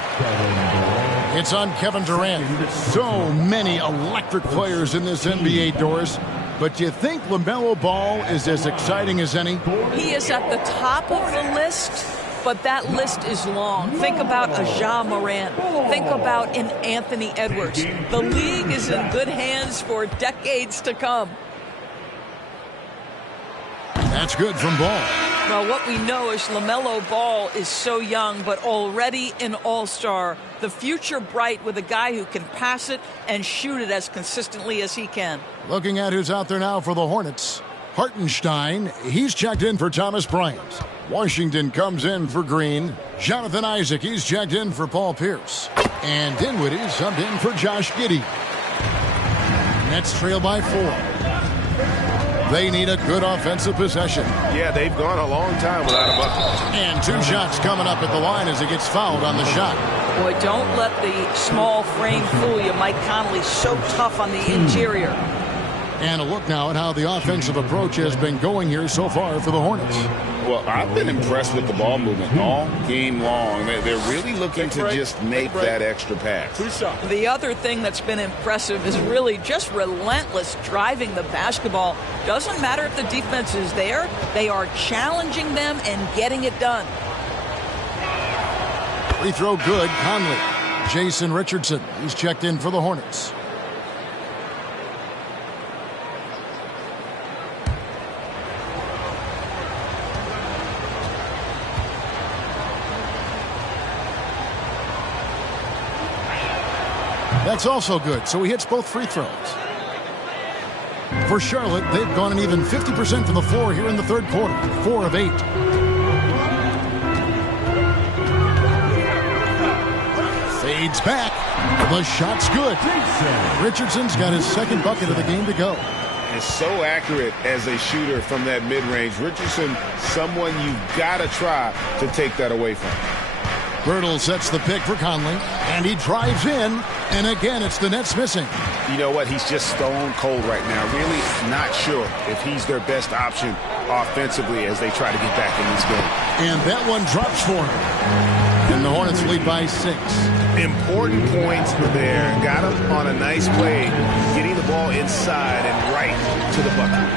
It's on Kevin Durant. So many electric players in this NBA, Doris. But do you think LaMelo Ball is as exciting as any? He is at the top of the list, but that list is long. Think about a Ja Morant. Think about an Anthony Edwards. The league is in good hands for decades to come. That's good from Ball. Well, what we know is LaMelo Ball is so young, but already an all-star. The future bright with a guy who can pass it and shoot it as consistently as he can. Looking at who's out there now for the Hornets. Hartenstein, he's checked in for Thomas Bryant. Washington comes in for Green. Jonathan Isaac, he's checked in for Paul Pierce. And Dinwiddie subbed in for Josh Giddey. Nets trail by 4. They need a good offensive possession. Yeah, they've gone a long time without a bucket. And 2 shots coming up at the line as he gets fouled on the shot. Boy, don't let the small frame fool you. Mike Conley's so tough on the interior. And a look now at how the offensive approach has been going here so far for the Hornets. Well, I've been impressed with the ball movement all game long. They're really looking to just make that extra pass. The other thing that's been impressive is really just relentless driving the basketball. Doesn't matter if the defense is there. They are challenging them and getting it done. Free throw good, Conley. Jason Richardson, he's checked in for the Hornets. That's also good, so he hits both free throws. For Charlotte, they've gone an even 50% from the floor here in the third quarter. 4 of 8. Fades back. The shot's good. Richardson's got his second bucket of the game to go. Is so accurate as a shooter from that mid-range. Richardson, someone you've got to try to take that away from. Birtle sets the pick for Conley, and he drives in, and again, it's the Nets missing. You know what? He's just stone cold right now. Really not sure if he's their best option offensively as they try to get back in this game. And that one drops for him. And the Hornets lead by 6. Important points there. Got him on a nice play, getting the ball inside and right to the bucket.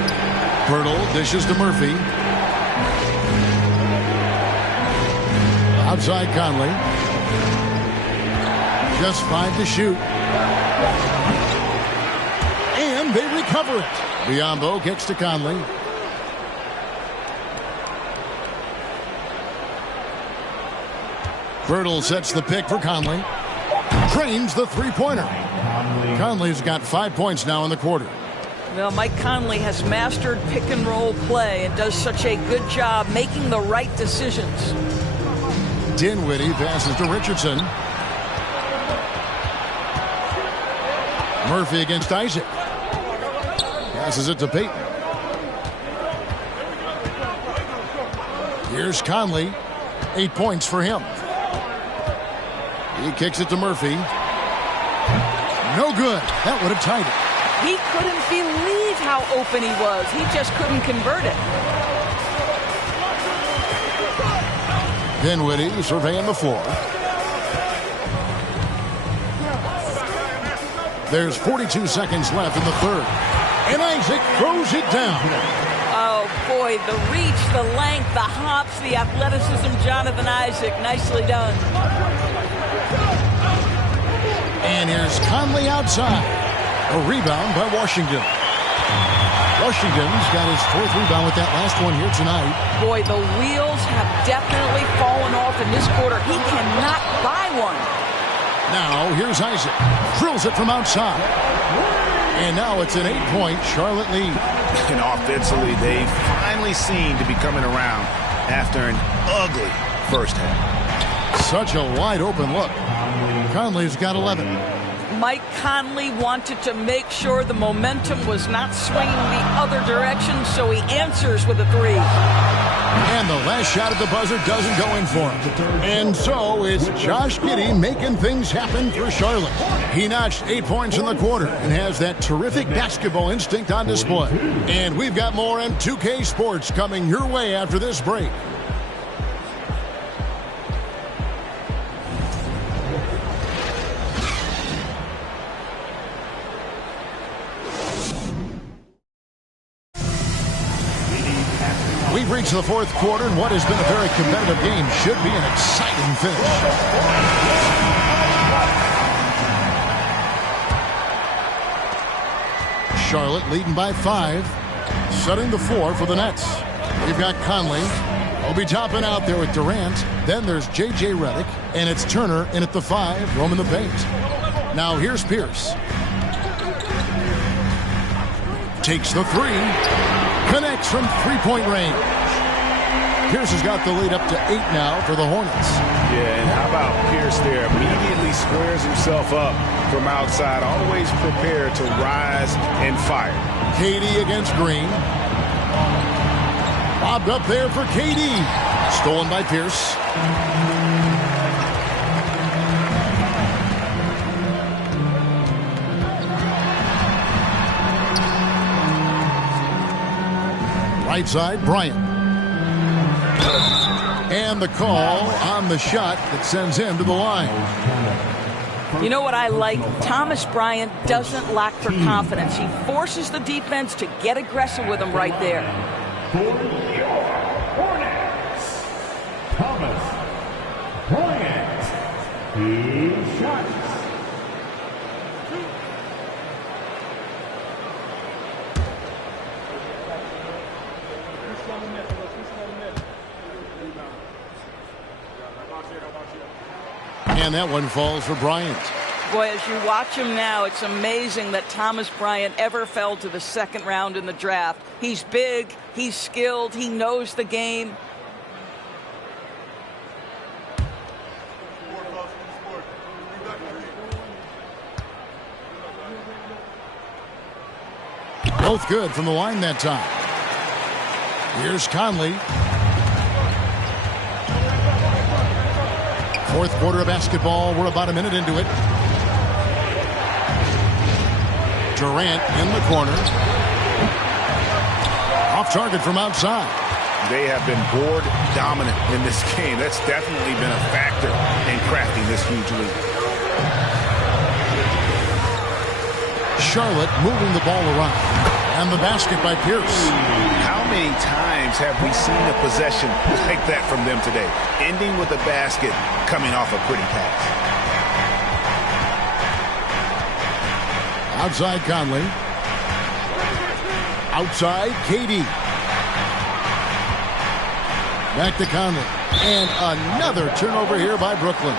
Birtle dishes to Murphy. Outside Conley. Just 5 to shoot. And they recover it. Biyombo kicks to Conley. Birtle sets the pick for Conley. Drains the three-pointer. Conley's got 5 points now in the quarter. Well, Mike Conley has mastered pick-and-roll play and does such a good job making the right decisions. Dinwiddie passes to Richardson. Murphy against Isaac. Passes it to Payton. Here's Conley. 8 points for him. He kicks it to Murphy. No good. That would have tied it. He couldn't believe how open he was. He just couldn't convert it. Dinwiddie surveying the floor. There's 42 seconds left in the third. And Isaac throws it down. Oh, boy, the reach, the length, the hops, the athleticism, Jonathan Isaac. Nicely done. And here's Conley outside. A rebound by Washington. Washington's got his 4th rebound with that last one here tonight. Boy, the wheels have definitely fallen off in this quarter. He cannot buy one. Now, here's Isaac. Drills it from outside. And now it's an 8-point Charlotte lead. And offensively, they finally seem to be coming around after an ugly first half. Such a wide open look. Conley's got 11. Mike Conley wanted to make sure the momentum was not swinging the other direction, so he answers with a 3. And the last shot at the buzzer doesn't go in for him. And so it's Josh Giddey making things happen for Charlotte. He notched 8 points in the quarter and has that terrific basketball instinct on display. And we've got more M2K Sports coming your way after this break. We've reached the fourth quarter, and what has been a very competitive game should be an exciting finish. Charlotte leading by 5, setting the floor for the Nets. We've got Conley. He'll be topping out there with Durant. Then there's J.J. Redick, and it's Turner in at the 5, roaming the paint. Now here's Pierce. Takes the 3. Connects from three-point range. Pierce has got the lead up to 8 now for the Hornets. Yeah, and how about Pierce there? Immediately squares himself up from outside, always prepared to rise and fire. KD against Green. Bobbed up there for KD. Stolen by Pierce. Right side, Bryant. And the call on the shot that sends him to the line. You know what I like? Thomas Bryant doesn't lack for confidence. He forces the defense to get aggressive with him right there. For your Hornets, Thomas Bryant. He shots. And that one falls for Bryant. Boy, as you watch him now, it's amazing that Thomas Bryant ever fell to the second round in the draft. He's big, he's skilled, he knows the game. Both good from the line that time. Here's Conley. Fourth quarter of basketball. We're about a minute into it. Durant in the corner. Off target from outside. They have been board dominant in this game. That's definitely been a factor in crafting this huge lead. Charlotte moving the ball around. And the basket by Pierce. How many times have we seen a possession like that from them today? Ending with a basket, coming off a pretty pass. Outside Conley. Outside KD. Back to Conley. And another turnover here by Brooklyn.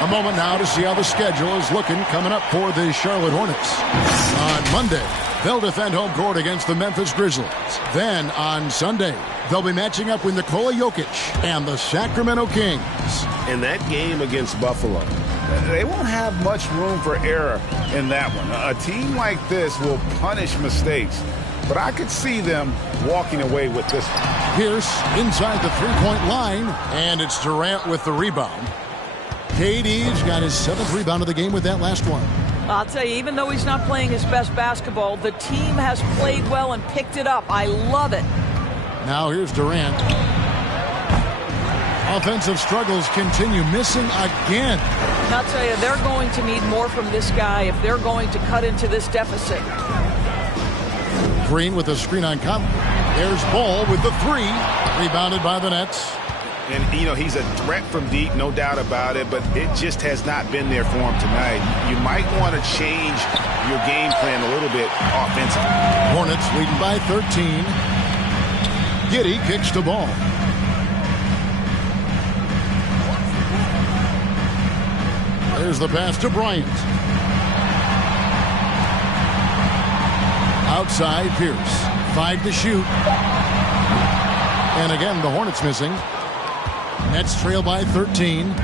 A moment now to see how the schedule is looking coming up for the Charlotte Hornets. On Monday, they'll defend home court against the Memphis Grizzlies. Then on Sunday, they'll be matching up with Nikola Jokic and the Sacramento Kings. In that game against Buffalo, they won't have much room for error in that one. A team like this will punish mistakes, but I could see them walking away with this one. Pierce inside the three-point line, and it's Durant with the rebound. KD's got his 7th rebound of the game with that last one. I'll tell you, even though he's not playing his best basketball, the team has played well and picked it up. I love it. Now here's Durant. Offensive struggles continue, missing again. And I'll tell you, they're going to need more from this guy if they're going to cut into this deficit. Green with a screen on Conley. There's Ball with the three. Rebounded by the Nets. And, you know, he's a threat from deep, no doubt about it, but it just has not been there for him tonight. You might want to change your game plan a little bit offensively. Hornets leading by 13. Giddey kicks the ball. There's the pass to Bryant. Outside Pierce. 5 to shoot. And again, the Hornets missing. Nets trail by 13.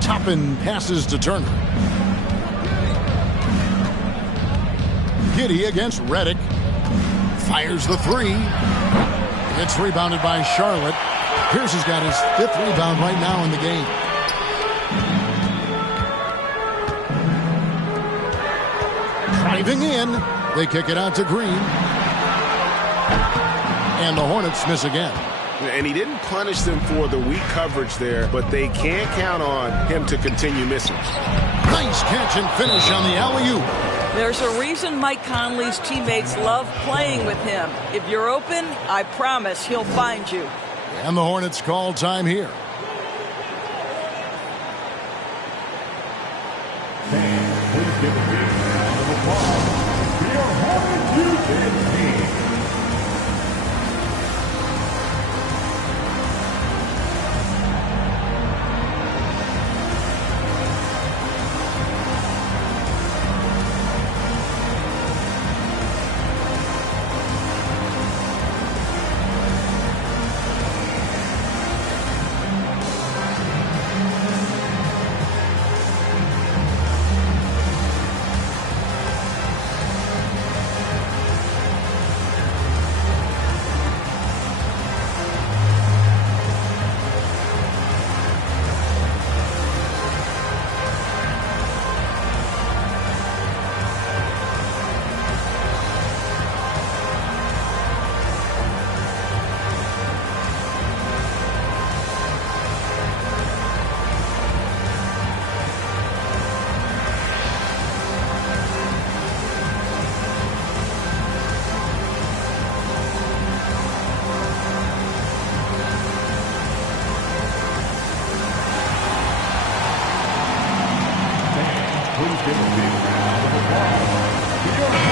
Toppin passes to Turner. Giddey against Redick. Fires the three. It's rebounded by Charlotte. Pierce has got his 5th rebound right now in the game. Driving in. They kick it out to Green. And the Hornets miss again. And he didn't punish them for the weak coverage there, but they can't count on him to continue missing. Nice catch and finish on the alley-oop. There's a reason Mike Conley's teammates love playing with him. If you're open, I promise he'll find you. And the Hornets call time here. Please give a big round of applause for your Hornets team.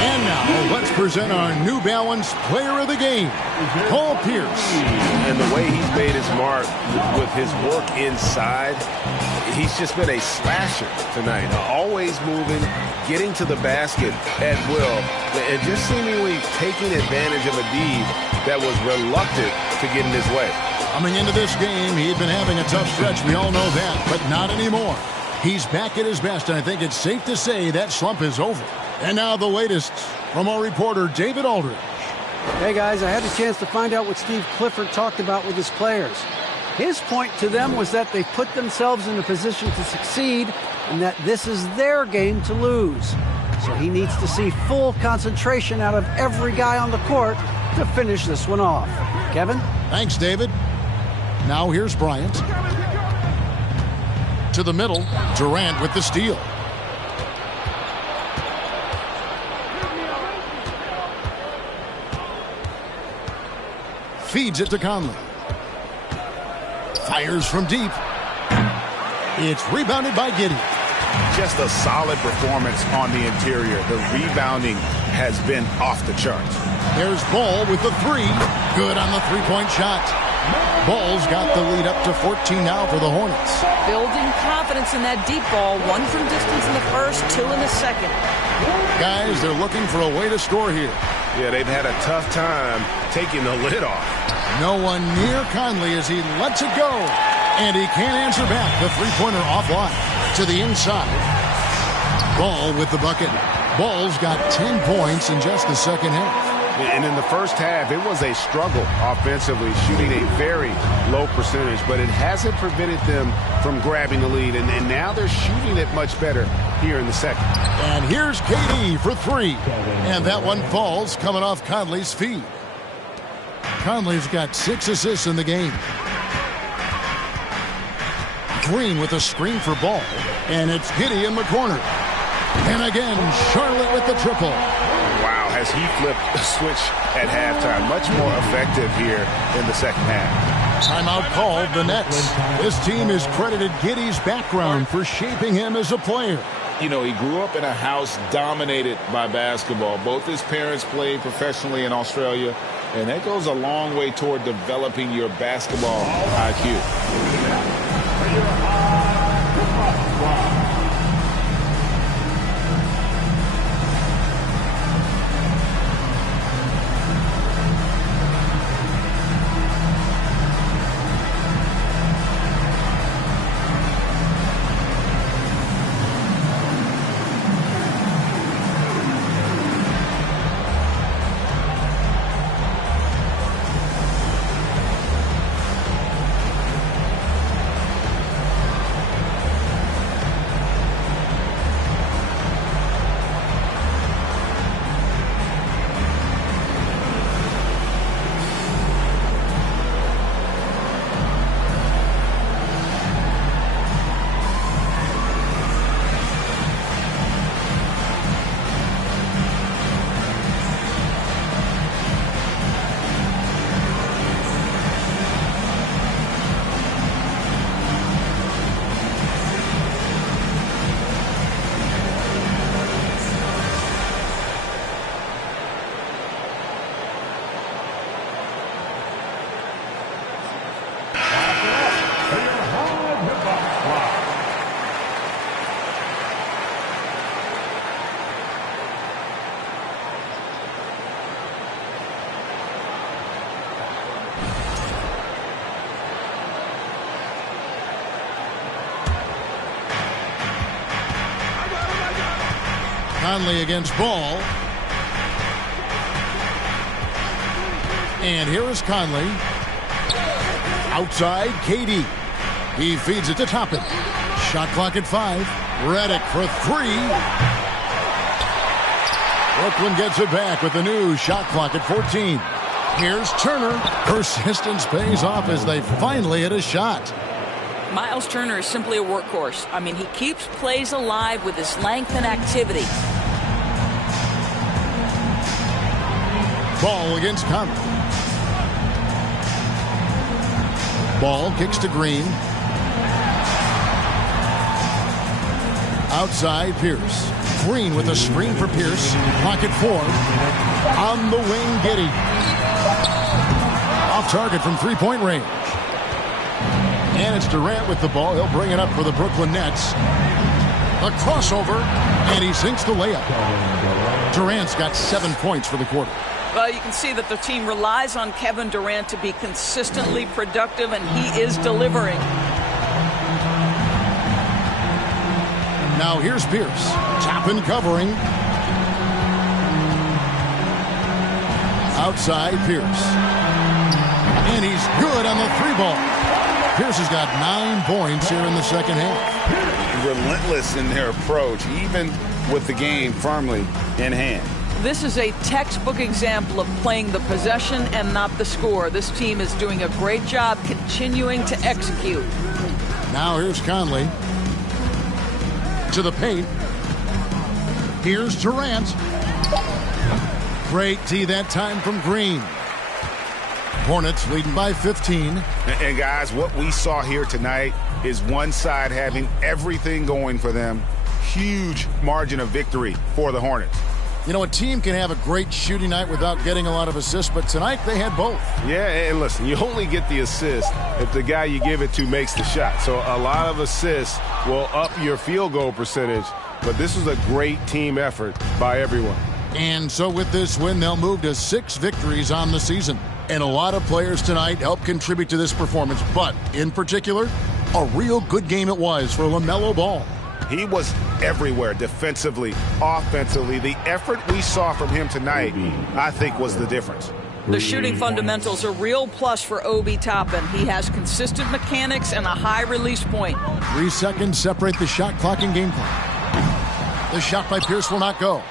And now let's present our New Balance Player of the Game, Paul Pierce. And the way he's been made his mark with his work inside. He's just been a slasher tonight. Always moving, getting to the basket at will, and just seemingly taking advantage of a D that was reluctant to get in his way. Coming into this game, he had been having a tough stretch. We all know that, but not anymore. He's back at his best, and I think it's safe to say that slump is over. And now the latest from our reporter, David Aldridge. Hey, guys, I had a chance to find out what Steve Clifford talked about with his players. His point to them was that they put themselves in a position to succeed and that this is their game to lose. So he needs to see full concentration out of every guy on the court to finish this one off. Kevin? Thanks, David. Now here's Bryant. To the middle, Durant with the steal. Feeds it to Conley. Fires from deep. It's rebounded by Giddey. Just a solid performance on the interior. The rebounding has been off the charts. There's Ball with the three. Good on the three-point shot. Ball's got the lead up to 14 now for the Hornets. Building confidence in that deep ball. 1 from distance in the first, 2 in the second. Guys, they're looking for a way to score here. Yeah, they've had a tough time taking the lid off. No one near Conley as he lets it go. And he can't answer back. The three-pointer offline to the inside. Ball with the bucket. Ball's got 10 points in just the second half. And in the first half, it was a struggle offensively, shooting a very low percentage, but it hasn't prevented them from grabbing the lead. And now they're shooting it much better here in the second. And here's KD for three. And that one falls coming off Conley's feet. Conley's got 6 assists in the game. Green with a screen for Ball. And it's Giddey in the corner. And again, Charlotte with the triple. Wow, has he flipped the switch at halftime? Much more effective here in the second half. Timeout called the Nets. This team has credited Giddey's background for shaping him as a player. You know, he grew up in a house dominated by basketball. Both his parents played professionally in Australia, and that goes a long way toward developing your basketball IQ. Conley against Ball. And here is Conley. Outside, KD. He feeds it to Toppin. Shot clock at 5. Redick for 3. Brooklyn gets it back with the new shot clock at 14. Here's Turner. Persistence pays off as they finally hit a shot. Miles Turner is simply a workhorse. I mean, he keeps plays alive with his length and activity. Ball against Conley. Ball kicks to Green. Outside, Pierce. Green with a screen for Pierce. Pocket 4. On the wing, Giddey. Off target from three-point range. And it's Durant with the ball. He'll bring it up for the Brooklyn Nets. A crossover, and he sinks the layup. Durant's got 7 points for the quarter. Well, you can see that the team relies on Kevin Durant to be consistently productive, and he is delivering. Now here's Pierce. Toppin covering. Outside Pierce. And he's good on the 3-ball. Pierce has got 9 points here in the second half. Relentless in their approach, even with the game firmly in hand. This is a textbook example of playing the possession and not the score. This team is doing a great job continuing to execute. Now here's Conley. To the paint. Here's Durant. Great D that time from Green. Hornets leading by 15. And guys, what we saw here tonight is one side having everything going for them. Huge margin of victory for the Hornets. You know, a team can have a great shooting night without getting a lot of assists, but tonight they had both. Yeah, and listen, you only get the assist if the guy you give it to makes the shot. So a lot of assists will up your field goal percentage, but this was a great team effort by everyone. And so with this win, they'll move to 6 victories on the season. And a lot of players tonight helped contribute to this performance, but in particular, a real good game it was for LaMelo Ball. He was everywhere defensively, offensively. The effort we saw from him tonight, I think, was the difference. The shooting fundamentals are real plus for Obi Toppin. He has consistent mechanics and a high release point. 3 seconds separate the shot clock and game clock. The shot by Pierce will not go.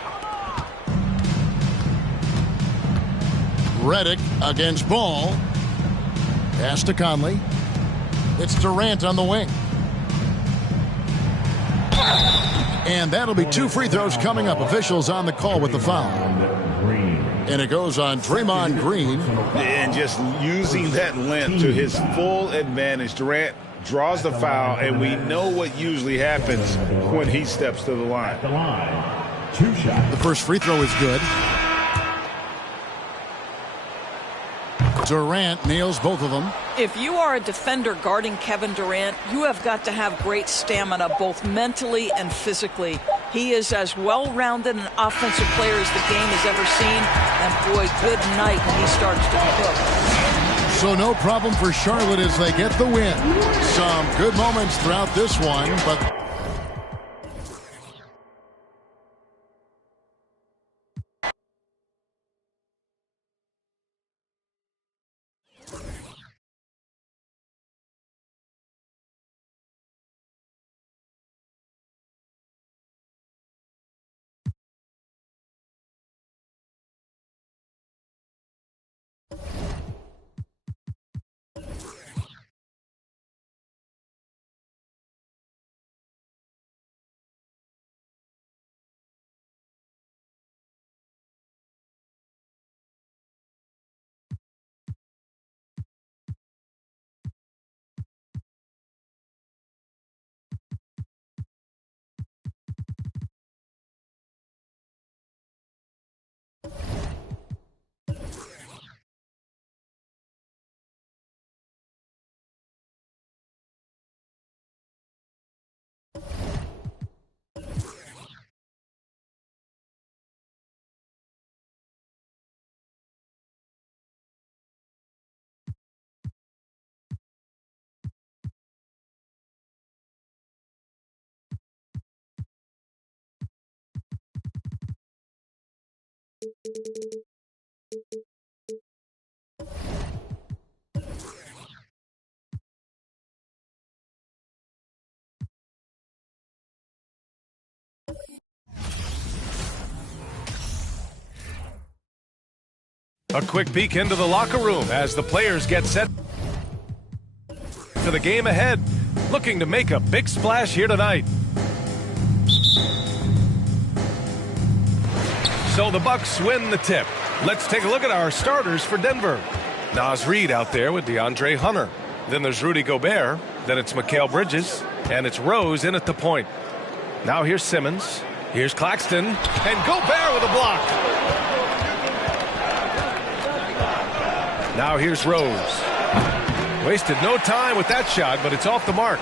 Redick against Ball. Pass to Conley. It's Durant on the wing. And that'll be 2 free throws coming up. Officials on the call with the foul. And it goes on Draymond Green. And just using that length to his full advantage. Durant draws the foul, and we know what usually happens when he steps to the line. The first free throw is good. Durant nails both of them. If you are a defender guarding Kevin Durant, you have got to have great stamina, both mentally and physically. He is as well-rounded an offensive player as the game has ever seen, and boy, good night when he starts to cook. So no problem for Charlotte as they get the win. Some good moments throughout this one, but A quick peek into the locker room as the players get set for the game ahead, looking to make a big splash here tonight. So the Bucks win the tip. Let's take a look at our starters for Denver. Naz Reid out there with DeAndre Hunter. Then there's Rudy Gobert. Then it's Mikal Bridges. And it's Rose in at the point. Now here's Simmons. Here's Claxton. And Gobert with a block. Now here's Rose. Wasted no time with that shot, but it's off the mark.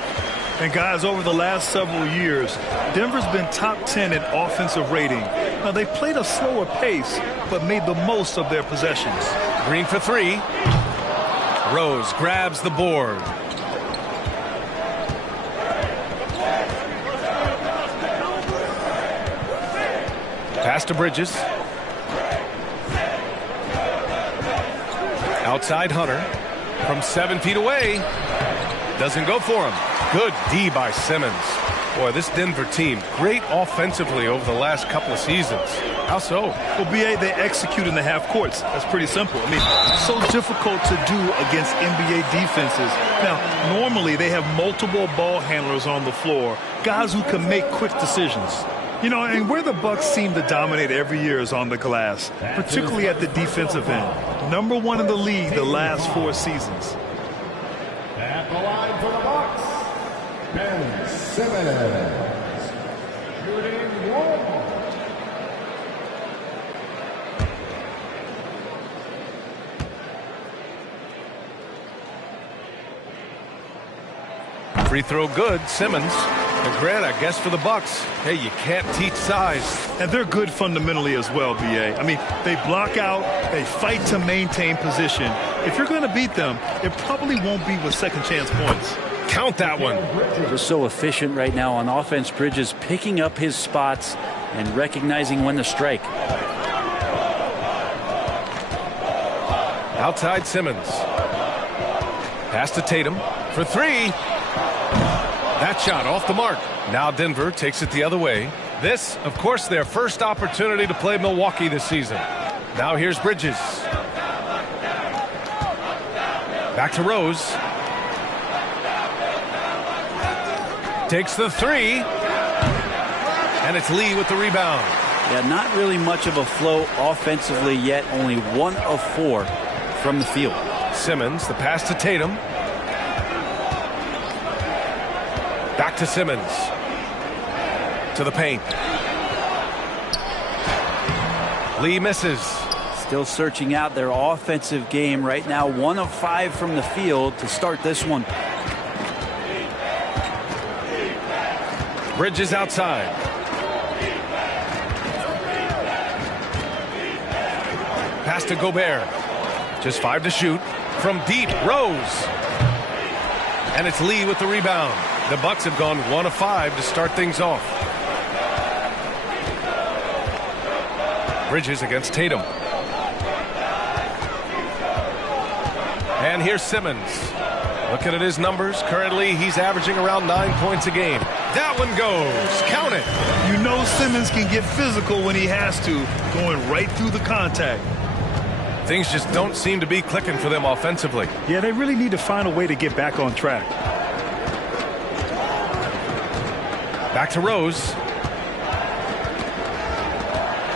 And guys, over the last several years, Denver's been top 10 in offensive rating. Now, they played a slower pace, but made the most of their possessions. Green for three. Rose grabs the board. Pass to Bridges. Outside Hunter. From 7 feet away. Doesn't go for him. Good D by Simmons. Boy, this Denver team, great offensively over the last couple of seasons. How so? Well, BA, they execute in the half courts. That's pretty simple. I mean, it's so difficult to do against NBA defenses. Now, normally they have multiple ball handlers on the floor, guys who can make quick decisions. You know, and where the Bucks seem to dominate every year is on the glass, particularly at the defensive end. #1 in the league the last 4 seasons. At the line for the Bucks, Ben Simmons, shooting 1. Free throw good. Simmons. And Grant, I guess for the Bucks, hey, you can't teach size. And they're good fundamentally as well, BA. I mean, they block out, they fight to maintain position. If you're going to beat them, it probably won't be with second chance points. Count that one. They're so efficient right now on offense. Bridges picking up his spots and recognizing when to strike. Outside Simmons. Pass to Tatum for 3. That shot off the mark. Now Denver takes it the other way. This, of course, their first opportunity to play Milwaukee this season. Now here's Bridges. Back to Rose. Takes the 3. And it's Lee with the rebound. Yeah, not really much of a flow offensively yet. Only 1 of 4 from the field. Simmons, the pass to Tatum. Back to Simmons. To the paint. Lee misses. Still searching out their offensive game right now. 1 of 5 from the field to start this one. Bridges outside. Pass to Gobert. Just 5 to shoot. From deep, Rose. And it's Lee with the rebound. The Bucks have gone 1 of 5 to start things off. Bridges against Tatum. And here's Simmons. Looking at his numbers, currently he's averaging around 9 points a game. That one goes. Count it. You know Simmons can get physical when he has to, going right through the contact. Things just don't seem to be clicking for them offensively. Yeah, they really need to find a way to get back on track. Back to Rose.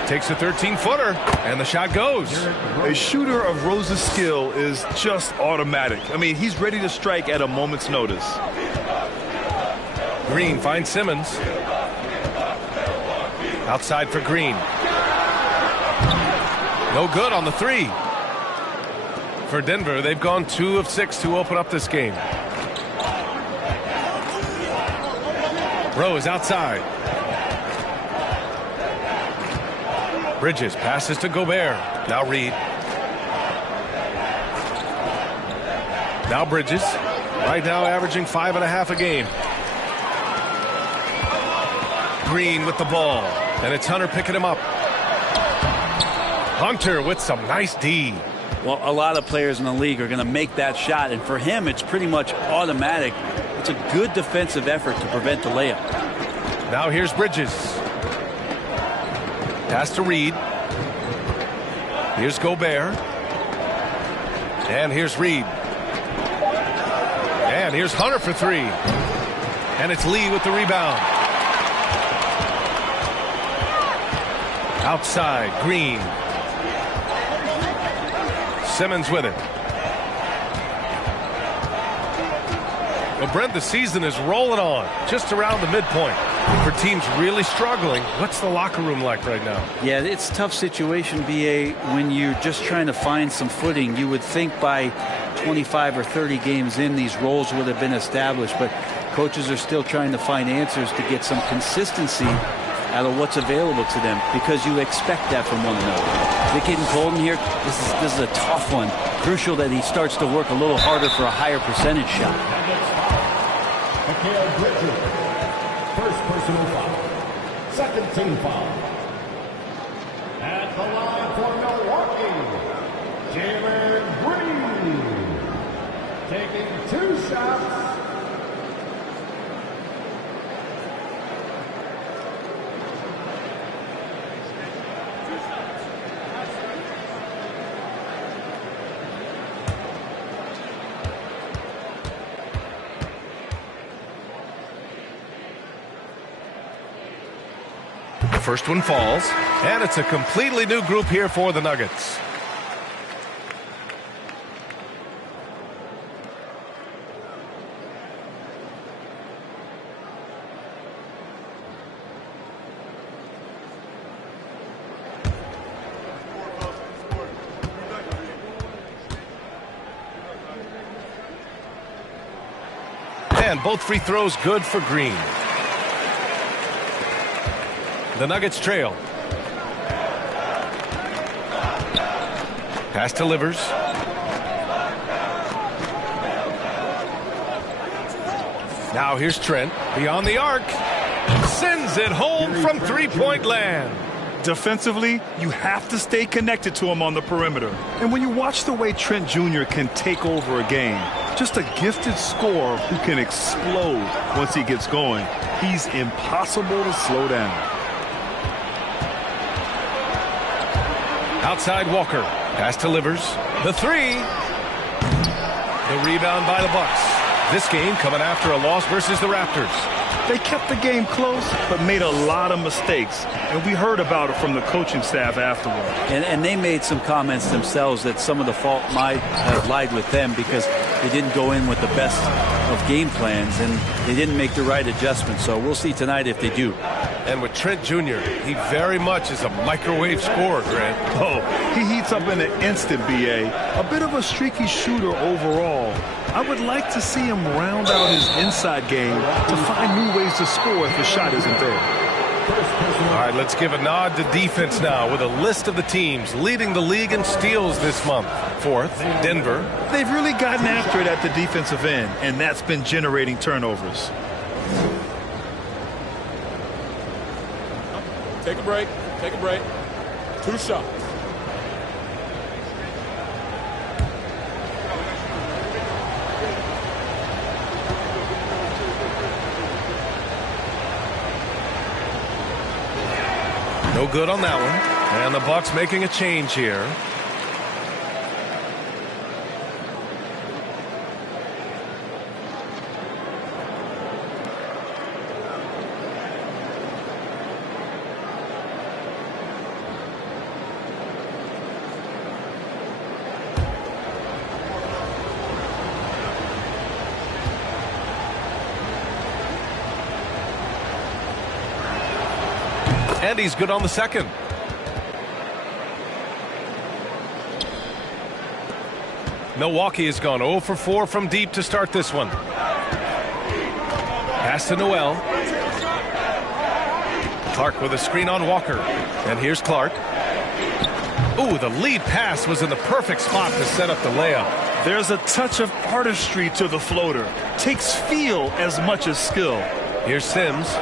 Takes a 13-footer, and the shot goes. A shooter of Rose's skill is just automatic. I mean, he's ready to strike at a moment's notice. Green finds Simmons. Outside for Green. No good on the 3. For Denver, they've gone 2 of 6 to open up this game. Rose outside. Bridges passes to Gobert. Now Reed. Now Bridges. Right now averaging 5.5 a game. Green with the ball. And it's Hunter picking him up. Hunter with some nice D. Well, a lot of players in the league are going to make that shot, and for him, it's pretty much automatic. It's a good defensive effort to prevent the layup. Now here's Bridges. Pass to Reed. Here's Gobert. And here's Reed. And here's Hunter for 3. And it's Lee with the rebound. Outside, Green. Simmons with it. Well, Brent, the season is rolling on just around the midpoint. For teams really struggling, what's the locker room like right now? Yeah, it's a tough situation, BA, when you're just trying to find some footing. You would think by 25 or 30 games in, these roles would have been established, but coaches are still trying to find answers to get some consistency out of what's available to them, because you expect that from one another. Is it getting cold in here? This is a tough one. Crucial that he starts to work a little harder for a higher percentage shot. First personal foul. Second team foul. At the line for Milwaukee, Jalen Green. Taking 2 shots. First one falls, and it's a completely new group here for the Nuggets. And both free throws good for Green. The Nuggets trail. Pass delivers. Now here's Trent beyond the arc. Sends it home from three-point land. Defensively, you have to stay connected to him on the perimeter. And when you watch the way Trent Jr. can take over a game, just a gifted scorer who can explode once he gets going. He's impossible to slow down. Outside Walker. Pass delivers. The three. The rebound by the Bucks. This game coming after a loss versus the Raptors. They kept the game close, but made a lot of mistakes. And we heard about it from the coaching staff afterward. And they made some comments themselves that some of the fault might have lied with them because they didn't go in with the best of game plans and they didn't make the right adjustments. So we'll see tonight if they do. And with Trent Jr., he very much is a microwave scorer, Grant. Oh, he heats up in an instant, B.A. A bit of a streaky shooter overall. I would like to see him round out his inside game to find new ways to score if the shot isn't there. All right, let's give a nod to defense now with a list of the teams leading the league in steals this month. Fourth, Denver. They've really gotten after it at the defensive end, and that's been generating turnovers. Take a break. Take a break. 2 shots. No good on that one. And the Bucks making a change here. And he's good on the second. Milwaukee has gone 0 for 4 from deep to start this one. Pass to Noel. Clark with a screen on Walker. And here's Clark. Ooh, the lead pass was in the perfect spot to set up the layup. There's a touch of artistry to the floater. Takes feel as much as skill. Here's Sims.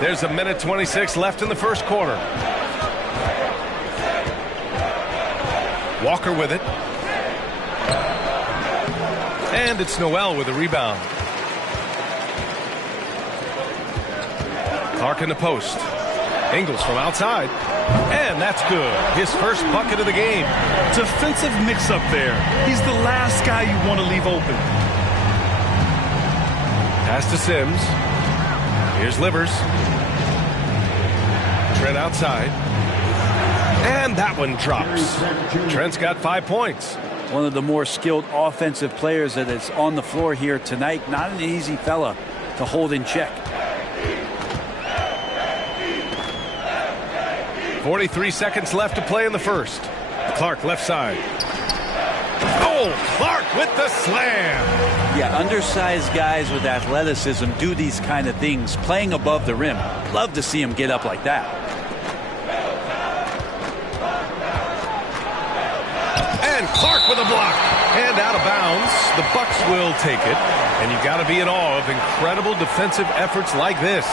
There's 1:26 left in the first quarter. Walker with it. And it's Noel with a rebound. Clark in the post. Ingles from outside. And that's good. His first bucket of the game. Defensive mix-up there. He's the last guy you want to leave open. Pass to Sims. Here's Livers. Trent outside. And that one drops. Trent's got 5 points. One of the more skilled offensive players that is on the floor here tonight. Not an easy fella to hold in check. 43 seconds left to play in the first. Clark left side. Oh, Clark with the slam. Yeah, undersized guys with athleticism do these kind of things, playing above the rim. Love to see him get up like that. And Clark with a block. And out of bounds. The Bucks will take it. And you've got to be in awe of incredible defensive efforts like this.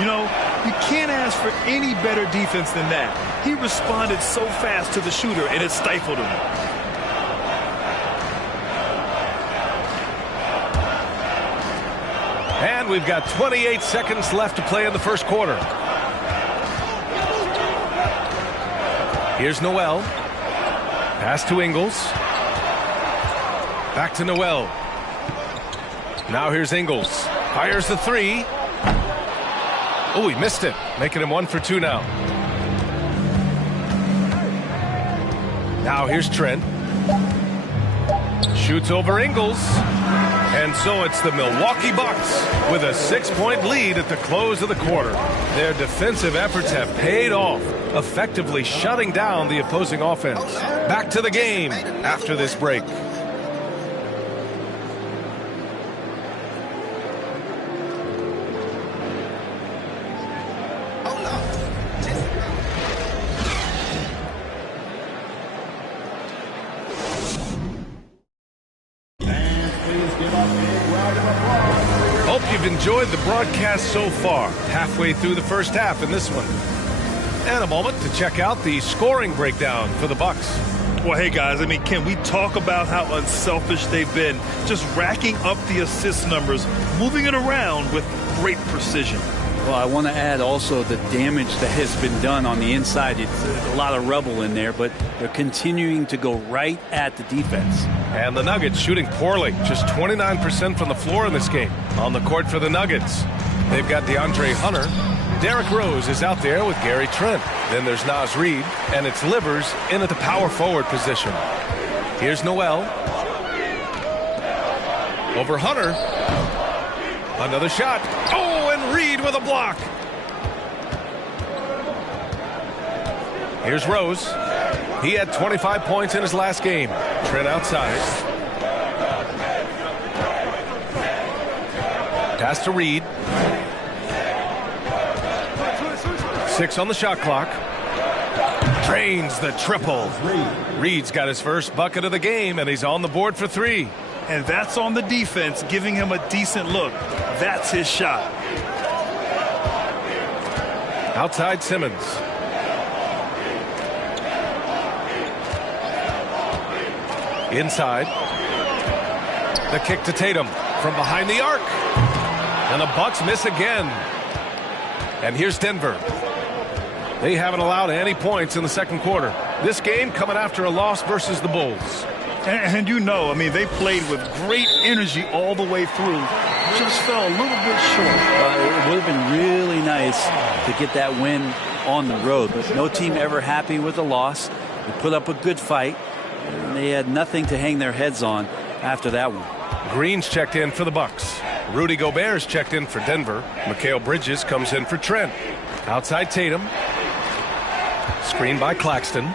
You know, you can't ask for any better defense than that. He responded so fast to the shooter, and it stifled him. And we've got 28 seconds left to play in the first quarter. Here's Noel. Pass to Ingles. Back to Noel. Now here's Ingles. Fires the three. Oh, he missed it. Making him 1 for 2 now. Now here's Trent. Shoots over Ingles. And so it's the Milwaukee Bucks with a 6-point lead at the close of the quarter. Their defensive efforts have paid off, effectively shutting down the opposing offense. Back to the game after this break. Enjoyed the broadcast so far, halfway through the first half in this one. And a moment to check out the scoring breakdown for the Bucks. Well, hey guys, I mean, can we talk about how unselfish they've been, just racking up the assist numbers, moving it around with great precision. Well, I want to add also the damage that has been done on the inside. It's a lot of rubble in there, but they're continuing to go right at the defense. And the Nuggets shooting poorly, just 29% from the floor in this game. On the court for the Nuggets, they've got DeAndre Hunter. Derrick Rose is out there with Gary Trent. Then there's Naz Reid, and it's Livers in at the power forward position. Here's Noel. Over Hunter. Another shot. Oh, and Reid with a block. Here's Rose. He had 25 points in his last game. Trent outside. Pass to Reid. 6 on the shot clock. Drains the triple. Reid's got his first bucket of the game, and he's on the board for 3. And that's on the defense, giving him a decent look. That's his shot. Outside Simmons. Inside. The kick to Tatum from behind the arc. And the Bucks miss again. And here's Denver. They haven't allowed any points in the second quarter. This game coming after a loss versus the Bulls. And you know, I mean, they played with great energy all the way through. Just fell a little bit short. It would have been really nice to get that win on the road, but no team ever happy with a loss. They put up a good fight, and they had nothing to hang their heads on after that one. Green's checked in for the Bucks. Rudy Gobert's checked in for Denver. Mikal Bridges comes in for Trent. Outside Tatum. Screen by Claxton.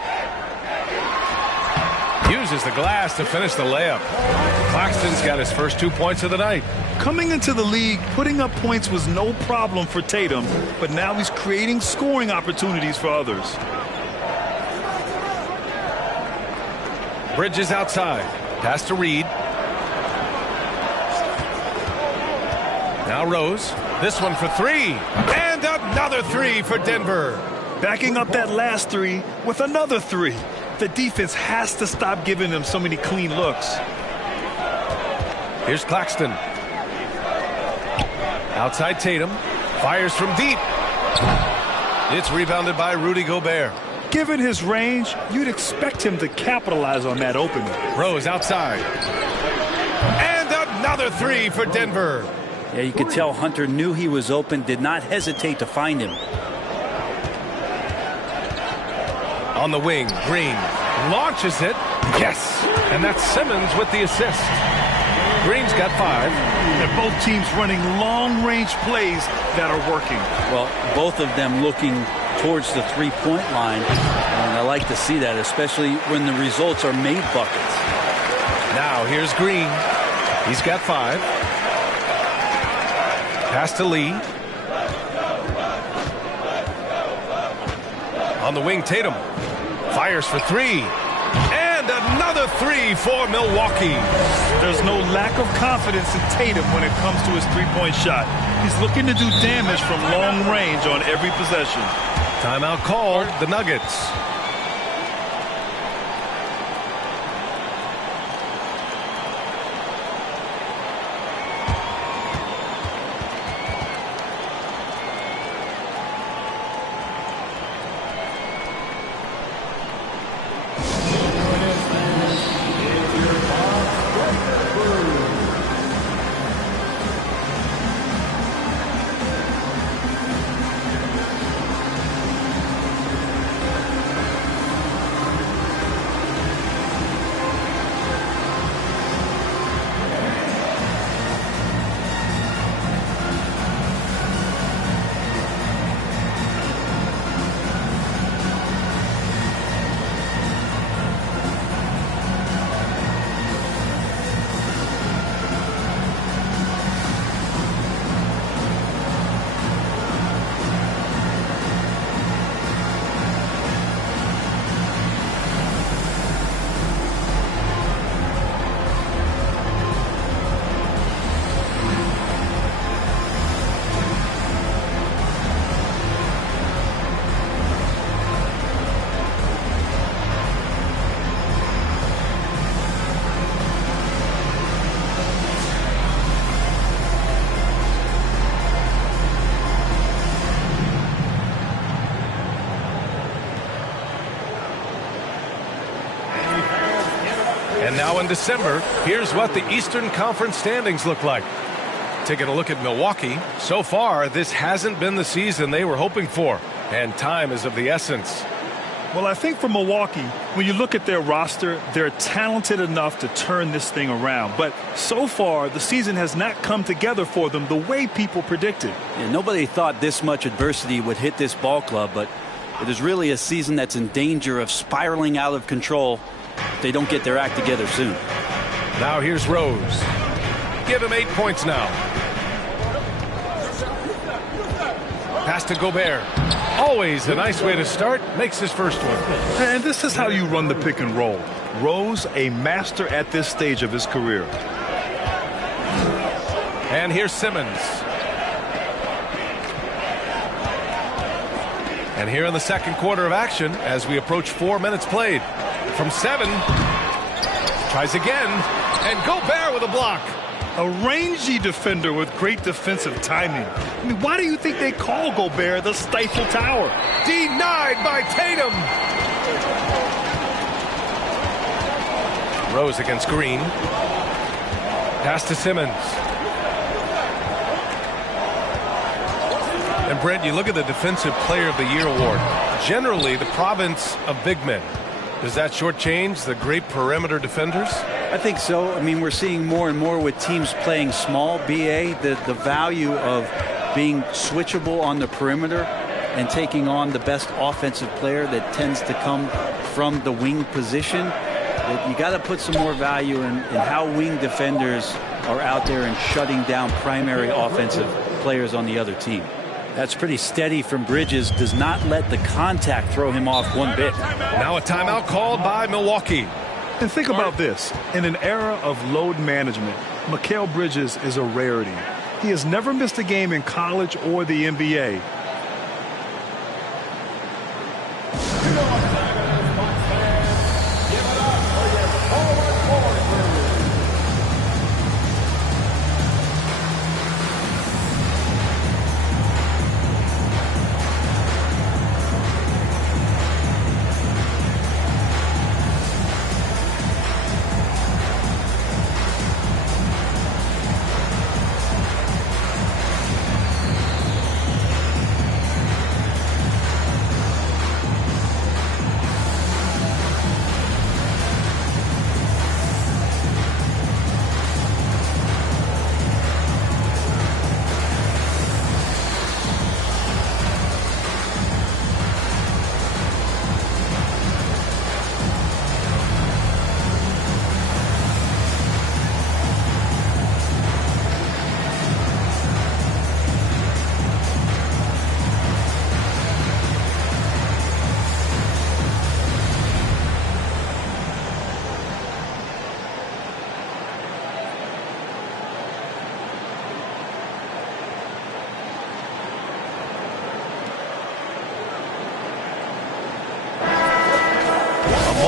Uses the glass to finish the layup. Claxton's got his first 2 points of the night. Coming into the league, putting up points was no problem for Tatum, but now he's creating scoring opportunities for others. Bridges outside. Pass to Reid. Now Rose. This one for 3. And another 3 for Denver. Backing up that last 3 with another 3. The defense has to stop giving them so many clean looks. Here's Claxton. Outside Tatum. Fires from deep. It's rebounded by Rudy Gobert. Given his range, you'd expect him to capitalize on that opening. Rose outside. And another 3 for Denver. Yeah, you could tell Hunter knew he was open, did not hesitate to find him. On the wing, Green launches it. Yes. And that's Simmons with the assist. Green's got 5. And both teams running long-range plays that are working. Well, both of them looking towards the three-point line. And I like to see that, especially when the results are made buckets. Now here's Green. He's got 5. Pass to Lee. On the wing, Tatum fires for 3. And another 3 for Milwaukee. There's no lack of confidence in Tatum when it comes to his three-point shot. He's looking to do damage from long range on every possession. Timeout called, the Nuggets. And now in December, here's what the Eastern Conference standings look like. Taking a look at Milwaukee, so far this hasn't been the season they were hoping for, and time is of the essence. Well, I think for Milwaukee, when you look at their roster, they're talented enough to turn this thing around. But so far, the season has not come together for them the way people predicted. Yeah, nobody thought this much adversity would hit this ball club, but it is really a season that's in danger of spiraling out of control if they don't get their act together soon. Now here's Rose. Give him 8 points now. Pass to Gobert. Always a nice way to start. Makes his first one. And this is how you run the pick and roll. Rose, a master at this stage of his career. And here's Simmons. And here in the second quarter of action, as we approach 4 minutes played. From 7. Tries again. And Gobert with a block. A rangy defender with great defensive timing. I mean, why do you think they call Gobert the Stifle Tower? Denied by Tatum. Rose against Green. Pass to Simmons. And Brent, you look at the Defensive Player of the Year award. Generally, the province of big men. Does that shortchange the great perimeter defenders? I think so. I mean, we're seeing more and more with teams playing small, BA, the value of being switchable on the perimeter and taking on the best offensive player that tends to come from the wing position. You got to put some more value in how wing defenders are out there and shutting down primary offensive players on the other team. That's pretty steady from Bridges. Does not let the contact throw him off one bit. Now a timeout called by Milwaukee. And think about this. In an era of load management, Mikal Bridges is a rarity. He has never missed a game in college or the NBA.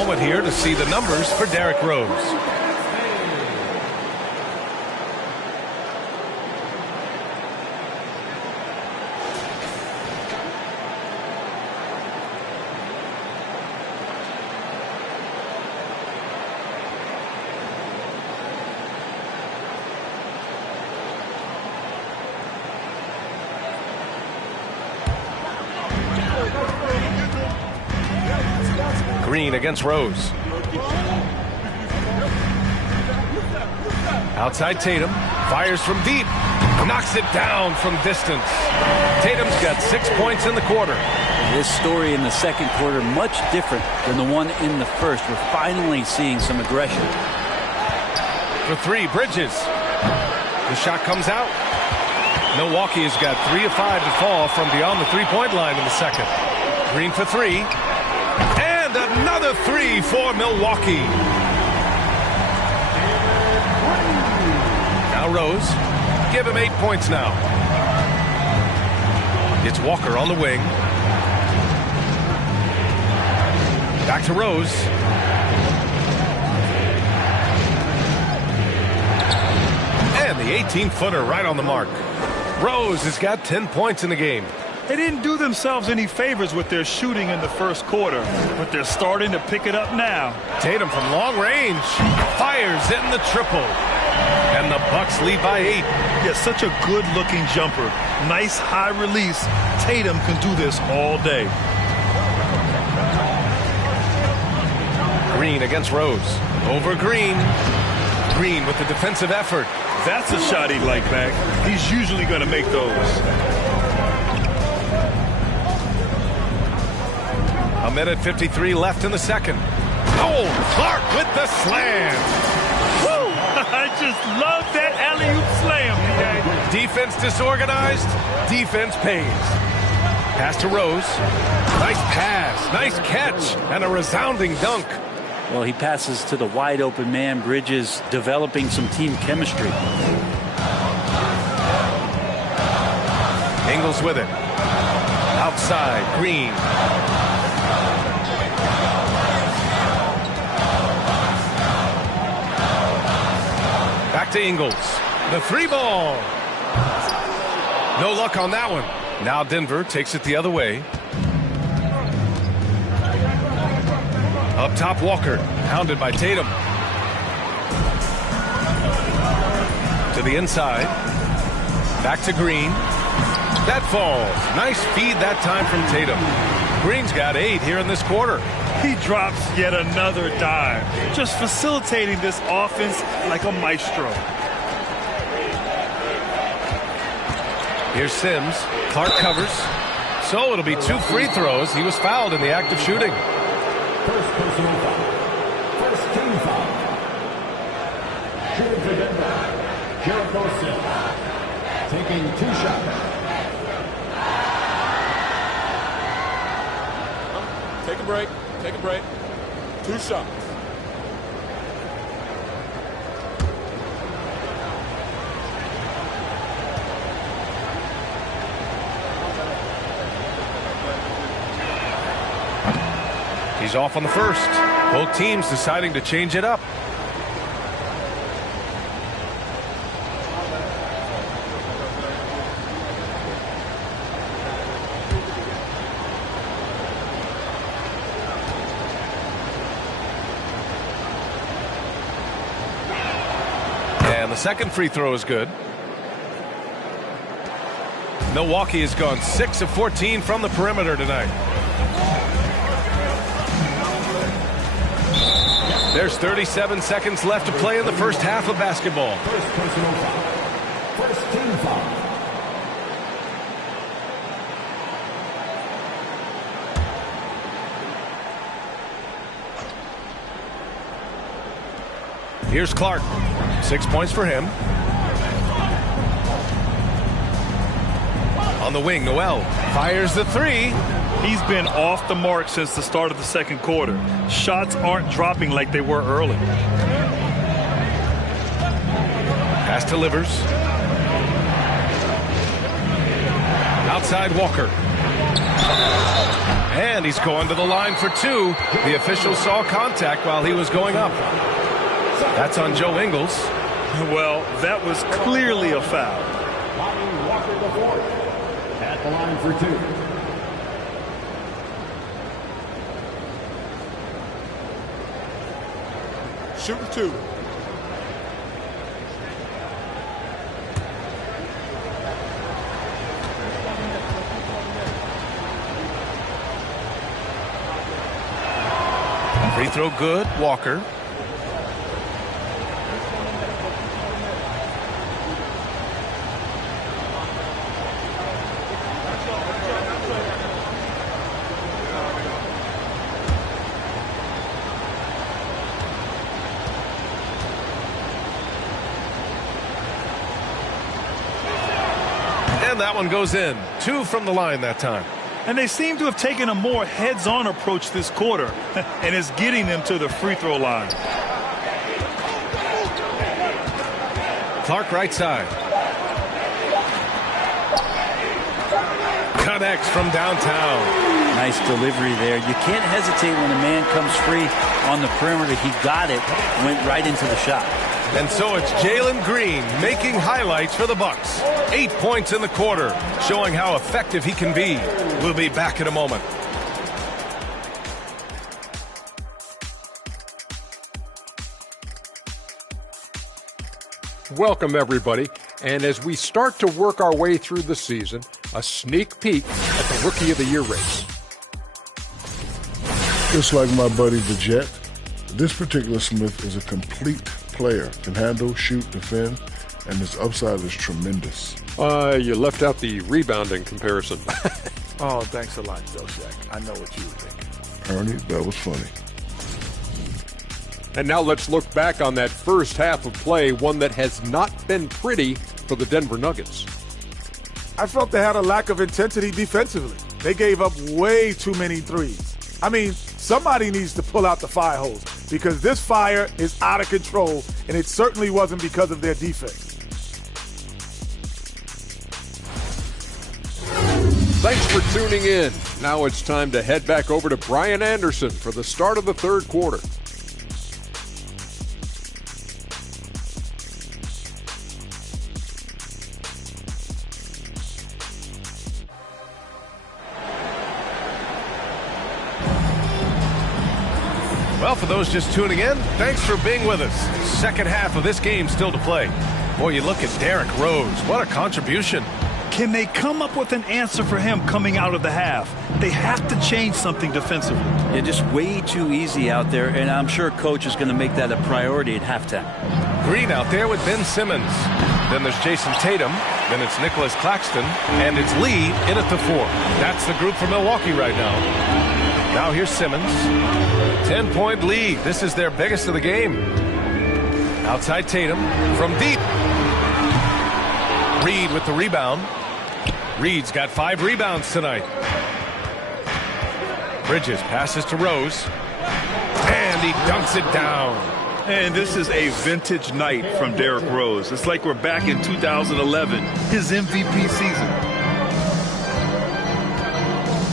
moment here to see the numbers for Derrick Rose. Green against Rose. Outside Tatum. Fires from deep. Knocks it down from distance. Tatum's got 6 points in the quarter. This story in the second quarter much different than the one in the first. We're finally seeing some aggression. For three, Bridges. The shot comes out. Milwaukee has got 3 of 5 to fall from beyond the three-point line in the second. Green for three. And another three for Milwaukee. Now Rose. Give him 8 points now. It's Walker on the wing. Back to Rose. And the 18-footer right on the mark. Rose has got 10 points in the game. They didn't do themselves any favors with their shooting in the first quarter, but they're starting to pick it up now. Tatum from long range fires in the triple. And the Bucks lead by 8. Yeah, such a good-looking jumper. Nice high release. Tatum can do this all day. Green against Rose. Over Green. Green with the defensive effort. That's a shot he'd like back. He's usually going to make those. A minute 53 left in the second. Oh, Clark with the slam. Woo! I just love that alley-oop slam today. Defense disorganized. Defense pays. Pass to Rose. Nice pass. Nice catch. And a resounding dunk. Well, he passes to the wide-open man. Bridges developing some team chemistry. Ingles with it. Outside, Green. Back to Ingles. The three ball. No luck on that one. Now Denver takes it the other way. Up top, Walker, hounded by Tatum. To the inside. Back to Green. That falls. Nice feed that time from Tatum. Green's got 8 here in this quarter. He drops yet another dime. Just facilitating this offense like a maestro. Here's Sims. Clark covers. So it'll be 2 free throws. He was fouled in the act of shooting. First personal foul. First team foul. Shooting for Denver, Jericho Sims. Taking 2 shots. Take a break. Take a break. 2 shots. He's off on the first. Both teams deciding to change it up. And the second free throw is good. Milwaukee has gone 6 of 14 from the perimeter tonight. There's 37 seconds left to play in the first half of basketball. First personal foul. First team foul. Here's Clark. 6 points for him. On the wing, Noel fires the three. He's been off the mark since the start of the second quarter. Shots aren't dropping like they were early. Pass to Livers. Outside Walker. And he's going to the line for two. The official saw contact while he was going up. That's on Joe Ingles. Well, that was clearly a foul. Walker the fourth at the line for two. Shooting two. Free throw good, Walker. And that one goes in. Two from the line that time. And they seem to have taken a more heads-on approach this quarter, and it's getting them to the free throw line. Clark right side. Connects from downtown. Nice delivery there. You can't hesitate when a man comes free on the perimeter. He got it, went right into the shot. And so it's Jalen Green making highlights for the Bucks. 8 points in the quarter, showing how effective he can be. We'll be back in a moment. Welcome, everybody. And as we start to work our way through the season, a sneak peek at the Rookie of the Year race. Just like my buddy the Jet, this particular Smith is a complete player. Can handle, shoot, defend, and his upside is tremendous. You left out the rebounding comparison. Oh, thanks a lot, Joe Shack. I know what you were thinking. Ernie, that was funny. And now let's look back on that first half of play, one that has not been pretty for the Denver Nuggets. I felt they had a lack of intensity defensively. They gave up way too many threes. I mean, somebody needs to pull out the fire hose because this fire is out of control, and it certainly wasn't because of their defense. Thanks for tuning in. Now it's time to head back over to Brian Anderson for the start of the third quarter. Well, for those just tuning in, thanks for being with us. Second half of this game still to play. Boy, you look at Derrick Rose. What a contribution. Can they come up with an answer for him coming out of the half? They have to change something defensively. Yeah, just way too easy out there, and I'm sure Coach is going to make that a priority at halftime. Green out there with Ben Simmons. Then there's Jason Tatum. Then it's Nicholas Claxton. And it's Lee in at the 4. That's the group for Milwaukee right now. Now here's Simmons. 10-point lead. This is their biggest of the game. Outside Tatum from deep. Reed with the rebound. Reed's got 5 rebounds tonight. Bridges passes to Rose. And he dunks it down. And this is a vintage night from Derrick Rose. It's like we're back in 2011, his MVP season.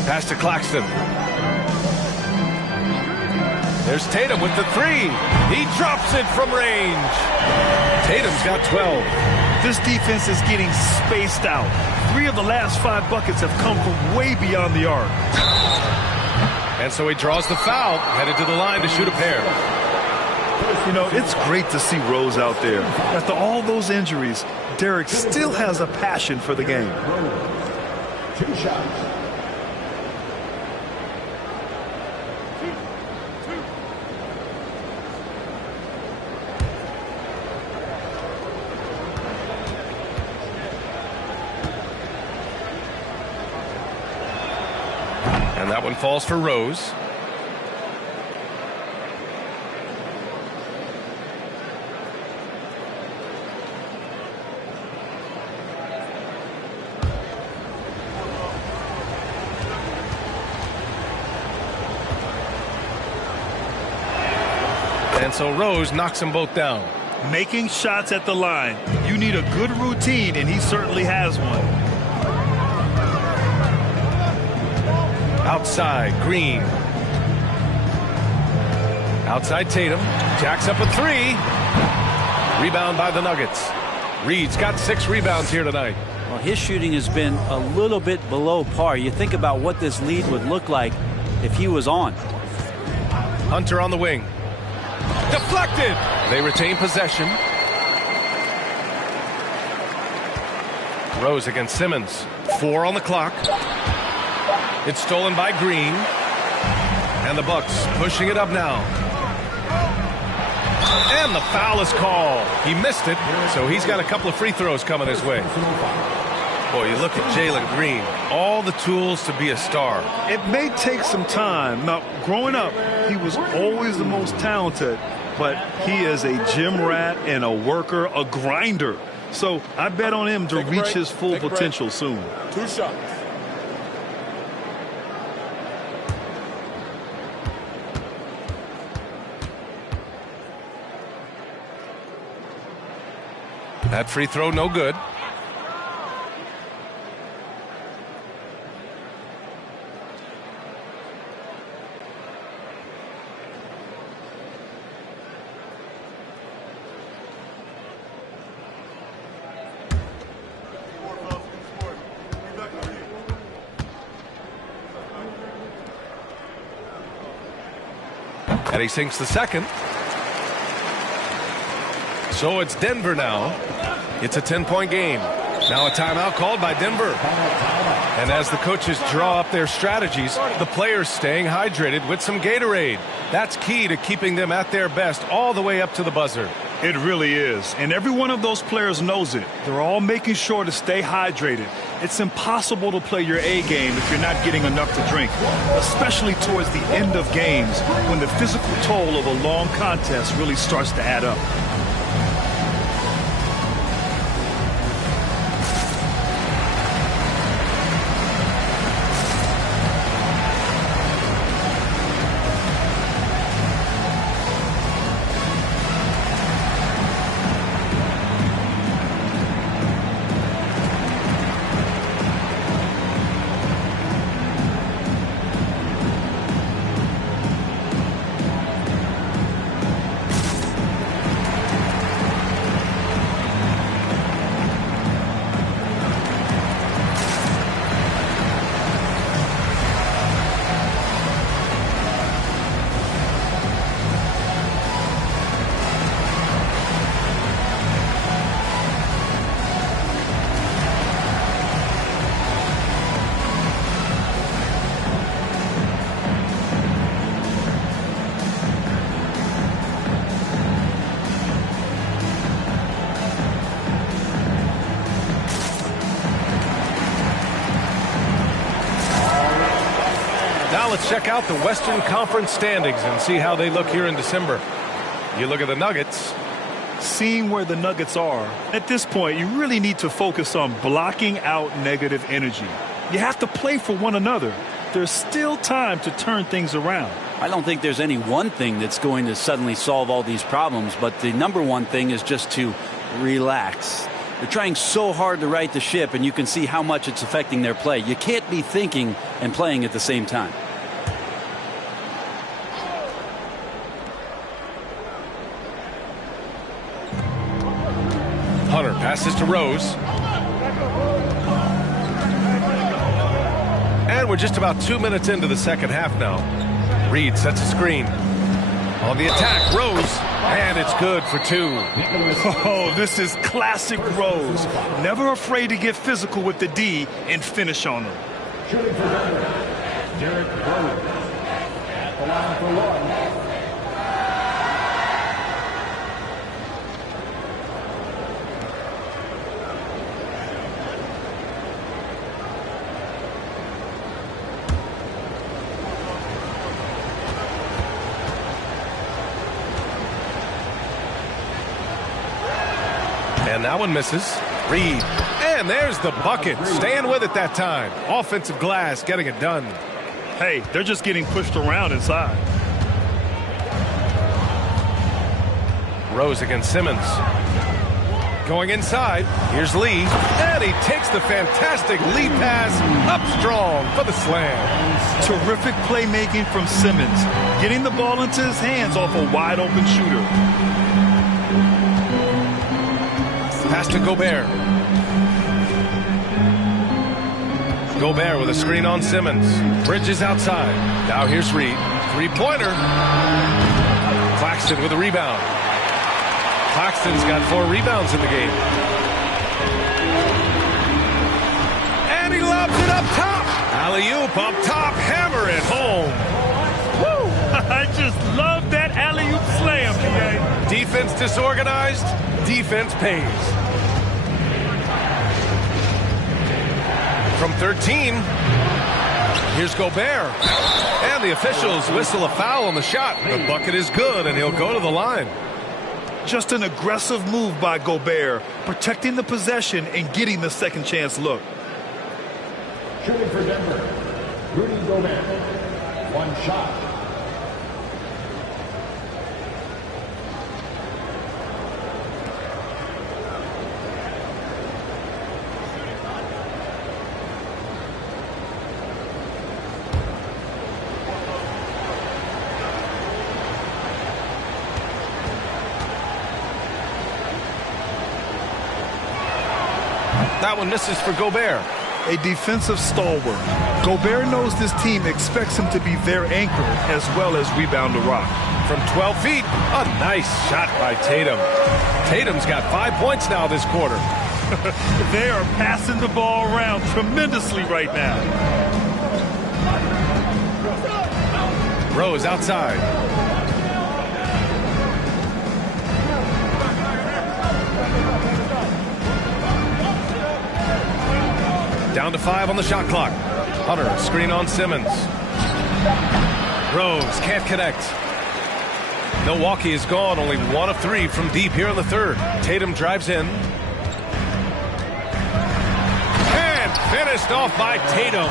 Pass to Claxton. There's Tatum with the 3. He drops it from range. Tatum's got 12. This defense is getting spaced out. 3 of the last 5 buckets have come from way beyond the arc. And so he draws the foul, headed to the line to shoot a pair. You know, it's great to see Rose out there. After all those injuries, Derrick still has a passion for the game. 2 shots. And that one falls for Rose. And so Rose knocks them both down. Making shots at the line. You need a good routine, and he certainly has one. Outside, Green. Outside Tatum. Jacks up a three. Rebound by the Nuggets. Reed's got 6 rebounds here tonight. Well, his shooting has been a little bit below par. You think about what this lead would look like if he was on. Hunter on the wing. Deflected. They retain possession. Rose against Simmons. 4 on the clock. It's stolen by Green. And the Bucks pushing it up now. And the foul is called. He missed it, so he's got a couple of free throws coming his way. Boy, you look at Jalen Green. All the tools to be a star. It may take some time. Now, growing up, he was always the most talented, but he is a gym rat and a worker, a grinder. So I bet on him to reach his full potential soon. 2 shots. That free throw no good. And he sinks the second. So it's Denver now. It's a 10-point game. Now a timeout called by Denver. And as the coaches draw up their strategies, the players staying hydrated with some Gatorade. That's key to keeping them at their best all the way up to the buzzer. It really is. And every one of those players knows it. They're all making sure to stay hydrated. It's impossible to play your A game if you're not getting enough to drink, especially towards the end of games when the physical toll of a long contest really starts to add up. Let's check out the Western Conference standings and see how they look here in December. You look at the Nuggets. Seeing where the Nuggets are, at this point, you really need to focus on blocking out negative energy. You have to play for one another. There's still time to turn things around. I don't think there's any one thing that's going to suddenly solve all these problems, but the number one thing is just to relax. They're trying so hard to right the ship, and you can see how much it's affecting their play. You can't be thinking and playing at the same time. Hunter passes to Rose. And we're just about 2 minutes into the second half now. Reed sets a screen. On the attack, Rose. And it's good for 2. Oh, this is classic Rose. Never afraid to get physical with the D and finish on them. Shooting for Denver, Derrick Rose at the line for 1. And that one misses. Reed. And there's the bucket. Staying with it that time. Offensive glass getting it done. Hey, they're just getting pushed around inside. Rose against Simmons. Going inside, here's Lee, and he takes the fantastic lead pass up strong for the slam. Terrific playmaking from Simmons, getting the ball into his hands off a wide-open shooter. Pass to Gobert. Gobert with a screen on Simmons. Bridges outside. Now here's Reed. Three-pointer. Claxton with a rebound. Claxton's got 4 rebounds in the game. And he lobs it up top. Alley-oop up top. Hammer it home. Woo! I just love that alley-oop slam, BA. Defense disorganized. Defense pays. From 13, here's Gobert. And the officials whistle a foul on the shot. The bucket is good, and he'll go to the line. Just an aggressive move by Gobert, protecting the possession and getting the second chance look. Shooting for Denver, Rudy Gobert. 1 shot. That one misses for Gobert. A defensive stalwart. Gobert knows this team expects him to be their anchor as well as rebound the rock. From 12 feet, a nice shot by Tatum. Tatum's got 5 points now this quarter. They are passing the ball around tremendously right now. Rose outside. Down to 5 on the shot clock. Hunter, screen on Simmons. Rose can't connect. Milwaukee is gone, only 1 of 3 from deep here in the third. Tatum drives in. And finished off by Tatum.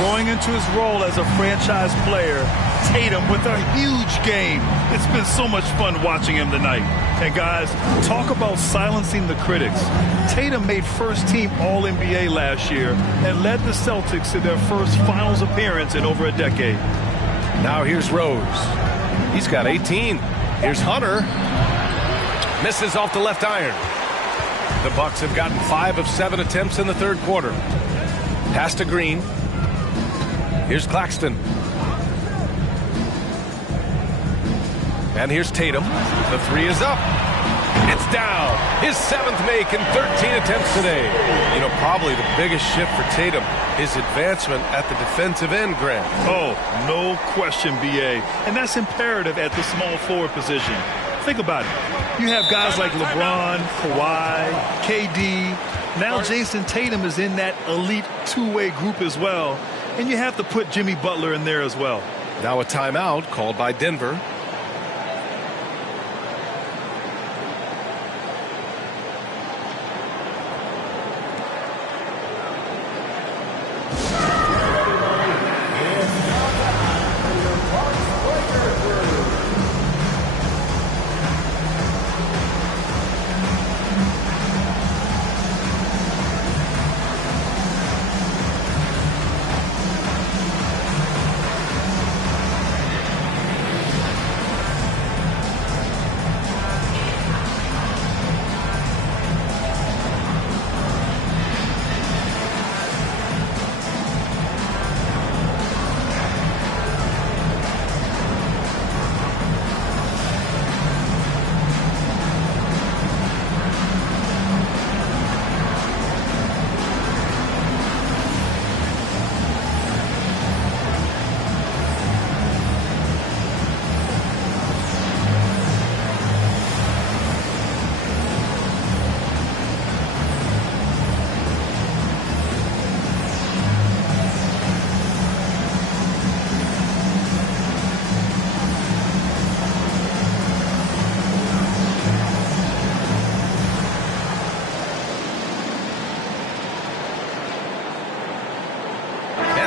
Growing into his role as a franchise player, Tatum with a huge game. It's been so much fun watching him tonight. And guys, talk about silencing the critics. Tatum made first-team All-NBA last year and led the Celtics to their first finals appearance in over a decade. Now here's Rose. He's got 18. Here's Hunter. Misses off the left iron. The Bucks have gotten 5 of 7 attempts in the third quarter. Pass to Green. Here's Claxton. And here's Tatum. The 3 is up. It's down. His 7th make in 13 attempts today. You know, probably the biggest shift for Tatum, his advancement at the defensive end, Grant. Oh, no question, BA. And that's imperative at the small forward position. Think about it. You have guys like LeBron, Kawhi, KD. Now Jason Tatum is in that elite two-way group as well. And you have to put Jimmy Butler in there as well. Now a timeout called by Denver.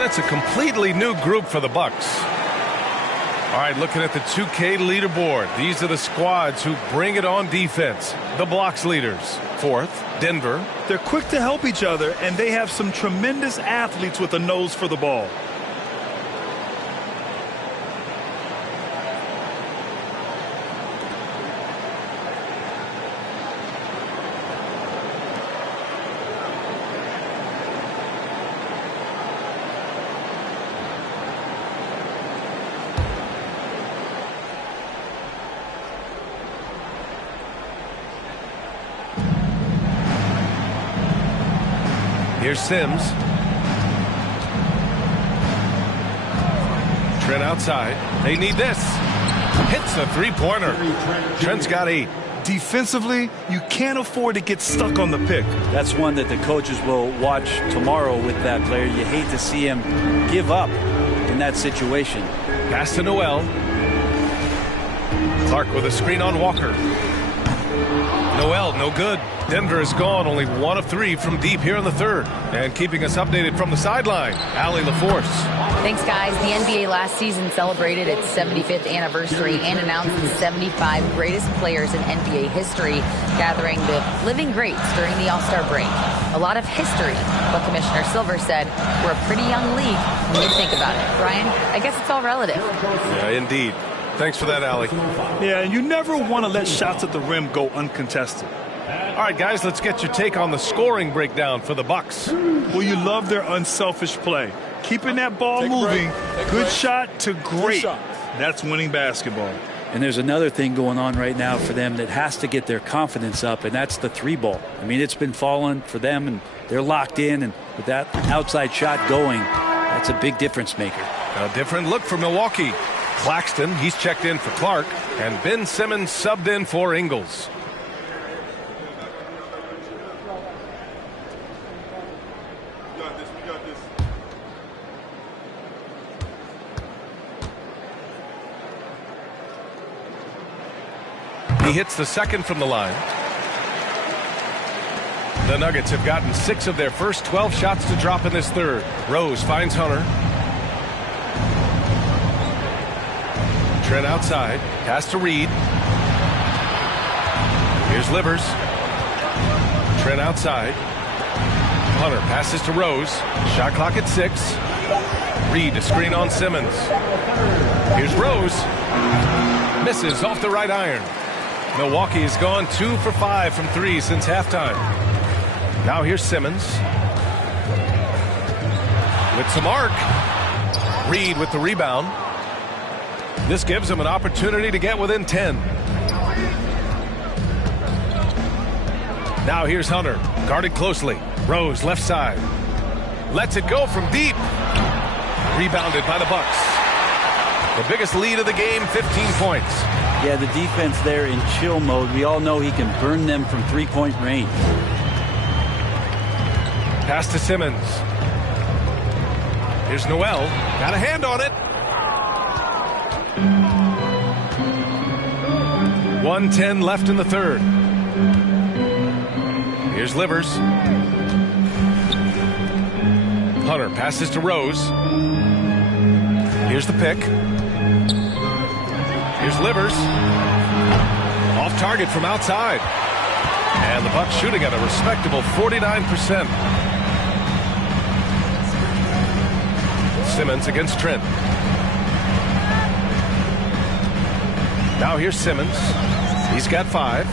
It's a completely new group for the Bucks. All right, looking at the 2K leaderboard. These are the squads who bring it on defense. The blocks leaders. 4th, Denver. They're quick to help each other, and they have some tremendous athletes with a nose for the ball. Here's Sims. Trent outside. They need this. Hits a three-pointer. Trent's got 8. Defensively, you can't afford to get stuck on the pick. That's one that the coaches will watch tomorrow with that player. You hate to see him give up in that situation. Pass to Noel. Clark with a screen on Walker. Noel, no good. Denver is gone, only 1 of 3 from deep here in the 3rd. And keeping us updated from the sideline, Allie LaForce. Thanks, guys. The NBA last season celebrated its 75th anniversary and announced the 75 greatest players in NBA history, gathering the living greats during the All-Star break. A lot of history, but Commissioner Silver said we're a pretty young league when you think about it. Brian, I guess it's all relative. Yeah, indeed. Thanks for that, Allie. Yeah, and you never want to let shots at the rim go uncontested. All right, guys, let's get your take on the scoring breakdown for the Bucks. Well, you love their unselfish play. Keeping that ball moving, good shot to great. That's winning basketball. And there's another thing going on right now for them that has to get their confidence up, and that's the 3-ball. I mean, it's been falling for them, and they're locked in, and with that outside shot going, that's a big difference maker. A different look for Milwaukee. Claxton, he's checked in for Clark, and Ben Simmons subbed in for Ingles. He hits the second from the line. The Nuggets have gotten 6 of their first 12 shots to drop in this 3rd. Rose finds Hunter. Trent outside. Pass to Reed. Here's Livers. Trent outside. Hunter passes to Rose. Shot clock at 6. Reed to screen on Simmons. Here's Rose. Misses off the right iron. Milwaukee has gone 2 for 5 from 3 since halftime. Now here's Simmons. With some arc. Reed with the rebound. This gives him an opportunity to get within 10. Now here's Hunter. Guarded closely. Rose left side. Lets it go from deep. Rebounded by the Bucks. The biggest lead of the game, 15 points. Yeah, the defense there in chill mode. We all know he can burn them from 3-point range. Pass to Simmons. Here's Noel. Got a hand on it. 1:10 left in the 3rd. Here's Livers. Hunter passes to Rose. Here's the pick. Here's Livers. Off target from outside. And the Bucks shooting at a respectable 49%. Simmons against Trent. Now here's Simmons. He's got 5.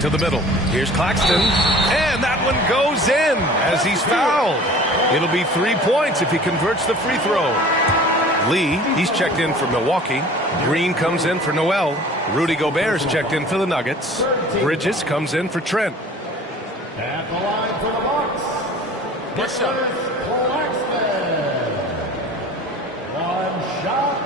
To the middle. Here's Claxton. And that one goes in as he's fouled. It'll be 3 points if he converts the free throw. Lee, he's checked in for Milwaukee. Green comes in for Noel. Rudy Gobert's checked in for the Nuggets. Bridges comes in for Trent. At the line for the Bucks, Nicholas Claxton. 1 shot.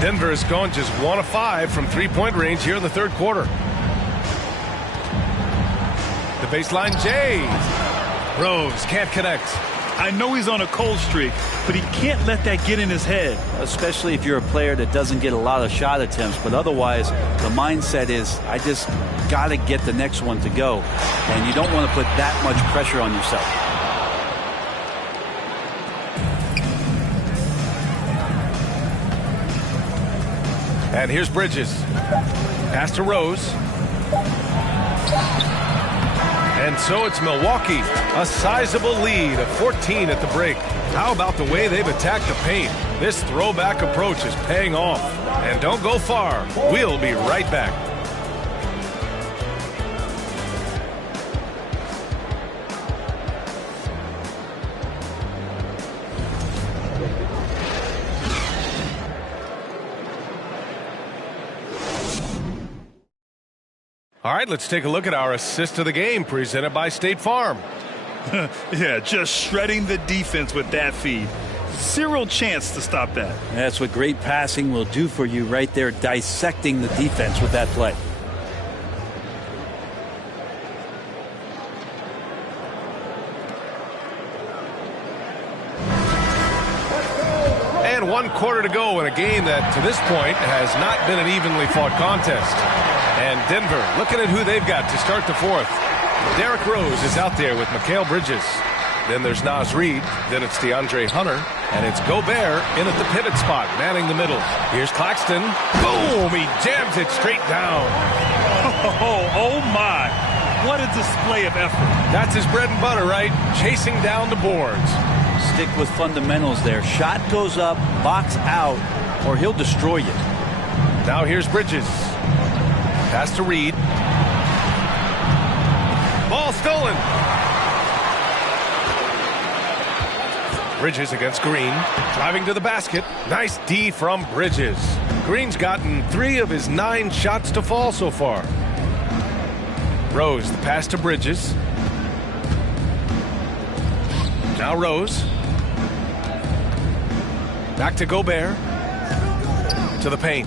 Denver has gone just 1 of 5 from 3-point range here in the 3rd quarter. The baseline, Jay. Rose can't connect. I know he's on a cold streak, but he can't let that get in his head. Especially if you're a player that doesn't get a lot of shot attempts. But otherwise, the mindset is, I just got to get the next one to go. And you don't want to put that much pressure on yourself. And here's Bridges. Pass to Rose. And so it's Milwaukee, a sizable lead of 14 at the break. How about the way they've attacked the paint? This throwback approach is paying off. And don't go far. We'll be right back. All right, let's take a look at our assist of the game presented by State Farm. Yeah, just shredding the defense with that feed. Zero chance to stop that. That's what great passing will do for you right there, dissecting the defense with that play. And 1 quarter to go in a game that, to this point, has not been an evenly fought contest. And Denver looking at who they've got to start the fourth. Derrick Rose is out there with Mikal Bridges. Then there's Naz Reid. Then it's DeAndre Hunter. And it's Gobert in at the pivot spot, manning the middle. Here's Claxton. Boom! He jams it straight down. Oh my. What a display of effort. That's his bread and butter, right? Chasing down the boards. Stick with fundamentals there. Shot goes up, box out, or he'll destroy you. Now here's Bridges. Pass to Reed. Ball stolen. Bridges against Green. Driving to the basket. Nice D from Bridges. Green's gotten 3 of his 9 shots to fall so far. Rose, the pass to Bridges. Now Rose. Back to Gobert. To the paint.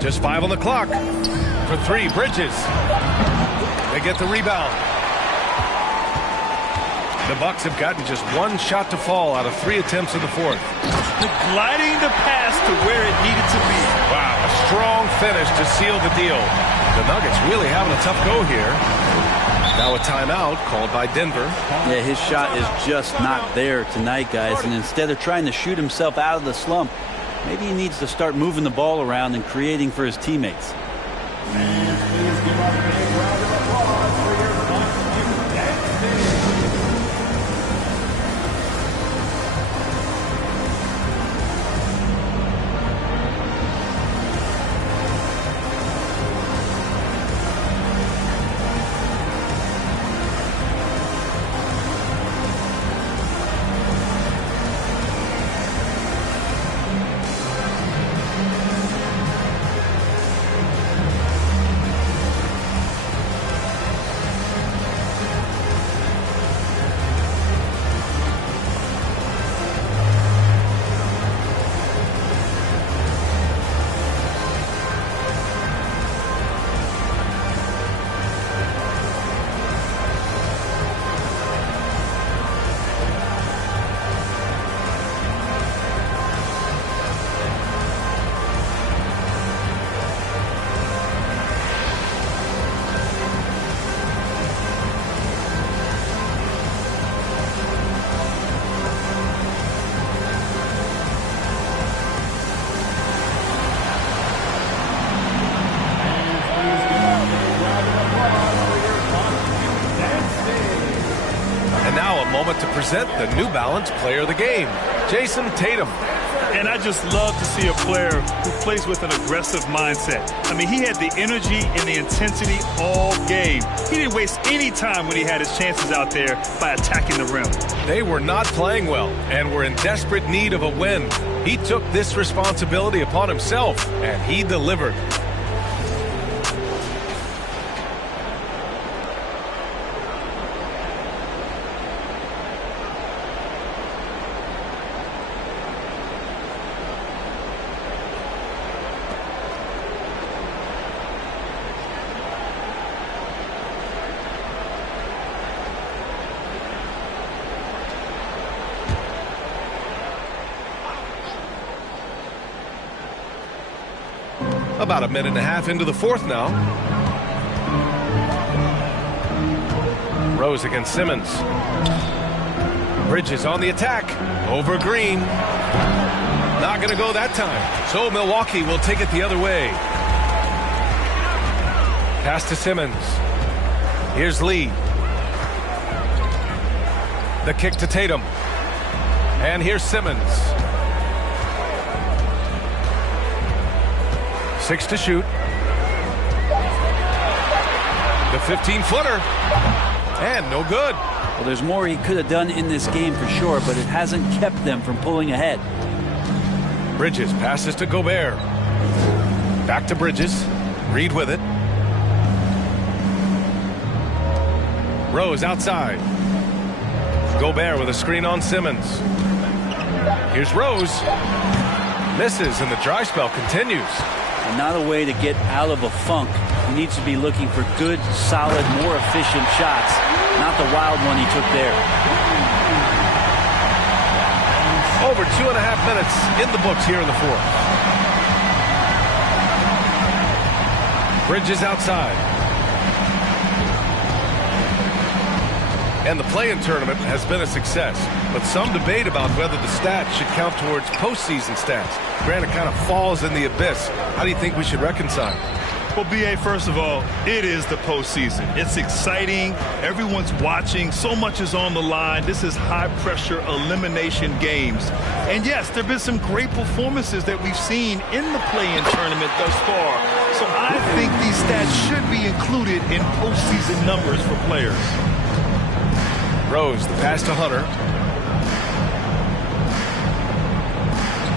Just 5 on the clock. For 3, Bridges. They get the rebound. The Bucks have gotten just 1 shot to fall out of 3 attempts in the fourth. Gliding the pass to where it needed to be. Wow, a strong finish to seal the deal. The Nuggets really having a tough go here. Now a timeout called by Denver. Yeah, his shot is just not there tonight, guys. And instead of trying to shoot himself out of the slump, maybe he needs to start moving the ball around and creating for his teammates. To present the New Balance Player of the Game, Jason Tatum. And I just love to see a player who plays with an aggressive mindset. I mean, he had the energy and the intensity all game. He didn't waste any time when he had his chances out there by attacking the rim. They were not playing well and were in desperate need of a win. He took this responsibility upon himself, and he delivered. About a minute and a half into the fourth now. Rose against Simmons. Bridges on the attack. Over Green. Not going to go that time. So Milwaukee will take it the other way. Pass to Simmons. Here's Lee. The kick to Tatum. And here's Simmons. 6 to shoot. The 15-footer. And no good. Well, there's more he could have done in this game for sure, but it hasn't kept them from pulling ahead. Bridges passes to Gobert. Back to Bridges. Reed with it. Rose outside. Gobert with a screen on Simmons. Here's Rose. Misses, and the dry spell continues. And not a way to get out of a funk. He needs to be looking for good, solid, more efficient shots, not the wild one he took there. Over 2.5 minutes in the books here in the fourth. Bridges outside. And the play-in tournament has been a success, but some debate about whether the stats should count towards postseason stats. Grant, it kind of falls in the abyss. How do you think we should reconcile? Well, B.A., first of all, it is the postseason. It's exciting. Everyone's watching. So much is on the line. This is high-pressure elimination games. And, yes, there have been some great performances that we've seen in the play-in tournament thus far. So I think these stats should be included in postseason numbers for players. Rose, the pass to Hunter.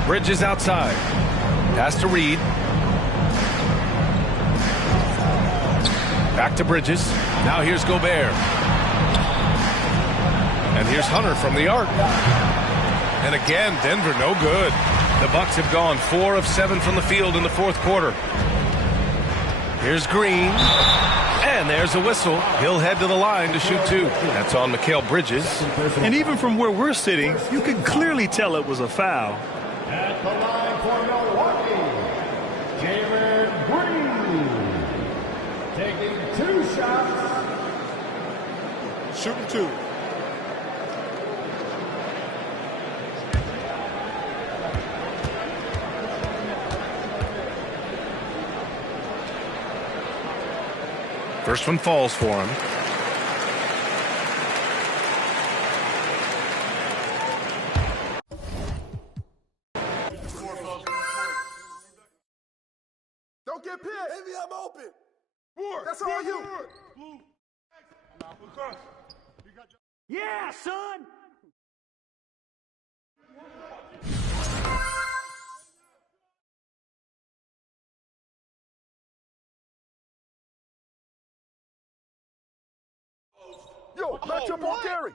Bridges outside. Pass to Reed. Back to Bridges. Now here's Gobert. And here's Hunter from the arc. And again, Denver no good. The Bucks have gone 4 of 7 from the field in the fourth quarter. Here's Green. And there's a whistle. He'll head to the line to shoot 2. That's on Mikal Bridges. And even from where we're sitting, you can clearly tell it was a foul. At the line for Milwaukee, Jalen Green. Taking 2 shots. Shooting 2. First one falls for him. Don't get pissed. Maybe I'm open. That's all you. Yeah, son! Yo, match up on Gary.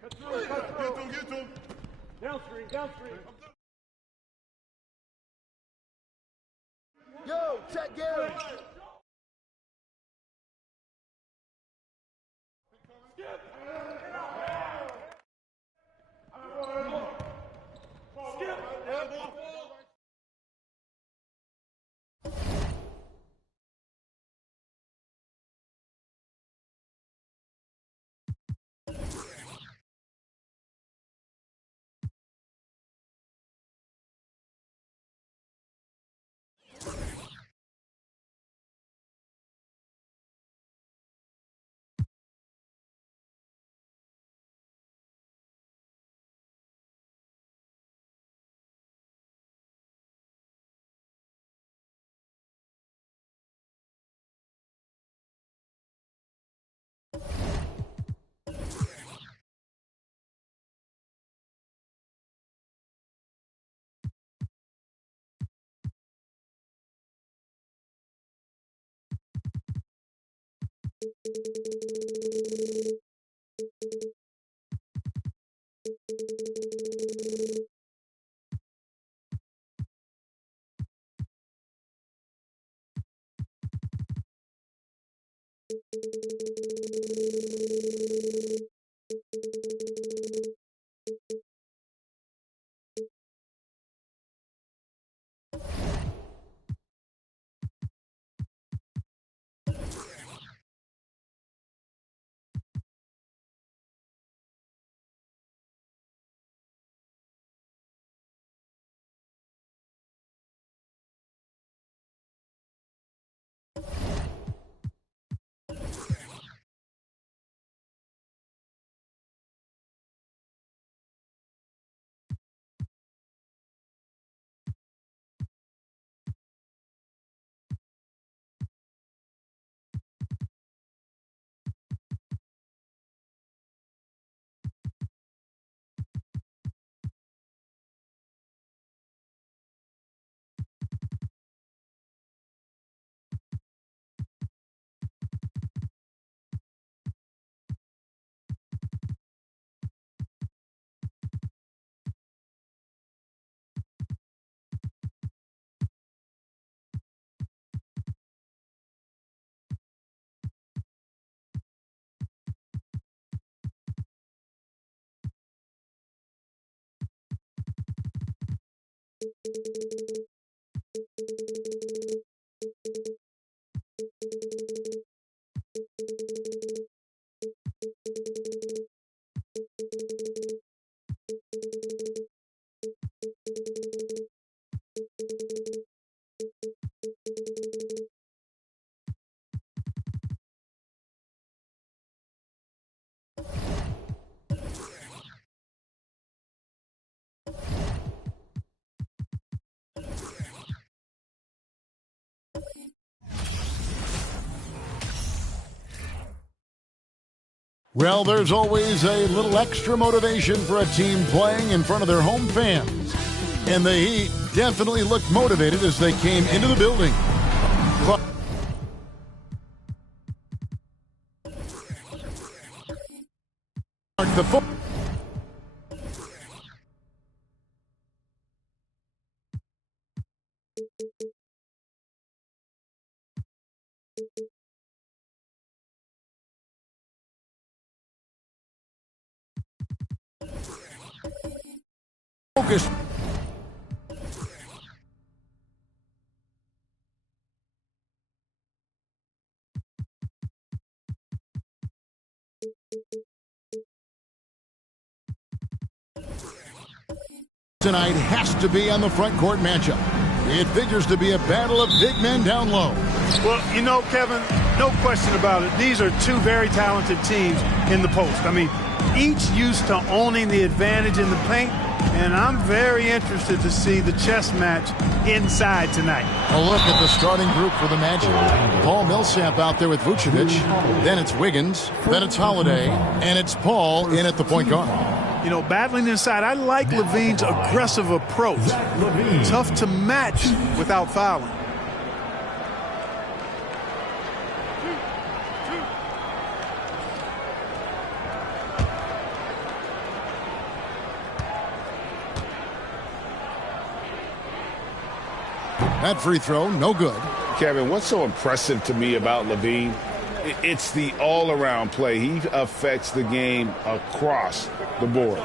Get him. Downstream. Yo, check Gary. Well, there's always a little extra motivation for a team playing in front of their home fans. And the Heat definitely looked motivated as they came into the building. Focus. Tonight has to be on the front court matchup. It figures to be a battle of big men down low. Well, you know, Kevin, no question about it. These are two very talented teams in the post. I mean, each used to owning the advantage in the paint, and I'm very interested to see the chess match inside tonight. A look at the starting group for the Magic. Paul Millsap out there with Vucevic. Then it's Wiggins. Then it's Holiday. And it's Paul in at the point guard. You know, battling inside, I like Levine's aggressive approach. Tough to match without fouling. That free throw, no good. Kevin, what's so impressive to me about Levine? It's the all-around play. He affects the game across the board.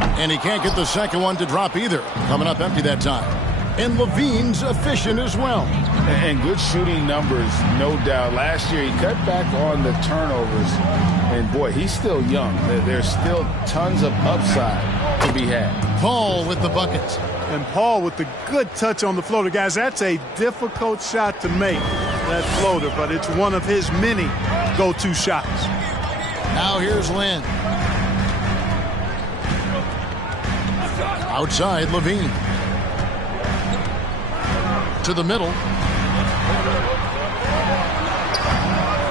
And he can't get the second one to drop either. Coming up empty that time. And Levine's efficient as well. And good shooting numbers, no doubt. Last year, he cut back on the turnovers. And, boy, he's still young. There's still tons of upside to be had. Paul with the buckets. And Paul with the good touch on the floater. Guys, that's a difficult shot to make, that floater, but it's one of his many go-to shots. Now here's Lynn. Outside, Levine. To the middle.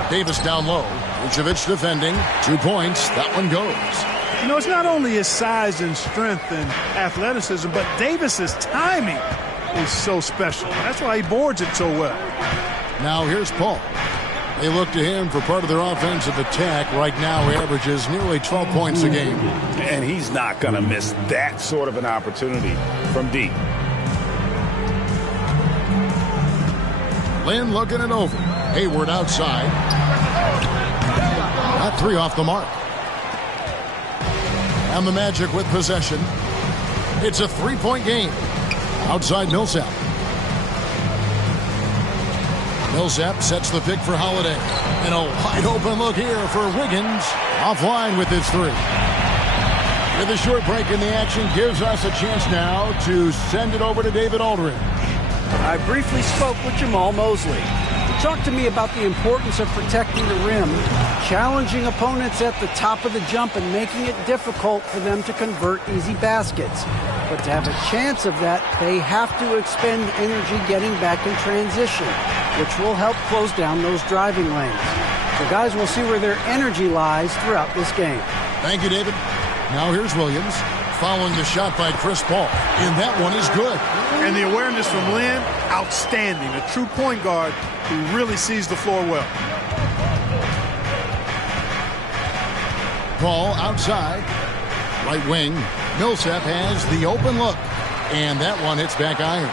Davis down low. Vucevic defending. 2 points. That one goes. You know, it's not only his size and strength and athleticism, but Davis's timing is so special. That's why he boards it so well. Now here's Paul. They look to him for part of their offensive attack. Right now, he averages nearly 12 points a game. And he's not going to miss that sort of an opportunity from deep. Lynn looking it over. Hayward outside. That three off the mark. And the Magic with possession. It's a three-point game. Outside Millsap. Millsap sets the pick for Holiday. And a wide open look here for Wiggins. Offline with his three. With a short break in the action gives us a chance now to send it over to David Aldridge. I briefly spoke with Jamal Mosley. He talked to me about the importance of protecting the rim, challenging opponents at the top of the jump and making it difficult for them to convert easy baskets. But to have a chance of that, they have to expend energy getting back in transition, which will help close down those driving lanes. So guys, we'll see where their energy lies throughout this game. Thank you, David. Now here's Williams. Following the shot by Chris Paul. And that one is good. And the awareness from Lynn, outstanding. A true point guard who really sees the floor well. Paul outside. Right wing. Millsap has the open look. And that one hits back iron.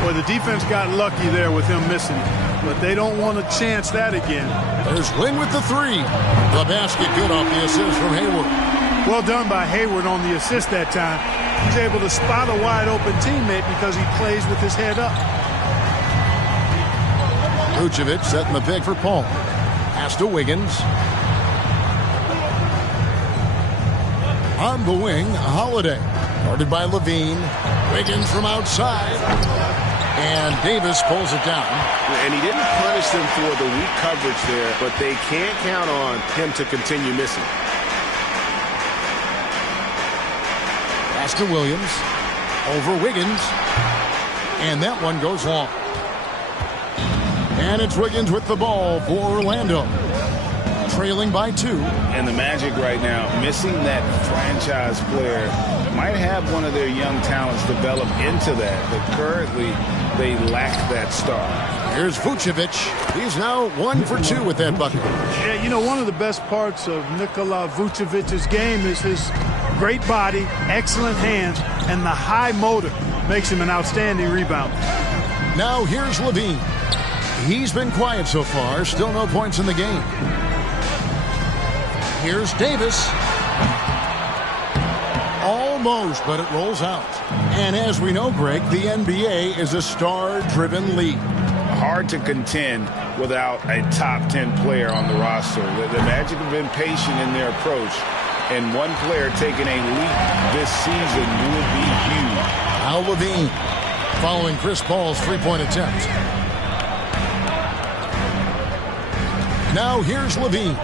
Well, the defense got lucky there with him missing it, but they don't want to chance that again. There's Lynn with the three. The basket good off the assist from Hayward. Well done by Hayward on the assist that time. He's able to spot a wide open teammate because he plays with his head up. Vucevic setting the pick for Paul. Pass to Wiggins. On the wing, Holiday. Guarded by Levine. Wiggins from outside. And Davis pulls it down. And he didn't punish them for the weak coverage there, but they can't count on him to continue missing. Pass to Williams. Over Wiggins. And that one goes long. And it's Wiggins with the ball for Orlando. Trailing by 2. And the Magic right now, missing that franchise player, might have one of their young talents develop into that, but currently they lack that star. Here's Vucevic. He's now 1 for 2 with that bucket. Yeah, you know, one of the best parts of Nikola Vucevic's game is his great body, excellent hands, and the high motor makes him an outstanding rebounder. Now here's Levine. He's been quiet so far. Still no points in the game. Here's Davis. Almost, but it rolls out. And as we know, Greg, the NBA is a star-driven league. Hard to contend without a top 10 player on the roster. The Magic have been patient in their approach, and one player taking a leap this season would be huge. Al Levine following Chris Paul's three-point attempt. Now here's Levine.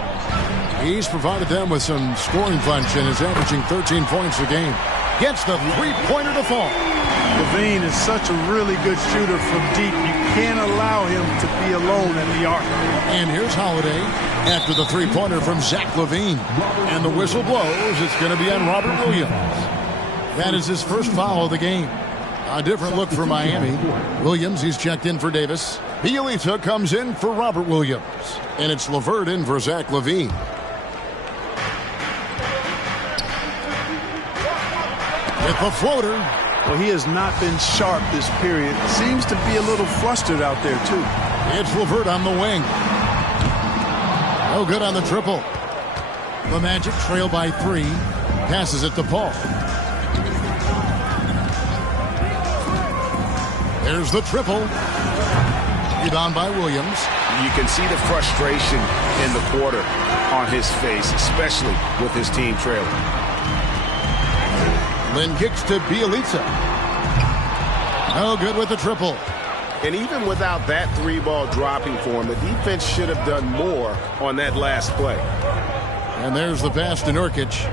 He's provided them with some scoring punch and is averaging 13 points a game. Gets the three-pointer to fall. Levine is such a really good shooter from deep. You can't allow him to be alone at the arc. And here's Holiday after the three-pointer from Zach LaVine. And the whistle blows. It's going to be on Robert Williams. That is his first foul of the game. A different look for Miami. Williams, he's checked in for Davis. Bielitsa comes in for Robert Williams. And it's LeVert in for Zach LaVine. With the floater. Well, he has not been sharp this period. Seems to be a little flustered out there, too. It's LeVert on the wing. No good on the triple. The Magic trail by 3. Passes it to Paul. There's the triple. Rebound by Williams. You can see the frustration in the quarter on his face, especially with his team trailing. Lynn kicks to Bielitsa. No good with the triple. And even without that three-ball dropping for him, the defense should have done more on that last play. And there's the pass to Nurkic.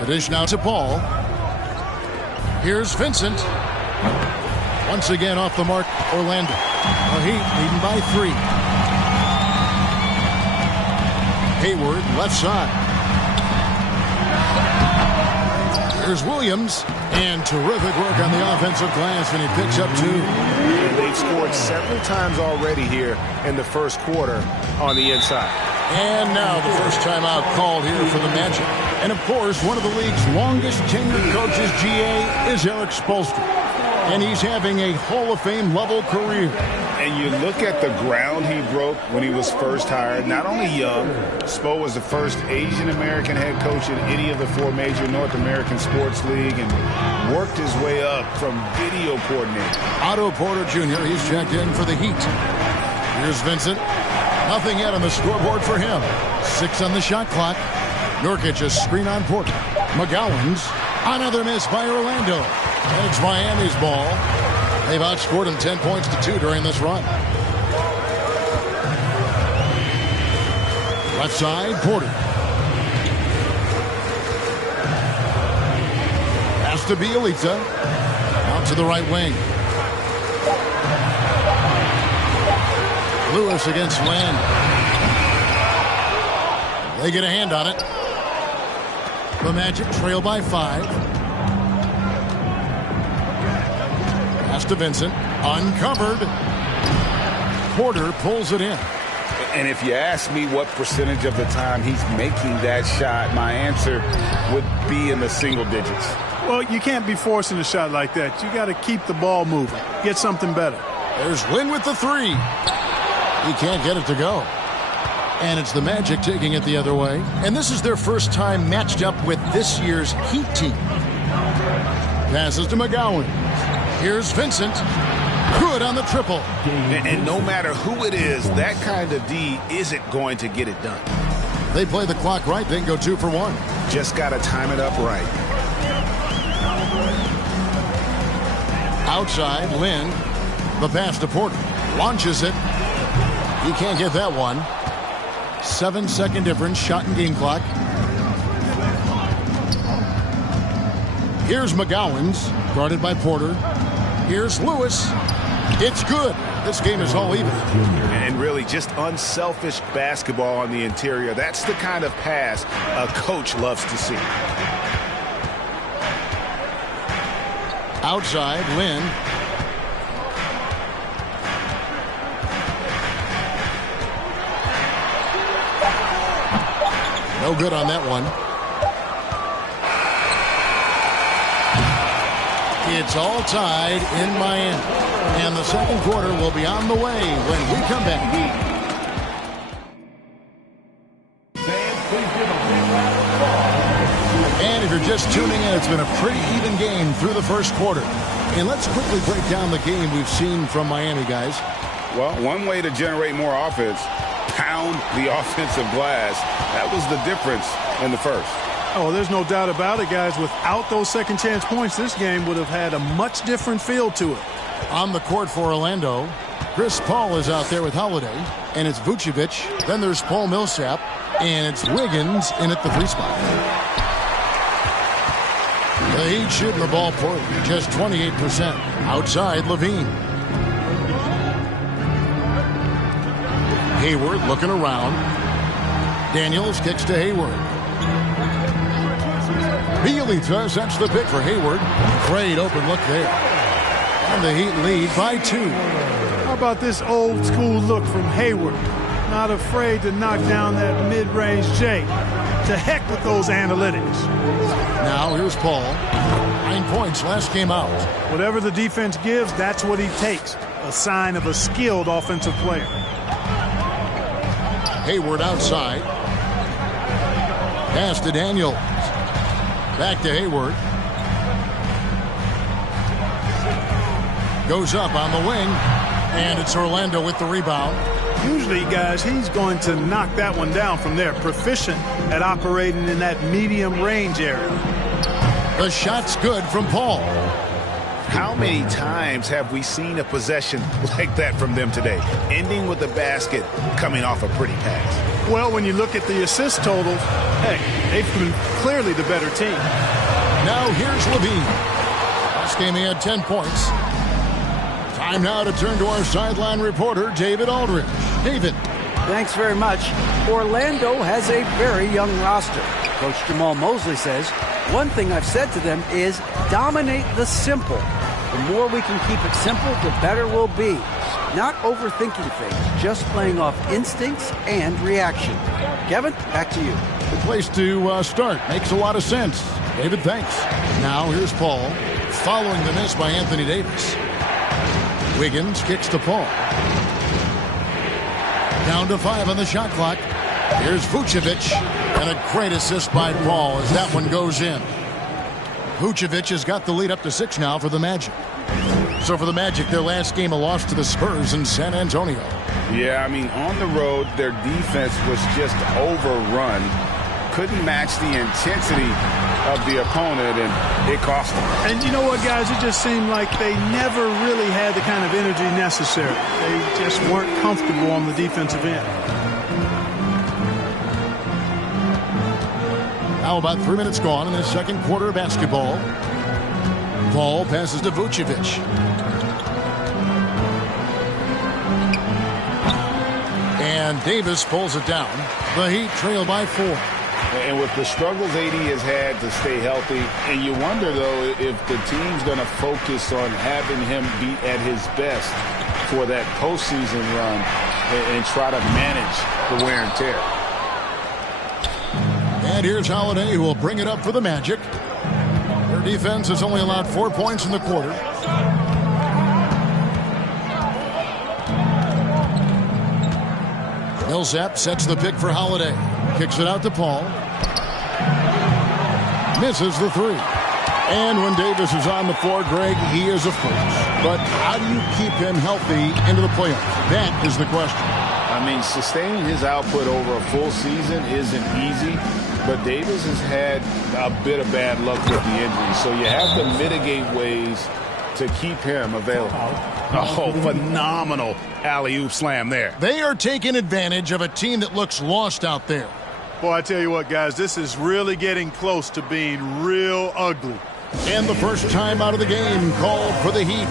The dish now to Paul. Here's Vincent. Once again off the mark, Orlando. The Heat leading by 3. Hayward, left side. Here's Williams. And terrific work on the offensive glass, and he picks up 2. And they've scored several times already here in the first quarter on the inside. And now the first timeout called here for the Magic. And, of course, one of the league's longest-tenured coaches, GA, is Eric Spoelstra. And he's having a Hall of Fame level career. And you look at the ground he broke when he was first hired. Not only young, Spo was the first Asian-American head coach in any of the 4 major North American sports league and worked his way up from video coordinator. Otto Porter Jr., he's checked in for the Heat. Here's Vincent. Nothing yet on the scoreboard for him. 6 on the shot clock. Nurkic, a screen on Porter. McGowan's. Another miss by Orlando. And it's Miami's ball. They've outscored him 10 points to 2 during this run. Left side, Porter. Pass to Bielitsa. Out to the right wing. Lewis against Lynn. They get a hand on it. The Magic trail by 5. Pass to Vincent. Uncovered. Porter pulls it in. And if you ask me what percentage of the time he's making that shot, my answer would be in the single digits. Well, you can't be forcing a shot like that. You got to keep the ball moving. Get something better. There's Lynn with the three. He can't get it to go. And it's the Magic taking it the other way. And this is their first time matched up with this year's Heat team. Passes to McGowan. Here's Vincent. Good on the triple. And no matter who it is, that kind of D isn't going to get it done. They play the clock right, then go 2 for 1. Just got to time it up right. Outside, Lynn. The pass to Porter. Launches it. He can't get that one. 7-second difference, shot and game clock. Here's McGowan's, guarded by Porter. Here's Lewis. It's good. This game is all even. And really just unselfish basketball on the interior. That's the kind of pass a coach loves to see. Outside, Lynn. No good on that one. It's all tied in Miami. And the second quarter will be on the way when we come back. And if you're just tuning in, it's been a pretty even game through the first quarter. And let's quickly break down the game we've seen from Miami, guys. Well, one way to generate more offense, pound the offensive glass. That was the difference in the first. Oh, there's no doubt about it, guys. Without those second chance points, this game would have had a much different feel to it. On the court for Orlando, Chris Paul is out there with Holiday, and it's Vucevic. Then there's Paul Millsap, and it's Wiggins in at the 3 spot. The Heat shooting the ball poorly, just 28%. Outside, Levine. Hayward looking around. Daniels kicks to Hayward. Bielitsa sets the pick for Hayward. Great open look there. And the Heat lead by 2. How about this old school look from Hayward? Not afraid to knock down that mid-range J. To heck with those analytics. Now here's Paul. 9 points last game out. Whatever the defense gives, that's what he takes. A sign of a skilled offensive player. Hayward outside. Pass to Daniels. Back to Hayward. Goes up on the wing. And it's Orlando with the rebound. Usually, guys, he's going to knock that one down from there. Proficient at operating in that medium range area. The shot's good from Paul. How many times have we seen a possession like that from them today? Ending with a basket, coming off a pretty pass. Well, when you look at the assist totals, hey, they've been clearly the better team. Now here's Levine. Last game he had 10 points. Time now to turn to our sideline reporter, David Aldridge. David. Thanks very much. Orlando has a very young roster. Coach Jamal Mosley says, one thing I've said to them is dominate the simple. The more we can keep it simple, the better we'll be. Not overthinking things, just playing off instincts and reaction. Kevin, back to you. Good place to start. Makes a lot of sense. David, thanks. Now here's Paul, following the miss by Anthony Davis. Wiggins kicks to Paul. Down to 5 on the shot clock. Here's Vucevic. And a great assist by Paul as that one goes in. Vucevic has got the lead up to 6 now for the Magic. So for the Magic, their last game a loss to the Spurs in San Antonio. Yeah, I mean, on the road, their defense was just overrun. Couldn't match the intensity of the opponent, and it cost them. And you know what, guys? It just seemed like they never really had the kind of energy necessary. They just weren't comfortable on the defensive end. Now about 3 minutes gone in the second quarter of basketball. Paul passes to Vucevic. And Davis pulls it down. The Heat trail by 4. And with the struggles AD has had to stay healthy, and you wonder, though, if the team's going to focus on having him be at his best for that postseason run and try to manage the wear and tear. And here's Holiday, who will bring it up for the Magic. Our defense has only allowed 4 points in the quarter. Millsap sets the pick for Holiday. Kicks it out to Paul. Misses the three. And when Davis is on the floor, Greg, he is a force. But how do you keep him healthy into the playoffs? That is the question. I mean, sustaining his output over a full season isn't easy, but Davis has had a bit of bad luck with the injury, so you have to mitigate ways to keep him available. Oh, phenomenal alley-oop slam there. They are taking advantage of a team that looks lost out there. Boy, I tell you what, guys, this is really getting close to being real ugly. And the first time out of the game called for the Heat.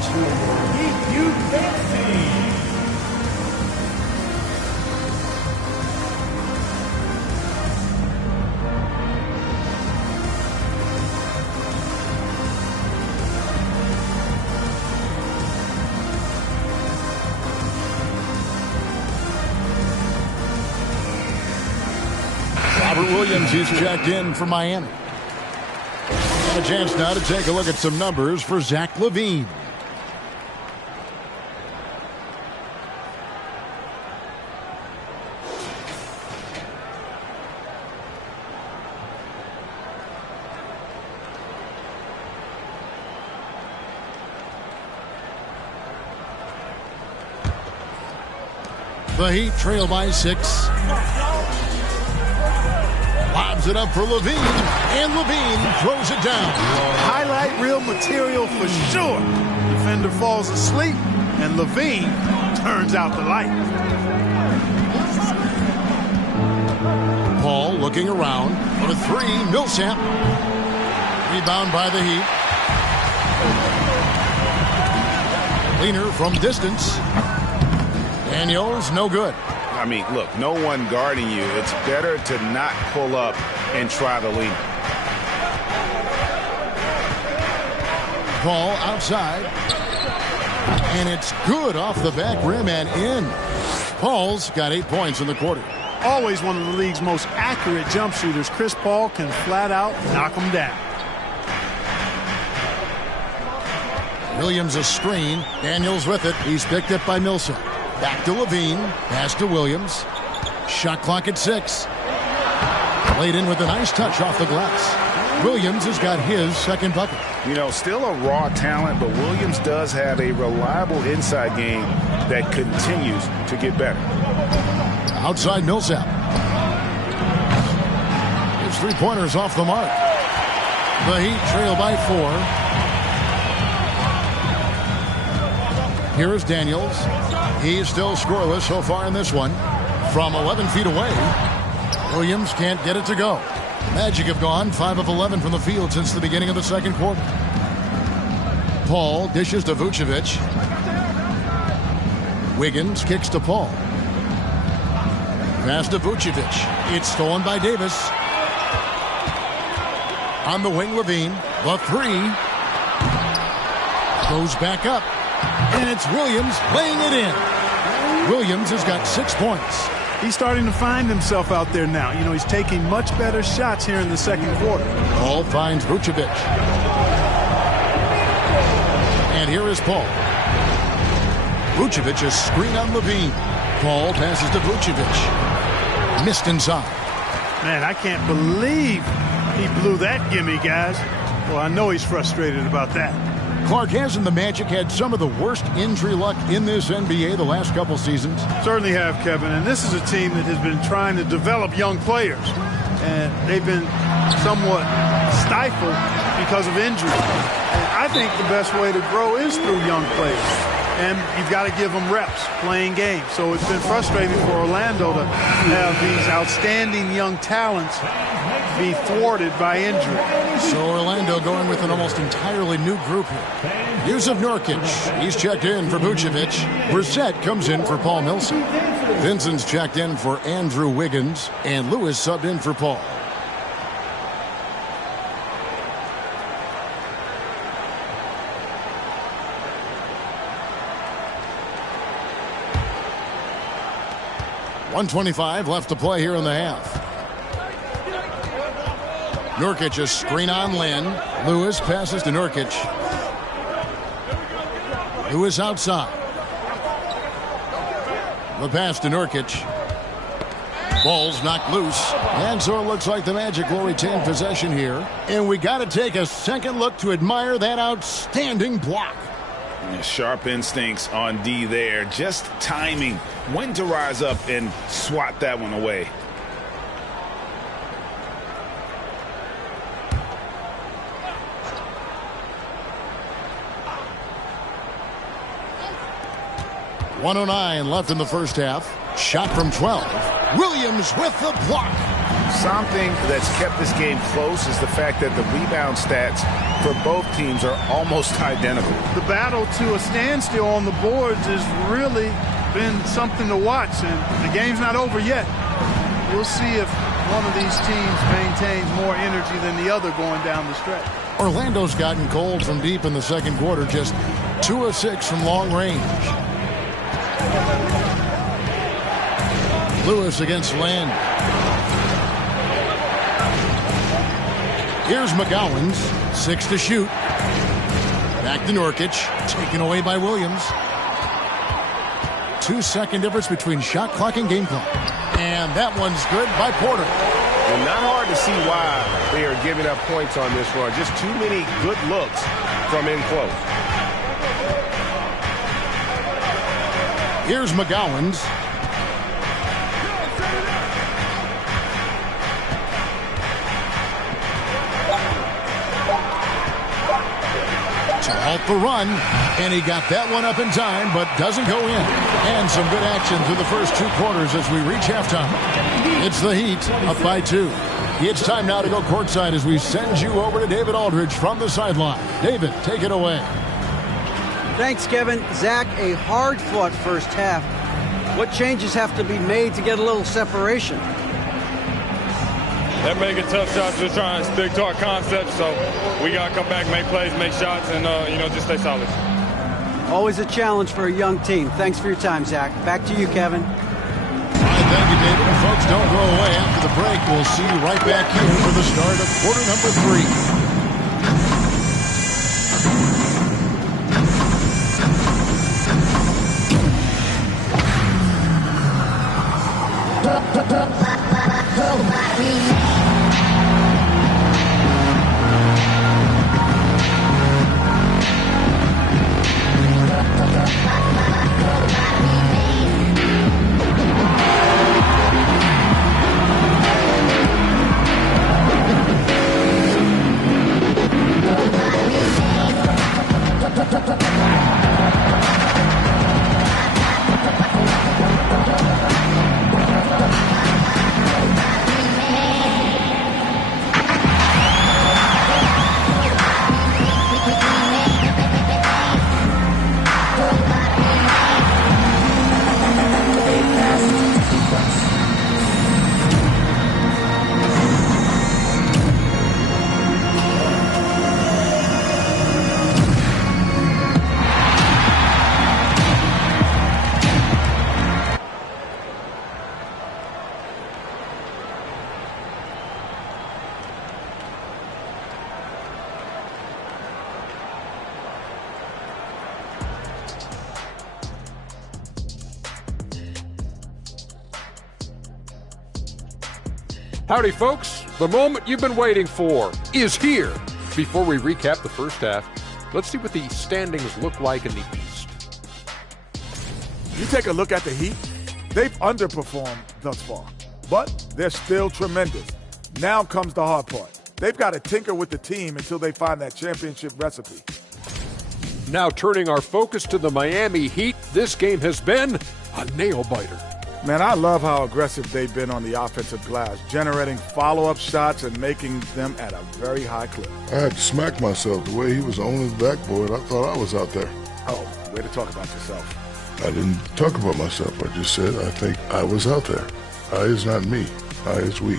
Robert Williams, he's checked in for Miami. And a chance now to take a look at some numbers for Zach LaVine. The Heat trail by 6. Lobs it up for LaVine, and LaVine throws it down. Highlight reel material for sure. Defender falls asleep, and LaVine turns out the light. Paul looking around for a three. Millsap. Rebound by the Heat. Leaner from distance. Daniels, no good. I mean, look, no one guarding you. It's better to not pull up and try the lead. Paul outside. And it's good off the back rim and in. Paul's got 8 points in the quarter. Always one of the league's most accurate jump shooters. Chris Paul can flat out knock him down. Williams a screen. Daniels with it. He's picked up by Millsap. Back to LaVine. Pass to Williams. Shot clock at 6. Played in with a nice touch off the glass. Williams has got his second bucket. You know, still a raw talent, but Williams does have a reliable inside game that continues to get better. Outside Millsap. His three-pointers off the mark. The Heat trail by 4. Here is Daniels. He's still scoreless so far in this one. From 11 feet away, Williams can't get it to go. Magic have gone 5 of 11 from the field since the beginning of the second quarter. Paul dishes to Vucevic. Wiggins kicks to Paul. Pass to Vucevic. It's stolen by Davis. On the wing, LaVine. The three. Goes back up. And it's Williams laying it in. Williams has got 6 points. He's starting to find himself out there now. You know, he's taking much better shots here in the second quarter. Paul finds Vucevic. And here is Paul. Vucevic is screen on LaVine. Paul passes to Vucevic. Missed inside. Man, I can't believe he blew that gimme, guys. Well, I know he's frustrated about that. Clark, hasn't the Magic had some of the worst injury luck in this NBA the last couple seasons? Certainly have, Kevin. And this is a team that has been trying to develop young players. And they've been somewhat stifled because of injury. And I think the best way to grow is through young players. And you've got to give them reps, playing games. So it's been frustrating for Orlando to have these outstanding young talents be thwarted by injury. So Orlando going with an almost entirely new group here. Yusuf Nurkic, he's checked in for Vucevic. Brissett comes in for Paul Millsap. Vincent's checked in for Andrew Wiggins. And Lewis subbed in for Paul. .125 left to play here in the half. Nurkic a screen on Lynn. Lewis passes to Nurkic. Lewis outside. The pass to Nurkic. Ball's knocked loose. And so it looks like the Magic will retain possession here. And we got to take a second look to admire that outstanding block. Sharp instincts on D there. Just timing. When to rise up and swat that one away. .109 left in the first half. Shot from 12. Williams with the block. Something that's kept this game close is the fact that the rebound stats for both teams are almost identical. The battle to a standstill on the boards has really been something to watch, and the game's not over yet. We'll see if one of these teams maintains more energy than the other going down the stretch. Orlando's gotten cold from deep in the second quarter, just 2 of 6 from long range. Lewis against Lynn. Here's McGowan's 6 to shoot. Back to Nurkic, taken away by Williams. 2-second difference between shot clock and game clock. And that one's good by Porter. And not hard to see why they are giving up points on this run. Just too many good looks from in close. Here's McGowan's. To halt the run, and he got that one up in time, but doesn't go in. And some good action through the first 2 quarters as we reach halftime. It's the Heat, up by 2. It's time now to go courtside as we send you over to David Aldridge from the sideline. David, take it away. Thanks, Kevin. Zach, a hard-fought first half. What changes have to be made to get a little separation? They're making tough shots. We're trying to stick to our concept, so we got to come back, make plays, make shots, and, just stay solid. Always a challenge for a young team. Thanks for your time, Zach. Back to you, Kevin. All right, thank you, David. And folks, don't go away. After the break, we'll see you right back here for the start of quarter number 3. Howdy, folks. The moment you've been waiting for is here. Before we recap the first half, let's see what the standings look like in the East. You take a look at the Heat, they've underperformed thus far, but they're still tremendous. Now comes the hard part. They've got to tinker with the team until they find that championship recipe. Now turning our focus to the Miami Heat, this game has been a nail-biter. Man, I love how aggressive they've been on the offensive glass, generating follow-up shots and making them at a very high clip. I had to smack myself the way he was on his backboard. I thought I was out there. Oh, way to talk about yourself. I didn't talk about myself. I just said I think I was out there. I is not me. I is we.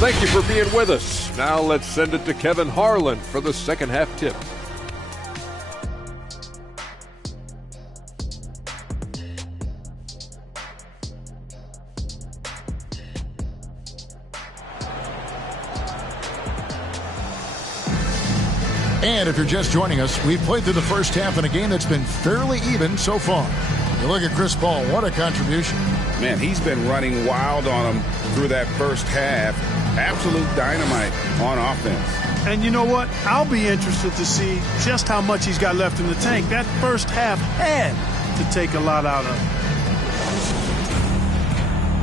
Thank you for being with us. Now let's send it to Kevin Harlan for the second half tip. And if you're just joining us, we've played through the first half in a game that's been fairly even so far. You look at Chris Paul, what a contribution. Man, he's been running wild on him through that first half. Absolute dynamite on offense. And you know what? I'll be interested to see just how much he's got left in the tank. That first half had to take a lot out of him.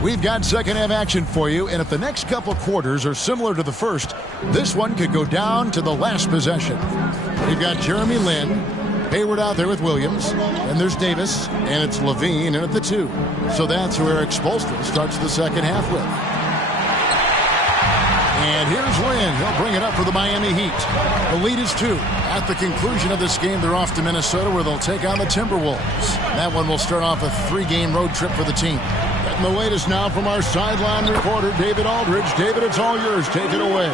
We've got second half action for you, and if the next couple quarters are similar to the first, this one could go down to the last possession. We've got Jeremy Lin, Hayward out there with Williams, and there's Davis, and it's Levine in at the 2. So that's who Eric Spoelstra starts the second half with. And here's Lin. He'll bring it up for the Miami Heat. The lead is 2. At the conclusion of this game, they're off to Minnesota where they'll take on the Timberwolves. That one will start off a 3-game road trip for the team. Getting the latest now from our sideline reporter, David Aldridge. David, it's all yours. Take it away.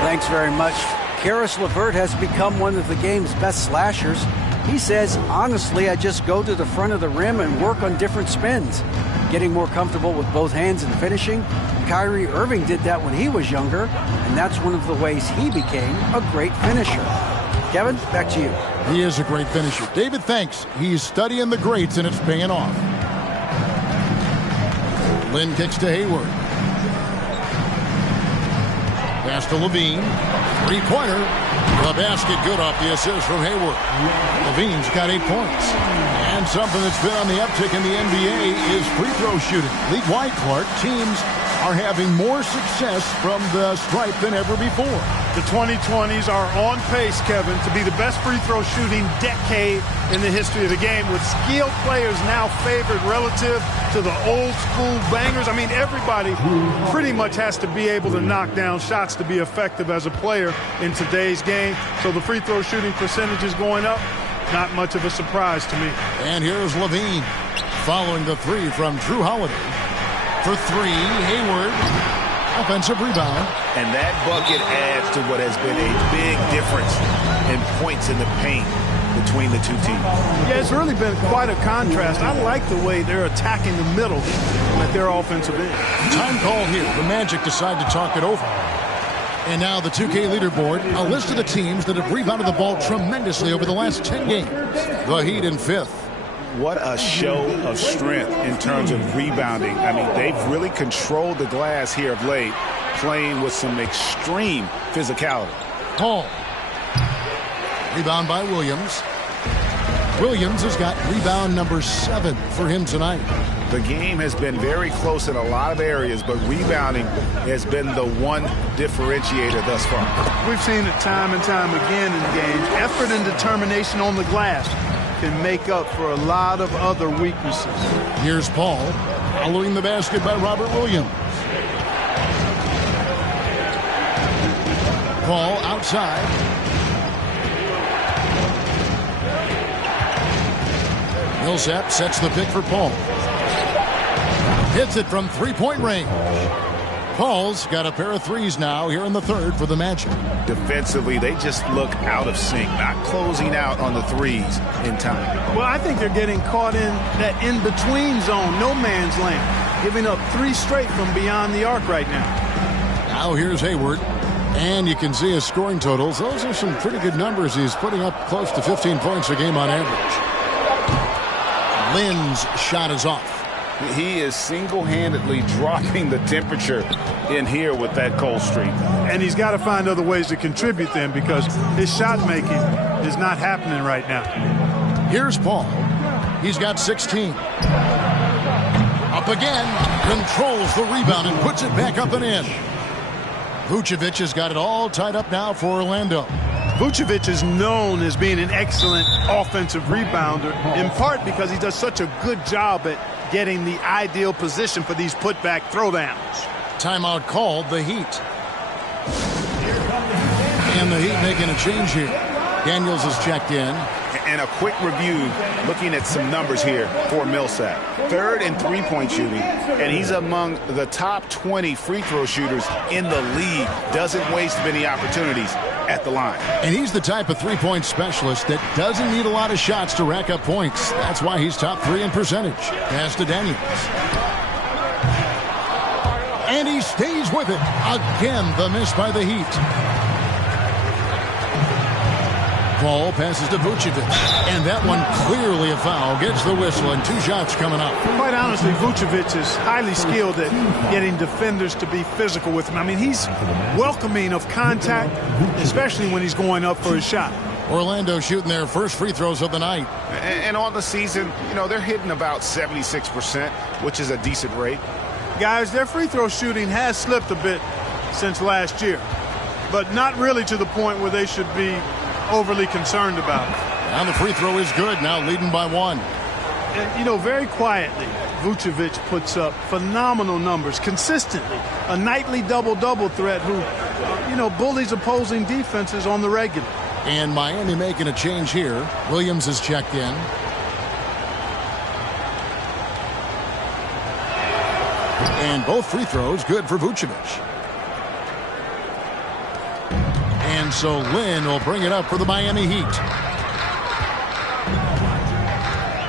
Thanks very much. Karis LeVert has become one of the game's best slashers. He says, honestly, I just go to the front of the rim and work on different spins. Getting more comfortable with both hands and finishing. Kyrie Irving did that when he was younger, and that's one of the ways he became a great finisher. Kevin, back to you. He is a great finisher. David, thanks. He's studying the greats, and it's paying off. Lin kicks to Hayward. Pass to Levine. 3-pointer. The basket good off the assist from Hayward. Levine's got 8 points. And something that's been on the uptick in the NBA is free throw shooting. League-wide, Clark, teams are having more success from the stripe than ever before. The 2020s are on pace, Kevin, to be the best free throw shooting decade in the history of the game, with skilled players now favored relative to the old school bangers. I mean, everybody pretty much has to be able to knock down shots to be effective as a player in today's game. So the free throw shooting percentage is going up. Not much of a surprise to me. And here's Levine following the 3 from Drew Holiday. For 3, Hayward, offensive rebound. And that bucket adds to what has been a big difference in points in the paint between the two teams. Yeah, it's really been quite a contrast. I like the way they're attacking the middle at their offensive end. Time called here. The Magic decide to talk it over. And now the 2K leaderboard, a list of the teams that have rebounded the ball tremendously over the last 10 games. The Heat in 5th. What a show of strength in terms of rebounding. I mean, they've really controlled the glass here of late, playing with some extreme physicality. Paul. Rebound by Williams. Williams has got rebound number 7 for him tonight. The game has been very close in a lot of areas, but rebounding has been the one differentiator thus far. We've seen it time and time again in games. Effort and determination on the glass can make up for a lot of other weaknesses. Here's Paul following the basket by Robert Williams. Paul outside. Millsap sets the pick for Paul. Hits it from 3-point range. Paul's got a pair of 3s now here in the 3rd for the Magic. Defensively, they just look out of sync, not closing out on the 3s in time. Well, I think they're getting caught in that in-between zone, no man's land, giving up 3 straight from beyond the arc right now. Now here's Hayward, and you can see his scoring totals. Those are some pretty good numbers. He's putting up close to 15 points a game on average. Lin's shot is off. He is single-handedly dropping the temperature in here with that cold streak. And he's got to find other ways to contribute then, because his shot making is not happening right now. Here's Paul. He's got 16. Up again. Controls the rebound and puts it back up and in. Vucevic has got it all tied up now for Orlando. Vucevic is known as being an excellent offensive rebounder, in part because he does such a good job at getting the ideal position for these putback throwdowns. Timeout called, the Heat. And the Heat making a change here. Daniels has checked in. And a quick review, looking at some numbers here for Millsap. 3rd in 3-point shooting, and he's among the top 20 free throw shooters in the league. Doesn't waste many opportunities at the line. And he's the type of 3-point specialist that doesn't need a lot of shots to rack up points. That's why he's top 3 in percentage. Pass to Daniels. And he stays with it. Again, the miss by the Heat. Paul passes to Vucevic. And that one clearly a foul. Gets the whistle and 2 shots coming up. Quite honestly, Vucevic is highly skilled at getting defenders to be physical with him. I mean, he's welcoming of contact, especially when he's going up for his shot. Orlando shooting their first free throws of the night. And on the season, they're hitting about 76%, which is a decent rate. Guys, their free throw shooting has slipped a bit since last year, but not really to the point where they should be overly concerned about it. Now the free throw is good, now leading by 1. And, very quietly, Vucevic puts up phenomenal numbers consistently. A nightly double-double threat who, bullies opposing defenses on the regular. And Miami making a change here. Williams is checked in. And both free throws good for Vucevic. And so Lynn will bring it up for the Miami Heat.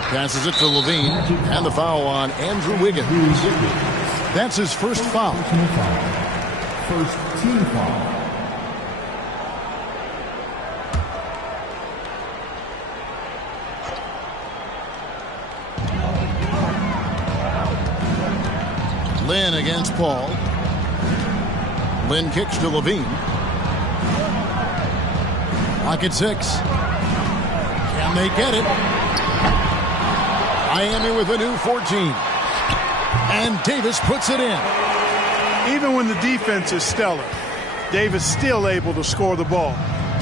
Passes it to Levine. And the foul on Andrew Wiggins. That's his first foul. First team foul. Lynn against Paul. Lynn kicks to Levine. Pocket 6. Can they get it? Miami with a new 14. And Davis puts it in. Even when the defense is stellar, Davis still able to score the ball.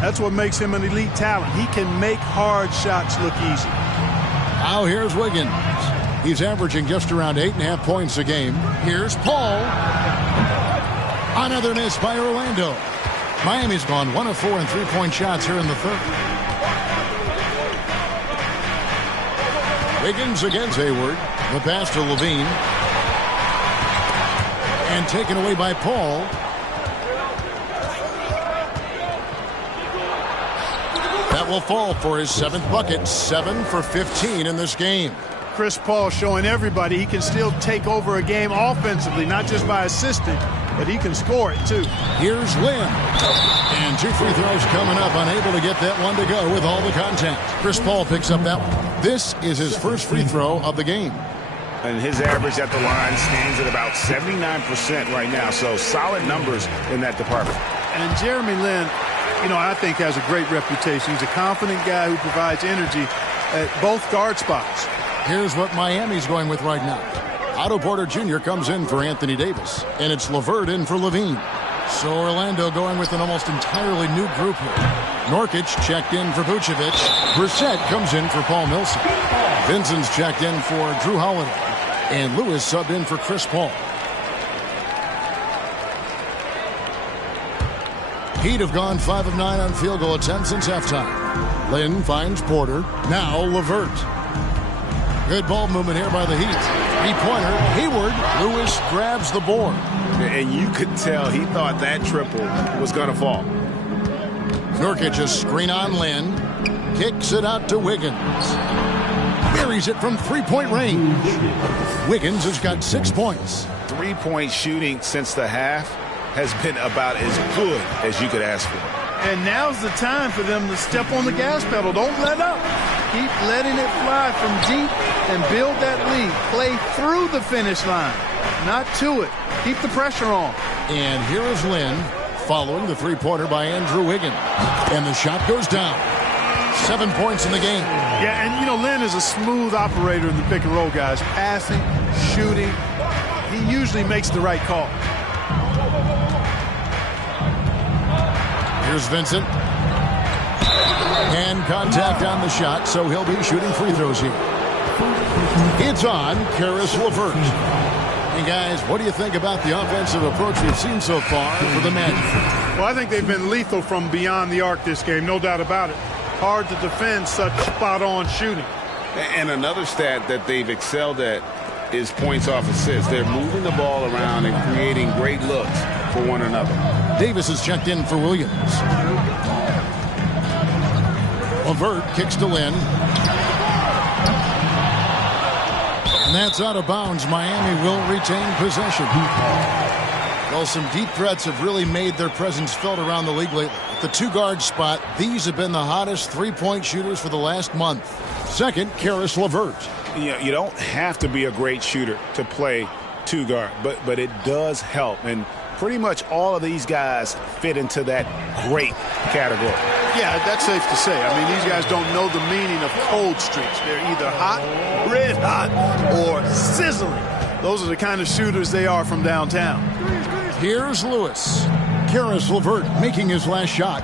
That's what makes him an elite talent. He can make hard shots look easy. Now here's Wiggins. He's averaging just around 8.5 points a game. Here's Paul. Another miss by Orlando. Miami's gone 1 of 4 in three-point shots here in the third. Wiggins against Hayward. The pass to Levine. And taken away by Paul. That will fall for his 7th bucket. 7 for 15 in this game. Chris Paul showing everybody he can still take over a game offensively, not just by assisting, but he can score it too. Here's Lynn. And 2 free throws coming up, unable to get that one to go with all the contact. Chris Paul picks up that one. This is his first free throw of the game. And his average at the line stands at about 79% right now, so solid numbers in that department. And Jeremy Lin, I think has a great reputation. He's a confident guy who provides energy at both guard spots. Here's what Miami's going with right now. Otto Porter Jr. comes in for Anthony Davis, and it's LeVert in for Levine. So Orlando going with an almost entirely new group here. Nurkic checked in for Vucevic. Brissett comes in for Paul Millsap. Vincent's checked in for Drew Holiday. And Lewis subbed in for Chris Paul. Heat have gone 5 of 9 on field goal attempts since halftime. Lynn finds Porter. Now LeVert. Good ball movement here by the Heat. 3-pointer. Hayward. Lewis grabs the board. And you could tell he thought that triple was going to fall. Nurkic a screen on Lynn. Kicks it out to Wiggins. Buries it from 3-point range. Wiggins has got 6 points. 3-point shooting since the half has been about as good as you could ask for. And now's the time for them to step on the gas pedal. Don't let up. Keep letting it fly from deep and build that lead. Play through the finish line, not to it. Keep the pressure on. And here is Lynn following the 3-pointer by Andrew Wiggins. And the shot goes down. 7 points in the game. Yeah, and Lynn is a smooth operator in the pick and roll, guys. Passing, shooting. He usually makes the right call. Here's Vincent. And contact on the shot, so he'll be shooting free throws here. It's on Karis LeVert. And guys, what do you think about the offensive approach we've seen so far for the Magic? Well, I think they've been lethal from beyond the arc this game, no doubt about it. Hard to defend such spot-on shooting. And another stat that they've excelled at is points off assists. They're moving the ball around and creating great looks for one another. Davis is checked in for Williams. LeVert kicks to Lynn. And that's out of bounds. Miami will retain possession. Well, some deep threats have really made their presence felt around the league lately. At the two-guard spot, these have been the hottest three-point shooters for the last month. Second, Karis LeVert. You don't have to be a great shooter to play two-guard, but it does help. And pretty much all of these guys fit into that great category. Yeah, that's safe to say. I mean, these guys don't know the meaning of cold streaks. They're either hot, red hot, or sizzling. Those are the kind of shooters they are from downtown. Here's Lewis. Karis LeVert making his last shot.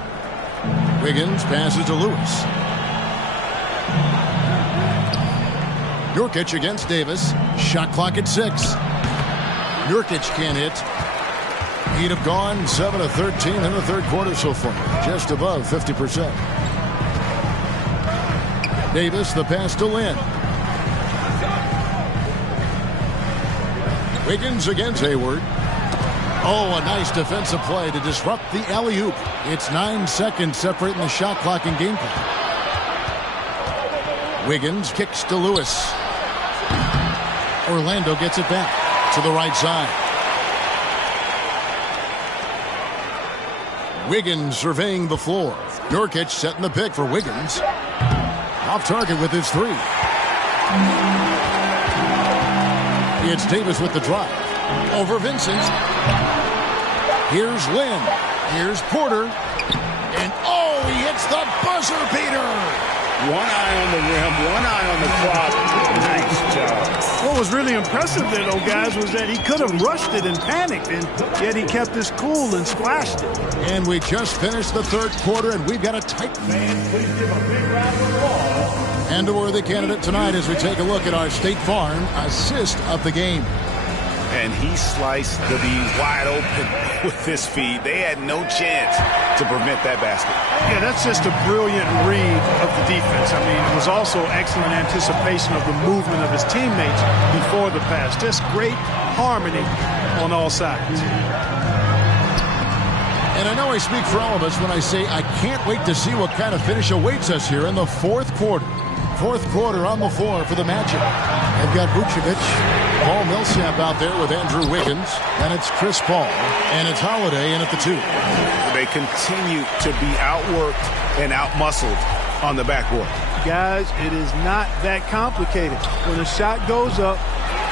Wiggins passes to Lewis. Nurkic against Davis. Shot clock at 6. Nurkic can't hit. He'd have gone 7 of 13 in the third quarter so far. Just above 50%. Davis, the pass to Lynn. Wiggins against Hayward. Oh, a nice defensive play to disrupt the alley-oop. It's 9 seconds separating the shot clock and game clock. Wiggins kicks to Lewis. Orlando gets it back to the right side. Wiggins surveying the floor. Nurkic setting the pick for Wiggins. Off target with his three. It's Davis with the drive. Over Vincent. Here's Lynn. Here's Porter. And oh, he hits the buzzer beater. One eye on the rim, one eye on the clock. Nice job. What was really impressive there, though, guys, was that he could have rushed it and panicked, and yet he kept his cool and splashed it. And we just finished the third quarter, and we've got a tight man. Please give a big round of applause. And a worthy candidate tonight as we take a look at our State Farm assist of the game. And he sliced the D wide open with this feed. They had no chance to prevent that basket. Yeah, that's just a brilliant read of the defense. I mean, it was also excellent anticipation of the movement of his teammates before the pass. Just great harmony on all sides. And I know I speak for all of us when I say I can't wait to see what kind of finish awaits us here in the fourth quarter. Fourth quarter on the floor for the Magic. They've got Vucevic, Paul Millsap out there with Andrew Wiggins, and it's Chris Paul, and it's Holiday in at the 2. They continue to be outworked and outmuscled on the backboard. Guys, it is not that complicated. When a shot goes up,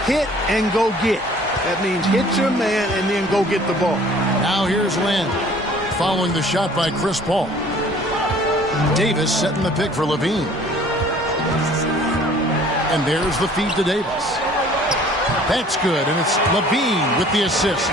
hit and go get. That means hit your man and then go get the ball. Now here's Lynn, following the shot by Chris Paul. Davis setting the pick for Levine. And there's the feed to Davis. That's good, and it's Levine with the assist.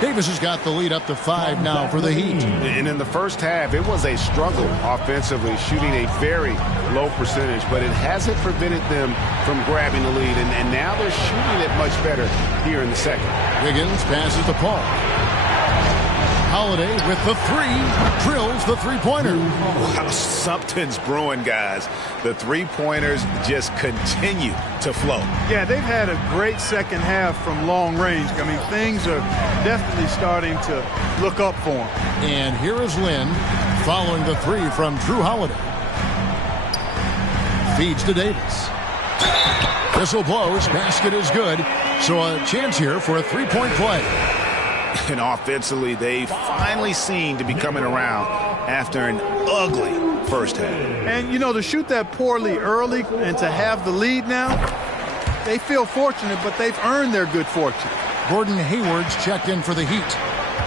Davis has got the lead up to 5 now for the Heat. And in the first half, it was a struggle offensively, shooting a very low percentage, but it hasn't prevented them from grabbing the lead, and now they're shooting it much better here in the second. Wiggins passes to Paul. Holiday with the 3, drills the three-pointer. Wow, something's brewing, guys. The three-pointers just continue to flow. Yeah, they've had a great second half from long range. I mean, things are definitely starting to look up for them. And here is Lynn following the 3 from Drew Holiday. Feeds to Davis. Whistle blows, basket is good. So a chance here for a three-point play. And offensively, they finally seem to be coming around after an ugly first half. And, you know, to shoot that poorly early and to have the lead now, they feel fortunate, but they've earned their good fortune. Gordon Hayward's checked in for the Heat.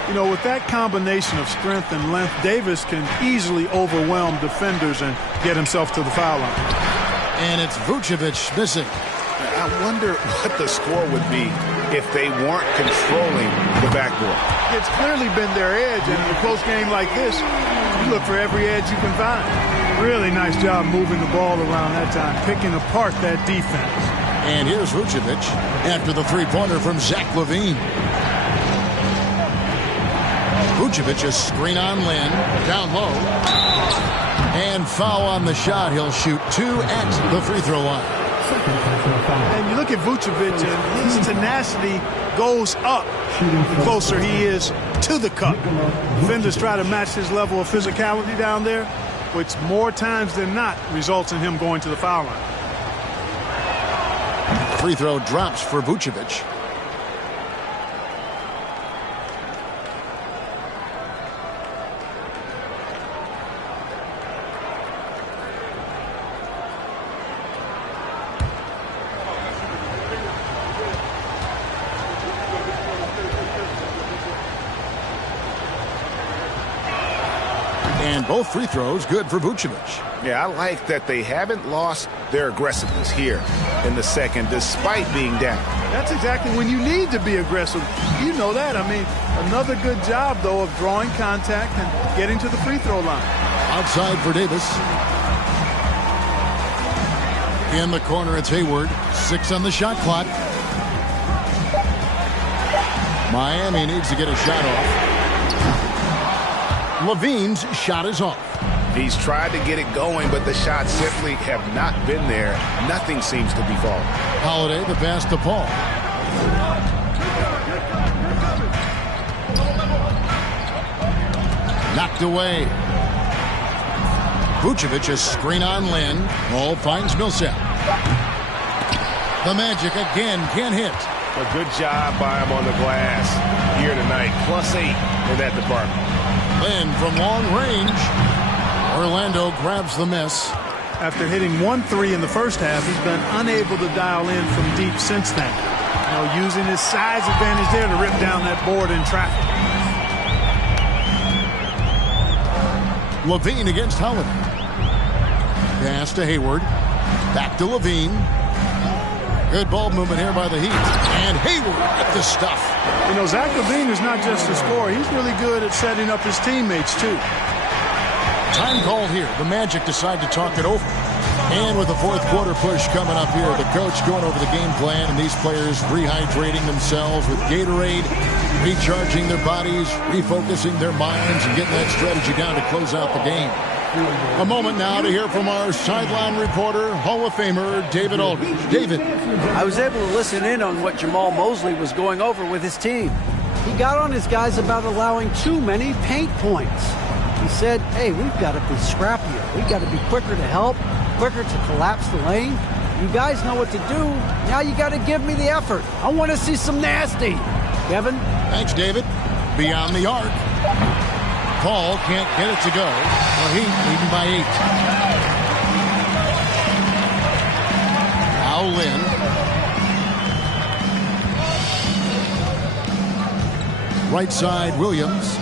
You know, with that combination of strength and length, Davis can easily overwhelm defenders and get himself to the foul line. And it's Vucevic missing. I wonder what the score would be if they weren't controlling the backboard. It's clearly been their edge, and in a close game like this, you look for every edge you can find. Really nice job moving the ball around that time, picking apart that defense. And here's Vucevic after the three-pointer from Zach LaVine. Vucevic a screen on Lynn, down low. And foul on the shot. He'll shoot 2 at the free throw line. And you look at Vucevic, and his tenacity goes up the closer he is to the cup. Defenders try to match his level of physicality down there, which more times than not results in him going to the foul line. Free throw drops for Vucevic. And both free throws good for Vucevic. Yeah, I like that they haven't lost their aggressiveness here in the second despite being down. That's exactly when you need to be aggressive. You know that. I mean, another good job, though, of drawing contact and getting to the free throw line. Outside for Davis. In the corner, it's Hayward. 6 on the shot clock. Miami needs to get a shot off. Levine's shot is off. He's tried to get it going, but the shots simply have not been there. Nothing seems to be falling. Holiday, the pass to Paul. Knocked away. Vucevic, a screen on Lynn. Ball finds Millsap. The Magic again can't hit. A good job by him on the glass here tonight. +8 in that department. Lynn from long range. Orlando grabs the miss. After hitting 1 3 in the first half, he's been unable to dial in from deep since then. You know, using his size advantage there to rip down that board in traffic. Levine against Holiday. Pass to Hayward. Back to Levine. Good ball movement here by the Heat. And Hayward at the stuff. You know, Zach Levine is not just a scorer. He's really good at setting up his teammates, too. Time called here. The Magic decide to talk it over. And with the fourth quarter push coming up here, the coach going over the game plan and these players rehydrating themselves with Gatorade, recharging their bodies, refocusing their minds, and getting that strategy down to close out the game. A moment now to hear from our sideline reporter, Hall of Famer David Aldridge. David. I was able to listen in on what Jamal Mosley was going over with his team. He got on his guys about allowing too many paint points. He said, hey, we've got to be scrappier. We've got to be quicker to help, quicker to collapse the lane. You guys know what to do. Now you got to give me the effort. I want to see some nasty. Kevin? Thanks, David. Beyond the arc. Paul can't get it to go. The Heat leading by 8. Now Lynn. Right side, Williams.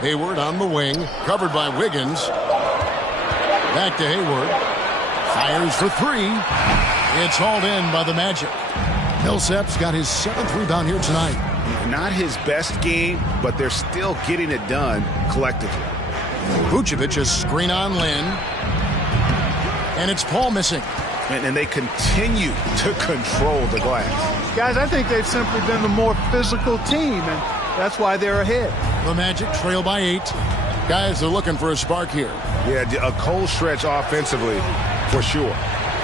Hayward on the wing, covered by Wiggins. Back to Hayward. Fires for 3. It's hauled in by the Magic. Millsap's got his 7th rebound here tonight. Not his best game, but they're still getting it done collectively. Vucevic, a screen on Lynn. And it's Paul missing. And they continue to control the glass. Guys, I think they've simply been the more physical team, and that's why they're ahead. The Magic trail by 8. Guys, they're looking for a spark here. Yeah, a cold stretch offensively, for sure.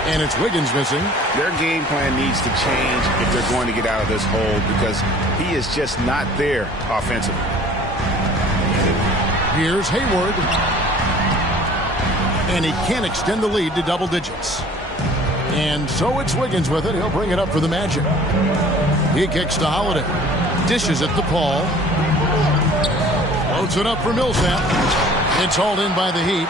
And it's Wiggins missing. Their game plan needs to change if they're going to get out of this hole because he is just not there offensively. Here's Hayward. And he can't extend the lead to double digits. And so it's Wiggins with it. He'll bring it up for the Magic. He kicks to Holiday. Dishes it to Paul. Floats it up for Millsap. It's hauled in by the Heat.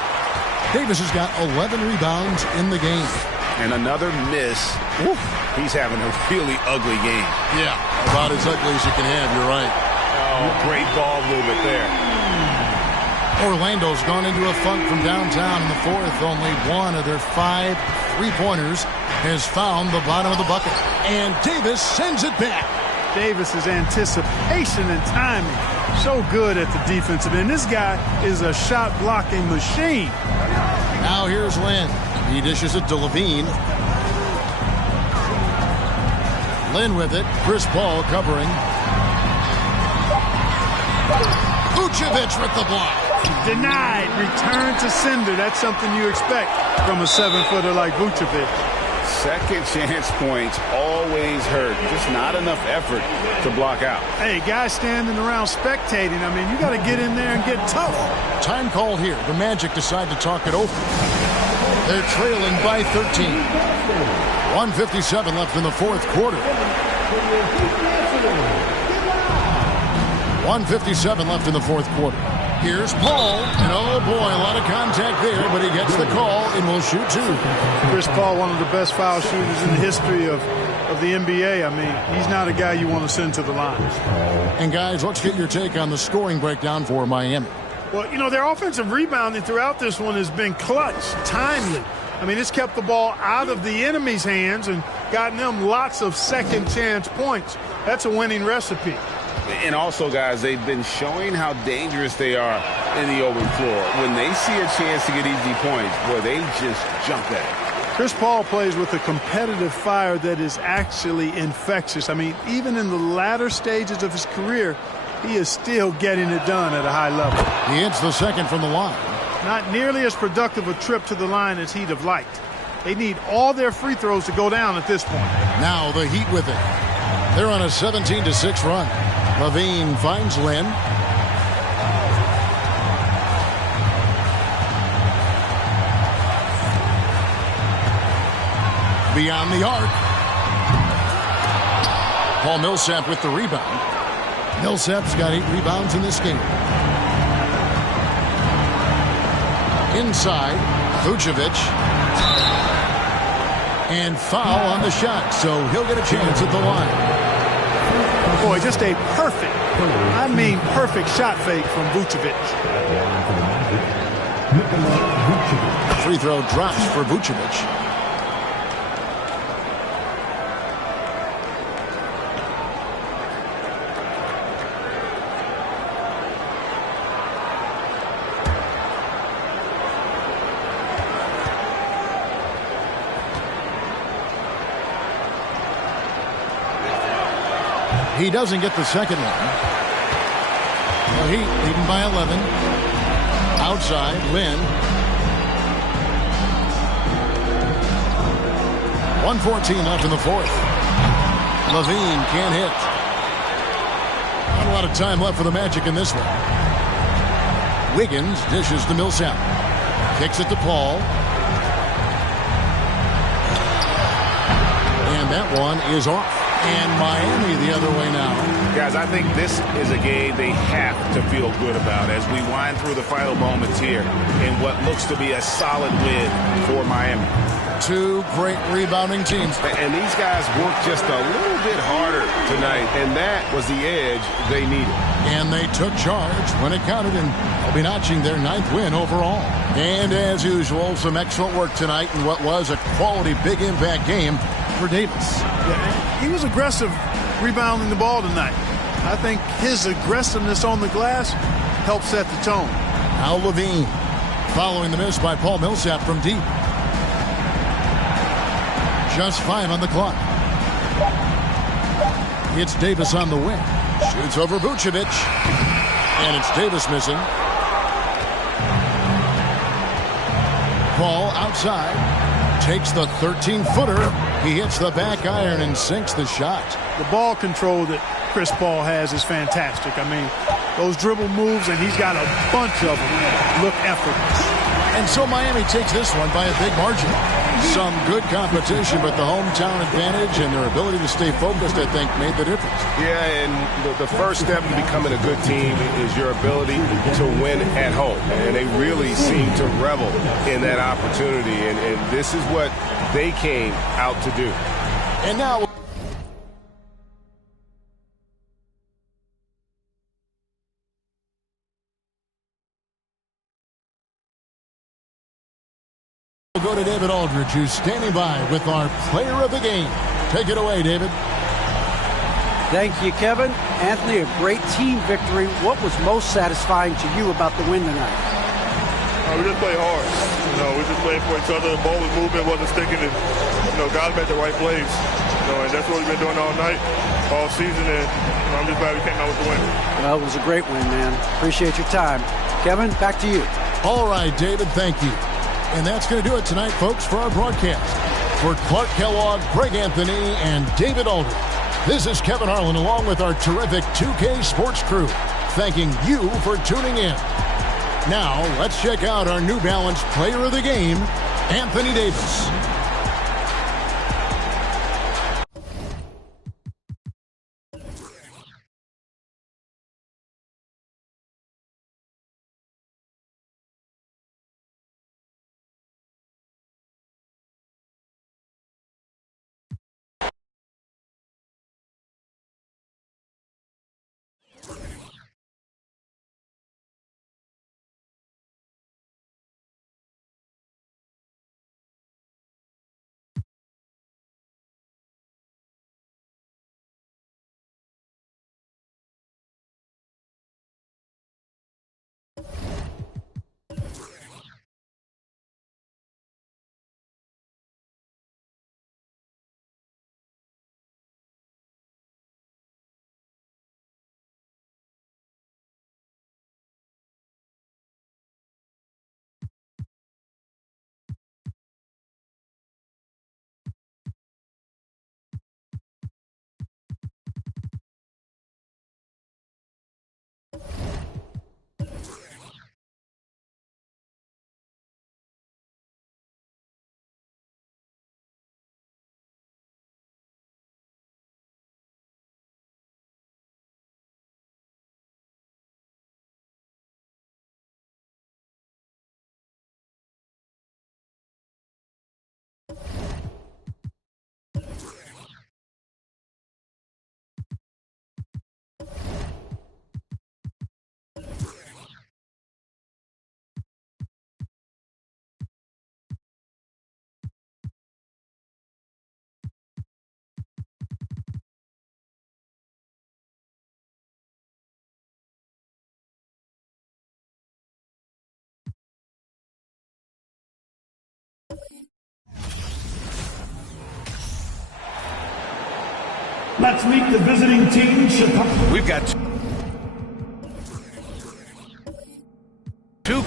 Davis has got 11 rebounds in the game. And another miss. Oof. He's having a really ugly game. Yeah, about as ugly as you can have. You're right. Oh, great ball movement there. Orlando's gone into a funk from downtown in the fourth. Only one of their 5 3-pointers has found the bottom of the bucket. And Davis sends it back. Davis's anticipation and timing. So good at the defensive end. This guy is a shot-blocking machine. Now here's Lynn. He dishes it to Levine. Lynn with it. Chris Paul covering. Vucevic with the block. Denied. Return to sender. That's something you expect from a 7-footer like Vucevic. Second chance points always hurt. Just not enough effort to block out. Hey, guys standing around spectating. I mean, you got to get in there and get tough. Time called here. The Magic decide to talk it over. They're trailing by 13. 1:57 left in the fourth quarter. 1:57 left in the fourth quarter. Here's Paul, and oh boy, a lot of contact there, but he gets the call and will shoot 2. Chris Paul, one of the best foul shooters in the history of of the NBA. I mean, he's not a guy you want to send to the line. And guys, let's get your take on the scoring breakdown for Miami. Well, you know, their offensive rebounding throughout this one has been clutch, timely. I mean, it's kept the ball out of the enemy's hands and gotten them lots of second chance points. That's a winning recipe. And also, guys, they've been showing how dangerous they are in the open floor. When they see a chance to get easy points, boy, they just jump at it. Chris Paul plays with a competitive fire that is actually infectious. I mean, even in the latter stages of his career, he is still getting it done at a high level. He hits the second from the line. Not nearly as productive a trip to the line as he'd have liked. They need all their free throws to go down at this point. Now the Heat with it. They're on a 17-6 run. Levine finds Lynn. Beyond the arc. Paul Millsap with the rebound. Millsap's got 8 rebounds in this game. Inside, Vucevic. And foul on the shot, so he'll get a chance at the line. Boy, just a perfect, I mean perfect shot fake from Vucevic. Free throw drops for Vucevic. He doesn't get the second one. The Heat leading by 11. Outside, Lynn. 1:14 left in the fourth. Levine can't hit. Not a lot of time left for the Magic in this one. Wiggins dishes to Millsap. Kicks it to Paul. And that one is off. And Miami the other way now. Guys, I think this is a game they have to feel good about as we wind through the final moments here in what looks to be a solid win for Miami. 2 great rebounding teams. And these guys worked just a little bit harder tonight, and that was the edge they needed. And they took charge when it counted, and they'll be notching their 9th win overall. And as usual, some excellent work tonight in what was a quality big impact game for Davis. Yeah, he was aggressive rebounding the ball tonight. I think his aggressiveness on the glass helped set the tone. Al Levine following the miss by Paul Millsap from deep. Just 5 on the clock. It's Davis on the wing. Shoots over Vucevic. And it's Davis missing. Paul outside. Takes the 13-footer. He hits the back iron and sinks the shot. The ball control that Chris Paul has is fantastic. I mean, those dribble moves, and he's got a bunch of them, look effortless. And so Miami takes this one by a big margin. Some good competition, but the hometown advantage and their ability to stay focused, I think, made the difference. Yeah, and the first step in becoming a good team is your ability to win at home. And they really seem to revel in that opportunity. And this is what they came out to do. And now we'll go to David Aldridge, who's standing by with our player of the game. Take it away, David. Thank you, Kevin. Anthony, a great team victory. What was most satisfying to you about the win tonight? We just played hard. We just played for each other. The ball was moving, wasn't sticking, and guys made the right plays. And that's what we've been doing all night, all season, and I'm just glad we came out with the win. Well, it was a great win, man. Appreciate your time. Kevin, back to you. All right, David, thank you. And that's going to do it tonight, folks, for our broadcast. For Clark Kellogg, Greg Anthony, and David Aldridge, this is Kevin Harlan along with our terrific 2K Sports crew, thanking you for tuning in. Now, let's check out our New Balance player of the game, Anthony Davis. Let's meet the visiting team, Chicago. We've got two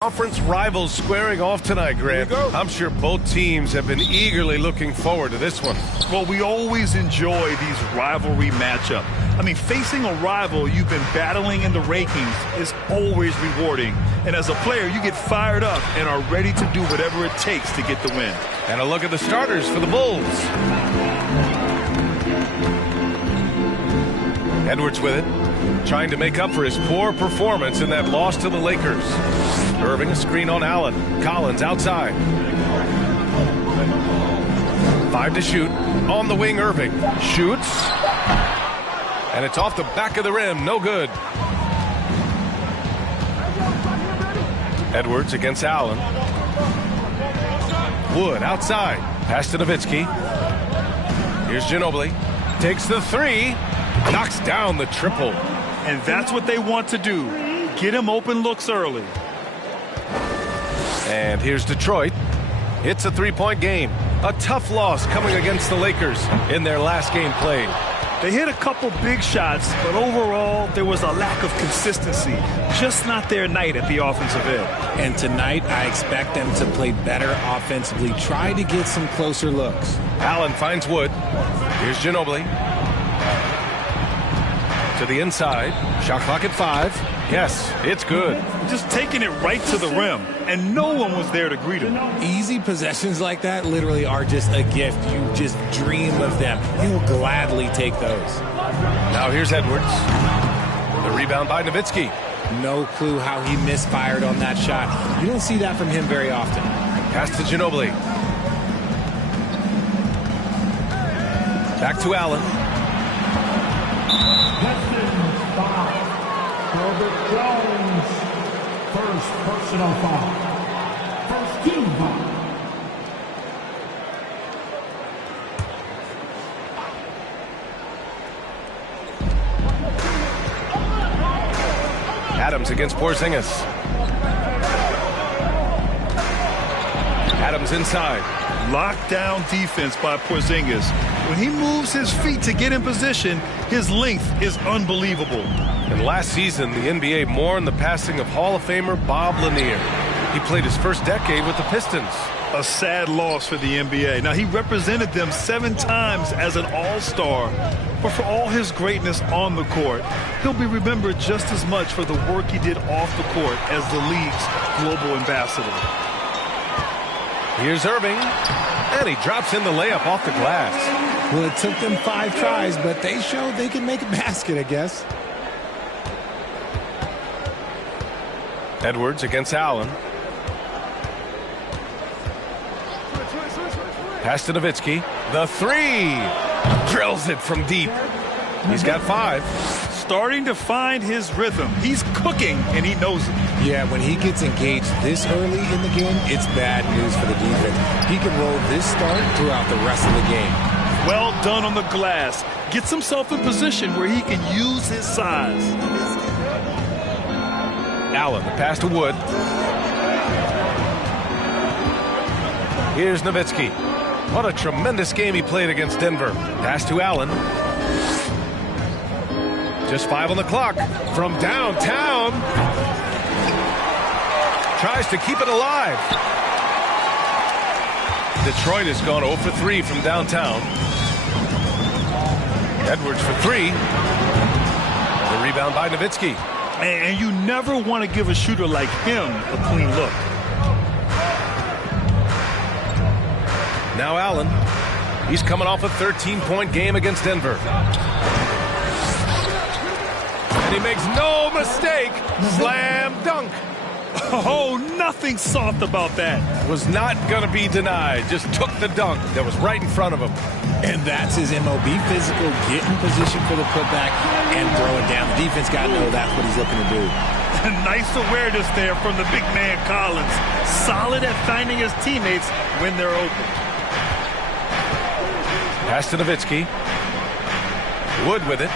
conference rivals squaring off tonight, Grant. I'm sure both teams have been eagerly looking forward to this one. Well, we always enjoy these rivalry matchups. I mean, facing a rival you've been battling in the rankings is always rewarding. And as a player, you get fired up and are ready to do whatever it takes to get the win. And a look at the starters for the Bulls. Edwards with it, trying to make up for his poor performance in that loss to the Lakers. Irving, a screen on Allen. Collins outside. 5 to shoot. On the wing, Irving. Shoots. And it's off the back of the rim. No good. Edwards against Allen. Wood outside. Pass to Nowitzki. Here's Ginobili. Takes the three. Knocks down the triple. And that's what they want to do. Get him open looks early. And here's Detroit. It's a three-point game. A tough loss coming against the Lakers in their last game played. They hit a couple big shots, but overall, there was a lack of consistency. Just not their night at the offensive end. And tonight, I expect them to play better offensively. Try to get some closer looks. Allen finds Wood. Here's Ginobili. To the inside. Shot clock at 5. Yes, it's good. Just taking it right to the rim, and no one was there to greet him. Easy possessions like that literally are just a gift. You just dream of them. He'll gladly take those. Now here's Edwards. The rebound by Nowitzki. No clue how he misfired on that shot. You don't see that from him very often. Pass to Ginobili. Back to Allen. Herbert Jones, first personal foul. First team foul. Adams against Porzingis. Adams inside. Lockdown defense by Porzingis. When he moves his feet to get in position, his length is unbelievable. And last season, the NBA mourned the passing of Hall of Famer Bob Lanier. He played his first decade with the Pistons. A sad loss for the NBA. Now, he represented them 7 times as an all-star. But for all his greatness on the court, he'll be remembered just as much for the work he did off the court as the league's global ambassador. Here's Irving. And he drops in the layup off the glass. Well, it took them 5 tries, but they showed they can make a basket, I guess. Edwards against Allen. Pass to Nowitzki. The three. Drills it from deep. He's got 5. Starting to find his rhythm. He's cooking, and he knows it. Yeah, when he gets engaged this early in the game, it's bad news for the defense. He can roll this start throughout the rest of the game. Well done on the glass. Gets himself in position where he can use his size. Allen, the pass to Wood. Here's Nowitzki. What a tremendous game he played against Denver. Pass to Allen. Just 5 on the clock. From downtown. Tries to keep it alive. Detroit has gone 0 for 3 from downtown. Edwards for 3. The rebound by Nowitzki. And you never want to give a shooter like him a clean look. Now Allen. He's coming off a 13-point game against Denver. And he makes no mistake. Slam dunk. Oh, nothing soft about that. Was not going to be denied. Just took the dunk that was right in front of him. And that's his MO. Be physical, get in position for the putback, and throw it down. The defense got to know that's what he's looking to do. Nice awareness there from the big man Collins. Solid at finding his teammates when they're open. Pass to Nowitzki. Wood with it.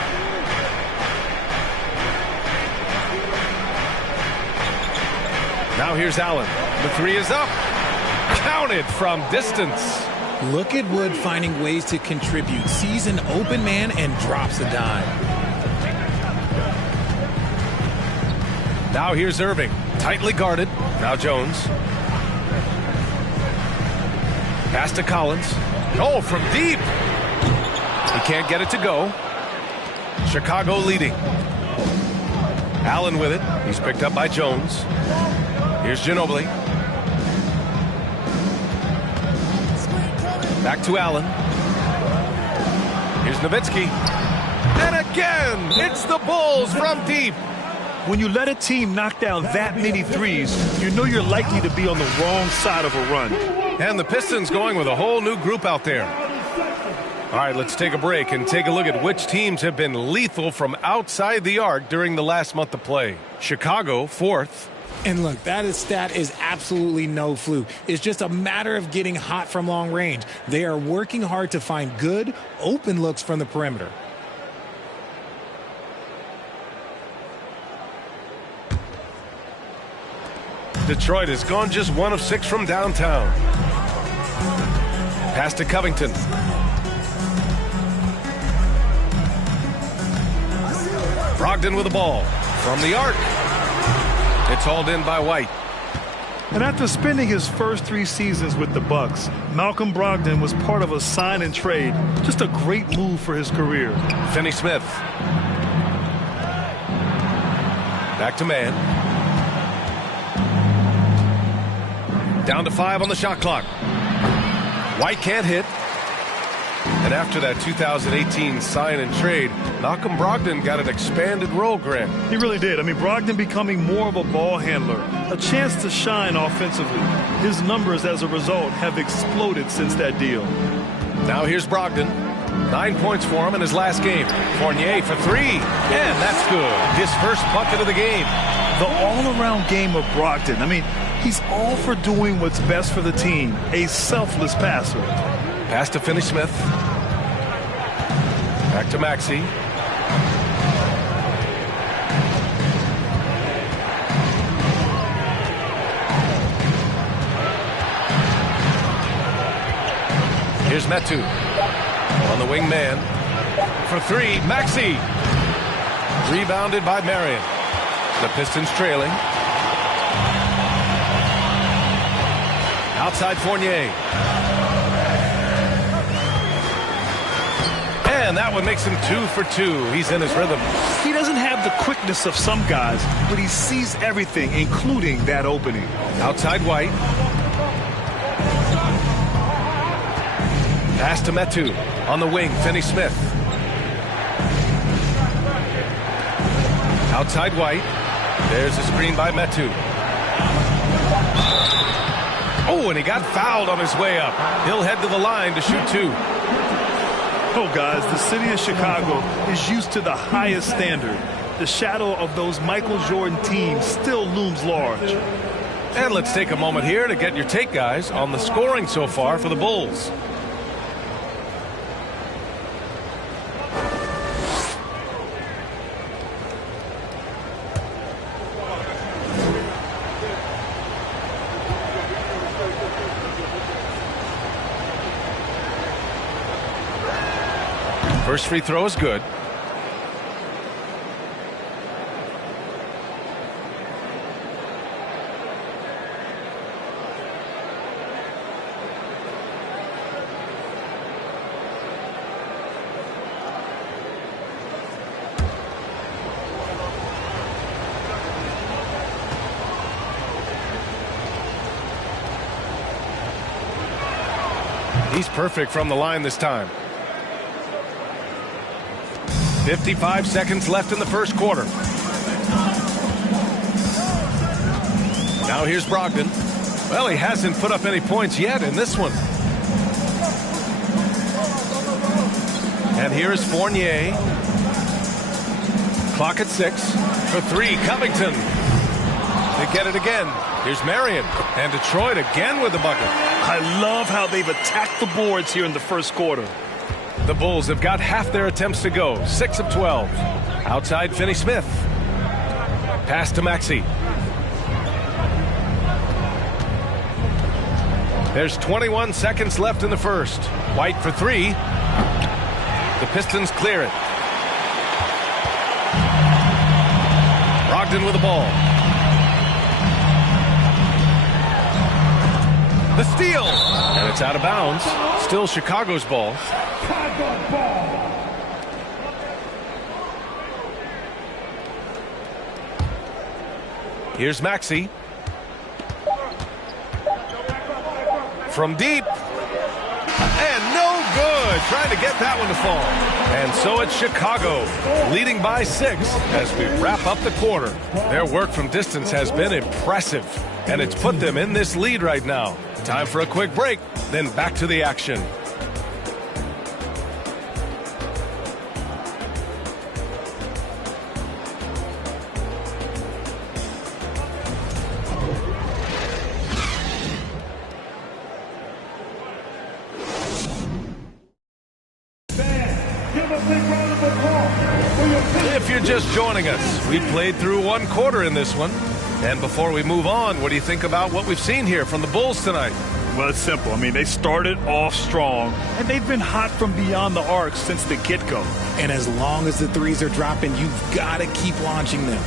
Now here's Allen. The three is up. Counted from distance. Look at Wood finding ways to contribute. Sees an open man and drops a dime. Now here's Irving. Tightly guarded. Now Jones. Pass to Collins. Oh, from deep. He can't get it to go. Chicago leading. Allen with it. He's picked up by Jones. Here's Ginobili. Back to Allen. Here's Nowitzki. And again, it's the Bulls from deep. When you let a team knock down that many threes, you know you're likely to be on the wrong side of a run. And the Pistons going with a whole new group out there. All right, let's take a break and take a look at which teams have been lethal from outside the arc during the last month of play. Chicago, 4th. And look, that stat is absolutely no fluke. It's just a matter of getting hot from long range. They are working hard to find good, open looks from the perimeter. Detroit has gone just 1 of 6 from downtown. Pass to Covington. Brogdon with the ball from the arc. It's hauled in by White. And after spending his first 3 seasons with the Bucks, Malcolm Brogdon was part of a sign and trade. Just a great move for his career. Finney-Smith. Back to man. Down to 5 on the shot clock. White can't hit. And after that 2018 sign and trade, Malcolm Brogdon got an expanded role, Grant. He really did. I mean, Brogdon becoming more of a ball handler, a chance to shine offensively. His numbers as a result have exploded since that deal. Now here's Brogdon. 9 points for him in his last game. Fournier for 3. And that's good. His first bucket of the game. The all-around game of Brogdon. I mean, he's all for doing what's best for the team. A selfless passer. Pass to Finney-Smith. Back to Maxey. Here's Metu. On the wing man. For 3, Maxey. Rebounded by Marion. The Pistons trailing. Outside Fournier. And that one makes him 2 for 2. He's in his rhythm. He doesn't have the quickness of some guys, but he sees everything, including that opening. Outside White. Pass to Metu. On the wing, Finney-Smith. Outside White. There's a screen by Metu. Oh, and he got fouled on his way up. He'll head to the line to shoot 2. Oh, guys, the city of Chicago is used to the highest standard. The shadow of those Michael Jordan teams still looms large. And let's take a moment here to get your take, guys, on the scoring so far for the Bulls. First free throw is good. He's perfect from the line this time. 55 seconds left in the first quarter. Now here's Brogdon. Well, he hasn't put up any points yet in this one. And here is Fournier. Clock at 6. For 3, Covington. They get it again. Here's Marion. And Detroit again with the bucket. I love how they've attacked the boards here in the first quarter. The Bulls have got half their attempts to go. 6 of 12. Outside Finney-Smith. Pass to Maxey. There's 21 seconds left in the first. White for three. The Pistons clear it. Brogdon with the ball. The steal. And it's out of bounds. Still Chicago's ball. Here's Maxey. From deep. And no good. Trying to get that one to fall. And so it's Chicago leading by 6 as we wrap up the quarter. Their work from distance has been impressive, and it's put them in this lead right now. Time for a quick break, then back to the action. If you're just joining us, we played through one quarter in this one. And before we move on, what do you think about what we've seen here from the Bulls tonight? Well, it's simple. I mean, they started off strong, and they've been hot from beyond the arc since the get-go. And as long as the threes are dropping, you've got to keep launching them.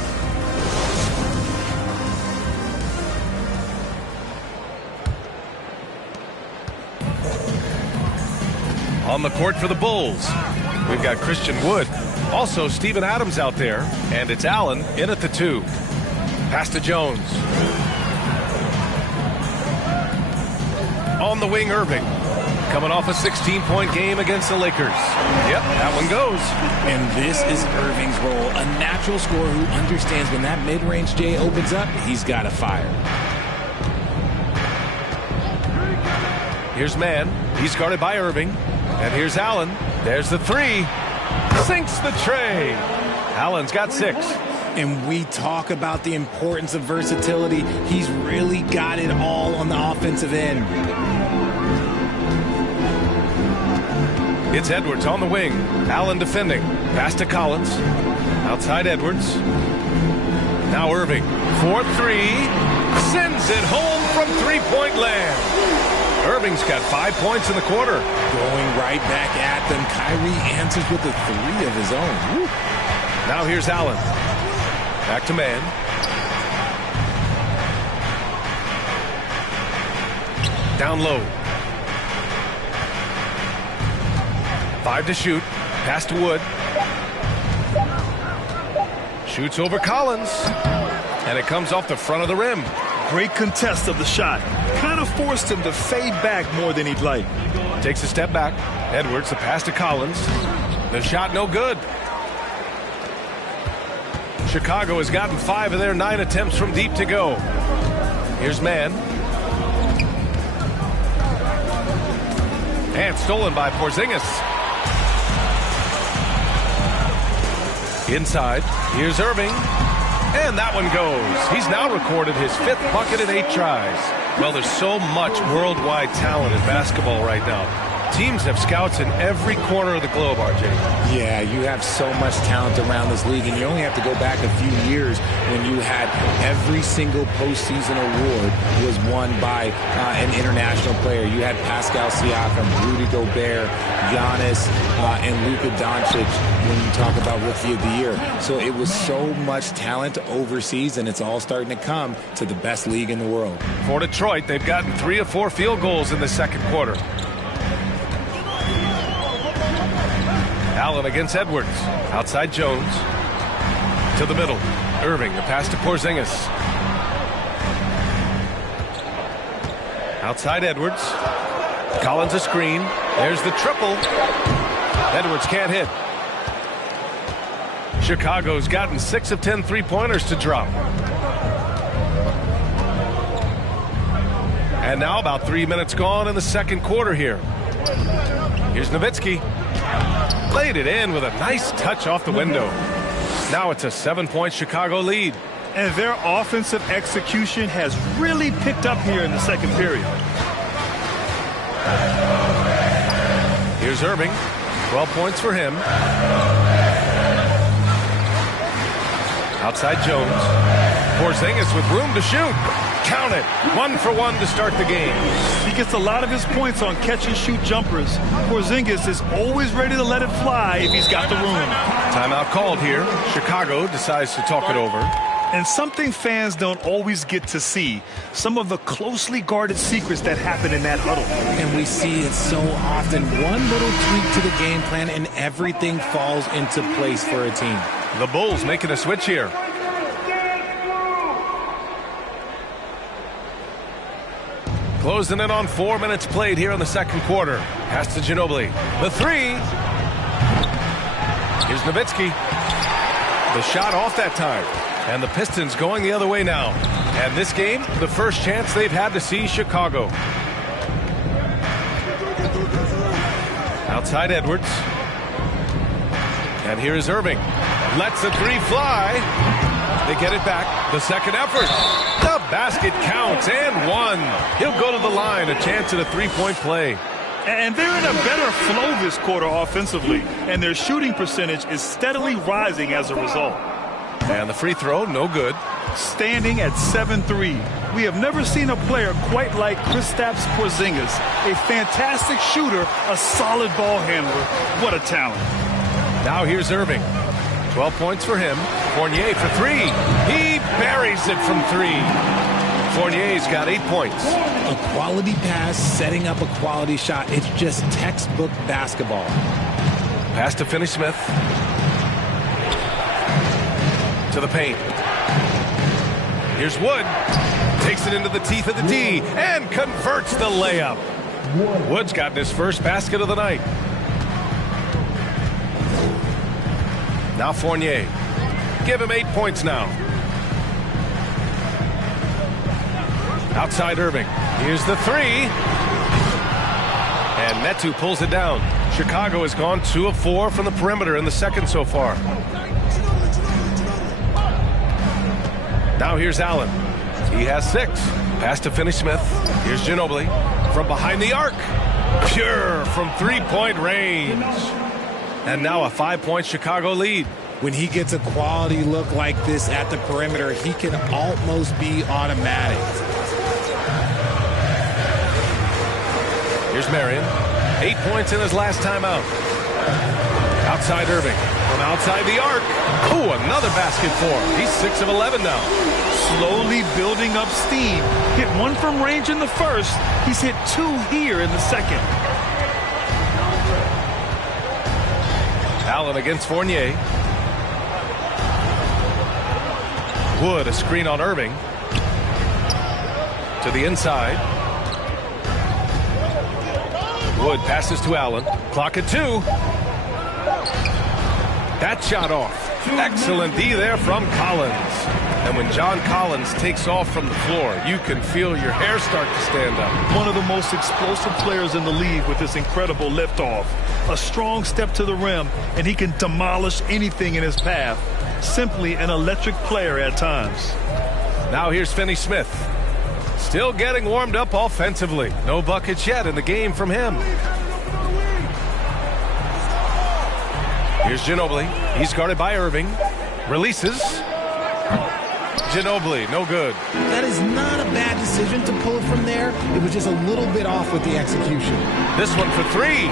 On the court for the Bulls, we've got Christian Wood. Also, Steven Adams out there, and it's Allen in at the 2. Pass to Jones. On the wing, Irving. Coming off a 16-point game against the Lakers. Yep, that one goes. And this is Irving's role. A natural scorer who understands when that mid-range J opens up, he's got to fire. Here's Mann. He's guarded by Irving. And here's Allen. There's the 3. Sinks the tray. Allen's got 6. And we talk about the importance of versatility. He's really got it all on the offensive end. It's Edwards on the wing. Allen defending. Pass to Collins. Outside Edwards. Now Irving. 4-3. Sends it home from three-point land. Irving's got 5 points in the quarter. Going right back at them. Kyrie answers with a 3 of his own. Woo. Now here's Allen. Back to Mann. Down low. 5 to shoot. Pass to Wood. Shoots over Collins. And it comes off the front of the rim. Great contest of the shot. Kind of forced him to fade back more than he'd like. Takes a step back. Edwards, the pass to Collins. The shot no good. Chicago has gotten 5 of their 9 attempts from deep to go. Here's Mann. And stolen by Porzingis. Inside. Here's Irving. And that one goes. He's now recorded his 5th bucket in 8 tries. Well, there's so much worldwide talent in basketball right now. Teams have scouts in every corner of the globe, RJ. Yeah, you have so much talent around this league, and you only have to go back a few years when you had every single postseason award was won by an international player. You had Pascal Siakam, Rudy Gobert, Giannis, and Luka Doncic when you talk about Rookie of the Year. So it was so much talent overseas, and it's all starting to come to the best league in the world. For Detroit, they've gotten 3 of 4 field goals in the second quarter. Allen against Edwards. Outside Jones. To the middle. Irving, the pass to Porzingis. Outside Edwards. Collins a screen. There's the triple. Edwards can't hit. Chicago's gotten 6 of 10 three-pointers to drop. And now about 3 minutes gone in the second quarter here. Here's Nowitzki. Laid it in with a nice touch off the window. Now it's a 7-point Chicago lead. And their offensive execution has really picked up here in the second period. Here's Irving. 12 points for him. Outside Jones. Porzingis with room to shoot. Count it. 1 for 1 to start the game. He gets a lot of his points on catch-and-shoot jumpers. Porzingis is always ready to let it fly if he's got the room. Timeout called here. Chicago decides to talk it over. And something fans don't always get to see, some of the closely guarded secrets that happen in that huddle. And we see it so often. One little tweak to the game plan and everything falls into place for a team. The Bulls making a switch here. Closing in on 4 minutes played here in the second quarter. Pass to Ginobili. The three. Here's Nowitzki. The shot off that time. And the Pistons going the other way now. And this game, the first chance they've had to see Chicago. Outside Edwards. And here is Irving. Lets the three fly. They get it back. The second effort. The basket counts and one. He'll go to the line. A chance at a three-point play. And they're in a better flow this quarter offensively. And their shooting percentage is steadily rising as a result. And the free throw, no good. Standing at 7-3. We have never seen a player quite like Kristaps Porzingis. A fantastic shooter, a solid ball handler. What a talent. Now here's Irving. 12 points for him. Fournier for three. He buries it from three. Fournier's got 8 points. A quality pass, setting up a quality shot. It's just textbook basketball. Pass to Finney-Smith. To the paint. Here's Wood. Takes it into the teeth of the D and converts the layup. Wood's gotten his first basket of the night. Now Fournier. Give him 8 points now. Outside Irving. Here's the three. And Metu pulls it down. Chicago has gone 2 of 4 from the perimeter in the second so far. Now here's Allen. He has 6. Pass to Finney-Smith. Here's Ginobili from behind the arc. Pure from 3-point range. And now a 5-point Chicago lead. When he gets a quality look like this at the perimeter, he can almost be automatic. Here's Marion. 8 points in his last time out. Outside Irving. From outside the arc. Oh, another basket for him. He's 6 of 11 now. Slowly building up steam. Hit 1 from range in the first. He's hit 2 here in the second. Allen against Fournier. Wood, a screen on Irving. To the inside. Wood passes to Allen. Clock at 2. That shot off. Excellent D there from Collins. And when John Collins takes off from the floor, you can feel your hair start to stand up. One of the most explosive players in the league with this incredible liftoff. A strong step to the rim, and he can demolish anything in his path. Simply an electric player at times. Now here's Finney-Smith. Still getting warmed up offensively. No buckets yet in the game from him. Here's Ginobili. He's guarded by Irving. Releases. Ginobili, no good. That is not a bad decision to pull it from there. It was just a little bit off with the execution. This one for 3.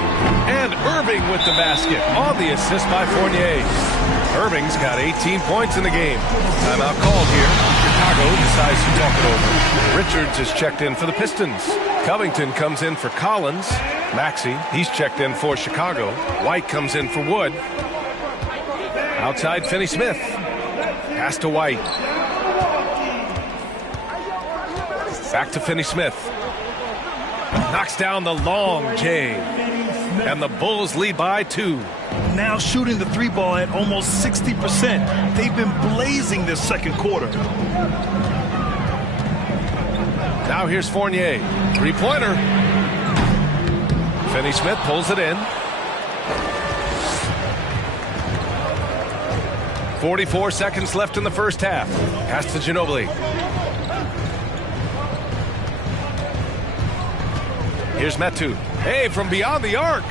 And Irving with the basket on the assist by Fournier. Irving's got 18 points in the game. Timeout called here. Chicago decides to talk it over. Richards is checked in for the Pistons. Covington comes in for Collins. Maxey, he's checked in for Chicago. White comes in for Wood. Outside Finney-Smith. Pass to White. Back to Finney-Smith. Knocks down the long J. And the Bulls lead by 2. Now shooting the 3 ball at almost 60%. They've been blazing this second quarter. Now here's Fournier. 3-pointer. Finney-Smith pulls it in. 44 seconds left in the first half. Pass to Ginobili. Here's Metu. Hey, from beyond the arc.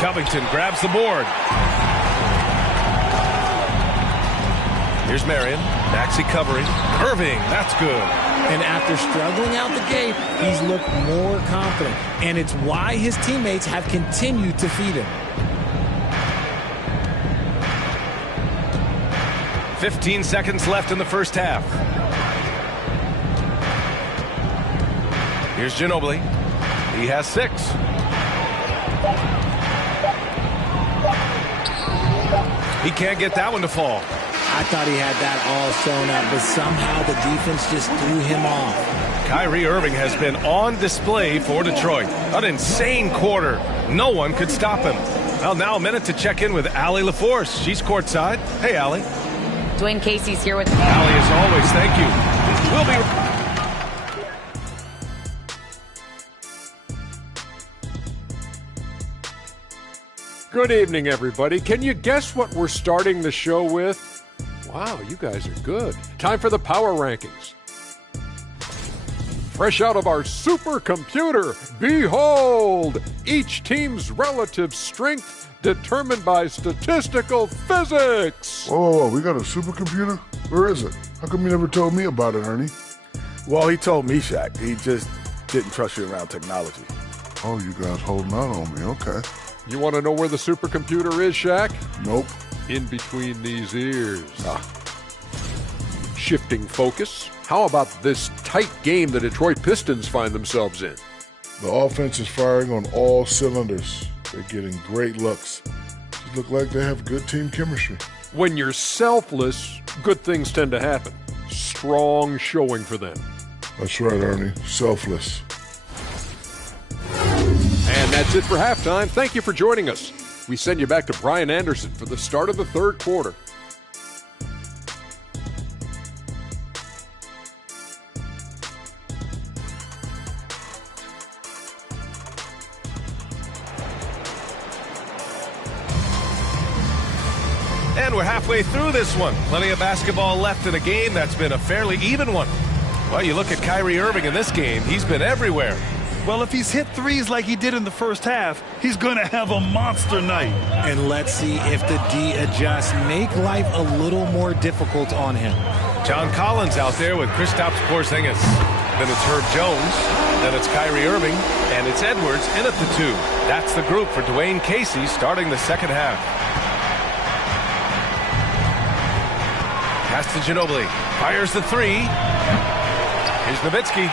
Covington grabs the board. Here's Marion. Maxey covering. Irving, that's good. And after struggling out the gate, he's looked more confident. And it's why his teammates have continued to feed him. 15 seconds left in the first half. Here's Ginobili. He has 6. He can't get that one to fall. I thought he had that all sewn up, but somehow the defense just threw him off. Kyrie Irving has been on display for Detroit. An insane quarter. No one could stop him. Well, now a minute to check in with Allie LaForce. She's courtside. Hey, Allie. Dwayne Casey's here with Allie, as always, thank you. We'll be... Good evening, everybody. Can you guess what we're starting the show with? Wow, you guys are good. Time for the power rankings. Fresh out of our supercomputer, behold, each team's relative strength determined by statistical physics. Whoa, we got a supercomputer? Where is it? How come you never told me about it, Ernie? Well, he told me, Shaq. He just didn't trust you around technology. Oh, you guys holding out on me. Okay. You want to know where the supercomputer is, Shaq? Nope. In between these ears. Shifting focus. How about this tight game the Detroit Pistons find themselves in? The offense is firing on all cylinders. They're getting great looks. Just look like they have good team chemistry. When you're selfless, good things tend to happen. Strong showing for them. That's right, Ernie. Selfless. And that's it for halftime. Thank you for joining us. We send you back to Brian Anderson for the start of the third quarter. And we're halfway through this one. Plenty of basketball left in a game that's been a fairly even one. Well, you look at Kyrie Irving in this game. He's been everywhere. Well, if he's hit threes like he did in the first half, he's going to have a monster night. And let's see if the D adjusts. Make life a little more difficult on him. John Collins out there with Kristaps Porzingis. Then it's Herb Jones. Then it's Kyrie Irving. And it's Edwards in at the 2. That's the group for Dwayne Casey starting the second half. Pass to Ginobili. Fires the 3. Here's Nowitzki.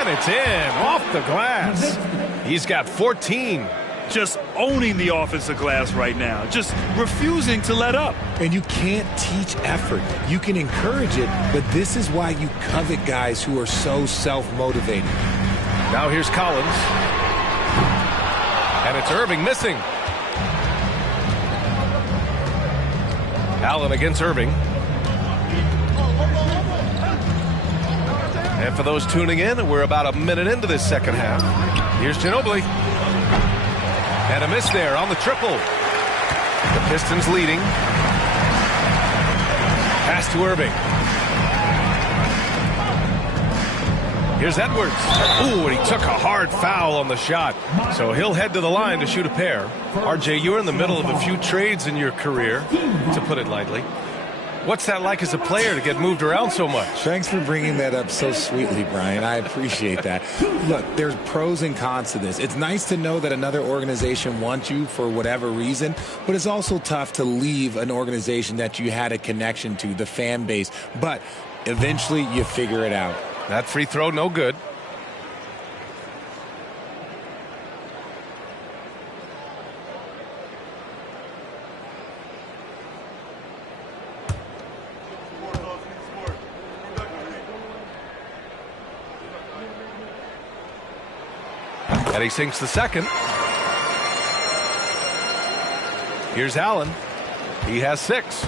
And it's in, off the glass. He's got 14. Just owning the offensive glass right now. Just refusing to let up. And you can't teach effort. You can encourage it, but this is why you covet guys who are so self-motivated. Now here's Collins. And it's Irving missing. Allen against Irving. And for those tuning in, we're about a minute into this second half. Here's Ginobili. And a miss there on the triple. The Pistons leading. Pass to Irving. Here's Edwards. Ooh, and he took a hard foul on the shot. So he'll head to the line to shoot a pair. RJ, you're in the middle of a few trades in your career, to put it lightly. What's that like as a player to get moved around so much? Thanks for bringing that up so sweetly, Brian. I appreciate that. Look, there's pros and cons to this. It's nice to know that another organization wants you for whatever reason, but it's also tough to leave an organization that you had a connection to, the fan base. But eventually you figure it out. That free throw, no good. And he sinks the second. Here's Allen. He has 6.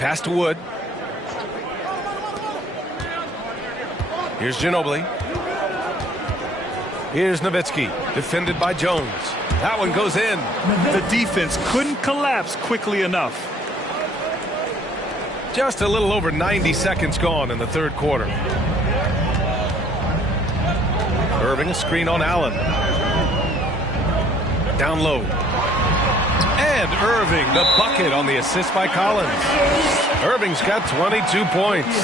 Pass to Wood. Here's Ginobili. Here's Nowitzki, defended by Jones. That one goes in. The defense couldn't collapse quickly enough. Just a little over 90 seconds gone in the third quarter. Irving, a screen on Allen. Down low. And Irving, the bucket on the assist by Collins. Irving's got 22 points.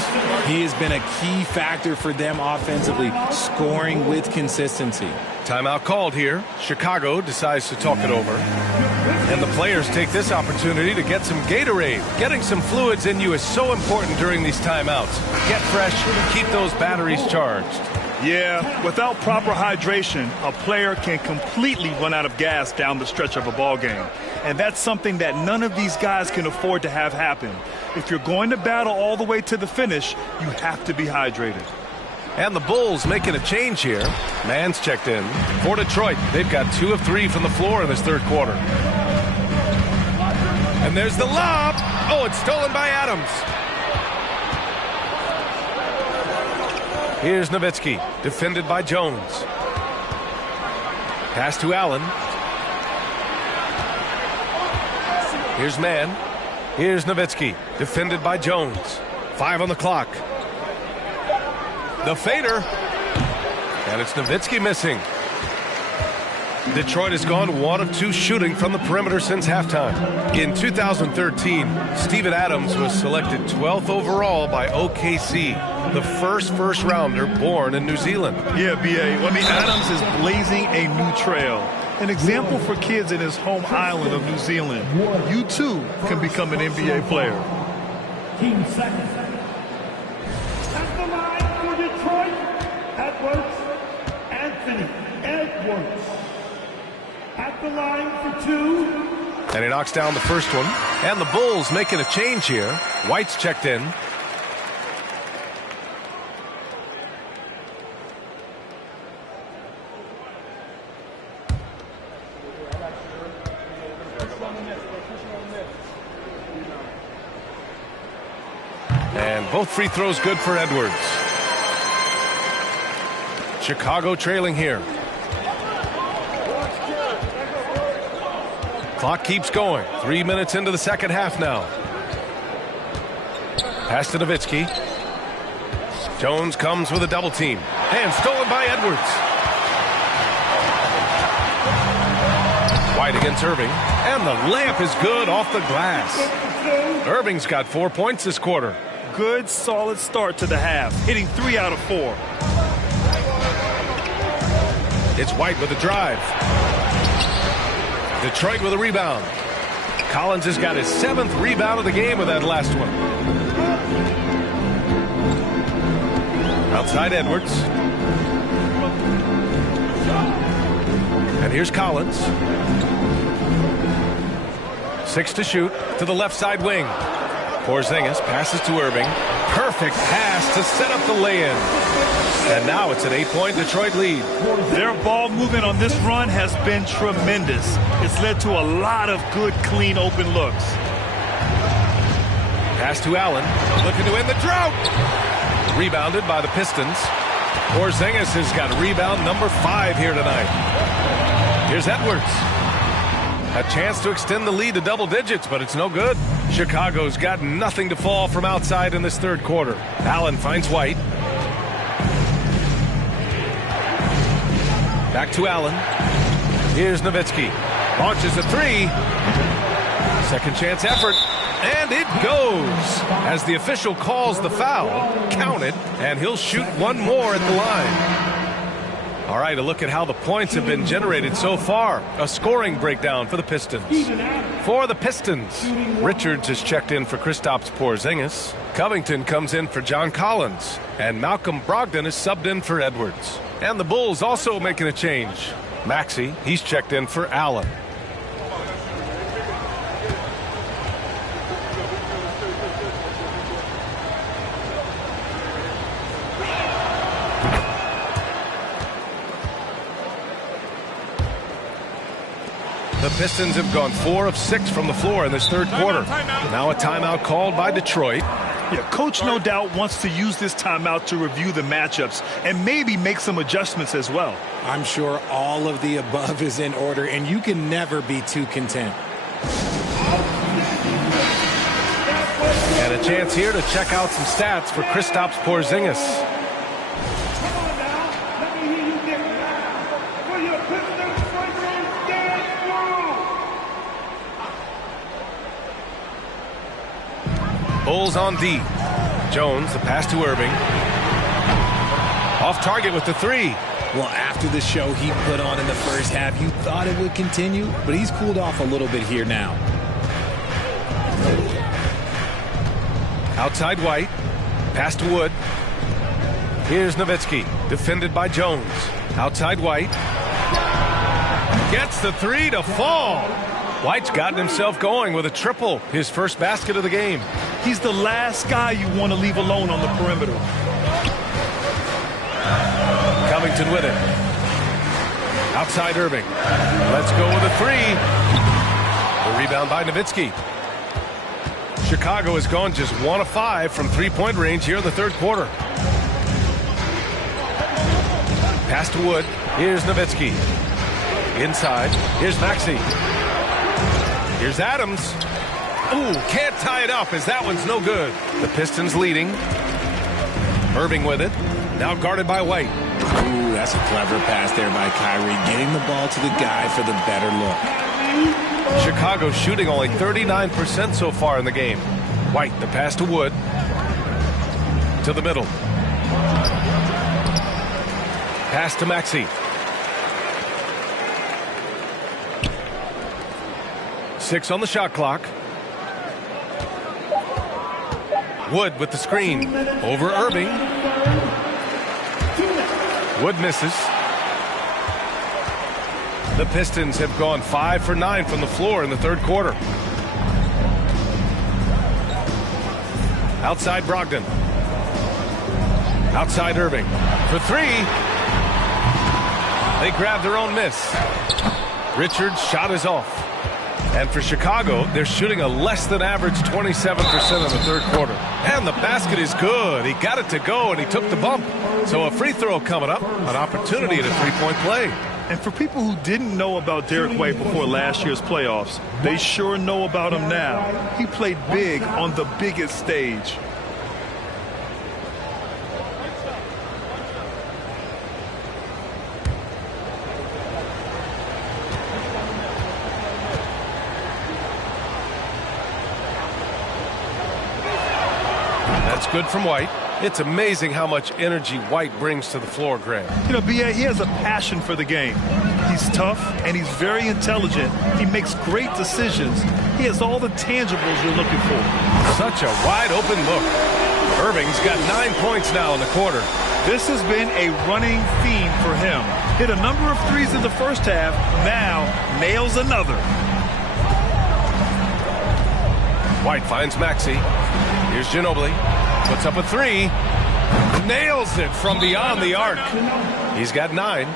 He has been a key factor for them offensively, scoring with consistency. Timeout called here. Chicago decides to talk it over. And the players take this opportunity to get some Gatorade. Getting some fluids in you is so important during these timeouts. Get fresh, keep those batteries charged. Yeah, without proper hydration, a player can completely run out of gas down the stretch of a ball game. And that's something that none of these guys can afford to have happen. If you're going to battle all the way to the finish, you have to be hydrated. And the Bulls making a change here. Mann's checked in. For Detroit, they've got 2 of 3 from the floor in this third quarter. And there's the lob. Oh, it's stolen by Adams. Here's Nowitzki, defended by Jones. Pass to Allen. Here's Mann. Here's Nowitzki, defended by Jones. 5 on the clock. The fader. And it's Nowitzki missing. Detroit has gone 1 of 2 shooting from the perimeter since halftime. In 2013, Steven Adams was selected 12th overall by OKC, the first rounder born in New Zealand. Yeah, B.A. Adams is blazing a new trail. An example for kids in his home island of New Zealand. You too can become an NBA player. Team second. At the line for Detroit, Edwards, Anthony Edwards. At the line for 2. And he knocks down the first one. And the Bulls making a change here. White's checked in. And both free throws good for Edwards. Chicago trailing here. Clock keeps going. 3 minutes into the second half now. Pass to Nowitzki. Jones comes with a double team. And stolen by Edwards. White against Irving. And the layup is good off the glass. Irving's got 4 points this quarter. Good, solid start to the half. Hitting 3 out of 4. It's White with a drive. Detroit with a rebound. Collins has got his 7th rebound of the game with that last one. Outside Edwards. And here's Collins. 6 to shoot to the left side wing. Porzingis passes to Irving. Perfect pass to set up the lay-in. And now it's an 8-point Detroit lead. Their ball movement on this run has been tremendous. It's led to a lot of good, clean, open looks. Pass to Allen. Looking to end the drought. Rebounded by the Pistons. Porzingis has got rebound number 5 here tonight. Here's Edwards. A chance to extend the lead to double digits, but it's no good. Chicago's got nothing to fall from outside in this third quarter. Allen finds White. Back to Allen. Here's Nowitzki. Launches a 3. Second chance effort. And it goes. As the official calls the foul, count it, and he'll shoot one more at the line. All right, a look at how the points have been generated so far. A scoring breakdown for the Pistons. For the Pistons, Richards is checked in for Kristaps Porzingis. Covington comes in for John Collins. And Malcolm Brogdon is subbed in for Edwards. And the Bulls also making a change. Maxey, he's checked in for Allen. The Pistons have gone 4 of 6 from the floor in this third quarter. Now a timeout called by Detroit. Yeah, Coach no doubt wants to use this timeout to review the matchups and maybe make some adjustments as well. I'm sure all of the above is in order, and you can never be too content. And a chance here to check out some stats for Kristaps Porzingis. Bulls on D. Jones, the pass to Irving. Off target with the three. Well, after the show he put on in the first half, you thought it would continue, but he's cooled off a little bit here now. Outside White. Pass to Wood. Here's Nowitzki, defended by Jones. Outside White. Gets the three to fall. White's gotten himself going with a triple, his first basket of the game. He's the last guy you want to leave alone on the perimeter. Covington with it. Outside Irving. Let's go with a three. The rebound by Nowitzki. Chicago has gone just 1 of 5 from three-point range here in the third quarter. Pass to Wood. Here's Nowitzki. Inside. Here's Maxey. Here's Adams. Ooh, can't tie it up as that one's no good. The Pistons leading. Irving with it. Now guarded by White. Ooh, that's a clever pass there by Kyrie. Getting the ball to the guy for the better look. Chicago shooting only 39% so far in the game. White, the pass to Wood. To the middle. Pass to Maxey. Six on the shot clock. Wood with the screen. Over Irving. Wood misses. The Pistons have gone 5 for 9 from the floor in the third quarter. Outside Brogdon. Outside Irving. For three. They grab their own miss. Richards' shot is off. And for Chicago, they're shooting a less than average 27% in the third quarter. And the basket is good. He got it to go, and he took the bump. So a free throw coming up, an opportunity at a three-point play. And for people who didn't know about Derek White before last year's playoffs, they sure know about him now. He played big on the biggest stage. That's good from White. It's amazing how much energy White brings to the floor, Graham. You know, B.A., he has a passion for the game. He's tough, and he's very intelligent. He makes great decisions. He has all the tangibles you're looking for. Such a wide-open look. Irving's got 9 points now in the quarter. This has been a running theme for him. Hit a number of threes in the first half. Now nails another. White finds Maxey. Here's Ginobili. Puts up a three. Nails it from beyond the arc. He's got 9.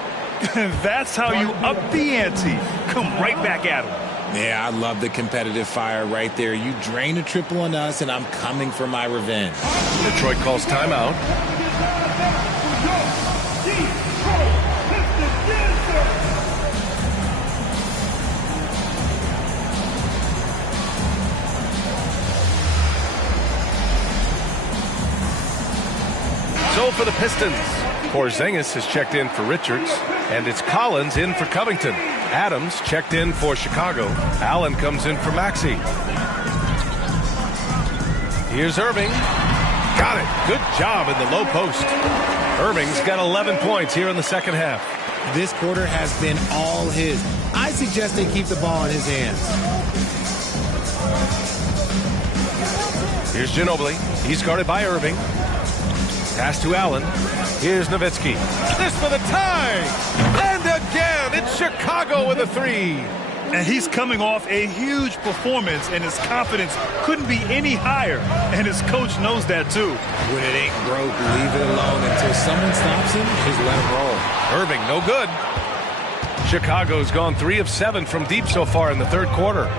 That's how you up the ante. Come right back at him. Yeah, I love the competitive fire right there. You drain a triple on us, and I'm coming for my revenge. Detroit calls timeout. So for the Pistons, Porzingis has checked in for Richards, and it's Collins in for Covington. Adams checked in for Chicago. Allen comes in for Maxey. Here's Irving. Got it. Good job in the low post. Irving's got 11 points here in the second half. This quarter has been all his. I suggest they keep the ball in his hands. Here's Ginobili. He's guarded by Irving. Pass to Allen. Here's Nowitzki. This for the tie. And again, it's Chicago with a three. And he's coming off a huge performance, and his confidence couldn't be any higher. And his coach knows that, too. When it ain't broke, leave it alone until someone stops him. Just let him roll. Irving, no good. Chicago's gone 3 of 7 from deep so far in the third quarter.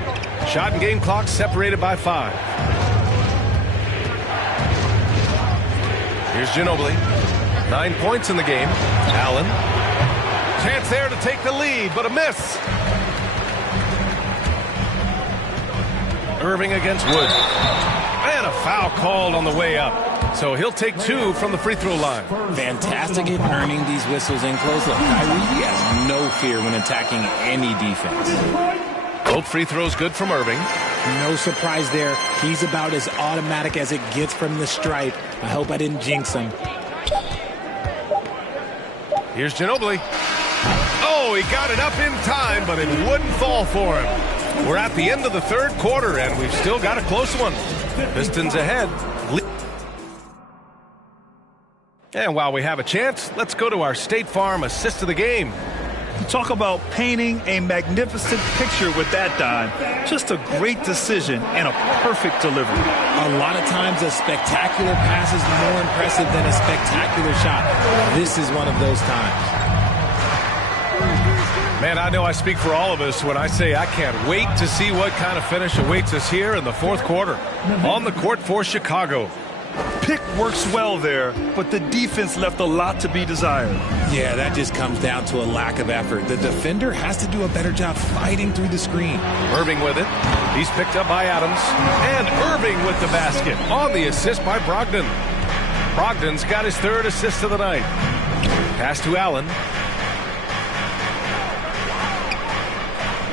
Shot and game clock separated by 5. Here's Ginobili. 9 points in the game. Allen. Chance there to take the lead, but a miss. Irving against Wood. And a foul called on the way up. So he'll take 2 from the free throw line. Fantastic at earning these whistles in close. Look, Kyrie has no fear when attacking any defense. Both free throws good from Irving. No surprise there. He's about as automatic as it gets from the stripe. I hope I didn't jinx him. Here's Ginobili. Oh, he got it up in time, but it wouldn't fall for him. We're at the end of the third quarter, and we've still got a close one. Pistons ahead. And while we have a chance, let's go to our State Farm assist of the game. You talk about painting a magnificent picture with that dime. Just a great decision and a perfect delivery. A lot of times a spectacular pass is more impressive than a spectacular shot. This is one of those times. Man, I know I speak for all of us when I say I can't wait to see what kind of finish awaits us here in the fourth quarter. On the court for Chicago. Pick works well there, but the defense left a lot to be desired. Yeah, that just comes down to a lack of effort. The defender has to do a better job fighting through the screen. Irving with it. He's picked up by Adams. And Irving with the basket on the assist by Brogdon. Brogdon's got his third assist of the night. Pass to Allen.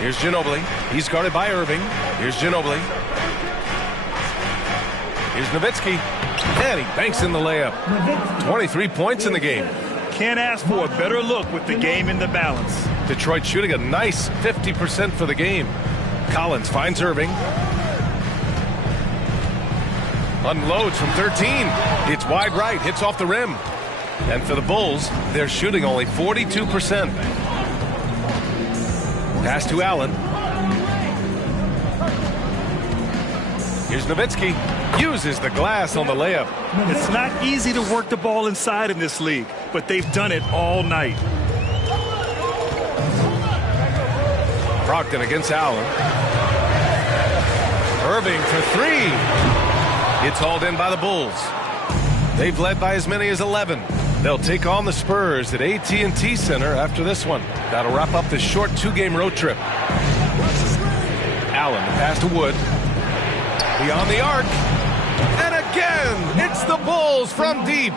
Here's Ginobili. He's guarded by Irving. Here's Ginobili. Here's Nowitzki. And he banks in the layup. 23 points in the game. Can't ask for a better look with the game in the balance. Detroit shooting a nice 50% for the game. Collins finds Irving. Unloads from 13. It's wide right. Hits off the rim. And for the Bulls, they're shooting only 42%. Pass to Allen. Here's Nowitzki. Uses the glass on the layup. It's not easy to work the ball inside in this league, but they've done it all night. Brogdon against Allen. Irving for three. It's hauled in by the Bulls. They've led by as many as 11. They'll take on the Spurs at AT&T Center after this one. That'll wrap up this short two-game road trip. Allen, the pass to Wood. Beyond the arc. And again, it's the Bulls from deep.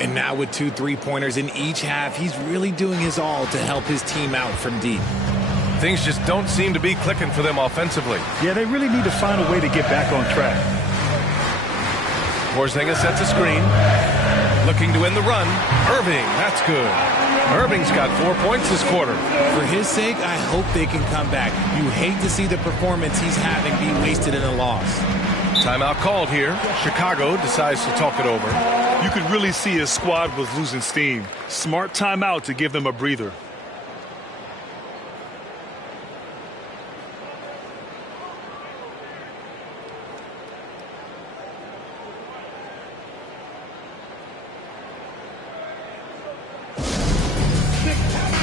And now with 2 3-pointers in each half, he's really doing his all to help his team out from deep. Things just don't seem to be clicking for them offensively. Yeah, they really need to find a way to get back on track. Porzingis sets a screen. Looking to win the run. Irving, that's good. Irving's got 4 points this quarter. For his sake, I hope they can come back. You hate to see the performance he's having be wasted in a loss. Timeout called here. Chicago decides to talk it over. You could really see his squad was losing steam. Smart timeout to give them a breather.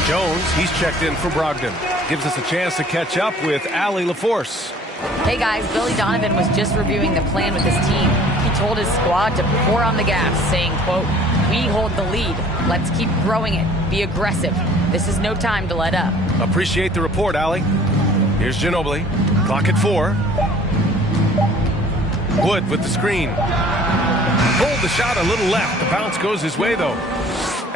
Jones, he's checked in for Brogdon. Gives us a chance to catch up with Allie LaForce. Hey guys, Billy Donovan was just reviewing the plan with his team. He told his squad to pour on the gas, saying, quote, "We hold the lead. Let's keep growing it. Be aggressive. This is no time to let up." Appreciate the report, Allie. Here's Ginobili. Clock at 4. Wood with the screen. Pulled the shot a little left. The bounce goes his way, though.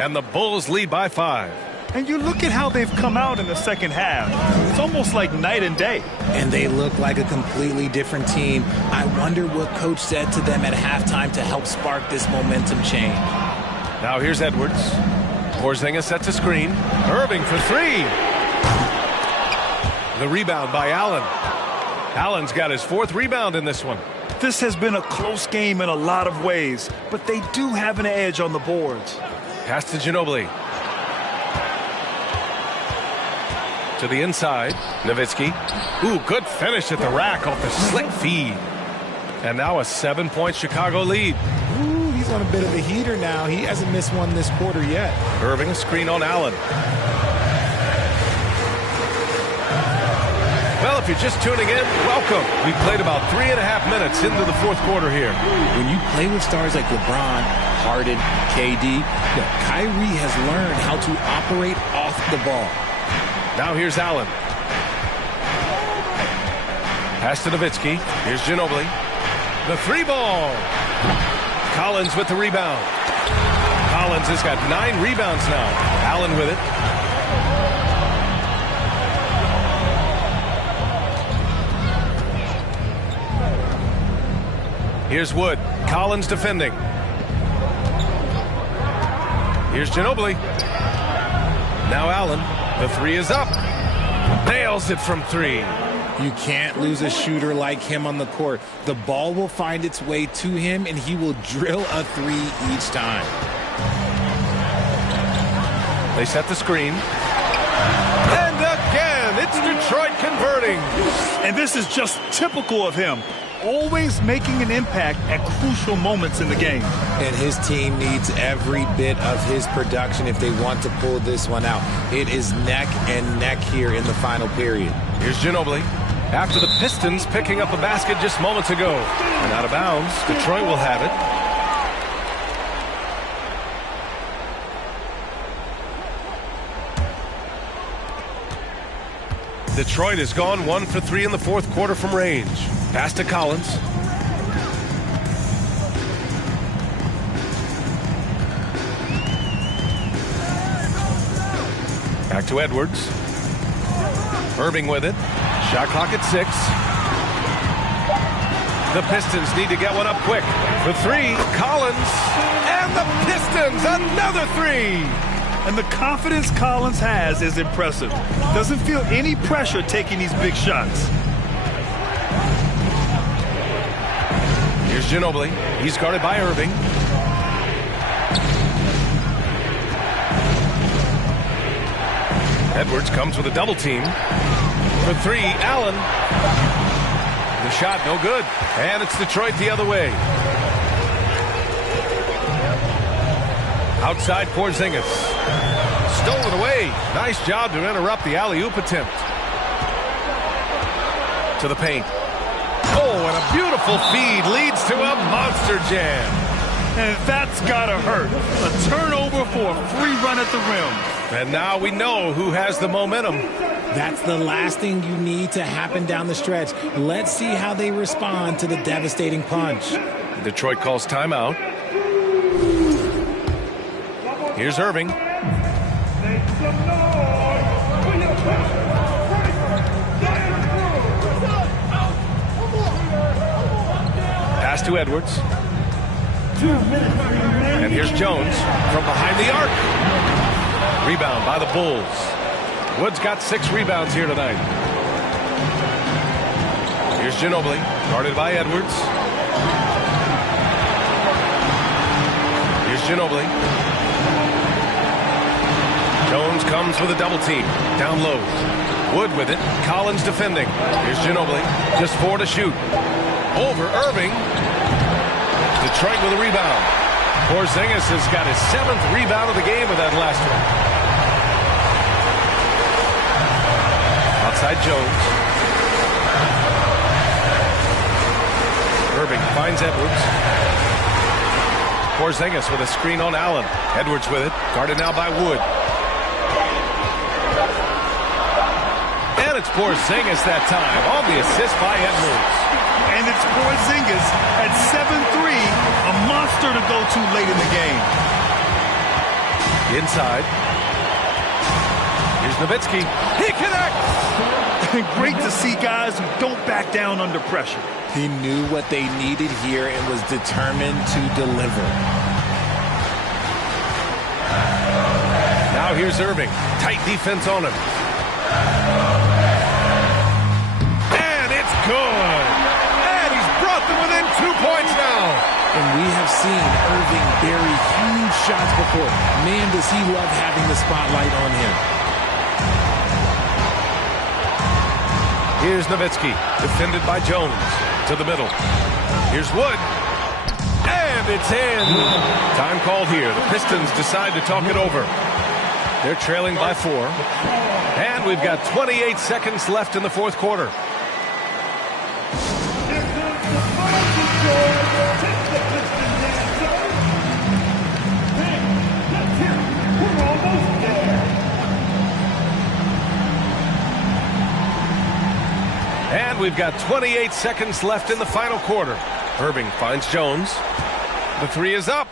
And the Bulls lead by 5. And you look at how they've come out in the second half. It's almost like night and day. And they look like a completely different team. I wonder what coach said to them at halftime to help spark this momentum change. Now here's Edwards. Porzingis sets a screen. Irving for 3. The rebound by Allen. Allen's got his 4th rebound in this one. This has been a close game in a lot of ways, but they do have an edge on the boards. Pass to Ginobili. To the inside, Nowitzki. Ooh, good finish at the rack off the slick feed. And now a 7-point Chicago lead. Ooh, he's on a bit of a heater now. He hasn't missed one this quarter yet. Irving, a screen on Allen. Well, if you're just tuning in, welcome. We played about 3.5 minutes into the fourth quarter here. When you play with stars like LeBron, Harden, KD, Kyrie has learned how to operate off the ball. Now here's Allen. Pass to Nowitzki. Here's Ginobili. The 3-ball. Collins with the rebound. Collins has got 9 rebounds now. Allen with it. Here's Wood. Collins defending. Here's Ginobili. Now Allen. The three is up. Nails it from three. You can't lose a shooter like him on the court. The ball will find its way to him, and he will drill a three each time. They set the screen. And again, it's Detroit converting. And this is just typical of him. Always making an impact at crucial moments in the game. And his team needs every bit of his production if they want to pull this one out. It is neck and neck here in the final period. Here's Ginobili. After the Pistons picking up a basket just moments ago. And out of bounds, Detroit will have it. Detroit has gone 1 for 3 in the fourth quarter from range. Pass to Collins. Back to Edwards. Irving with it. Shot clock at 6. The Pistons need to get one up quick. For 3, Collins. And the Pistons, another 3. And the confidence Collins has is impressive. Doesn't feel any pressure taking these big shots. Here's Ginobili. He's guarded by Irving. Edwards comes with a double team. For 3, Allen. The shot no good. And it's Detroit the other way. Outside Porzingis. Stolen away. Nice job to interrupt the alley-oop attempt. To the paint. Oh, and a beautiful feed leads to a monster jam. And that's gotta hurt. A turnover for a free run at the rim. And now we know who has the momentum. That's the last thing you need to happen down the stretch. Let's see how they respond to the devastating punch. Detroit calls timeout. Here's Irving. Pass to Edwards. And here's Jones from behind the arc. Rebound by the Bulls. Wood's got 6 rebounds here tonight. Here's Ginobili, guarded by Edwards. Here's Ginobili. Jones comes with a double team. Down low. Wood with it. Collins defending. Here's Ginobili. Just 4 to shoot. Over Irving. Detroit with a rebound. Porzingis has got his 7th rebound of the game with that last one. Outside Jones. Irving finds Edwards. Porzingis with a screen on Allen. Edwards with it. Guarded now by Wood. And it's Porzingis that time on the assist by Edwards. And it's Porzingis at 7'3", a monster to go to late in the game. Inside. Here's Nowitzki. He connects! Great to see guys who don't back down under pressure. He knew what they needed here and was determined to deliver. Now here's Irving. Tight defense on him. And it's good! And he's brought them within 2 points now. And we have seen Irving bury huge shots before. Man, does he love having the spotlight on him. Here's Nowitzki, defended by Jones. To the middle. Here's Wood. And it's in. Time called here. The Pistons decide to talk it over. They're trailing by 4. And we've got 28 seconds left in the fourth quarter. And we've got 28 seconds left in the final quarter. Irving finds Jones. The 3 is up.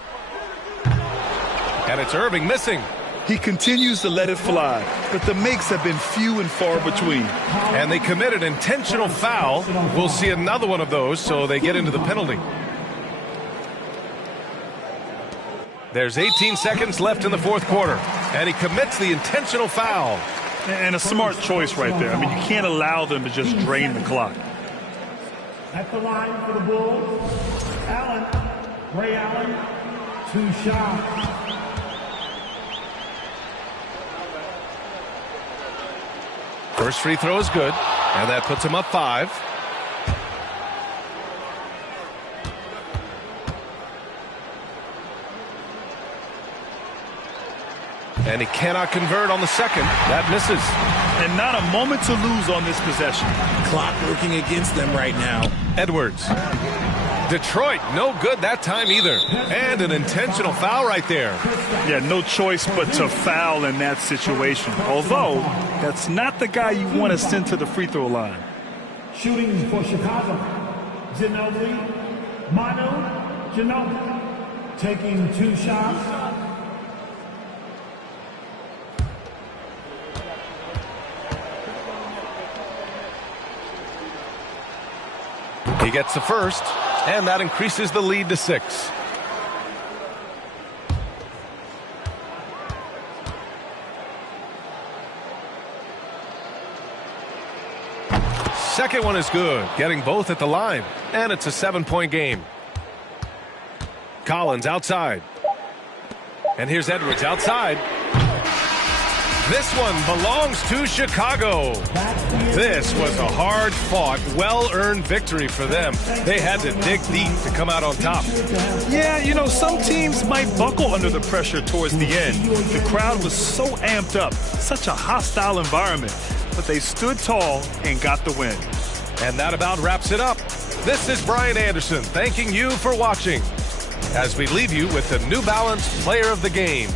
And it's Irving missing. He continues to let it fly, but the makes have been few and far between. And they committed intentional foul. We'll see another one of those, so they get into the penalty. There's 18 seconds left in the fourth quarter, and he commits the intentional foul. And a smart choice right there. I mean, you can't allow them to just drain the clock. At the line for the Bulls, Allen, Ray Allen, 2 shots. First free throw is good, and that puts him up 5. And he cannot convert on the second. That misses. And not a moment to lose on this possession. Clock working against them right now. Edwards. Detroit, no good that time either. And an intentional foul right there. Yeah, no choice but to foul in that situation. Although, that's not the guy you want to send to the free throw line. Shooting for Chicago, Manu Ginobili, taking 2 shots. He gets the first, and that increases the lead to 6. Second one is good, getting both at the line, and it's a 7-point game. Collins outside. And here's Edwards outside. This one belongs to Chicago. This was a hard-fought, well-earned victory for them. They had to dig deep to come out on top. Yeah, you know, some teams might buckle under the pressure towards the end. The crowd was so amped up, such a hostile environment. But they stood tall and got the win. And that about wraps it up. This is Brian Anderson thanking you for watching as we leave you with the New Balance Player of the Game.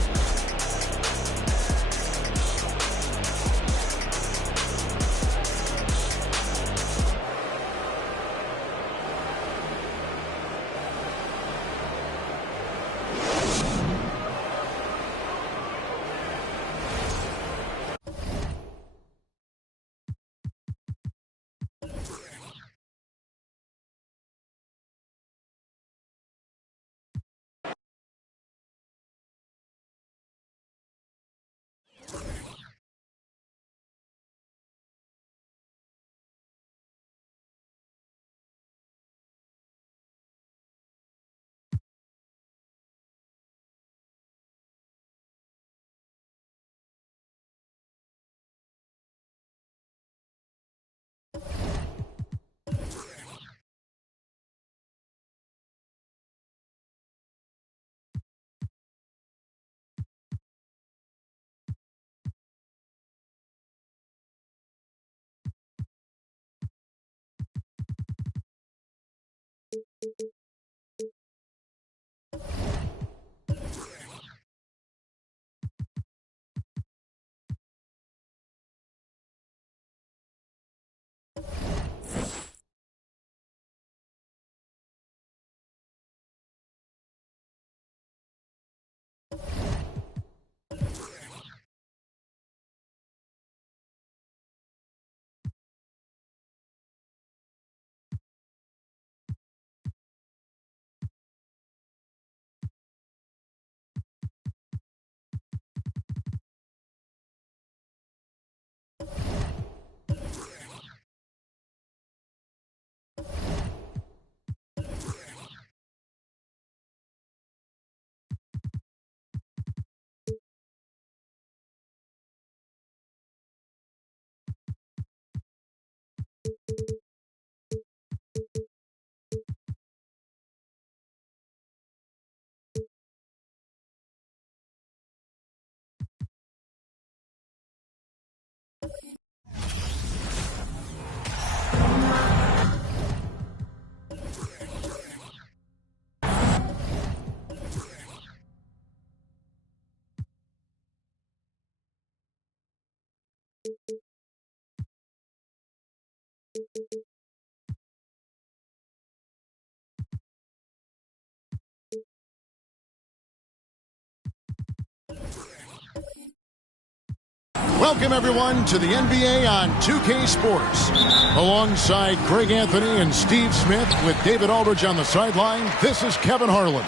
Welcome, everyone, to the NBA on 2K Sports. Alongside Greg Anthony and Steve Smith with David Aldridge on the sideline, this is Kevin Harlan.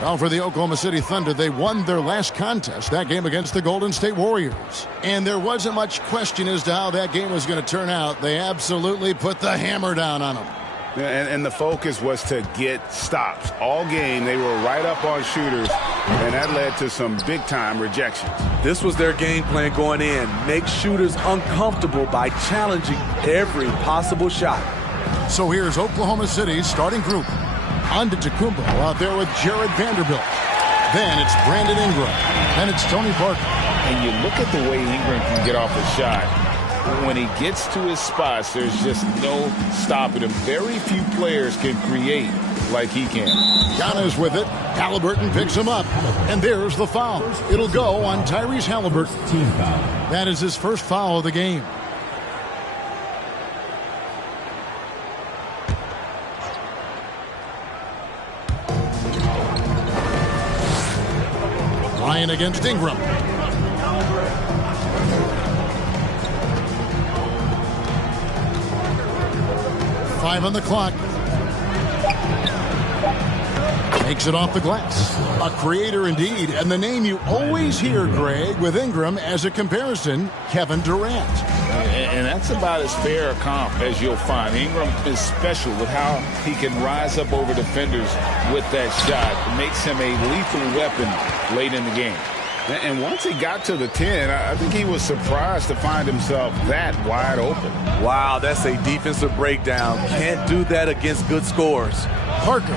Well, for the Oklahoma City Thunder, they won their last contest, that game against the Golden State Warriors. And there wasn't much question as to how that game was going to turn out. They absolutely put the hammer down on them. And the focus was to get stops. All game, they were right up on shooters, and that led to some big-time rejections. This was their game plan going in. Make shooters uncomfortable by challenging every possible shot. So here's Oklahoma City's starting group. Antetokounmpo out there with Jared Vanderbilt. Then it's Brandon Ingram. Then it's Tony Parker. And you look at the way Ingram can get off a shot. When he gets to his spots, there's just no stopping him. Very few players can create like he can. Giannis with it. Halliburton picks him up. And there's the foul. It'll go on Tyrese Halliburton. Team foul. That is his first foul of the game. Ryan against Ingram. Five on the clock. Makes it off the glass. A creator indeed, and the name you always hear, Greg, with Ingram as a comparison, Kevin Durant. And that's about as fair a comp as you'll find. Ingram is special with how he can rise up over defenders with that shot. It makes him a lethal weapon late in the game. And once he got to the 10, I think he was surprised to find himself that wide open. Wow, that's a defensive breakdown. Can't do that against good scores. Parker.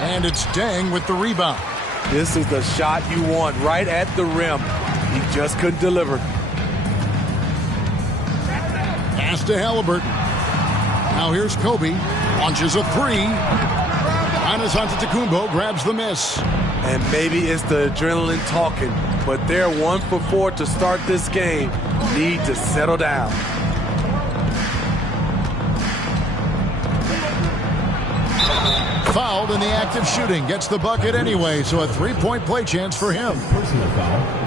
And it's Deng with the rebound. This is the shot you want right at the rim. He just couldn't deliver. Pass to Halliburton. Now here's Kobe. Launches a three. Giannis Antetokounmpo grabs the miss. And maybe it's the adrenaline talking, but they're 1 for 4 to start this game. Need to settle down. Fouled in the act of shooting. Gets the bucket anyway, so a three-point play chance for him.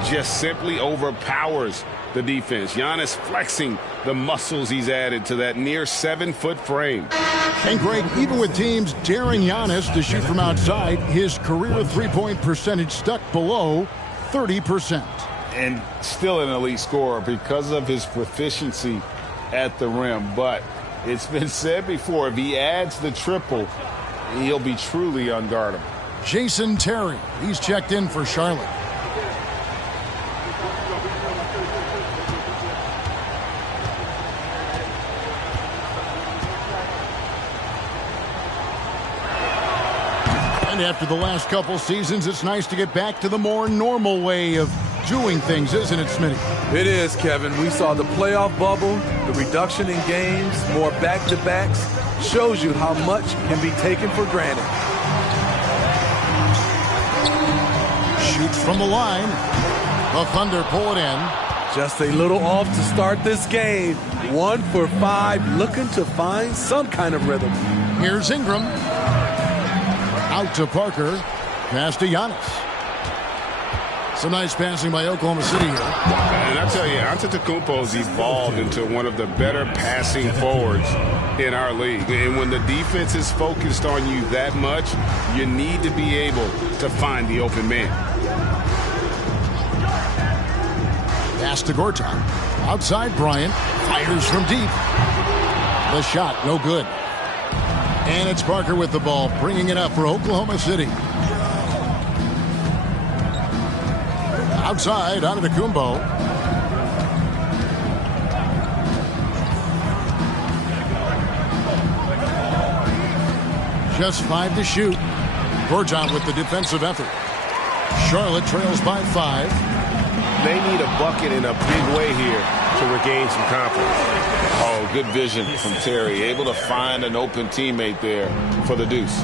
Just simply overpowers the defense. Giannis flexing the muscles he's added to that near 7-foot frame. And Greg, even with teams daring Giannis to shoot from outside, his career three-point percentage stuck below 30%. And still an elite scorer because of his proficiency at the rim. But it's been said before, if he adds the triple, he'll be truly unguardable. Jason Terry, he's checked in for Charlotte. And after the last couple seasons, it's nice to get back to the more normal way of doing things, isn't it, Smitty? It is, Kevin. We saw the playoff bubble, the reduction in games, more back-to-backs. Shows you how much can be taken for granted. Shoots from the line. The Thunder pull it in. Just a little off to start this game. 1 for 5, looking to find some kind of rhythm. Here's Ingram. Out to Parker. Pass to Giannis. Some nice passing by Oklahoma City here. And I tell you, Antetokounmpo's evolved into one of the better passing forwards in our league. And when the defense is focused on you that much, you need to be able to find the open man. Pass to Gortat. Outside Bryant. Fires from deep. The shot, no good. And it's Parker with the ball, bringing it up for Oklahoma City. Outside, Antetokounmpo. Just 5 to shoot. Gortat with the defensive effort. Charlotte trails by 5. They need a bucket in a big way here to regain some confidence. Oh, good vision from Terry. Able to find an open teammate there for the deuce.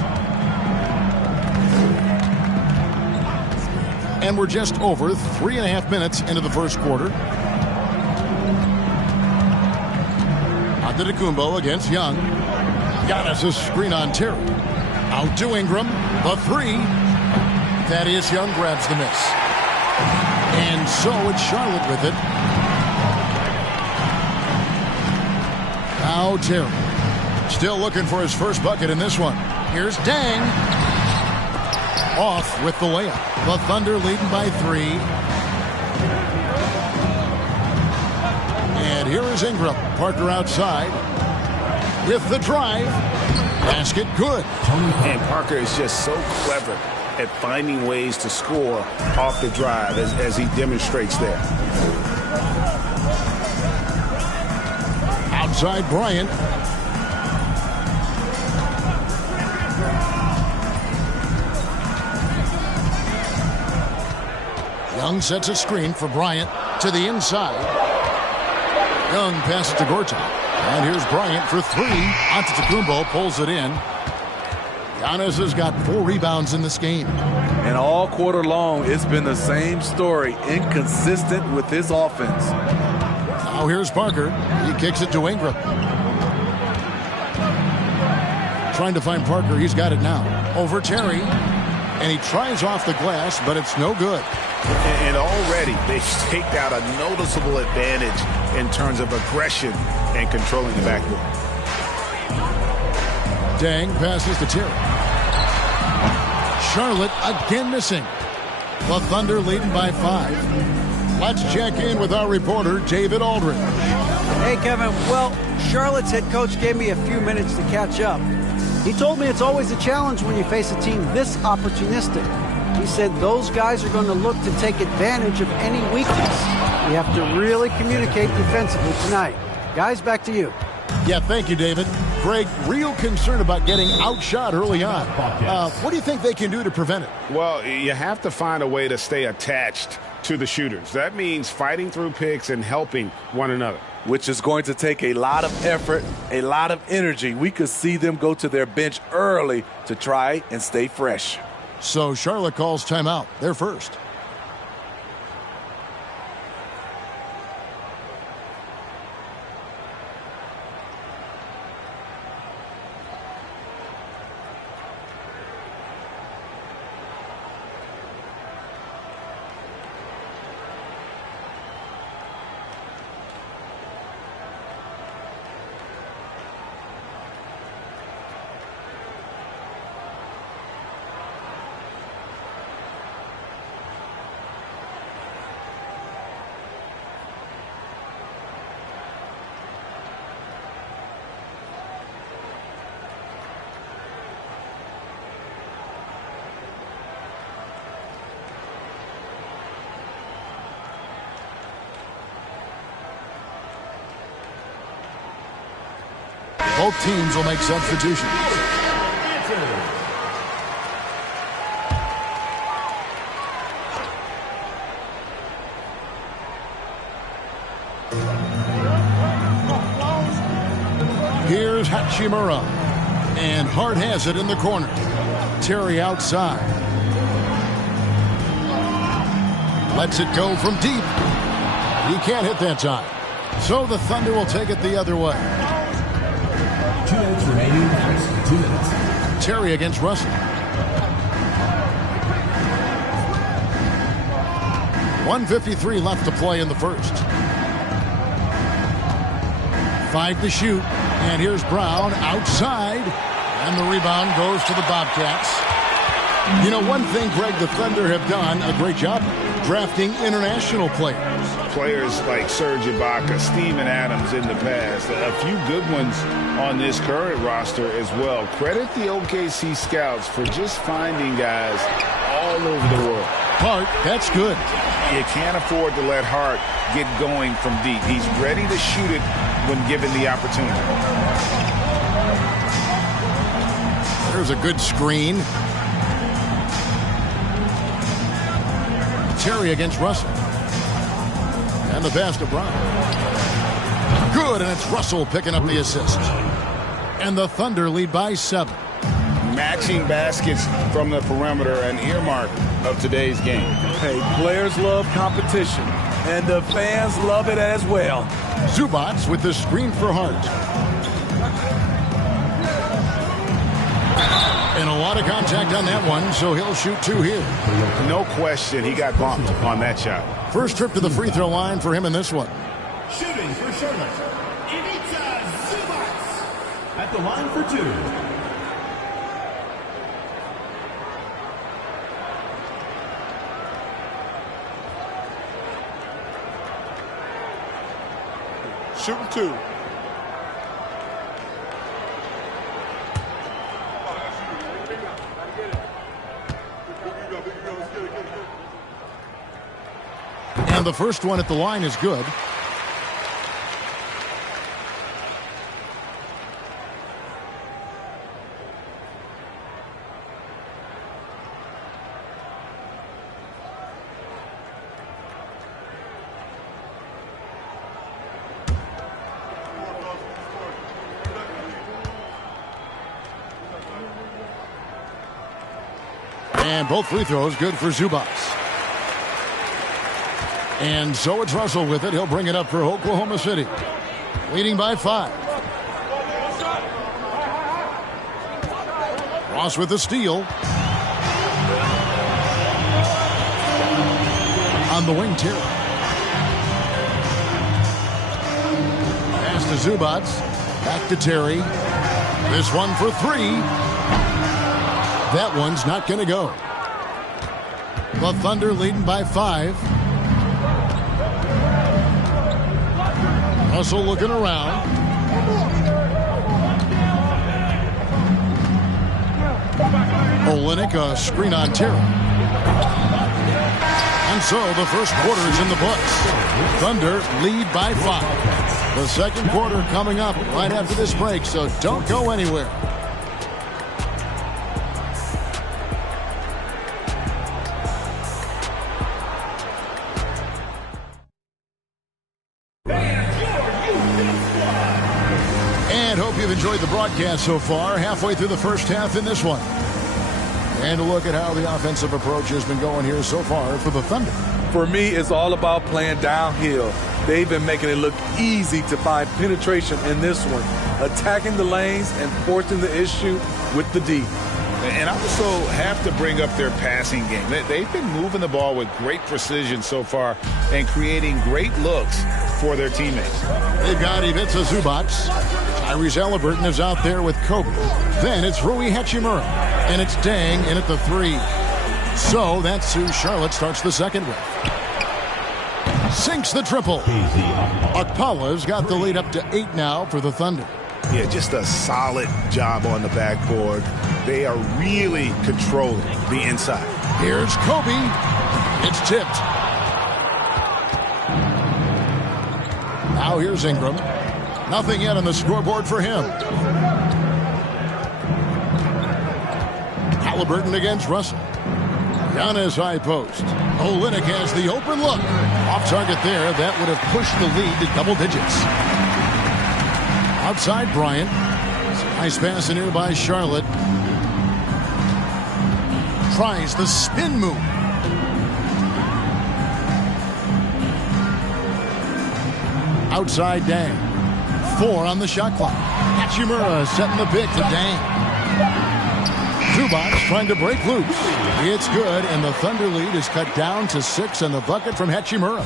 And we're just over 3.5 minutes into the first quarter. Antetokounmpo against Young. Giannis a screen on Terry. Out to Ingram. The three. Thaddeus Young grabs the miss. And so it's Charlotte with it. Now Terry. Still looking for his first bucket in this one. Here's Deng. Off with the layup. The Thunder leading by 3. And here is Ingram. Parker outside with the drive. Basket good. And Parker is just so clever at finding ways to score off the drive as he demonstrates there. Outside Bryant. Young sets a screen for Bryant to the inside. Young passes to Gortat. And here's Bryant for 3. Antetokounmpo pulls it in. Giannis has got 4 rebounds in this game. And all quarter long, it's been the same story. Inconsistent with his offense. Now here's Parker. He kicks it to Ingram. Trying to find Parker. He's got it now. Over Terry. And he tries off the glass, but it's no good. And already they've staked out a noticeable advantage in terms of aggression and controlling the backcourt. Dang passes to Terry. Charlotte again missing. The Thunder leading by 5. Let's check in with our reporter, David Aldridge. Hey, Kevin. Well, Charlotte's head coach gave me a few minutes to catch up. He told me it's always a challenge when you face a team this opportunistic. He said those guys are going to look to take advantage of any weakness. We have to really communicate defensively tonight. Guys, back to you. Yeah, thank you, David. Greg, real concern about getting outshot early on. What do you think they can do to prevent it? Well, you have to find a way to stay attached to the shooters. That means fighting through picks and helping one another. Which is going to take a lot of effort, a lot of energy. We could see them go to their bench early to try and stay fresh. So Charlotte calls timeout. They're first. Both teams will make substitutions. Here's Hachimura. And Hart has it in the corner. Terry outside. Lets it go from deep. He can't hit that time. So the Thunder will take it the other way. 2 minutes remaining. 2 minutes. Terry against Russell. 1:53 left to play in the first. 5 to shoot. And here's Brown outside. And the rebound goes to the Bobcats. You know, one thing, Greg, the Thunder have done a great job drafting international players. Players like Serge Ibaka, Steven Adams in the past, a few good ones on this current roster as well. Credit the OKC scouts for just finding guys all over the world. Hart, that's good. You can't afford to let Hart get going from deep. He's ready to shoot it when given the opportunity. There's a good screen. Terry against Russell. And the pass to Brown. Good, and it's Russell picking up the assist. And the Thunder lead by 7. Matching baskets from the perimeter, an earmark of today's game. Hey, players love competition, and the fans love it as well. Zubats with the screen for Hart. And a lot of contact on that one, so he'll shoot 2 here. No question, he got bumped on that shot. First trip to the free throw line for him in this one. Shooting for Charlotte, Ivica Zubats at the line for 2. Shooting 2. And the first one at the line is good. And both free throws good for Zubats. And so it's Russell with it. He'll bring it up for Oklahoma City. Leading by 5. Ross with the steal. On the wing, Terry. Pass to Zubats. Back to Terry. This one for 3. That one's not going to go. The Thunder leading by 5. Russell looking around. Olynyk, a screen on Terry. And so the first quarter is in the books. Thunder lead by 5. The second quarter coming up right after this break, so don't go anywhere. You've enjoyed the broadcast so far, halfway through the first half in this one. And a look at how the offensive approach has been going here so far for the Thunder. For me, it's all about playing downhill. They've been making it look easy to find penetration in this one, attacking the lanes and forcing the issue with the D. And I also have to bring up their passing game. They've been moving the ball with great precision so far and creating great looks for their teammates. They've got Ivica Zubats. Tyrese Halliburton is out there with Kobe. Then it's Rui Hachimura. And it's Dang in at the 3. So that's who Charlotte starts the second with. Sinks the triple. Okpala's got the lead up to 8 now for the Thunder. Yeah, just a solid job on the backboard. They are really controlling the inside. Here's Kobe. It's tipped. Now here's Ingram. Nothing yet on the scoreboard for him. Halliburton against Russell. Giannis high post. Olynyk has the open look. Off target there. That would have pushed the lead to double digits. Outside Bryant. Nice pass in here by Charlotte. Tries the spin move. Outside Dang. 4 on the shot clock. Hachimura setting the pick to Dang. Zubats trying to break loose. It's good, and the Thunder lead is cut down to 6 and the bucket from Hachimura.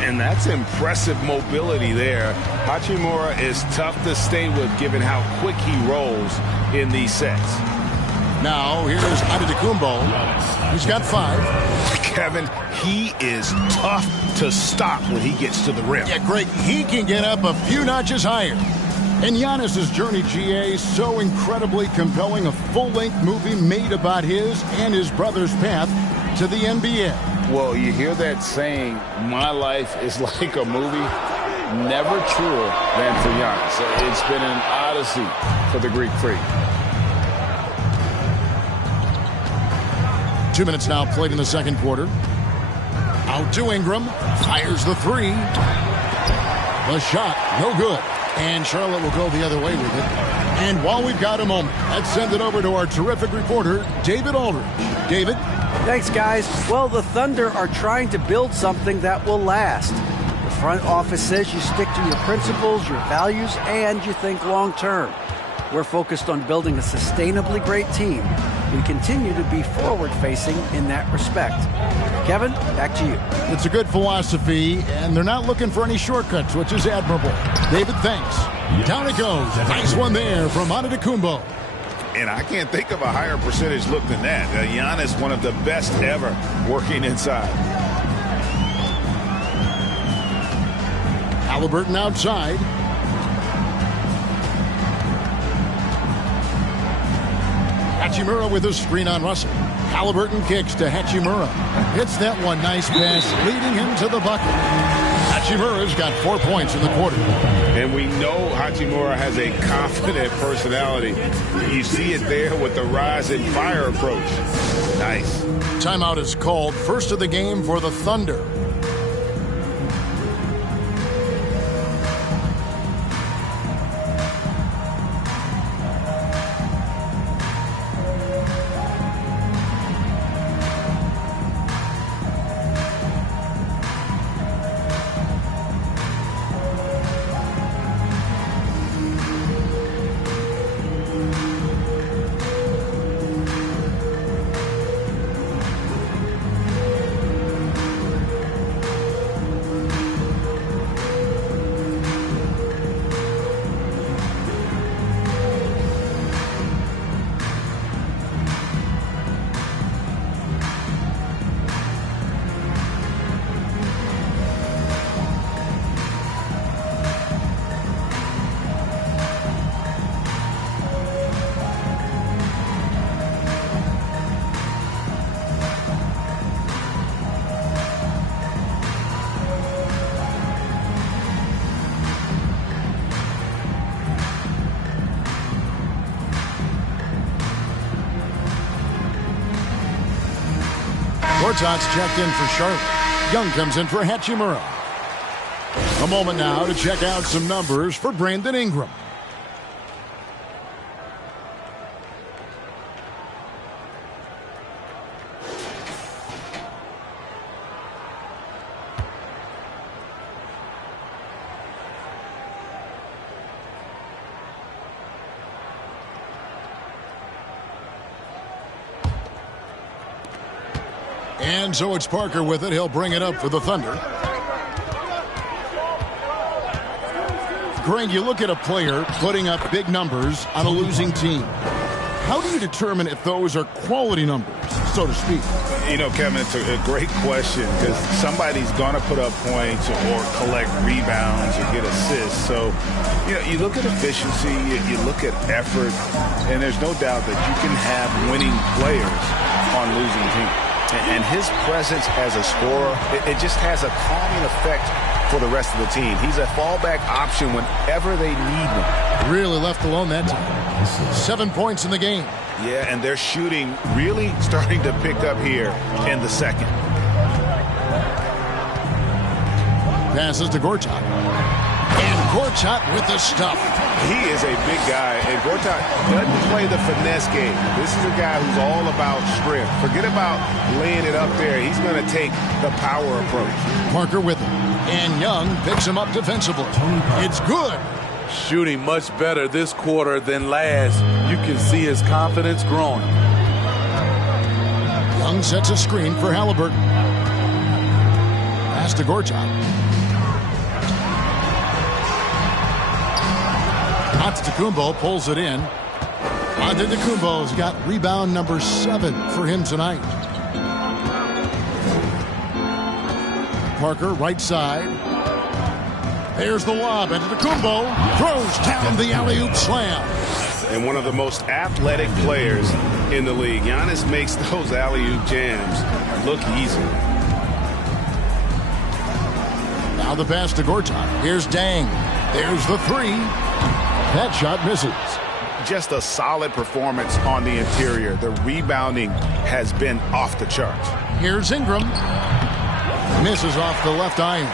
And that's impressive mobility there. Hachimura is tough to stay with given how quick he rolls in these sets. Now here's Antetokounmpo. He's got 5. Kevin, he is tough to stop when he gets to the rim. Yeah, Greg, he can get up a few notches higher. And Giannis's journey, GA, so incredibly compelling. A full-length movie made about his and his brother's path to the NBA. Well, you hear that saying, my life is like a movie. Never truer than for Giannis. It's been an odyssey for the Greek freak. 2 minutes now played in the second quarter. Out to Ingram. Fires the 3. The shot, no good. And Charlotte will go the other way with it. And while we've got a moment, let's send it over to our terrific reporter, David Aldridge. David? Thanks, guys. Well, the Thunder are trying to build something that will last. The front office says you stick to your principles, your values, and you think long term. We're focused on building a sustainably great team. We continue to be forward-facing in that respect. Kevin, back to you. It's a good philosophy, and they're not looking for any shortcuts, which is admirable. David, thanks. Down it goes. Nice one there from Antetokounmpo. And I can't think of a higher percentage look than that. Giannis, one of the best ever working inside. Halliburton outside. Hachimura with a screen on Russell. Halliburton kicks to Hachimura. Hits that one. Nice pass, leading him to the bucket. Hachimura's got 4 points in the quarter. And we know Hachimura has a confident personality. You see it there with the rise and fire approach. Nice. Timeout is called. First of the game for the Thunder. Gortat's checked in for Charlotte. Young comes in for Hachimura. A moment now to check out some numbers for Brandon Ingram. And so it's Parker with it. He'll bring it up for the Thunder. Greg, you look at a player putting up big numbers on a losing team. How do you determine if those are quality numbers, so to speak? You know, Kevin, it's a great question because somebody's going to put up points or collect rebounds or get assists. So, you know, you look at efficiency, you look at effort, and there's no doubt that you can have winning players on losing teams. And his presence as a scorer, it just has a calming effect for the rest of the team. He's a fallback option whenever they need one. Really left alone that time. 7 points in the game. Yeah, and their shooting really starting to pick up here in the second. Passes to Gortat. And Gortat with the stuff. He is a big guy, and Gortat doesn't play the finesse game. This is a guy who's all about strength. Forget about laying it up there. He's going to take the power approach. Parker with him. And Young picks him up defensively. It's good. Shooting much better this quarter than last. You can see his confidence growing. Young sets a screen for Halliburton. Pass to Gortat. Antetokounmpo pulls it in. Antetokounmpo's got rebound number 7 for him tonight. Parker, right side. There's the lob. Antetokounmpo throws down the alley-oop slam. And one of the most athletic players in the league. Giannis makes those alley-oop jams look easy. Now the pass to Gortat. Here's Dang. There's the 3. That shot misses. Just a solid performance on the interior. The rebounding has been off the charts. Here's Ingram. Misses off the left iron.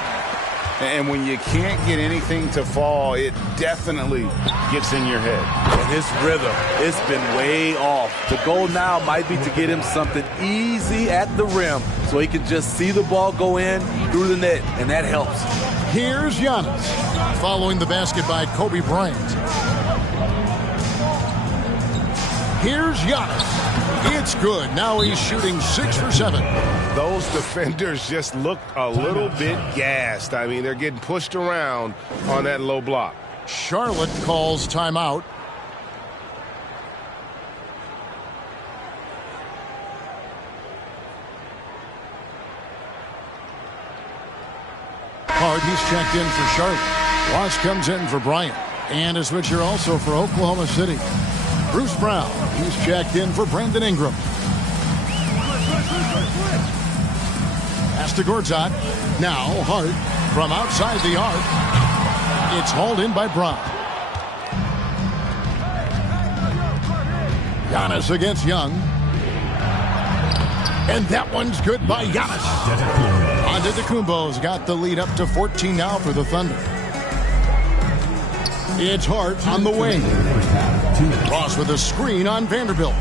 And when you can't get anything to fall, it definitely gets in your head. And his rhythm, it's been way off. The goal now might be to get him something easy at the rim so he can just see the ball go in through the net, and that helps. Here's Giannis, following the basket by Kobe Bryant. Here's Giannis. It's good. Now he's shooting 6 for 7. Those defenders just looked a little bit gassed. I mean, they're getting pushed around on that low block. Charlotte calls timeout. Hart Hart, he's checked in for Charlotte. Ross comes in for Bryant. And a switcher also for Oklahoma City. Bruce Brown, he's checked in for Brandon Ingram. Pass to Gortat. Now Hart from outside the arc. It's hauled in by Brown. Giannis against Young. And that one's good by Giannis. Antetokounmpo's got the lead up to 14 now for the Thunder. It's Hart on the wing. Ross with a screen on Vanderbilt.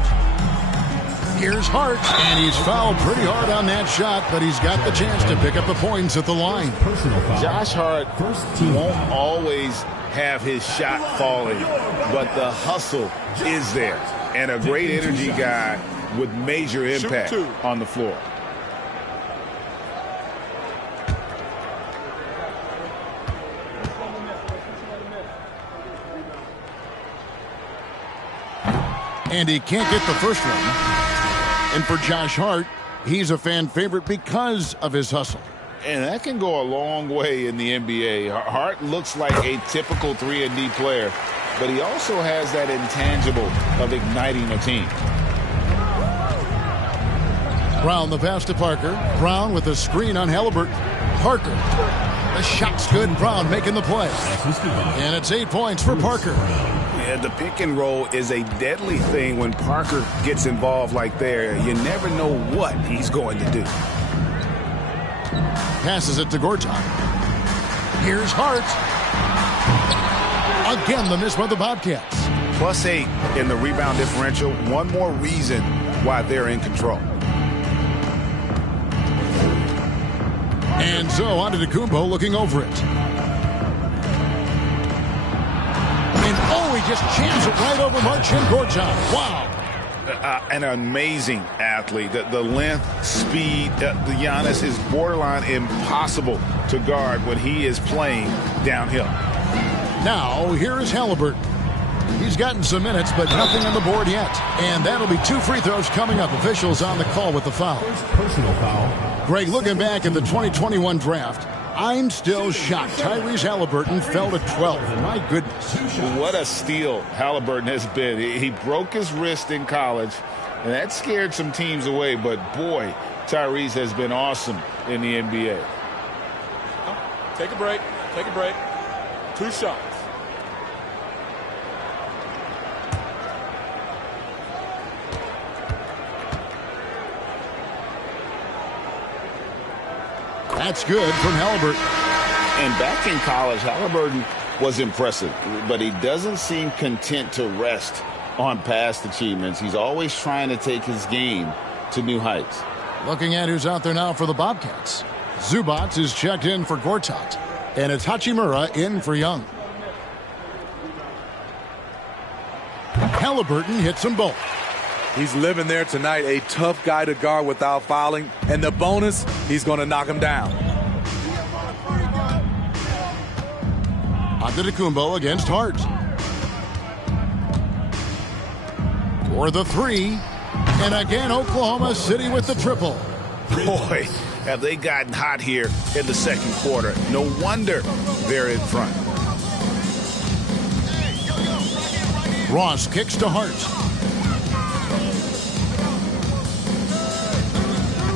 Here's Hart, and he's fouled pretty hard on that shot, but he's got the chance to pick up the points at the line. Josh Hart won't always have his shot falling, but the hustle is there. And a great energy guy with major impact on the floor. And he can't get the first one. And for Josh Hart, he's a fan favorite because of his hustle. And that can go a long way in the NBA. Hart looks like a typical 3-and-D player, but he also has that intangible of igniting a team. Brown the pass to Parker. Brown with a screen on Halliburton. Parker. The shot's good. Brown making the play. And it's 8 points for Parker. Yeah, the pick and roll is a deadly thing when Parker gets involved like there. You never know what he's going to do. Passes it to Gortat. Here's Hart. Again, the miss by the Bobcats. +8 in the rebound differential. One more reason why they're in control. And so Antetokounmpo looking over it. And oh, he just jams it right over Marcin Gortat. Wow. An amazing athlete. The length, speed, the Giannis is borderline impossible to guard when he is playing downhill. Now, here is Halliburton. He's gotten some minutes, but nothing on the board yet. And that'll be 2 free throws coming up. Officials on the call with the foul. Personal foul. Greg, looking back at the 2021 draft, I'm still shocked. Tyrese Halliburton fell to 12. My goodness. What a steal Halliburton has been. He broke his wrist in college, and that scared some teams away. But, boy, Tyrese has been awesome in the NBA. Take a break. Take a break. 2 shots. That's good from Halliburton. And back in college, Halliburton was impressive, but he doesn't seem content to rest on past achievements. He's always trying to take his game to new heights. Looking at who's out there now for the Bobcats. Zubac is checked in for Gortat, and it's Hachimura in for Young. Halliburton hits them both. He's living there tonight, a tough guy to guard without fouling. And the bonus, he's going to knock him down. Antetokounmpo against Hart. For the 3. And again, Oklahoma City with the triple. Boy, have they gotten hot here in the second quarter. No wonder they're in front. Ross kicks to Hart.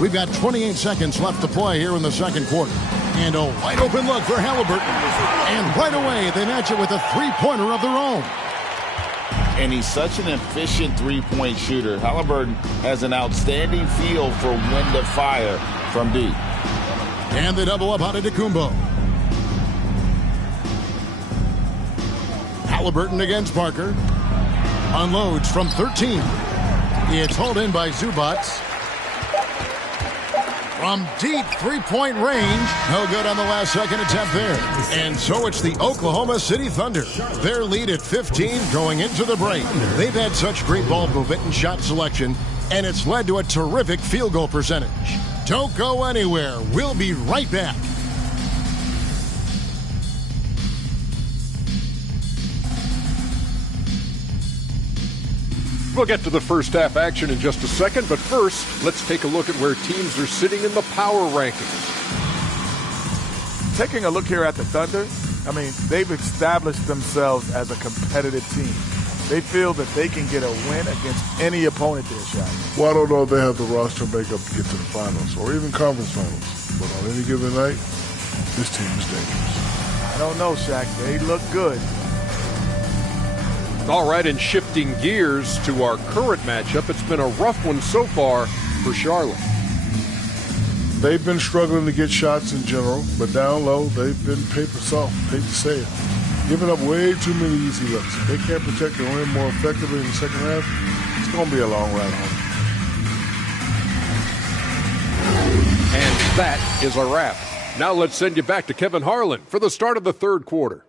We've got 28 seconds left to play here in the second quarter. And a wide open look for Halliburton. And right away, they match it with a three-pointer of their own. And he's such an efficient three-point shooter. Halliburton has an outstanding feel for when to fire from deep. And they double up on Antetokounmpo. Halliburton against Parker. Unloads from 13. It's hauled in by Zubac. From deep three-point range. No good on the last second attempt there. And so it's the Oklahoma City Thunder. Their lead at 15 going into the break. They've had such great ball movement and shot selection, and it's led to a terrific field goal percentage. Don't go anywhere. We'll be right back. We'll get to the first half action in just a second, but first, let's take a look at where teams are sitting in the power rankings. taking a look here at the Thunder, I mean, they've established themselves as a competitive team. They feel that they can get a win against any opponent there, Shaq. Well, I don't know if they have the roster makeup to get to the finals or even conference finals. But on any given night, this team is dangerous. I don't know, Shaq. They look good. All right, and shifting gears to our current matchup, it's been a rough one so far for Charlotte. They've been struggling to get shots in general, but down low, they've been paper soft, hate to say it. Giving up way too many easy looks. If they can't protect the rim more effectively in the second half, it's going to be a long ride home. And that is a wrap. Now let's send you back to Kevin Harlan for the start of the third quarter.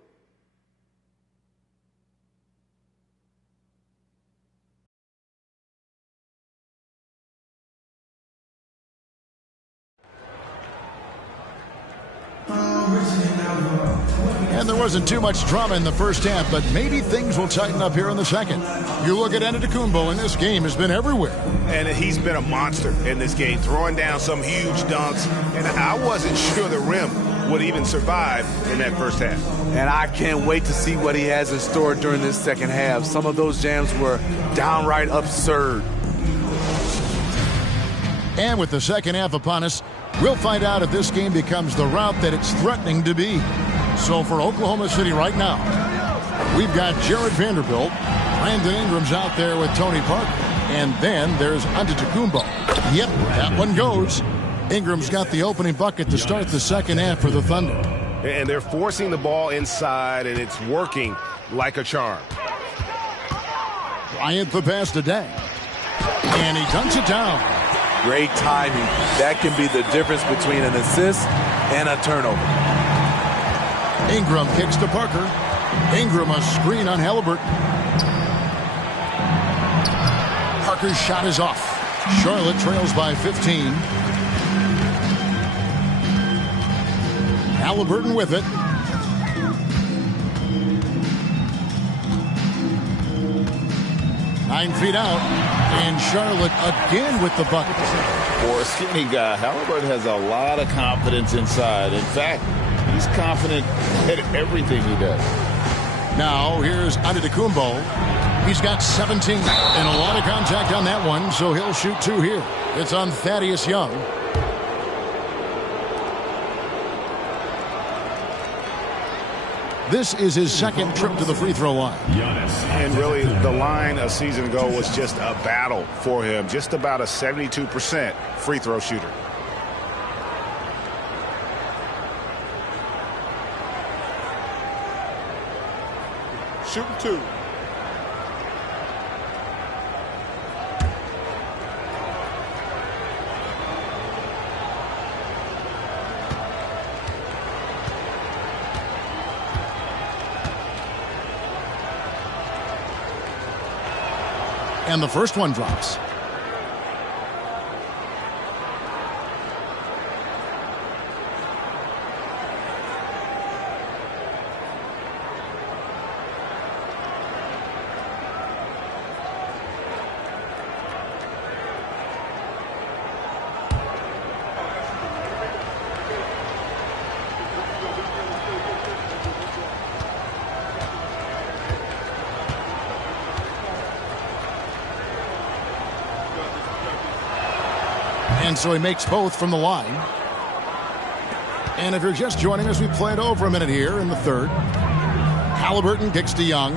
And there wasn't too much drama in the first half, but maybe things will tighten up here in the second. You look at Antetokounmpo, and this game has been everywhere. And he's been a monster in this game, throwing down some huge dunks. And I wasn't sure the rim would even survive in that first half. And I can't wait to see what he has in store during this second half. Some of those jams were downright absurd. And with the second half upon us, we'll find out if this game becomes the route that it's threatening to be. So for Oklahoma City right now, we've got Jared Vanderbilt. Brandon Ingram's out there with Tony Parker. And then there's Antetokounmpo. Yep, that one goes. Ingram's got the opening bucket to start the second half for the Thunder. And they're forcing the ball inside, and it's working like a charm. Bryant the pass to Day. And he dunks it down. Great timing. That can be the difference between an assist and a turnover. Ingram kicks to Parker. Ingram a screen on Halliburton. Parker's shot is off. Charlotte trails by 15. Halliburton with it. Nine feet out. And Charlotte again with the bucket. For a skinny guy, Halliburton has a lot of confidence inside. In fact, he's confident at everything he does. Now, here's Antetokounmpo. He's got 17 and a lot of contact on that one, so he'll shoot two here. It's on Thaddeus Young. This is his second trip to the free throw line. And really, the line a season ago was just a battle for him. Just about a 72% free throw shooter. Shooting two. And the first one drops. And so he makes both from the line. And if you're just joining us, we played over a minute here in the third. Halliburton kicks to Young.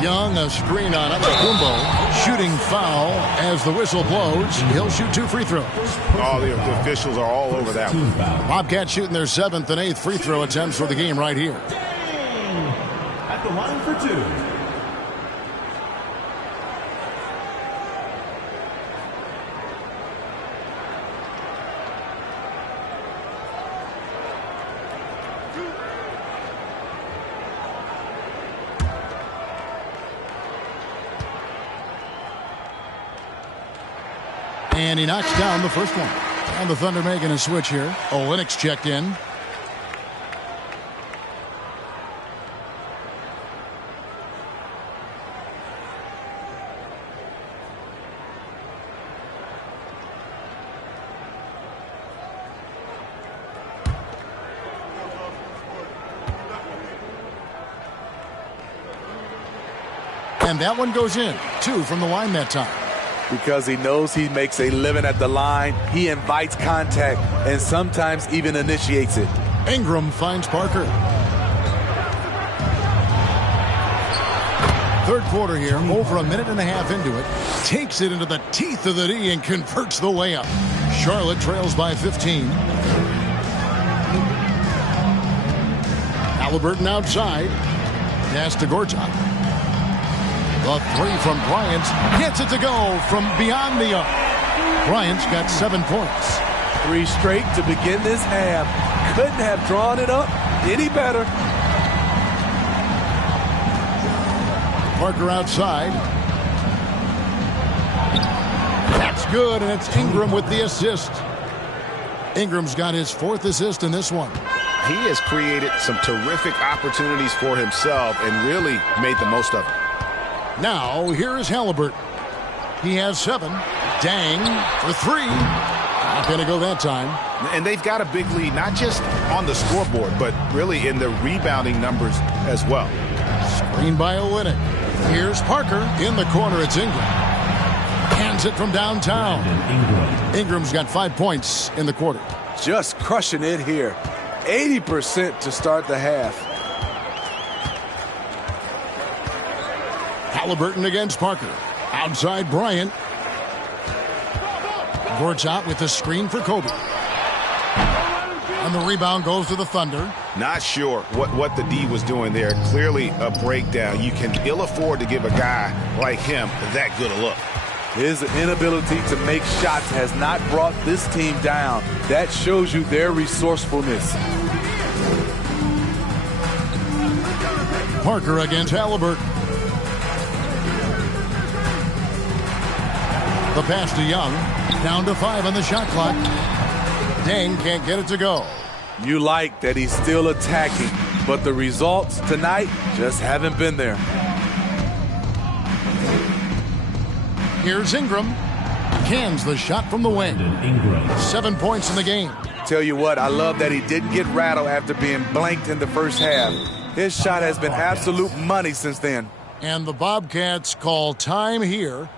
Young, a screen on Antetokounmpo. Shooting foul as the whistle blows. He'll shoot two free throws. Oh, the officials are all over that one. Bobcats shooting their 7th and 8th free throw attempts for the game right here. At the line for two. And he knocks down the first one. And the Thunder making a switch here. Olynyk checked in. And that one goes in. 2 from the line that time. Because he knows he makes a living at the line, he invites contact and sometimes even initiates it. Ingram finds Parker. Third quarter here, over a minute and a half into it. Takes it into the teeth of the D and converts the layup. Charlotte trails by 15. Halliburton outside. Pass to Gortat. The 3 from Bryant. Gets it to go from beyond the arc. Bryant's got 7 points. 3 straight to begin this half. Couldn't have drawn it up any better. Parker outside. That's good, and it's Ingram with the assist. Ingram's got his 4th assist in this one. He has created some terrific opportunities for himself and really made the most of it. Now, here is Halliburton. He has 7. Dang for 3. Not going to go that time. And they've got a big lead, not just on the scoreboard, but really in the rebounding numbers as well. Screen by Olynyk. Here's Parker. In the corner, it's Ingram. Hands it from downtown. Ingram's got 5 points in the quarter. Just crushing it here. 80% to start the half. Halliburton against Parker. Outside Bryant. Gortat with the screen for Kobe. And the rebound goes to the Thunder. Not sure what the D was doing there. Clearly a breakdown. You can ill afford to give a guy like him that good a look. His inability to make shots has not brought this team down. That shows you their resourcefulness. Parker against Halliburton. The pass to Young. Down to 5 on the shot clock. Dang can't get it to go. You like that he's still attacking, but the results tonight just haven't been there. Here's Ingram. Cans the shot from the wing. 7 points in the game. Tell you what, I love that he didn't get rattled after being blanked in the first half. His shot has been absolute money since then. And the Bobcats call time here.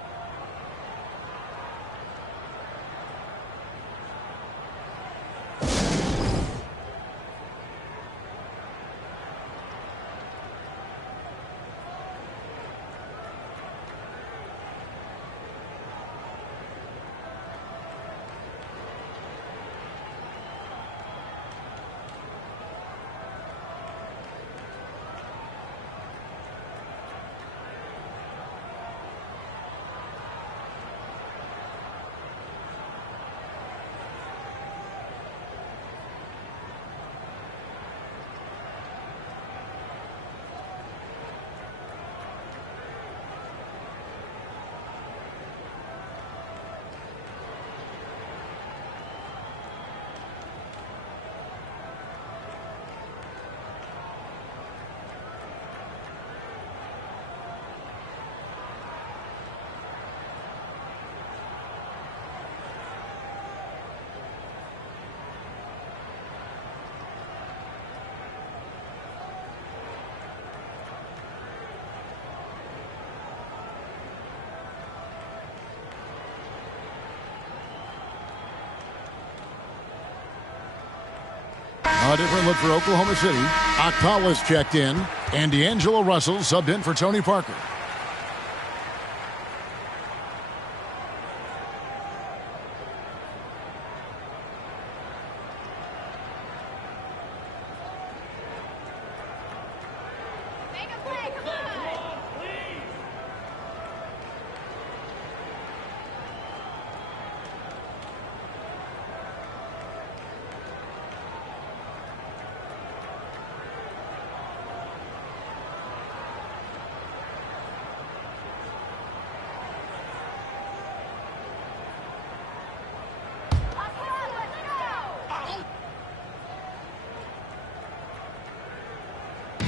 A different look for Oklahoma City. Akpala's checked in, and D'Angelo Russell subbed in for Tony Parker.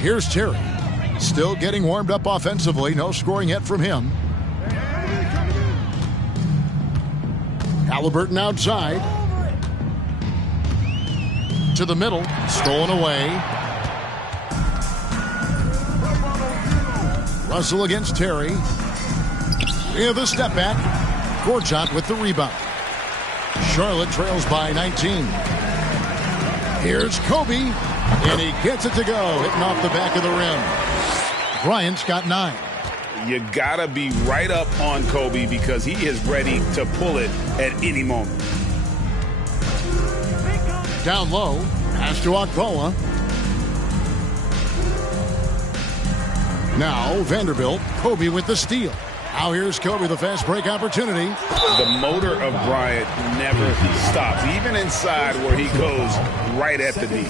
Here's Terry. Still getting warmed up offensively. No scoring yet from him. Halliburton outside. To the middle. Stolen away. Russell against Terry. Yeah, the step back. Gortat with the rebound. Charlotte trails by 19. Here's Kobe, and he gets it to go, hitting off the back of the rim. Bryant's got 9. You gotta be right up on Kobe because he is ready to pull it at any moment. Down low, pass to Akpola. Now Vanderbilt, Kobe with the steal. Now here's Kobe, the fast break opportunity. The motor of Bryant never stops, even inside where he goes right at the D.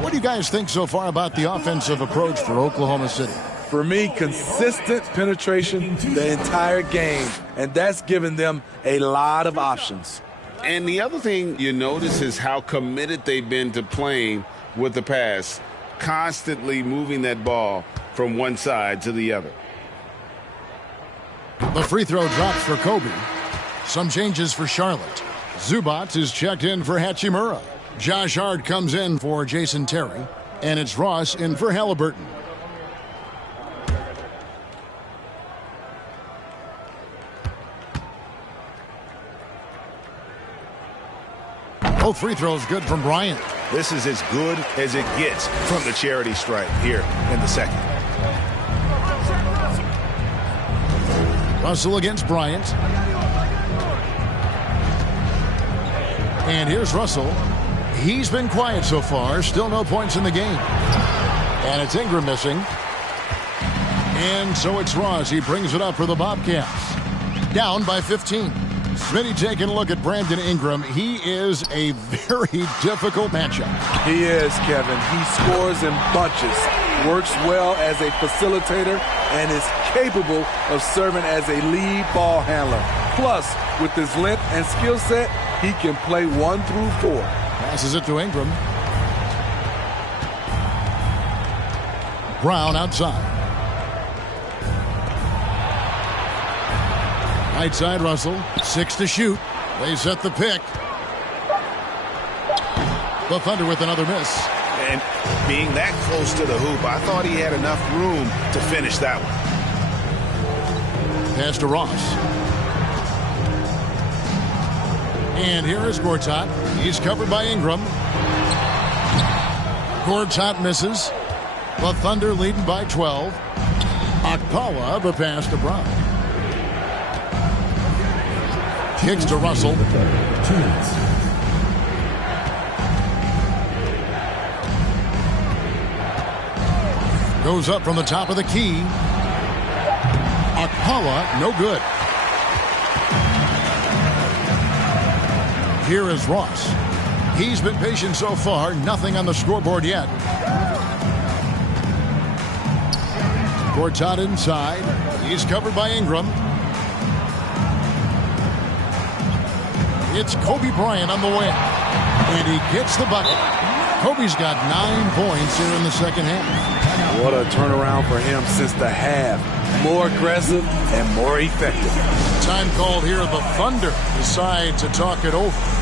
What do you guys think so far about the offensive approach for Oklahoma City? For me, consistent penetration the entire game, and that's given them a lot of options. And the other thing you notice is how committed they've been to playing with the pass, constantly moving that ball from one side to the other. The free throw drops for Kobe. Some changes for Charlotte. Zubac is checked in for Hachimura. Josh Hart comes in for Jason Terry. And it's Ross in for Halliburton. Both free throws good from Bryant. This is as good as it gets from the charity stripe here in the second. Russell against Bryant. And here's Russell. He's been quiet so far. Still no points in the game. And it's Ingram missing. And so it's Ross. He brings it up for the Bobcats. Down by 15. Smitty taking a look at Brandon Ingram. He is a very difficult matchup. He is, Kevin. He scores in bunches, works well as a facilitator, and is capable of serving as a lead ball handler. Plus, with his length and skill set, he can play 1 through 4. Passes it to Ingram. Brown outside. Right side, Russell. 6 to shoot. They set the pick. The Thunder with another miss. And being that close to the hoop, I thought he had enough room to finish that one. Pass to Ross. And here is Gortat. He's covered by Ingram. Gortat misses. The Thunder leading by 12. Akpola, the pass to Brown. Kicks to Russell. Goes up from the top of the key. Akpola, no good. Here is Ross. He's been patient so far. Nothing on the scoreboard yet. Gortat inside. He's covered by Ingram. It's Kobe Bryant on the wing. And he gets the bucket. Kobe's got 9 points here in the second half. What a turnaround for him since the half. More aggressive and more effective. Time called here. The Thunder decide to talk it over.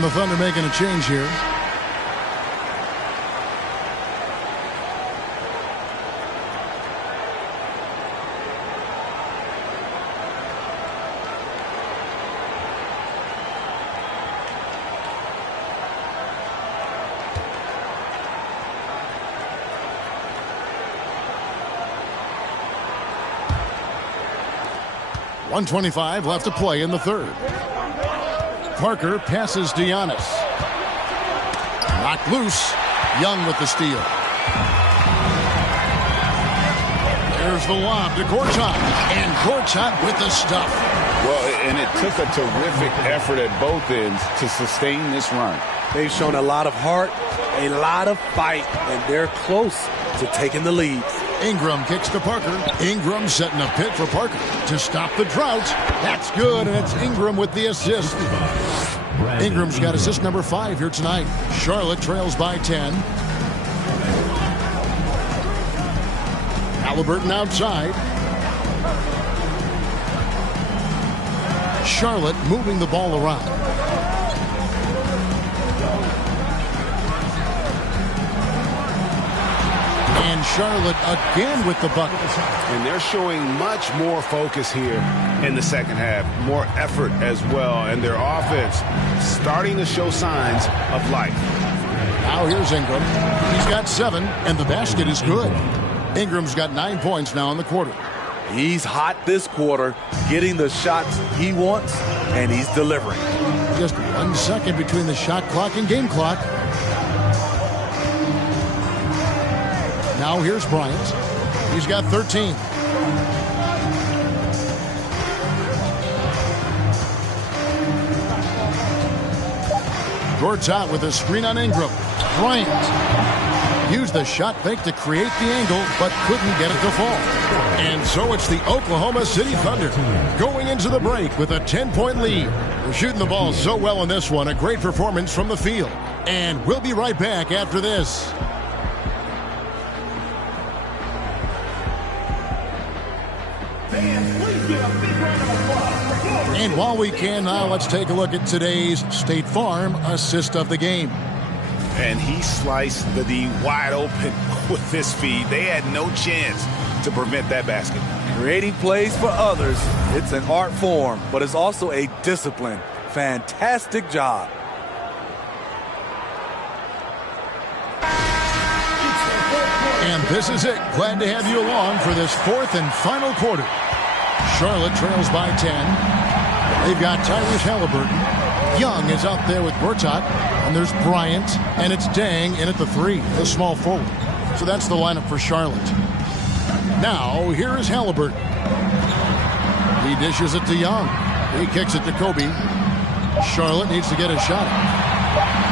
The Thunder making a change here. 1:25 left to play in the third. Parker passes to Giannis. Knocked loose. Young with the steal. There's the lob to Gortat. And Gortat with the stuff. Well, and it took a terrific effort at both ends to sustain this run. They've shown a lot of heart, a lot of fight, and they're close to taking the lead. Ingram kicks to Parker. Ingram setting a pit for Parker to stop the drought. That's good, and it's Ingram with the assist. Ingram's got assist number 5 here tonight. Charlotte trails by 10. Halliburton outside. Charlotte moving the ball around. And Charlotte again with the bucket. And they're showing much more focus here in the second half. More effort as well. And their offense starting to show signs of life. Now here's Ingram. He's got 7, and the basket is good. Ingram's got 9 points now in the quarter. He's hot this quarter, getting the shots he wants, and he's delivering. Just 1 second between the shot clock and game clock. Now here's Bryant. He's got 13. Gortat with a screen on Ingram. Bryant used the shot fake to create the angle, but couldn't get it to fall. And so it's the Oklahoma City Thunder going into the break with a 10-point lead. They're shooting the ball so well in this one. A great performance from the field. And we'll be right back after this. And while we can now, let's take a look at today's State Farm assist of the game. And he sliced the D wide open with this feed. They had no chance to prevent that basket. Creating plays for others, it's an art form, but it's also a discipline. Fantastic job. And this is it. Glad to have you along for this 4th and final quarter. Charlotte trails by 10. They've got Tyrese Halliburton. Young is out there with Gortat. And there's Bryant. And it's Dang in at the 3, the small forward. So that's the lineup for Charlotte. Now, here is Halliburton. He dishes it to Young. He kicks it to Kobe. Charlotte needs to get a shot.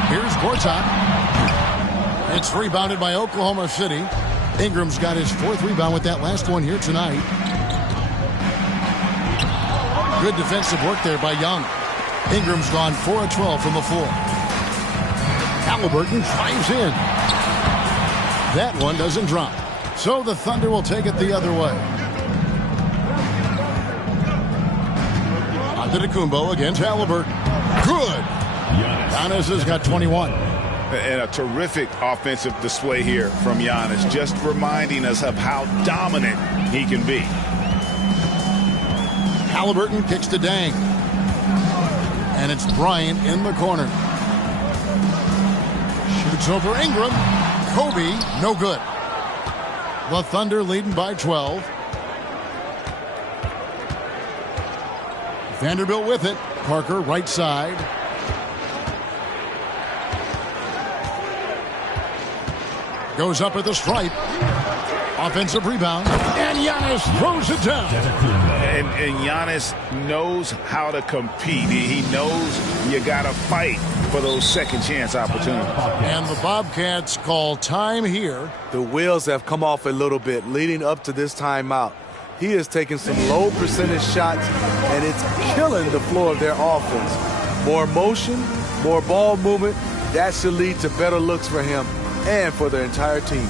Here's Gortat. It's rebounded by Oklahoma City. Ingram's got his 4th rebound with that last one here tonight. Good defensive work there by Young. Ingram's gone 4 of 12 from the floor. Halliburton drives in. That one doesn't drop. So the Thunder will take it the other way. Antetokounmpo against Halliburton. Good. Giannis has got 21. And a terrific offensive display here from Giannis, just reminding us of how dominant he can be. Halliburton kicks to Dang. And it's Bryant in the corner. Shoots over Ingram. Kobe, no good. The Thunder leading by 12. Vanderbilt with it. Parker right side. Goes up at the stripe. Offensive rebound. And Giannis throws it down. And Giannis knows how to compete. He knows you got to fight for those second chance opportunities. And the Bobcats call time here. The wheels have come off a little bit leading up to this timeout. He is taking some low percentage shots, and it's killing the flow of their offense. More motion, more ball movement, that should lead to better looks for him and for the entire team.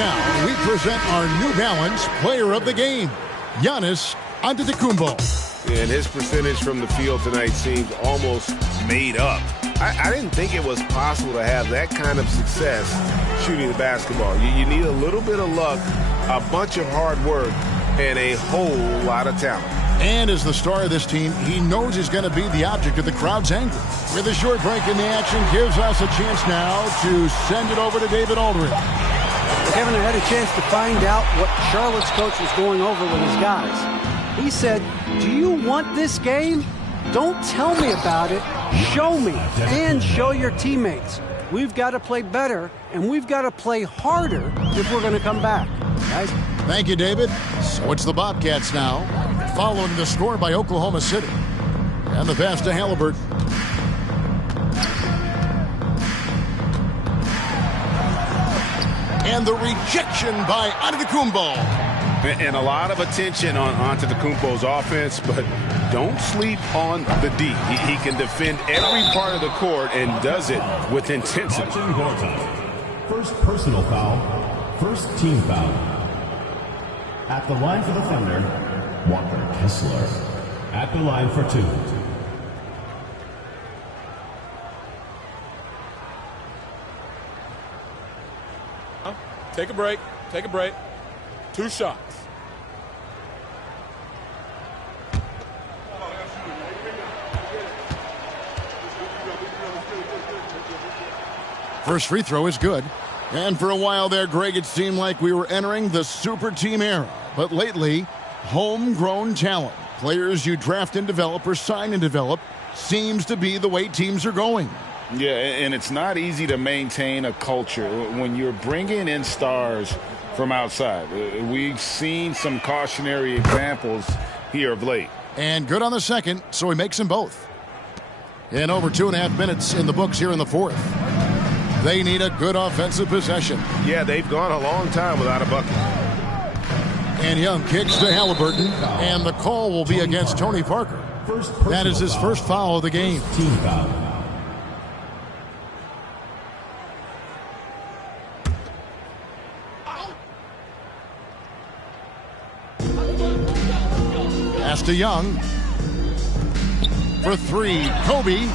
now, we present our New Balance Player of the Game, Giannis Antetokounmpo. And his percentage from the field tonight seems almost made up. I didn't think it was possible to have that kind of success shooting the basketball. You need a little bit of luck, a bunch of hard work, and a whole lot of talent. And as the star of this team, he knows he's going to be the object of the crowd's anger. With a short break in the action, gives us a chance now to send it over to David Aldridge. Kevin, I had a chance to find out what Charlotte's coach was going over with his guys. He said, do you want this game? Don't tell me about it. Show me and show your teammates. We've got to play better, and we've got to play harder if we're going to come back. Guys? Thank you, David. So it's the Bobcats now, following the score by Oklahoma City. And the pass to Halliburton. And the rejection by Antetokounmpo. And a lot of attention on Antetokounmpo's offense, but don't sleep on the D. He can defend every part of the court and does it with intensity. First personal foul, first team foul. At the line for the Thunder, Walker Kessler. At the line for two. Take a break. Take a break. 2 shots. First free throw is good. And for a while there, Greg, it seemed like we were entering the super team era. But lately, homegrown talent, players you draft and develop or sign and develop, seems to be the way teams are going. Yeah, and it's not easy to maintain a culture when you're bringing in stars from outside. We've seen some cautionary examples here of late. And good on the second, so he makes them both. And over 2.5 minutes in the books here in the fourth. They need a good offensive possession. Yeah, they've gone a long time without a bucket. And Young kicks to Halliburton, and the call will be against Tony Parker. That is his first foul of the game. Team foul. Pass to Young. For 3, Kobe.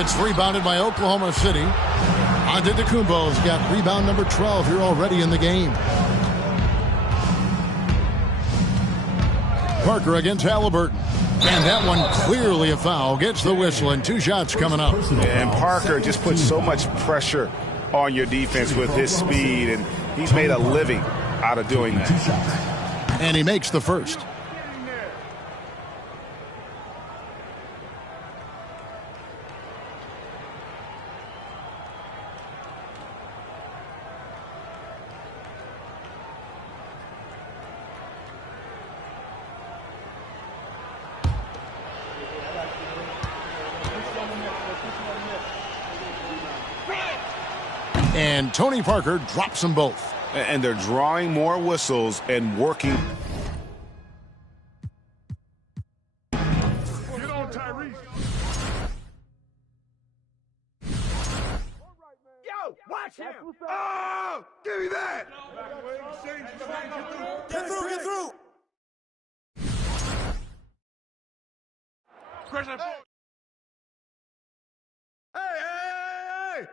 It's rebounded by Oklahoma City. Antetokounmpo's got rebound number 12 here already in the game. Parker against Halliburton. And that one clearly a foul. Gets the whistle and 2 shots coming up. And Parker just puts so much pressure on your defense with his speed, and he's made a living out of doing that. And he makes the first. And Tony Parker drops them both. And they're drawing more whistles and working. Get on, Tyrese. Yo, watch him. Oh, give me that. Get through, get through. Hey.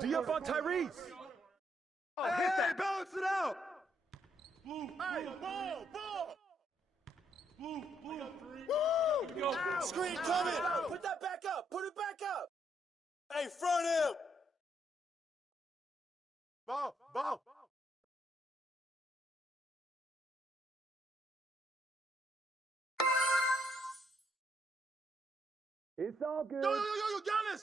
D up on Tyrese. Oh, hit that. Balance it out. Blue, ball. Blue. Woo! Screen coming. Put that back up. Put it back up. Hey, front him. Ball. It's all good. Yo, Giannis.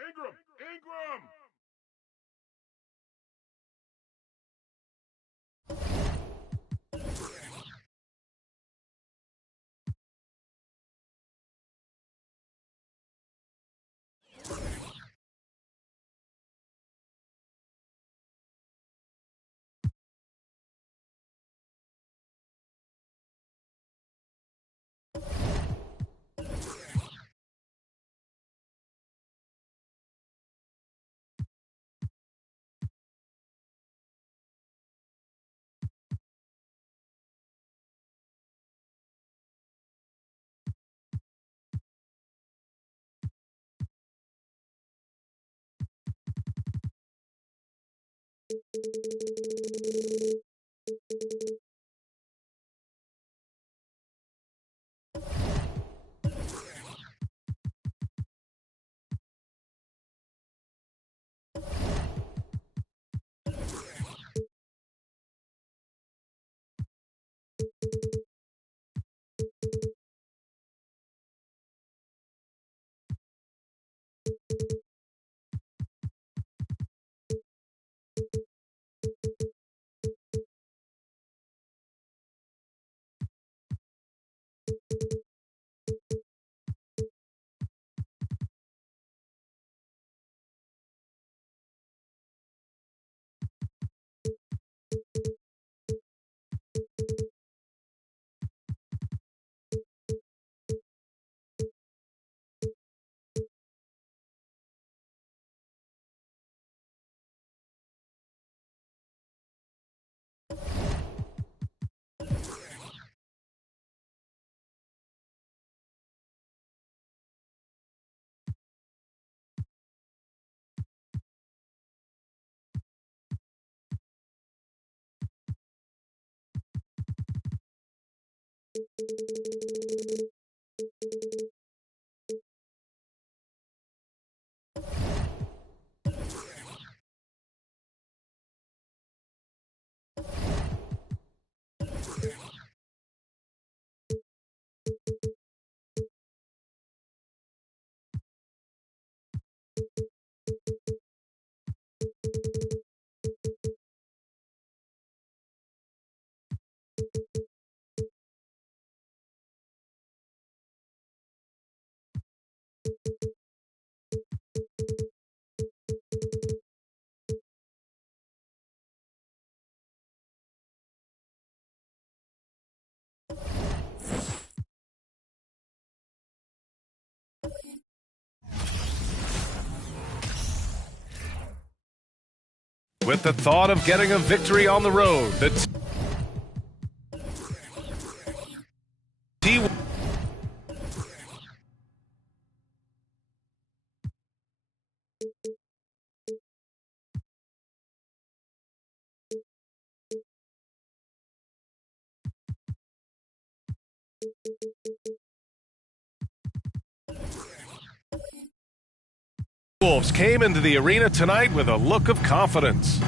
Ingram. With the thought of getting a victory on the road, the Wolves came into the arena tonight with a look of confidence.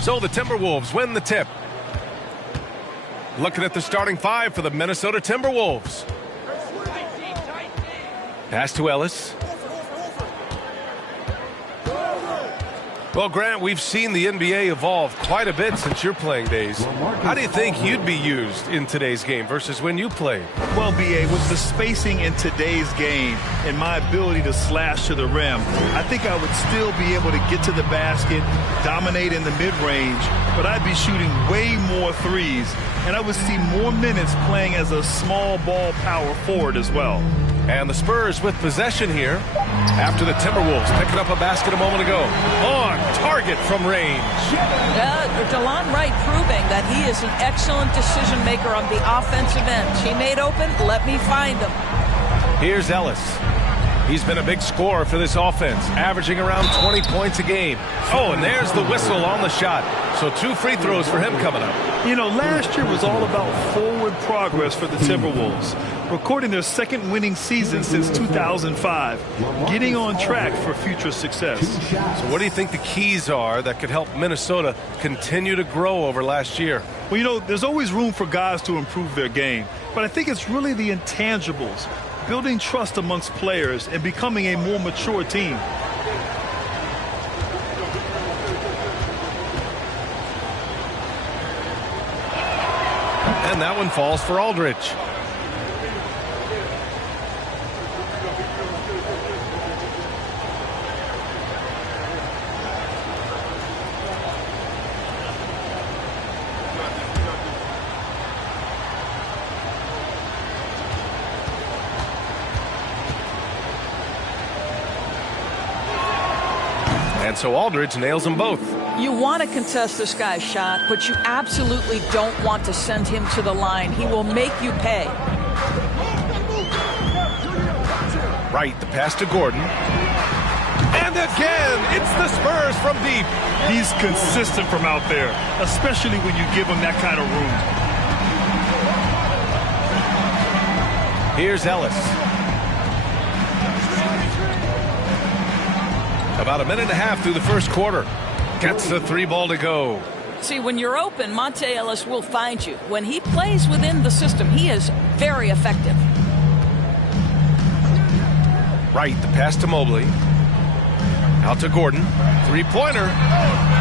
So the Timberwolves win the tip. Looking at the starting five for the Minnesota Timberwolves. Pass to Ellis. Well, Grant, we've seen the NBA evolve quite a bit since your playing days. How do you think you'd be used in today's game versus when you played? Well, B.A., with the spacing in today's game and my ability to slash to the rim, I think I would still be able to get to the basket, dominate in the mid-range, but I'd be shooting way more threes, and I would see more minutes playing as a small ball power forward as well. And the Spurs with possession here after the Timberwolves picking up a basket a moment ago. On target from range. DeLon Wright proving that he is an excellent decision maker on the offensive end. He made open, let me find him. Here's Ellis. He's been a big scorer for this offense, averaging around 20 points a game. Oh, and there's the whistle on the shot. So 2 free throws for him coming up. You know, last year was all about forward progress for the Timberwolves, recording their second winning season since 2005, getting on track for future success. So what do you think the keys are that could help Minnesota continue to grow over last year? Well, you know, there's always room for guys to improve their game, but I think it's really the intangibles, building trust amongst players and becoming a more mature team. And that one falls for Aldridge. And so Aldridge nails them both. You want to contest this guy's shot, but you absolutely don't want to send him to the line. He will make you pay. Right, the pass to Gordon. And And again, it's the Spurs from deep. He's consistent from out there, especially when you give him that kind of room. Here's Ellis. About a minute and a half through the first quarter. Gets the 3 ball to go. See, when you're open, Monte Ellis will find you. When he plays within the system, he is very effective. Right, the pass to Mobley. Out to Gordon. 3-pointer.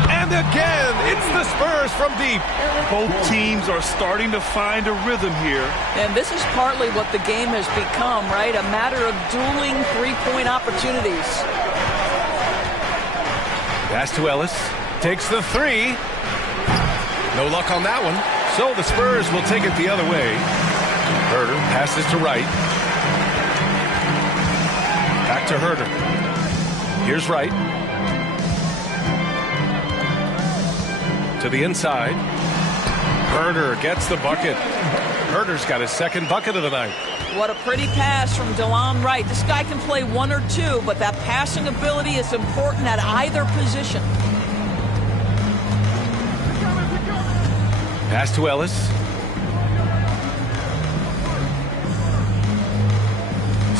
And again, it's the Spurs from deep. Both teams are starting to find a rhythm here. And this is partly what the game has become, right? A matter of dueling 3-point opportunities. Pass to Ellis. Takes the 3. No luck on that one. So the Spurs will take it the other way. Herder passes to Wright. Back to Herder. Here's Wright. To the inside. Herder gets the bucket. Herder's got his second bucket of the night. What a pretty pass from DeLon Wright. This guy can play 1 or 2, but that passing ability is important at either position. Pass to Ellis.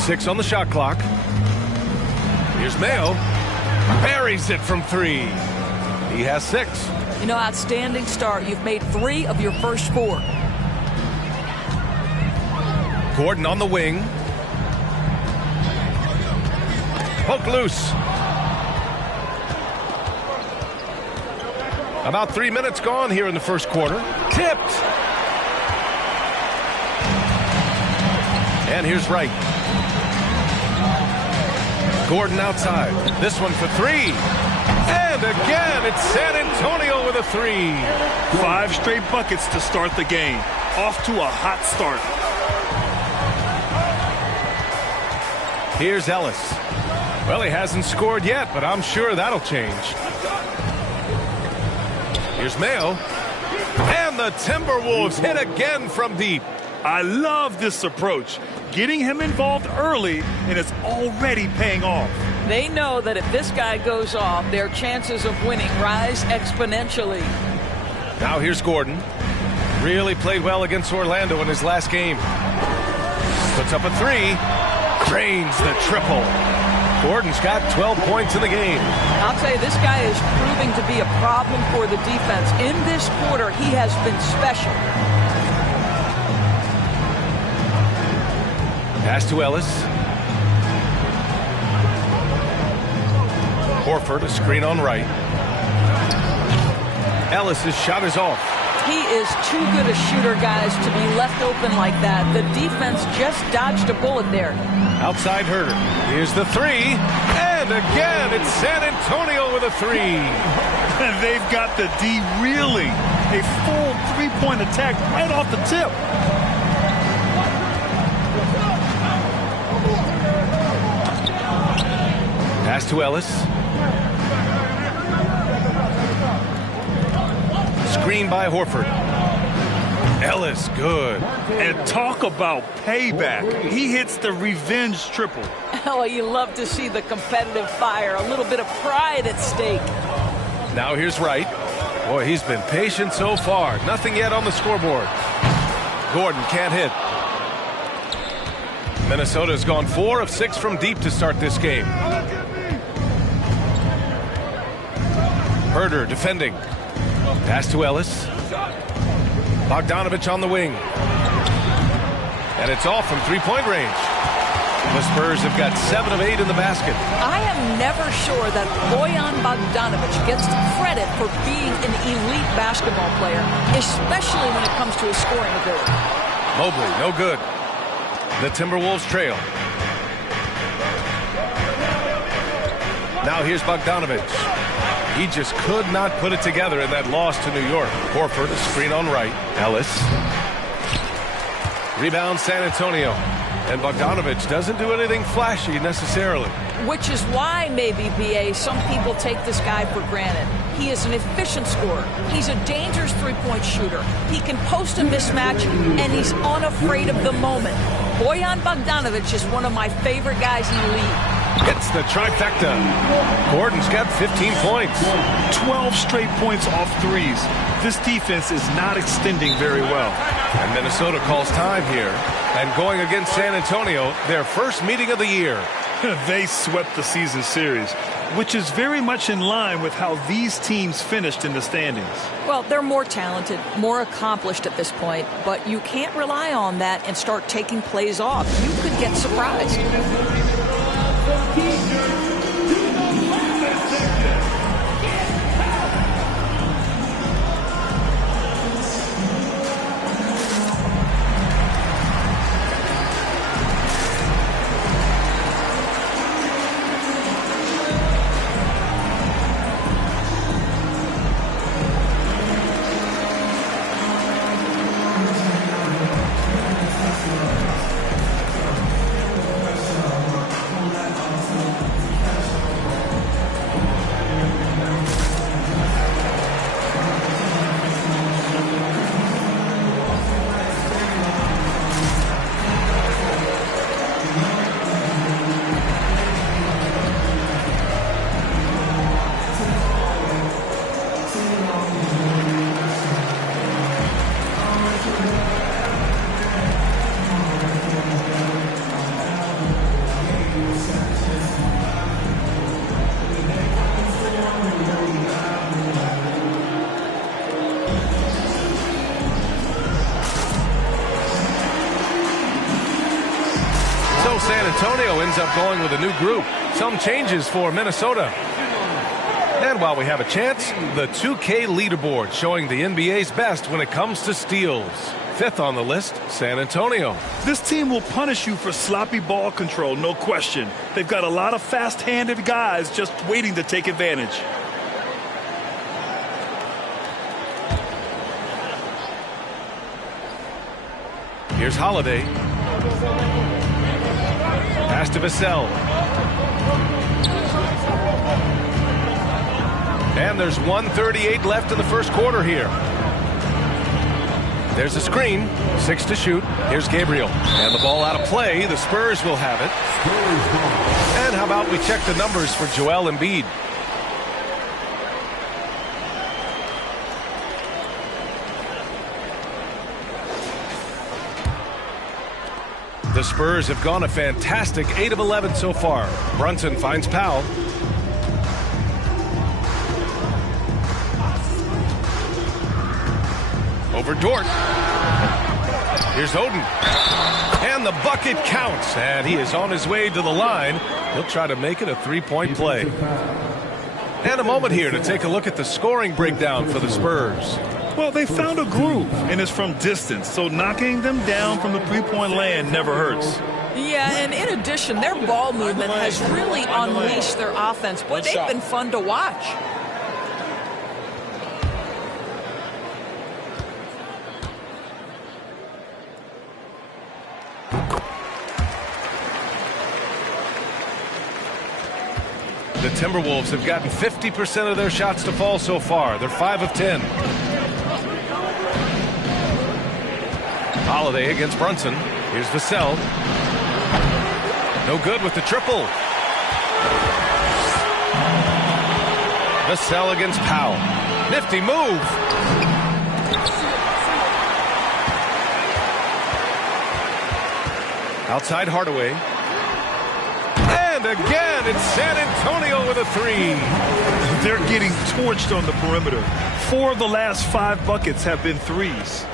Six on the shot clock. Here's Mayo. Buries it from 3. He has 6. You know, outstanding start. You've made 3 of your first 4. Gordon on the wing. Poke loose. About 3 minutes gone here in the first quarter. Tipped. And here's Wright. Gordon outside. This one for 3. And again, it's San Antonio with a 3. 5 straight buckets to start the game. Off to a hot start. Here's Ellis. Well, he hasn't scored yet, but I'm sure that'll change. Here's Mayo. And the Timberwolves hit again from deep. I love this approach. Getting him involved early, and it's already paying off. They know that if this guy goes off, their chances of winning rise exponentially. Now here's Gordon. Really played well against Orlando in his last game. Puts up a 3. Drains the triple. Gordon's got 12 points in the game. I'll tell you, this guy is proving to be a problem for the defense. In this quarter, he has been special. Pass to Ellis. Horford, a screen on Wright. Ellis's shot is off. He is too good a shooter, guys, to be left open like that. The defense just dodged a bullet there. Outside Herder. Here's the 3. And again, it's San Antonio with a 3. And they've got the D reeling. A full 3-point attack right off the tip. Pass to Ellis. Screen by Horford. Ellis, good. And talk about payback. He hits the revenge triple. Oh, you love to see the competitive fire. A little bit of pride at stake. Now here's Wright. Boy, he's been patient so far. Nothing yet on the scoreboard. Gordon can't hit. Minnesota's gone 4 of 6 from deep to start this game. Herder defending. Pass to Ellis. Bogdanovich on the wing. And it's off from 3-point range. The Spurs have got 7 of 8 in the basket. I am never sure that Bojan Bogdanovich gets credit for being an elite basketball player, especially when it comes to his scoring ability. Mobley, no good. The Timberwolves trail. Now here's Bogdanovich. He just could not put it together in that loss to New York. Horford, a screen on right. Ellis. Rebound San Antonio. And Bogdanovich doesn't do anything flashy necessarily. Which is why maybe, B.A., some people take this guy for granted. He is an efficient scorer. He's a dangerous three-point shooter. He can post a mismatch, and he's unafraid of the moment. Bojan Bogdanovich is one of my favorite guys in the league. Hits the trifecta. Gordon's got 15 points. 12 straight points off threes. This defense is not extending very well. And Minnesota calls time here. And going against San Antonio, their first meeting of the year. They swept the season series, which is very much in line with how these teams finished in the standings. Well, they're more talented, more accomplished at this point, but you can't rely on that and start taking plays off. You could get surprised. San Antonio ends up going with a new group. Some changes for Minnesota. And while we have a chance, the 2K leaderboard showing the NBA's best when it comes to steals. Fifth on the list, San Antonio. This team will punish you for sloppy ball control, no question. They've got a lot of fast-handed guys just waiting to take advantage. Here's Holiday. Pass to Vassell. And there's 1:38 left in the first quarter here. There's a screen. 6 to shoot. Here's Gabriel. And the ball out of play. The Spurs will have it. And how about we check the numbers for Joel Embiid? The Spurs have gone a fantastic 8 of 11 so far. Brunson finds Powell. Over Dort. Here's Oden. And the bucket counts. And he is on his way to the line. He'll try to make it a three-point play. And a moment here to take a look at the scoring breakdown for the Spurs. Well, they found a groove, and it's from distance, so knocking them down from the three-point land never hurts. Yeah, and in addition, their ball movement has really unleashed their offense. Boy, they've been fun to watch. The Timberwolves have gotten 50% of their shots to fall so far. They're 5 of 10. Holiday against Brunson. Here's Vassell. No good with the triple. Vassell against Powell. Nifty move. Outside Hardaway. And again, it's San Antonio with a three. They're getting torched on the perimeter. 4 of the last 5 buckets have been threes.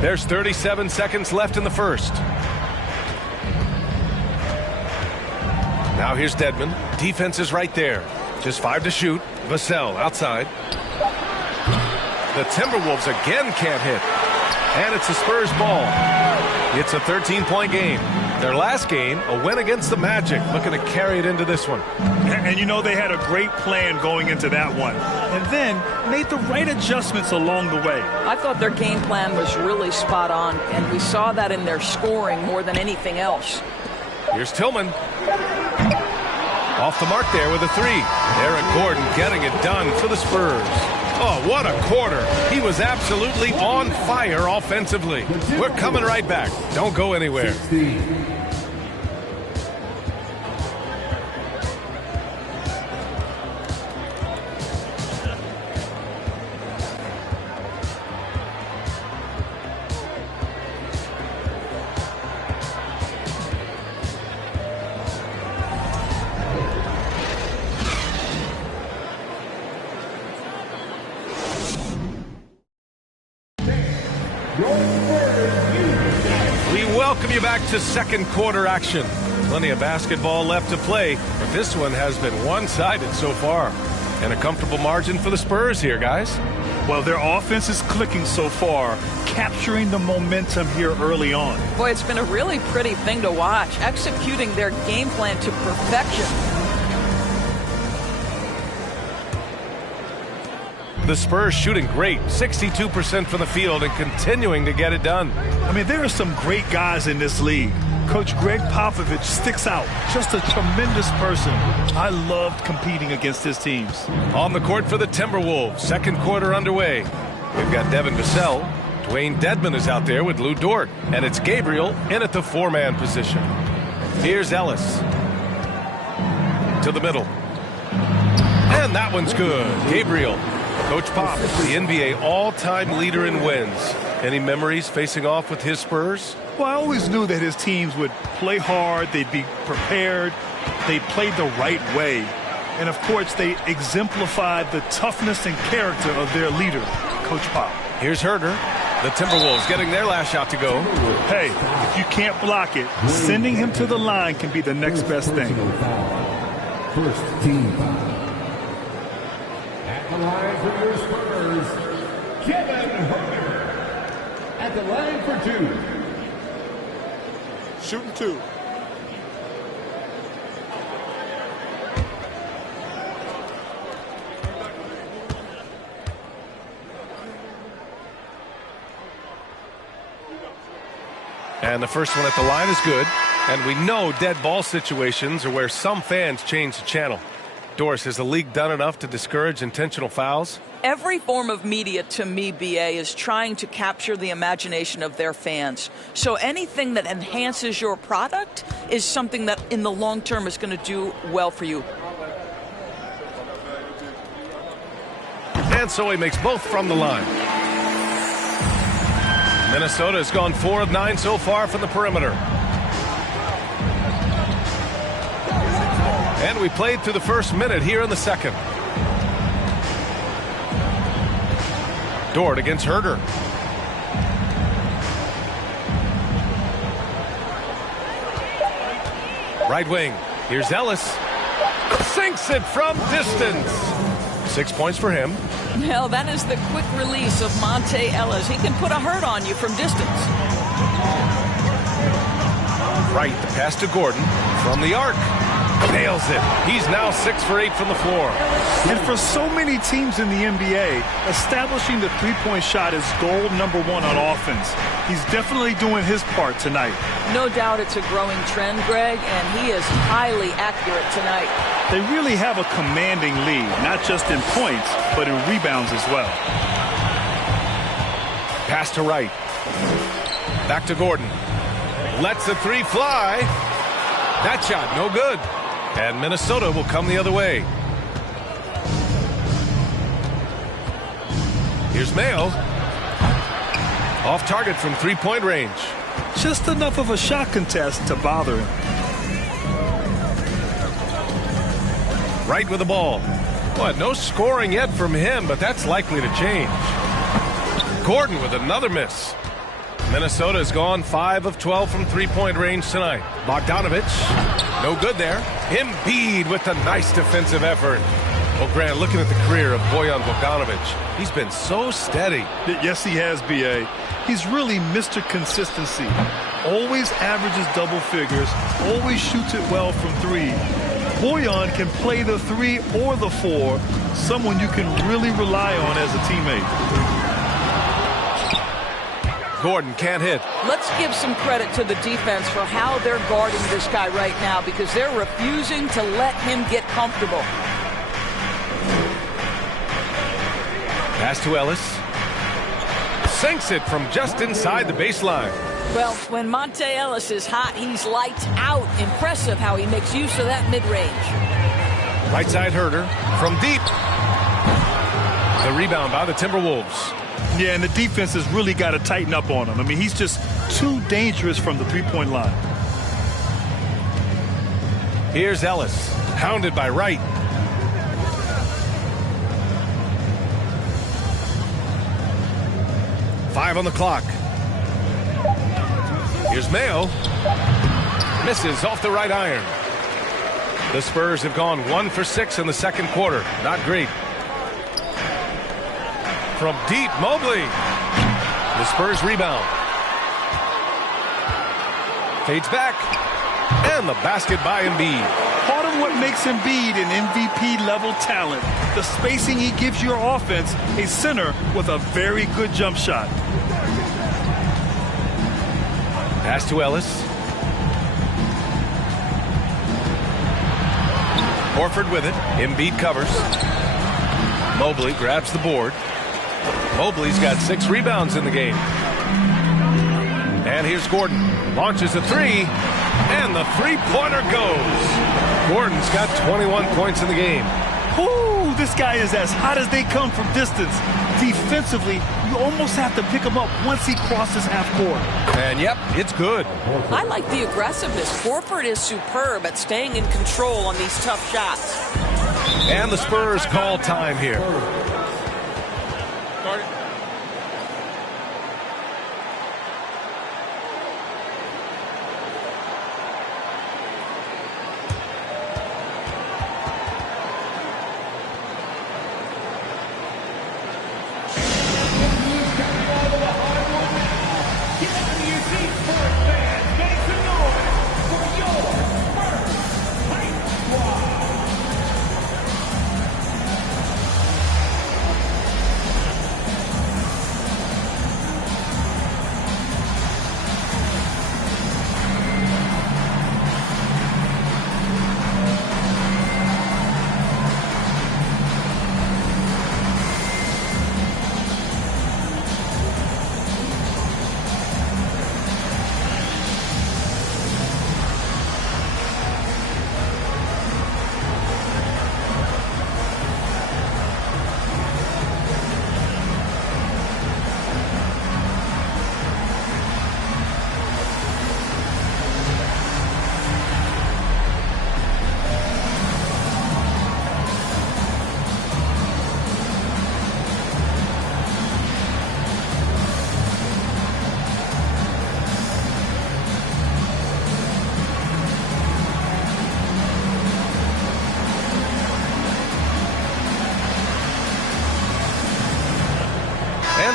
There's 37 seconds left in the first. Now here's Dedmon. Defense is right there. Just 5 to shoot. Vassell outside. The Timberwolves again can't hit. And it's the Spurs ball. It's a 13-point game. Their last game, a win against the Magic. Looking to carry it into this one. And you know they had a great plan going into that one. And then made the right adjustments along the way. I thought their game plan was really spot on, and we saw that in their scoring more than anything else. Here's Tillman. Off the mark there with a three. Eric Gordon getting it done for the Spurs. Oh, what a quarter. He was absolutely on fire offensively. We're coming right back. Don't go anywhere. Welcome you back to second quarter action. Plenty of basketball left to play, but this one has been one-sided so far. And a comfortable margin for the Spurs here, guys. Well, their offense is clicking so far, capturing the momentum here early on. Boy, it's been a really pretty thing to watch, executing their game plan to perfection. The Spurs shooting great, 62% from the field and continuing to get it done. I mean, there are some great guys in this league. Coach Greg Popovich sticks out. Just a tremendous person. I loved competing against his teams. On the court for the Timberwolves, second quarter underway. We've got Devin Vassell. Dwayne Dedman is out there with Lou Dort. And it's Gabriel in at the four-man position. Here's Ellis. To the middle. And that one's good. Gabriel. Coach Pop, the NBA all-time leader in wins. Any memories facing off with his Spurs? Well, I always knew that his teams would play hard, they'd be prepared, they played the right way. And, of course, they exemplified the toughness and character of their leader, Coach Pop. Here's Herder. The Timberwolves getting their last shot to go. Hey, if you can't block it, sending him to the line can be the next best thing. First team foul. At the line for your Spurs, Kevin Herder. At the line for two. Shooting two. And the first one at the line is good. And we know dead ball situations are where some fans change the channel. Doris, has the league done enough to discourage intentional fouls? Every form of media, to me, BA, is trying to capture the imagination of their fans. So anything that enhances your product is something that in the long term is going to do well for you. And so he makes both from the line. Minnesota has gone 4 of 9 so far from the perimeter. And we played through the first minute here in the second. Dort against Herder. Right wing. Here's Ellis. Sinks it from distance. 6 points for him. Well, that is the quick release of Monte Ellis. He can put a hurt on you from distance. Right, the pass to Gordon from the arc. Nails it. He's now 6 for 8 from the floor. And for so many teams in the NBA, establishing the three-point shot is goal number 1 on offense. He's definitely doing his part tonight. No doubt it's a growing trend, Greg, and he is highly accurate tonight. They really have a commanding lead, not just in points, but in rebounds as well. Pass to Wright. Back to Gordon. Lets the three fly. That shot, no good. And Minnesota will come the other way. Here's Mayo. Off target from three-point range. Just enough of a shot contest to bother him. Right with the ball. Well, no scoring yet from him, but that's likely to change. Gordon with another miss. Minnesota has gone 5 of 12 from three-point range tonight. Bogdanovich, no good there. Embiid with a nice defensive effort. Well, Grant, looking at the career of Bojan Bogdanovich, he's been so steady. Yes, he has, B.A. He's really Mr. Consistency. Always averages double figures, always shoots it well from three. Bojan can play the 3 or the 4, someone you can really rely on as a teammate. Gordon can't hit. Let's give some credit to the defense for how they're guarding this guy right now, because they're refusing to let him get comfortable. Pass to Ellis. Sinks it from just inside the baseline. Well, when Monte Ellis is hot, he's lights out. Impressive how he makes use of that mid-range. Right side Herter from deep. The rebound by the Timberwolves. Yeah, and the defense has really got to tighten up on him. I mean, he's just too dangerous from the three-point line. Here's Ellis, hounded by Wright. Five on the clock. Here's Mayo. Misses off the right iron. The Spurs have gone 1 for 6 in the second quarter. Not great. From deep, Mobley. The Spurs rebound. Fades back. And the basket by Embiid. Part of what makes Embiid an MVP-level talent, the spacing he gives your offense, a center with a very good jump shot. Pass to Ellis. Horford with it. Embiid covers. Mobley grabs the board. Mobley's got 6 rebounds in the game. And here's Gordon. Launches a three. And the three-pointer goes. Gordon's got 21 points in the game. Ooh, this guy is as hot as they come from distance. Defensively, you almost have to pick him up once he crosses half court. And yep, it's good. I like the aggressiveness. Horford is superb at staying in control on these tough shots. And the Spurs call time here.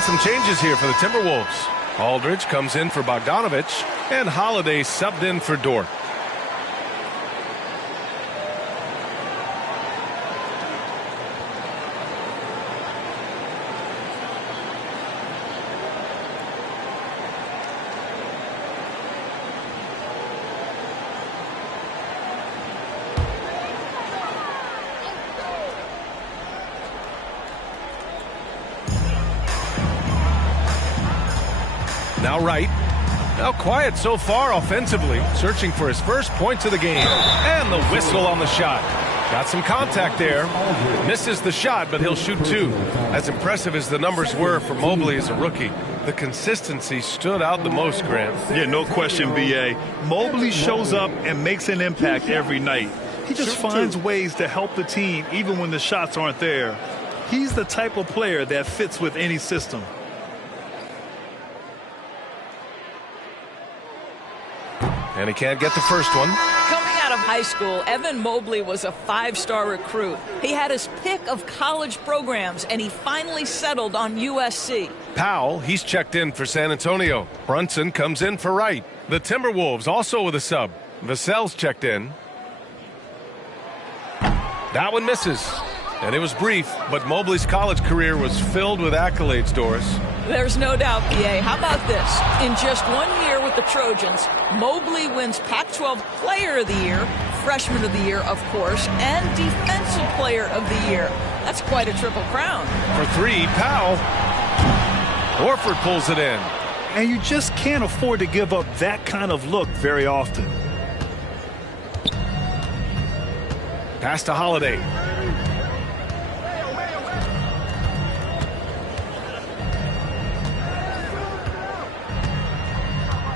Some changes here for the Timberwolves. Aldridge comes in for Bogdanovich, and Holiday subbed in for Dort. Now Wright. Now quiet so far offensively, searching for his first points of the game. And the whistle on the shot. Got some contact there. Misses the shot, but he'll shoot 2. As impressive as the numbers were for Mobley as a rookie, the consistency stood out the most, Grant. Yeah, no question, B.A. Mobley shows up and makes an impact every night. He just finds ways to help the team even when the shots aren't there. He's the type of player that fits with any system. And he can't get the first one. Coming out of high school, Evan Mobley was a 5-star recruit. He had his pick of college programs, and he finally settled on USC. Powell, he's checked in for San Antonio. Brunson comes in for Wright. The Timberwolves also with a sub. Vassell's checked in. That one misses. And it was brief, but Mobley's college career was filled with accolades, Doris. There's no doubt, PA. How about this? In just 1 year with the Trojans, Mobley wins Pac-12 Player of the Year, Freshman of the Year, of course, and Defensive Player of the Year. That's quite a triple crown. For three, Powell. Horford pulls it in. And you just can't afford to give up that kind of look very often. Pass to Holiday.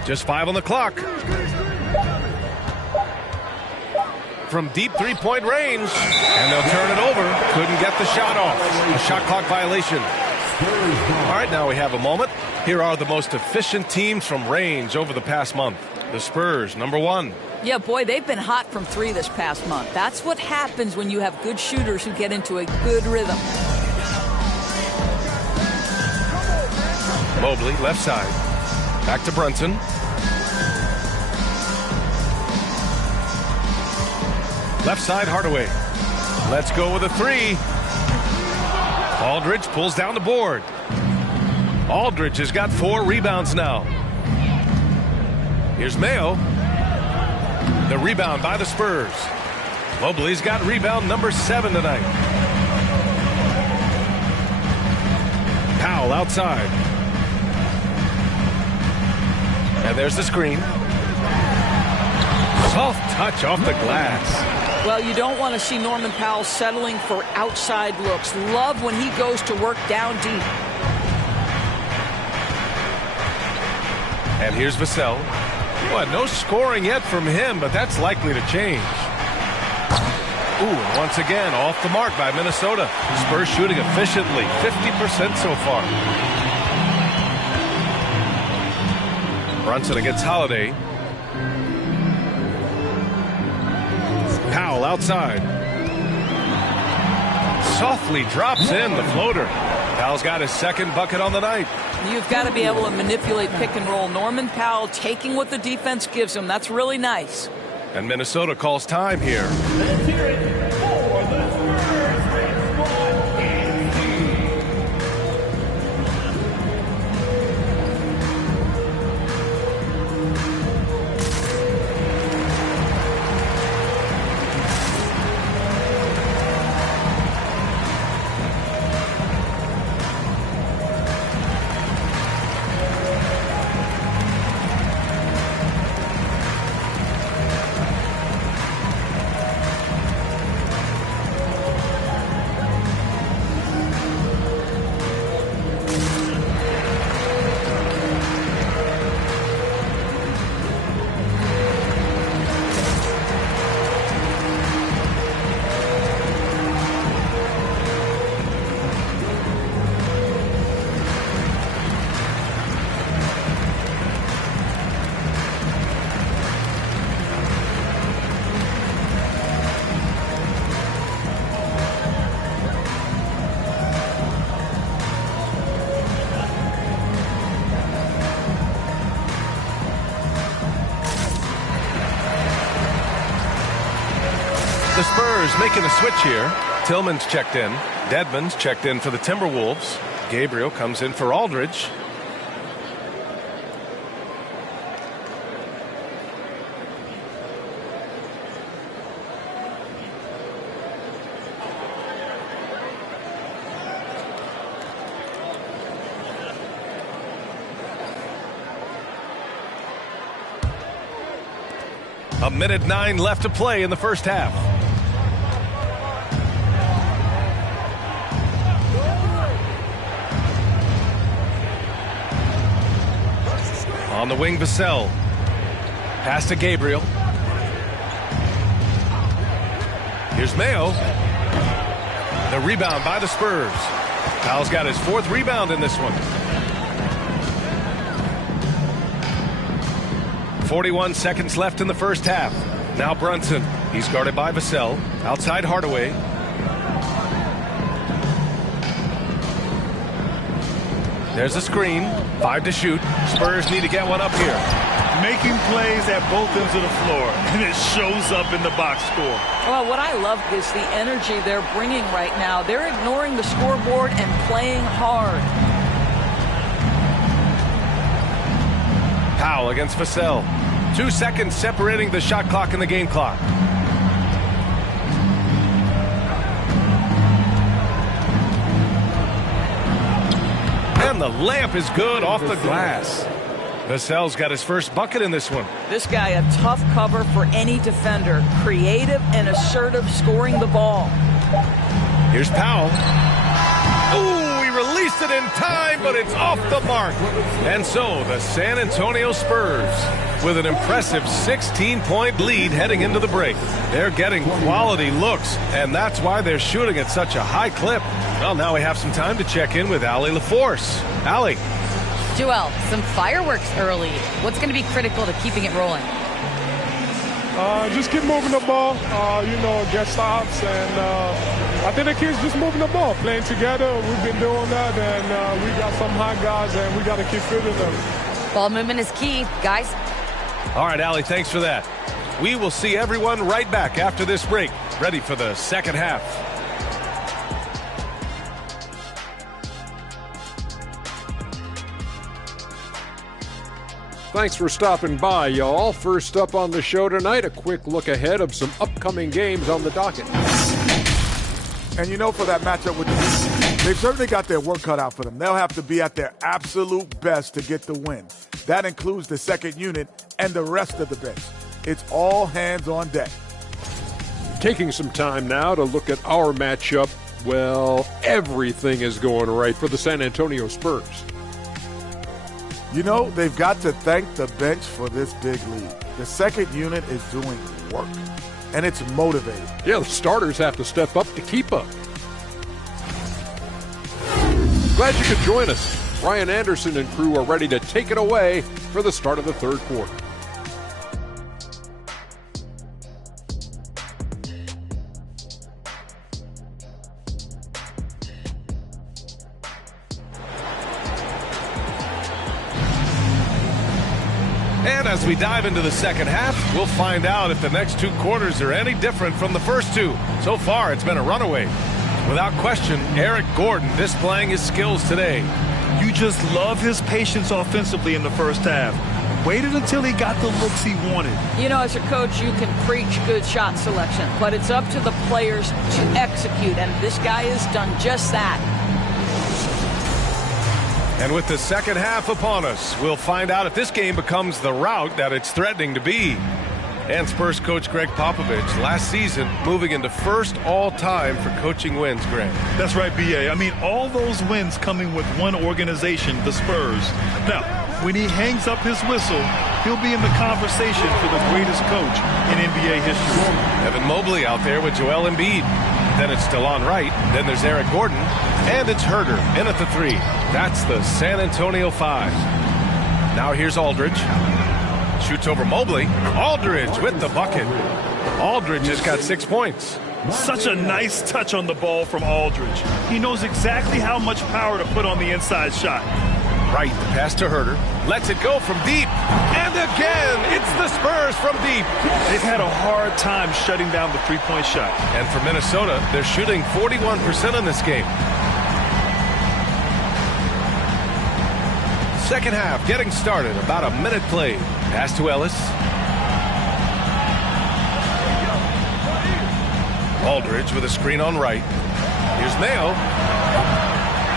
Just 5 on the clock. From deep three-point range. And they'll turn it over. Couldn't get the shot off. A shot clock violation. All right, now we have a moment. Here are the most efficient teams from range over the past month. The Spurs, number 1. Yeah, boy, they've been hot from 3 this past month. That's what happens when you have good shooters who get into a good rhythm. Mobley, left side. Back to Brunson. Left side, Hardaway. Let's go with a 3. Aldridge pulls down the board. Aldridge has got 4 rebounds now. Here's Mayo. The rebound by the Spurs. Mobley's got rebound number 7 tonight. Powell outside. And there's the screen. Soft touch off the glass. Well, you don't want to see Norman Powell settling for outside looks. Love when he goes to work down deep. And here's Vassell. Well, no scoring yet from him, but that's likely to change. Ooh, and once again, off the mark by Minnesota. Spurs shooting efficiently, 50% so far. Brunson against Holiday. Powell outside. Softly drops in the floater. Powell's got his second bucket on the night. You've got to be able to manipulate pick and roll. Norman Powell taking what the defense gives him. That's really nice. And Minnesota calls time here. Let's hear it for the Spurs. The Spurs making a switch here. Tillman's checked in. Dedmon's checked in for the Timberwolves. Gabriel comes in for Aldridge. A minute 9 left to play in the first half. On the wing, Vassell. Pass to Gabriel. Here's Mayo. The rebound by the Spurs. Powell's got his 4th rebound in this one. 41 seconds left in the first half. Now Brunson. He's guarded by Vassell. Outside Hardaway. There's a screen. 5 to shoot. Spurs need to get one up here. Making plays at both ends of the floor, and it shows up in the box score. Well, what I love is the energy they're bringing right now. They're ignoring the scoreboard and playing hard. Powell against Vassell. 2 seconds separating the shot clock and the game clock. And the layup is good off the glass. Vassell's got his first bucket in this one. This guy, a tough cover for any defender. Creative and assertive scoring the ball. Here's Powell. Ooh, he released it in time, but it's off the mark. And so the San Antonio Spurs with an impressive 16-point lead heading into the break. They're getting quality looks, and that's why they're shooting at such a high clip. Well, now we have some time to check in with Allie LaForce. Allie. Joel, some fireworks early. What's going to be critical to keeping it rolling? Just keep moving the ball, get stops, and I think the kids just moving the ball, playing together. We've been doing that, and we got some hot guys, and we got to keep fitting them. Ball movement is key, guys. All right, Allie, thanks for that. We will see everyone right back after this break, ready for the second half. Thanks for stopping by, y'all. First up on the show tonight, a quick look ahead of some upcoming games on the docket. And for that matchup with the Heat, they've certainly got their work cut out for them. They'll have to be at their absolute best to get the win. That includes the second unit and the rest of the bench. It's all hands on deck. Taking some time now to look at our matchup. Well, everything is going right for the San Antonio Spurs. They've got to thank the bench for this big lead. The second unit is doing work, and it's motivating. Yeah, the starters have to step up to keep up. Glad you could join us. Ryan Anderson and crew are ready to take it away for the start of the third quarter. And as we dive into the second half, we'll find out if the next two quarters are any different from the first two. So far, it's been a runaway. Without question, Eric Gordon displaying his skills today. You just love his patience offensively in the first half. Waited until he got the looks he wanted. As a coach, you can preach good shot selection, but it's up to the players to execute, and this guy has done just that. And with the second half upon us, we'll find out if this game becomes the rout that it's threatening to be. And Spurs coach Greg Popovich, last season, moving into first all-time for coaching wins, Greg. That's right, B.A. All those wins coming with one organization, the Spurs. Now, when he hangs up his whistle, he'll be in the conversation for the greatest coach in NBA history. Evan Mobley out there with Joel Embiid. Then it's DeLon Wright. Then there's Eric Gordon. And it's Herder in at the three. That's the San Antonio 5. Now here's Aldridge. Shoots over Mobley. Aldridge with the bucket. Aldridge has got 6 points. Such a nice touch on the ball from Aldridge. He knows exactly how much power to put on the inside shot. Right, the pass to Herder. Lets it go from deep. And again, it's the Spurs from deep. They've had a hard time shutting down the three-point shot. And for Minnesota, they're shooting 41% in this game. Second half getting started. About a minute played. Pass to Ellis. Aldridge with a screen on right. Here's Mayo.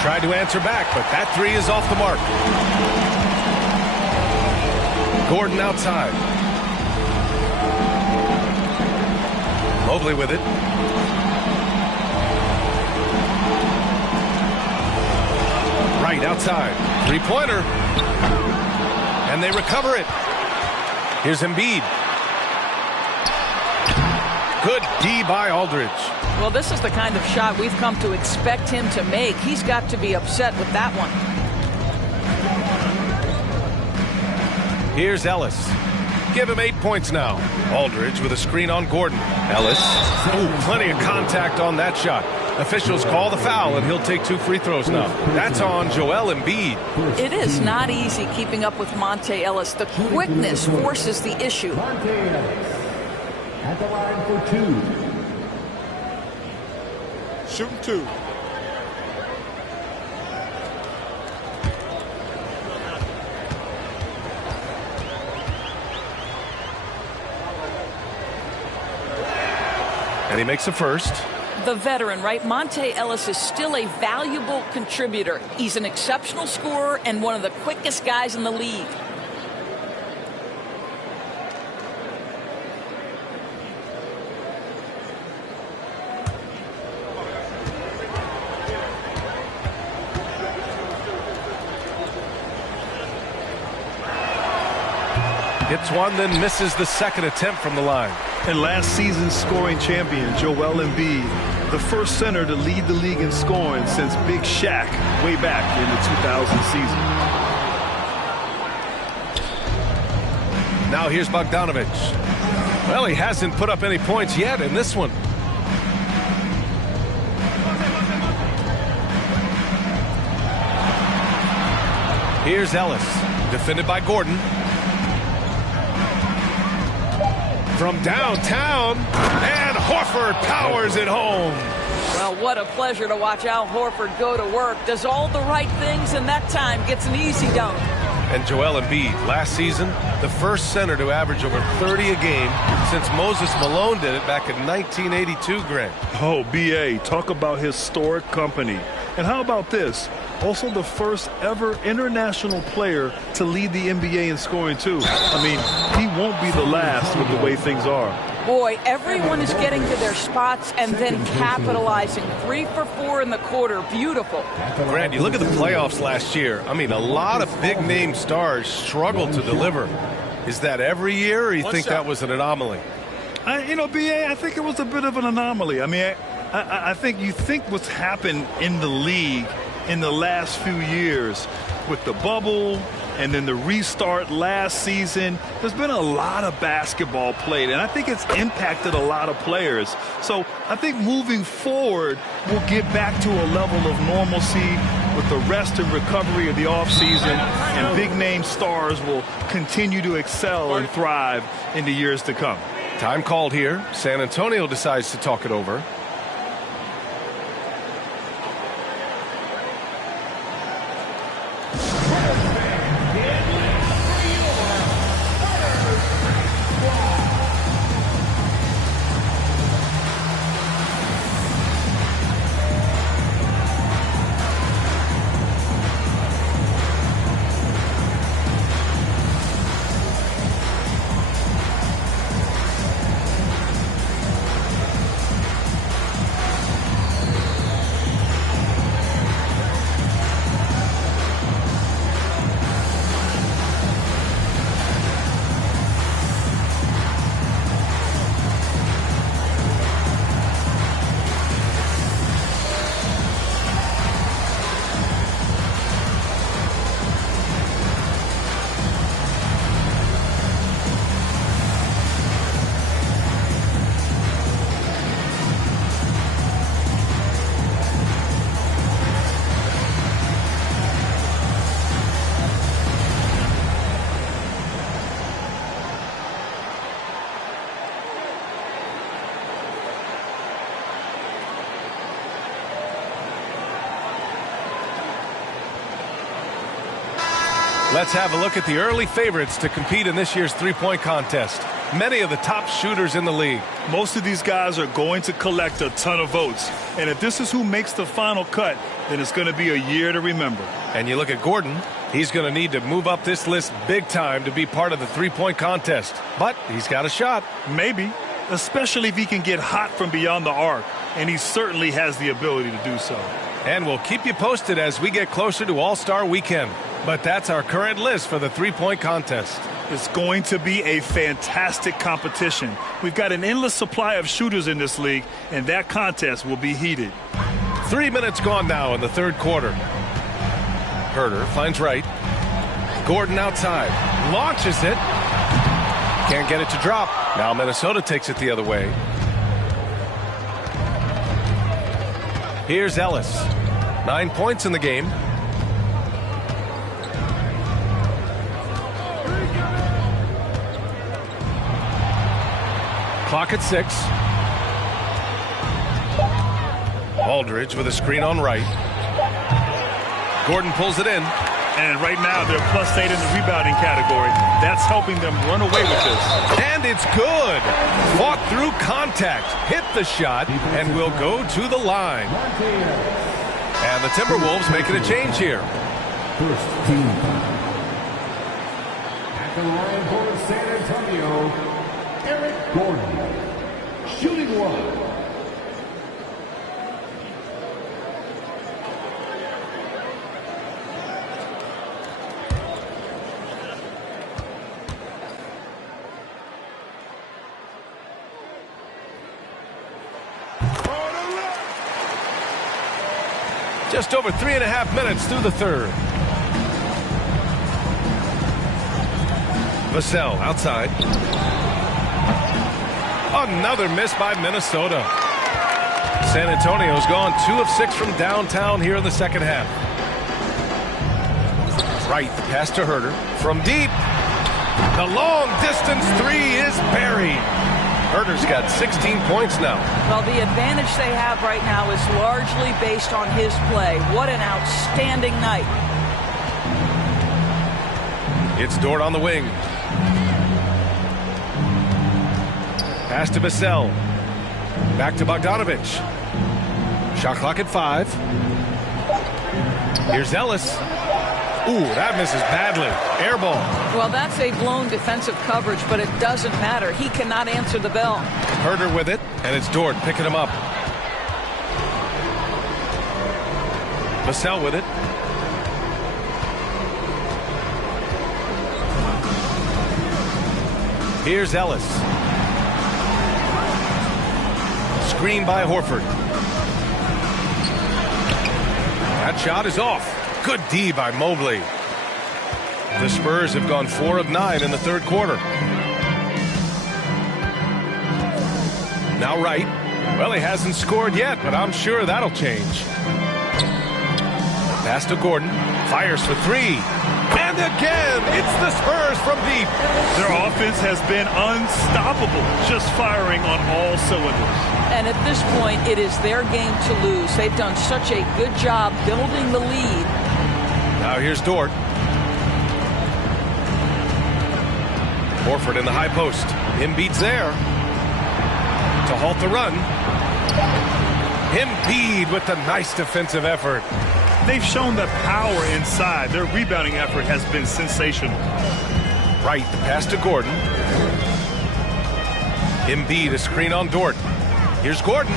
Tried to answer back, but that three is off the mark. Gordon outside. Mobley with it. Right outside. Three-pointer. And they recover it. Here's Embiid. Good D by Aldridge. Well, this is the kind of shot we've come to expect him to make. He's got to be upset with that one. Here's Ellis. Give him 8 points now. Aldridge with a screen on Gordon. Ellis. Ooh, plenty of contact on that shot. Officials call the foul, and he'll take 2 free throws now. That's on Joel Embiid. It is not easy keeping up with Monte Ellis. The quickness forces the issue. Monte Ellis at the line for 2. Shooting 2. And he makes a first. the veteran, right? Monte Ellis is still a valuable contributor. He's an exceptional scorer and one of the quickest guys in the league. Hits one, then misses the second attempt from the line. And last season's scoring champion, Joel Embiid, the first center to lead the league in scoring since Big Shaq way back in the 2000 season. Now here's Bogdanovich. Well, he hasn't put up any points yet in this one. Here's Ellis, defended by Gordon. From downtown, and Horford powers it home. Well, what a pleasure to watch Al Horford go to work. Does all the right things, and that time gets an easy dunk. And Joel Embiid, last season, the first center to average over 30 a game since Moses Malone did it back in 1982, Grant. Oh, B.A., talk about historic company. And how about this? Also the first ever international player to lead the NBA in scoring, too. I mean, he won't be the last with the way things are. Boy, everyone is getting to their spots and then capitalizing. 3 for 4 in the quarter. Beautiful. Grant, you look at the playoffs last year. I mean, a lot of big-name stars struggled to deliver. Is that every year, or you think that was an anomaly? B.A., I think it was a bit of an anomaly. I mean, I think you think what's happened in the league in the last few years with the bubble and then the restart last season, there's been a lot of basketball played, and I think it's impacted a lot of players. So I think moving forward, we'll get back to a level of normalcy with the rest and recovery of the offseason, and big-name stars will continue to excel and thrive in the years to come. Time called here. San Antonio decides to talk it over. Let's have a look at the early favorites to compete in this year's three-point contest. Many of the top shooters in the league. Most of these guys are going to collect a ton of votes. And if this is who makes the final cut, then it's going to be a year to remember. And you look at Gordon, he's going to need to move up this list big time to be part of the three-point contest. But he's got a shot. Maybe, especially if he can get hot from beyond the arc. And he certainly has the ability to do so. And we'll keep you posted as we get closer to All-Star Weekend. But that's our current list for the three-point contest. It's going to be a fantastic competition. We've got an endless supply of shooters in this league, and that contest will be heated. 3 minutes gone now in the third quarter. Herter finds right. Gordon outside. Launches it. Can't get it to drop. Now Minnesota takes it the other way. Here's Ellis. 9 points in the game. Clock at 6. Aldridge with a screen on right. Gordon pulls it in. And right now they're +8 in the rebounding category. That's helping them run away with this. And it's It's good. Fought through contact, hit the shot, and will go to the line. And the Timberwolves making a change here. First team foul. At the line for San Antonio, Eric Gordon. Shooting one. Just over 3.5 minutes through the third. Vassell outside. Another miss by Minnesota. San Antonio's gone 2 of 6 from downtown here in the second half. Right, the pass to Herter. From deep. The long distance three is buried. Herter's got 16 points now. Well, the advantage they have right now is largely based on his play. What an outstanding night. It's Dort on the wing. Pass to Vassell. Back to Bogdanovich. Shot clock at 5. Here's Ellis. Ooh, that misses badly. Air ball. Well, that's a blown defensive coverage, but it doesn't matter. He cannot answer the bell. Herter with it, and it's Dort picking him up. Vassell with it. Here's Ellis. Screen by Horford. That shot is off. Good D by Mobley. The Spurs have gone 4 of 9 in the third quarter. Now Wright. Well, he hasn't scored yet, but I'm sure that'll change. Pass to Gordon. Fires for 3. And again, it's the Spurs from deep. Their offense has been unstoppable, just firing on all cylinders. And at this point, it is their game to lose. They've done such a good job building the lead. Now here's Dort. Horford in the high post. Embiid's there to halt the run. Embiid with the nice defensive effort. They've shown the power inside. Their rebounding effort has been sensational. Right, the pass to Gordon. Embiid, a screen on Dort. Here's Gordon.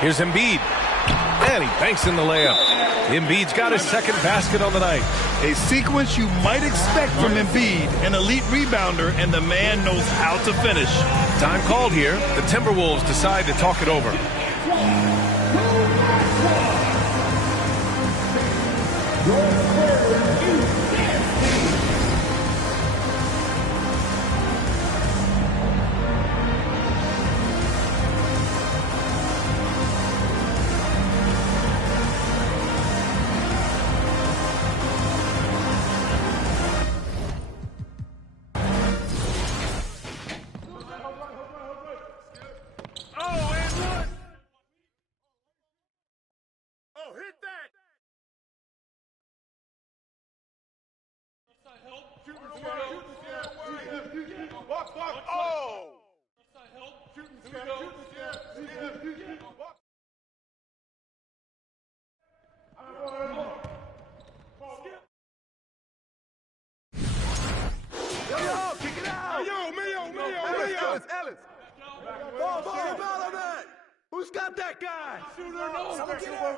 Here's Embiid. And he banks in the layup. Embiid's got his second basket on the night. A sequence you might expect from Embiid, an elite rebounder, and the man knows how to finish. Time called here. The Timberwolves decide to talk it over. Who's got that guy? Someone get him.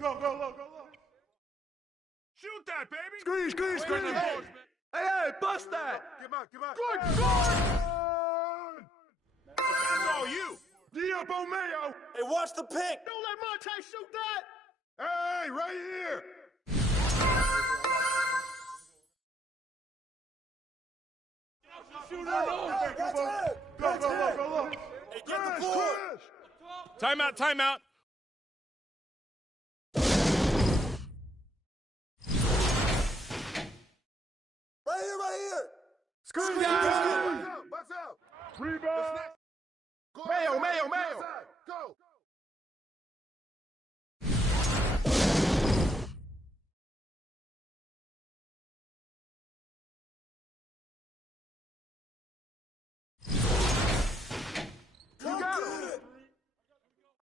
Go. Shoot that, baby. Screen. Hey, bust that. Get out. Good God. That's all you. D up on Mayo. Hey, watch the pick. Don't let Monte shoot that. Hey, right here. Go. Hey, get the board. Timeout. Right here. Screen. Bust out. Rebound. Mayo. Go.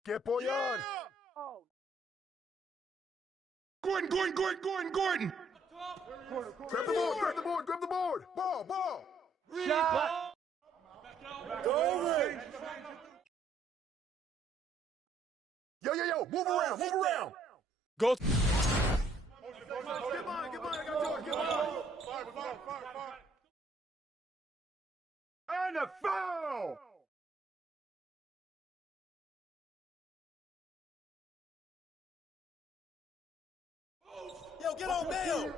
Get Boyan. Yeah. Gordon. Grab the board. Ball. Shot. Go. Yo. Move around. Go. Get mine. I got yours. Fire. And a foul. Yo, get on Bale!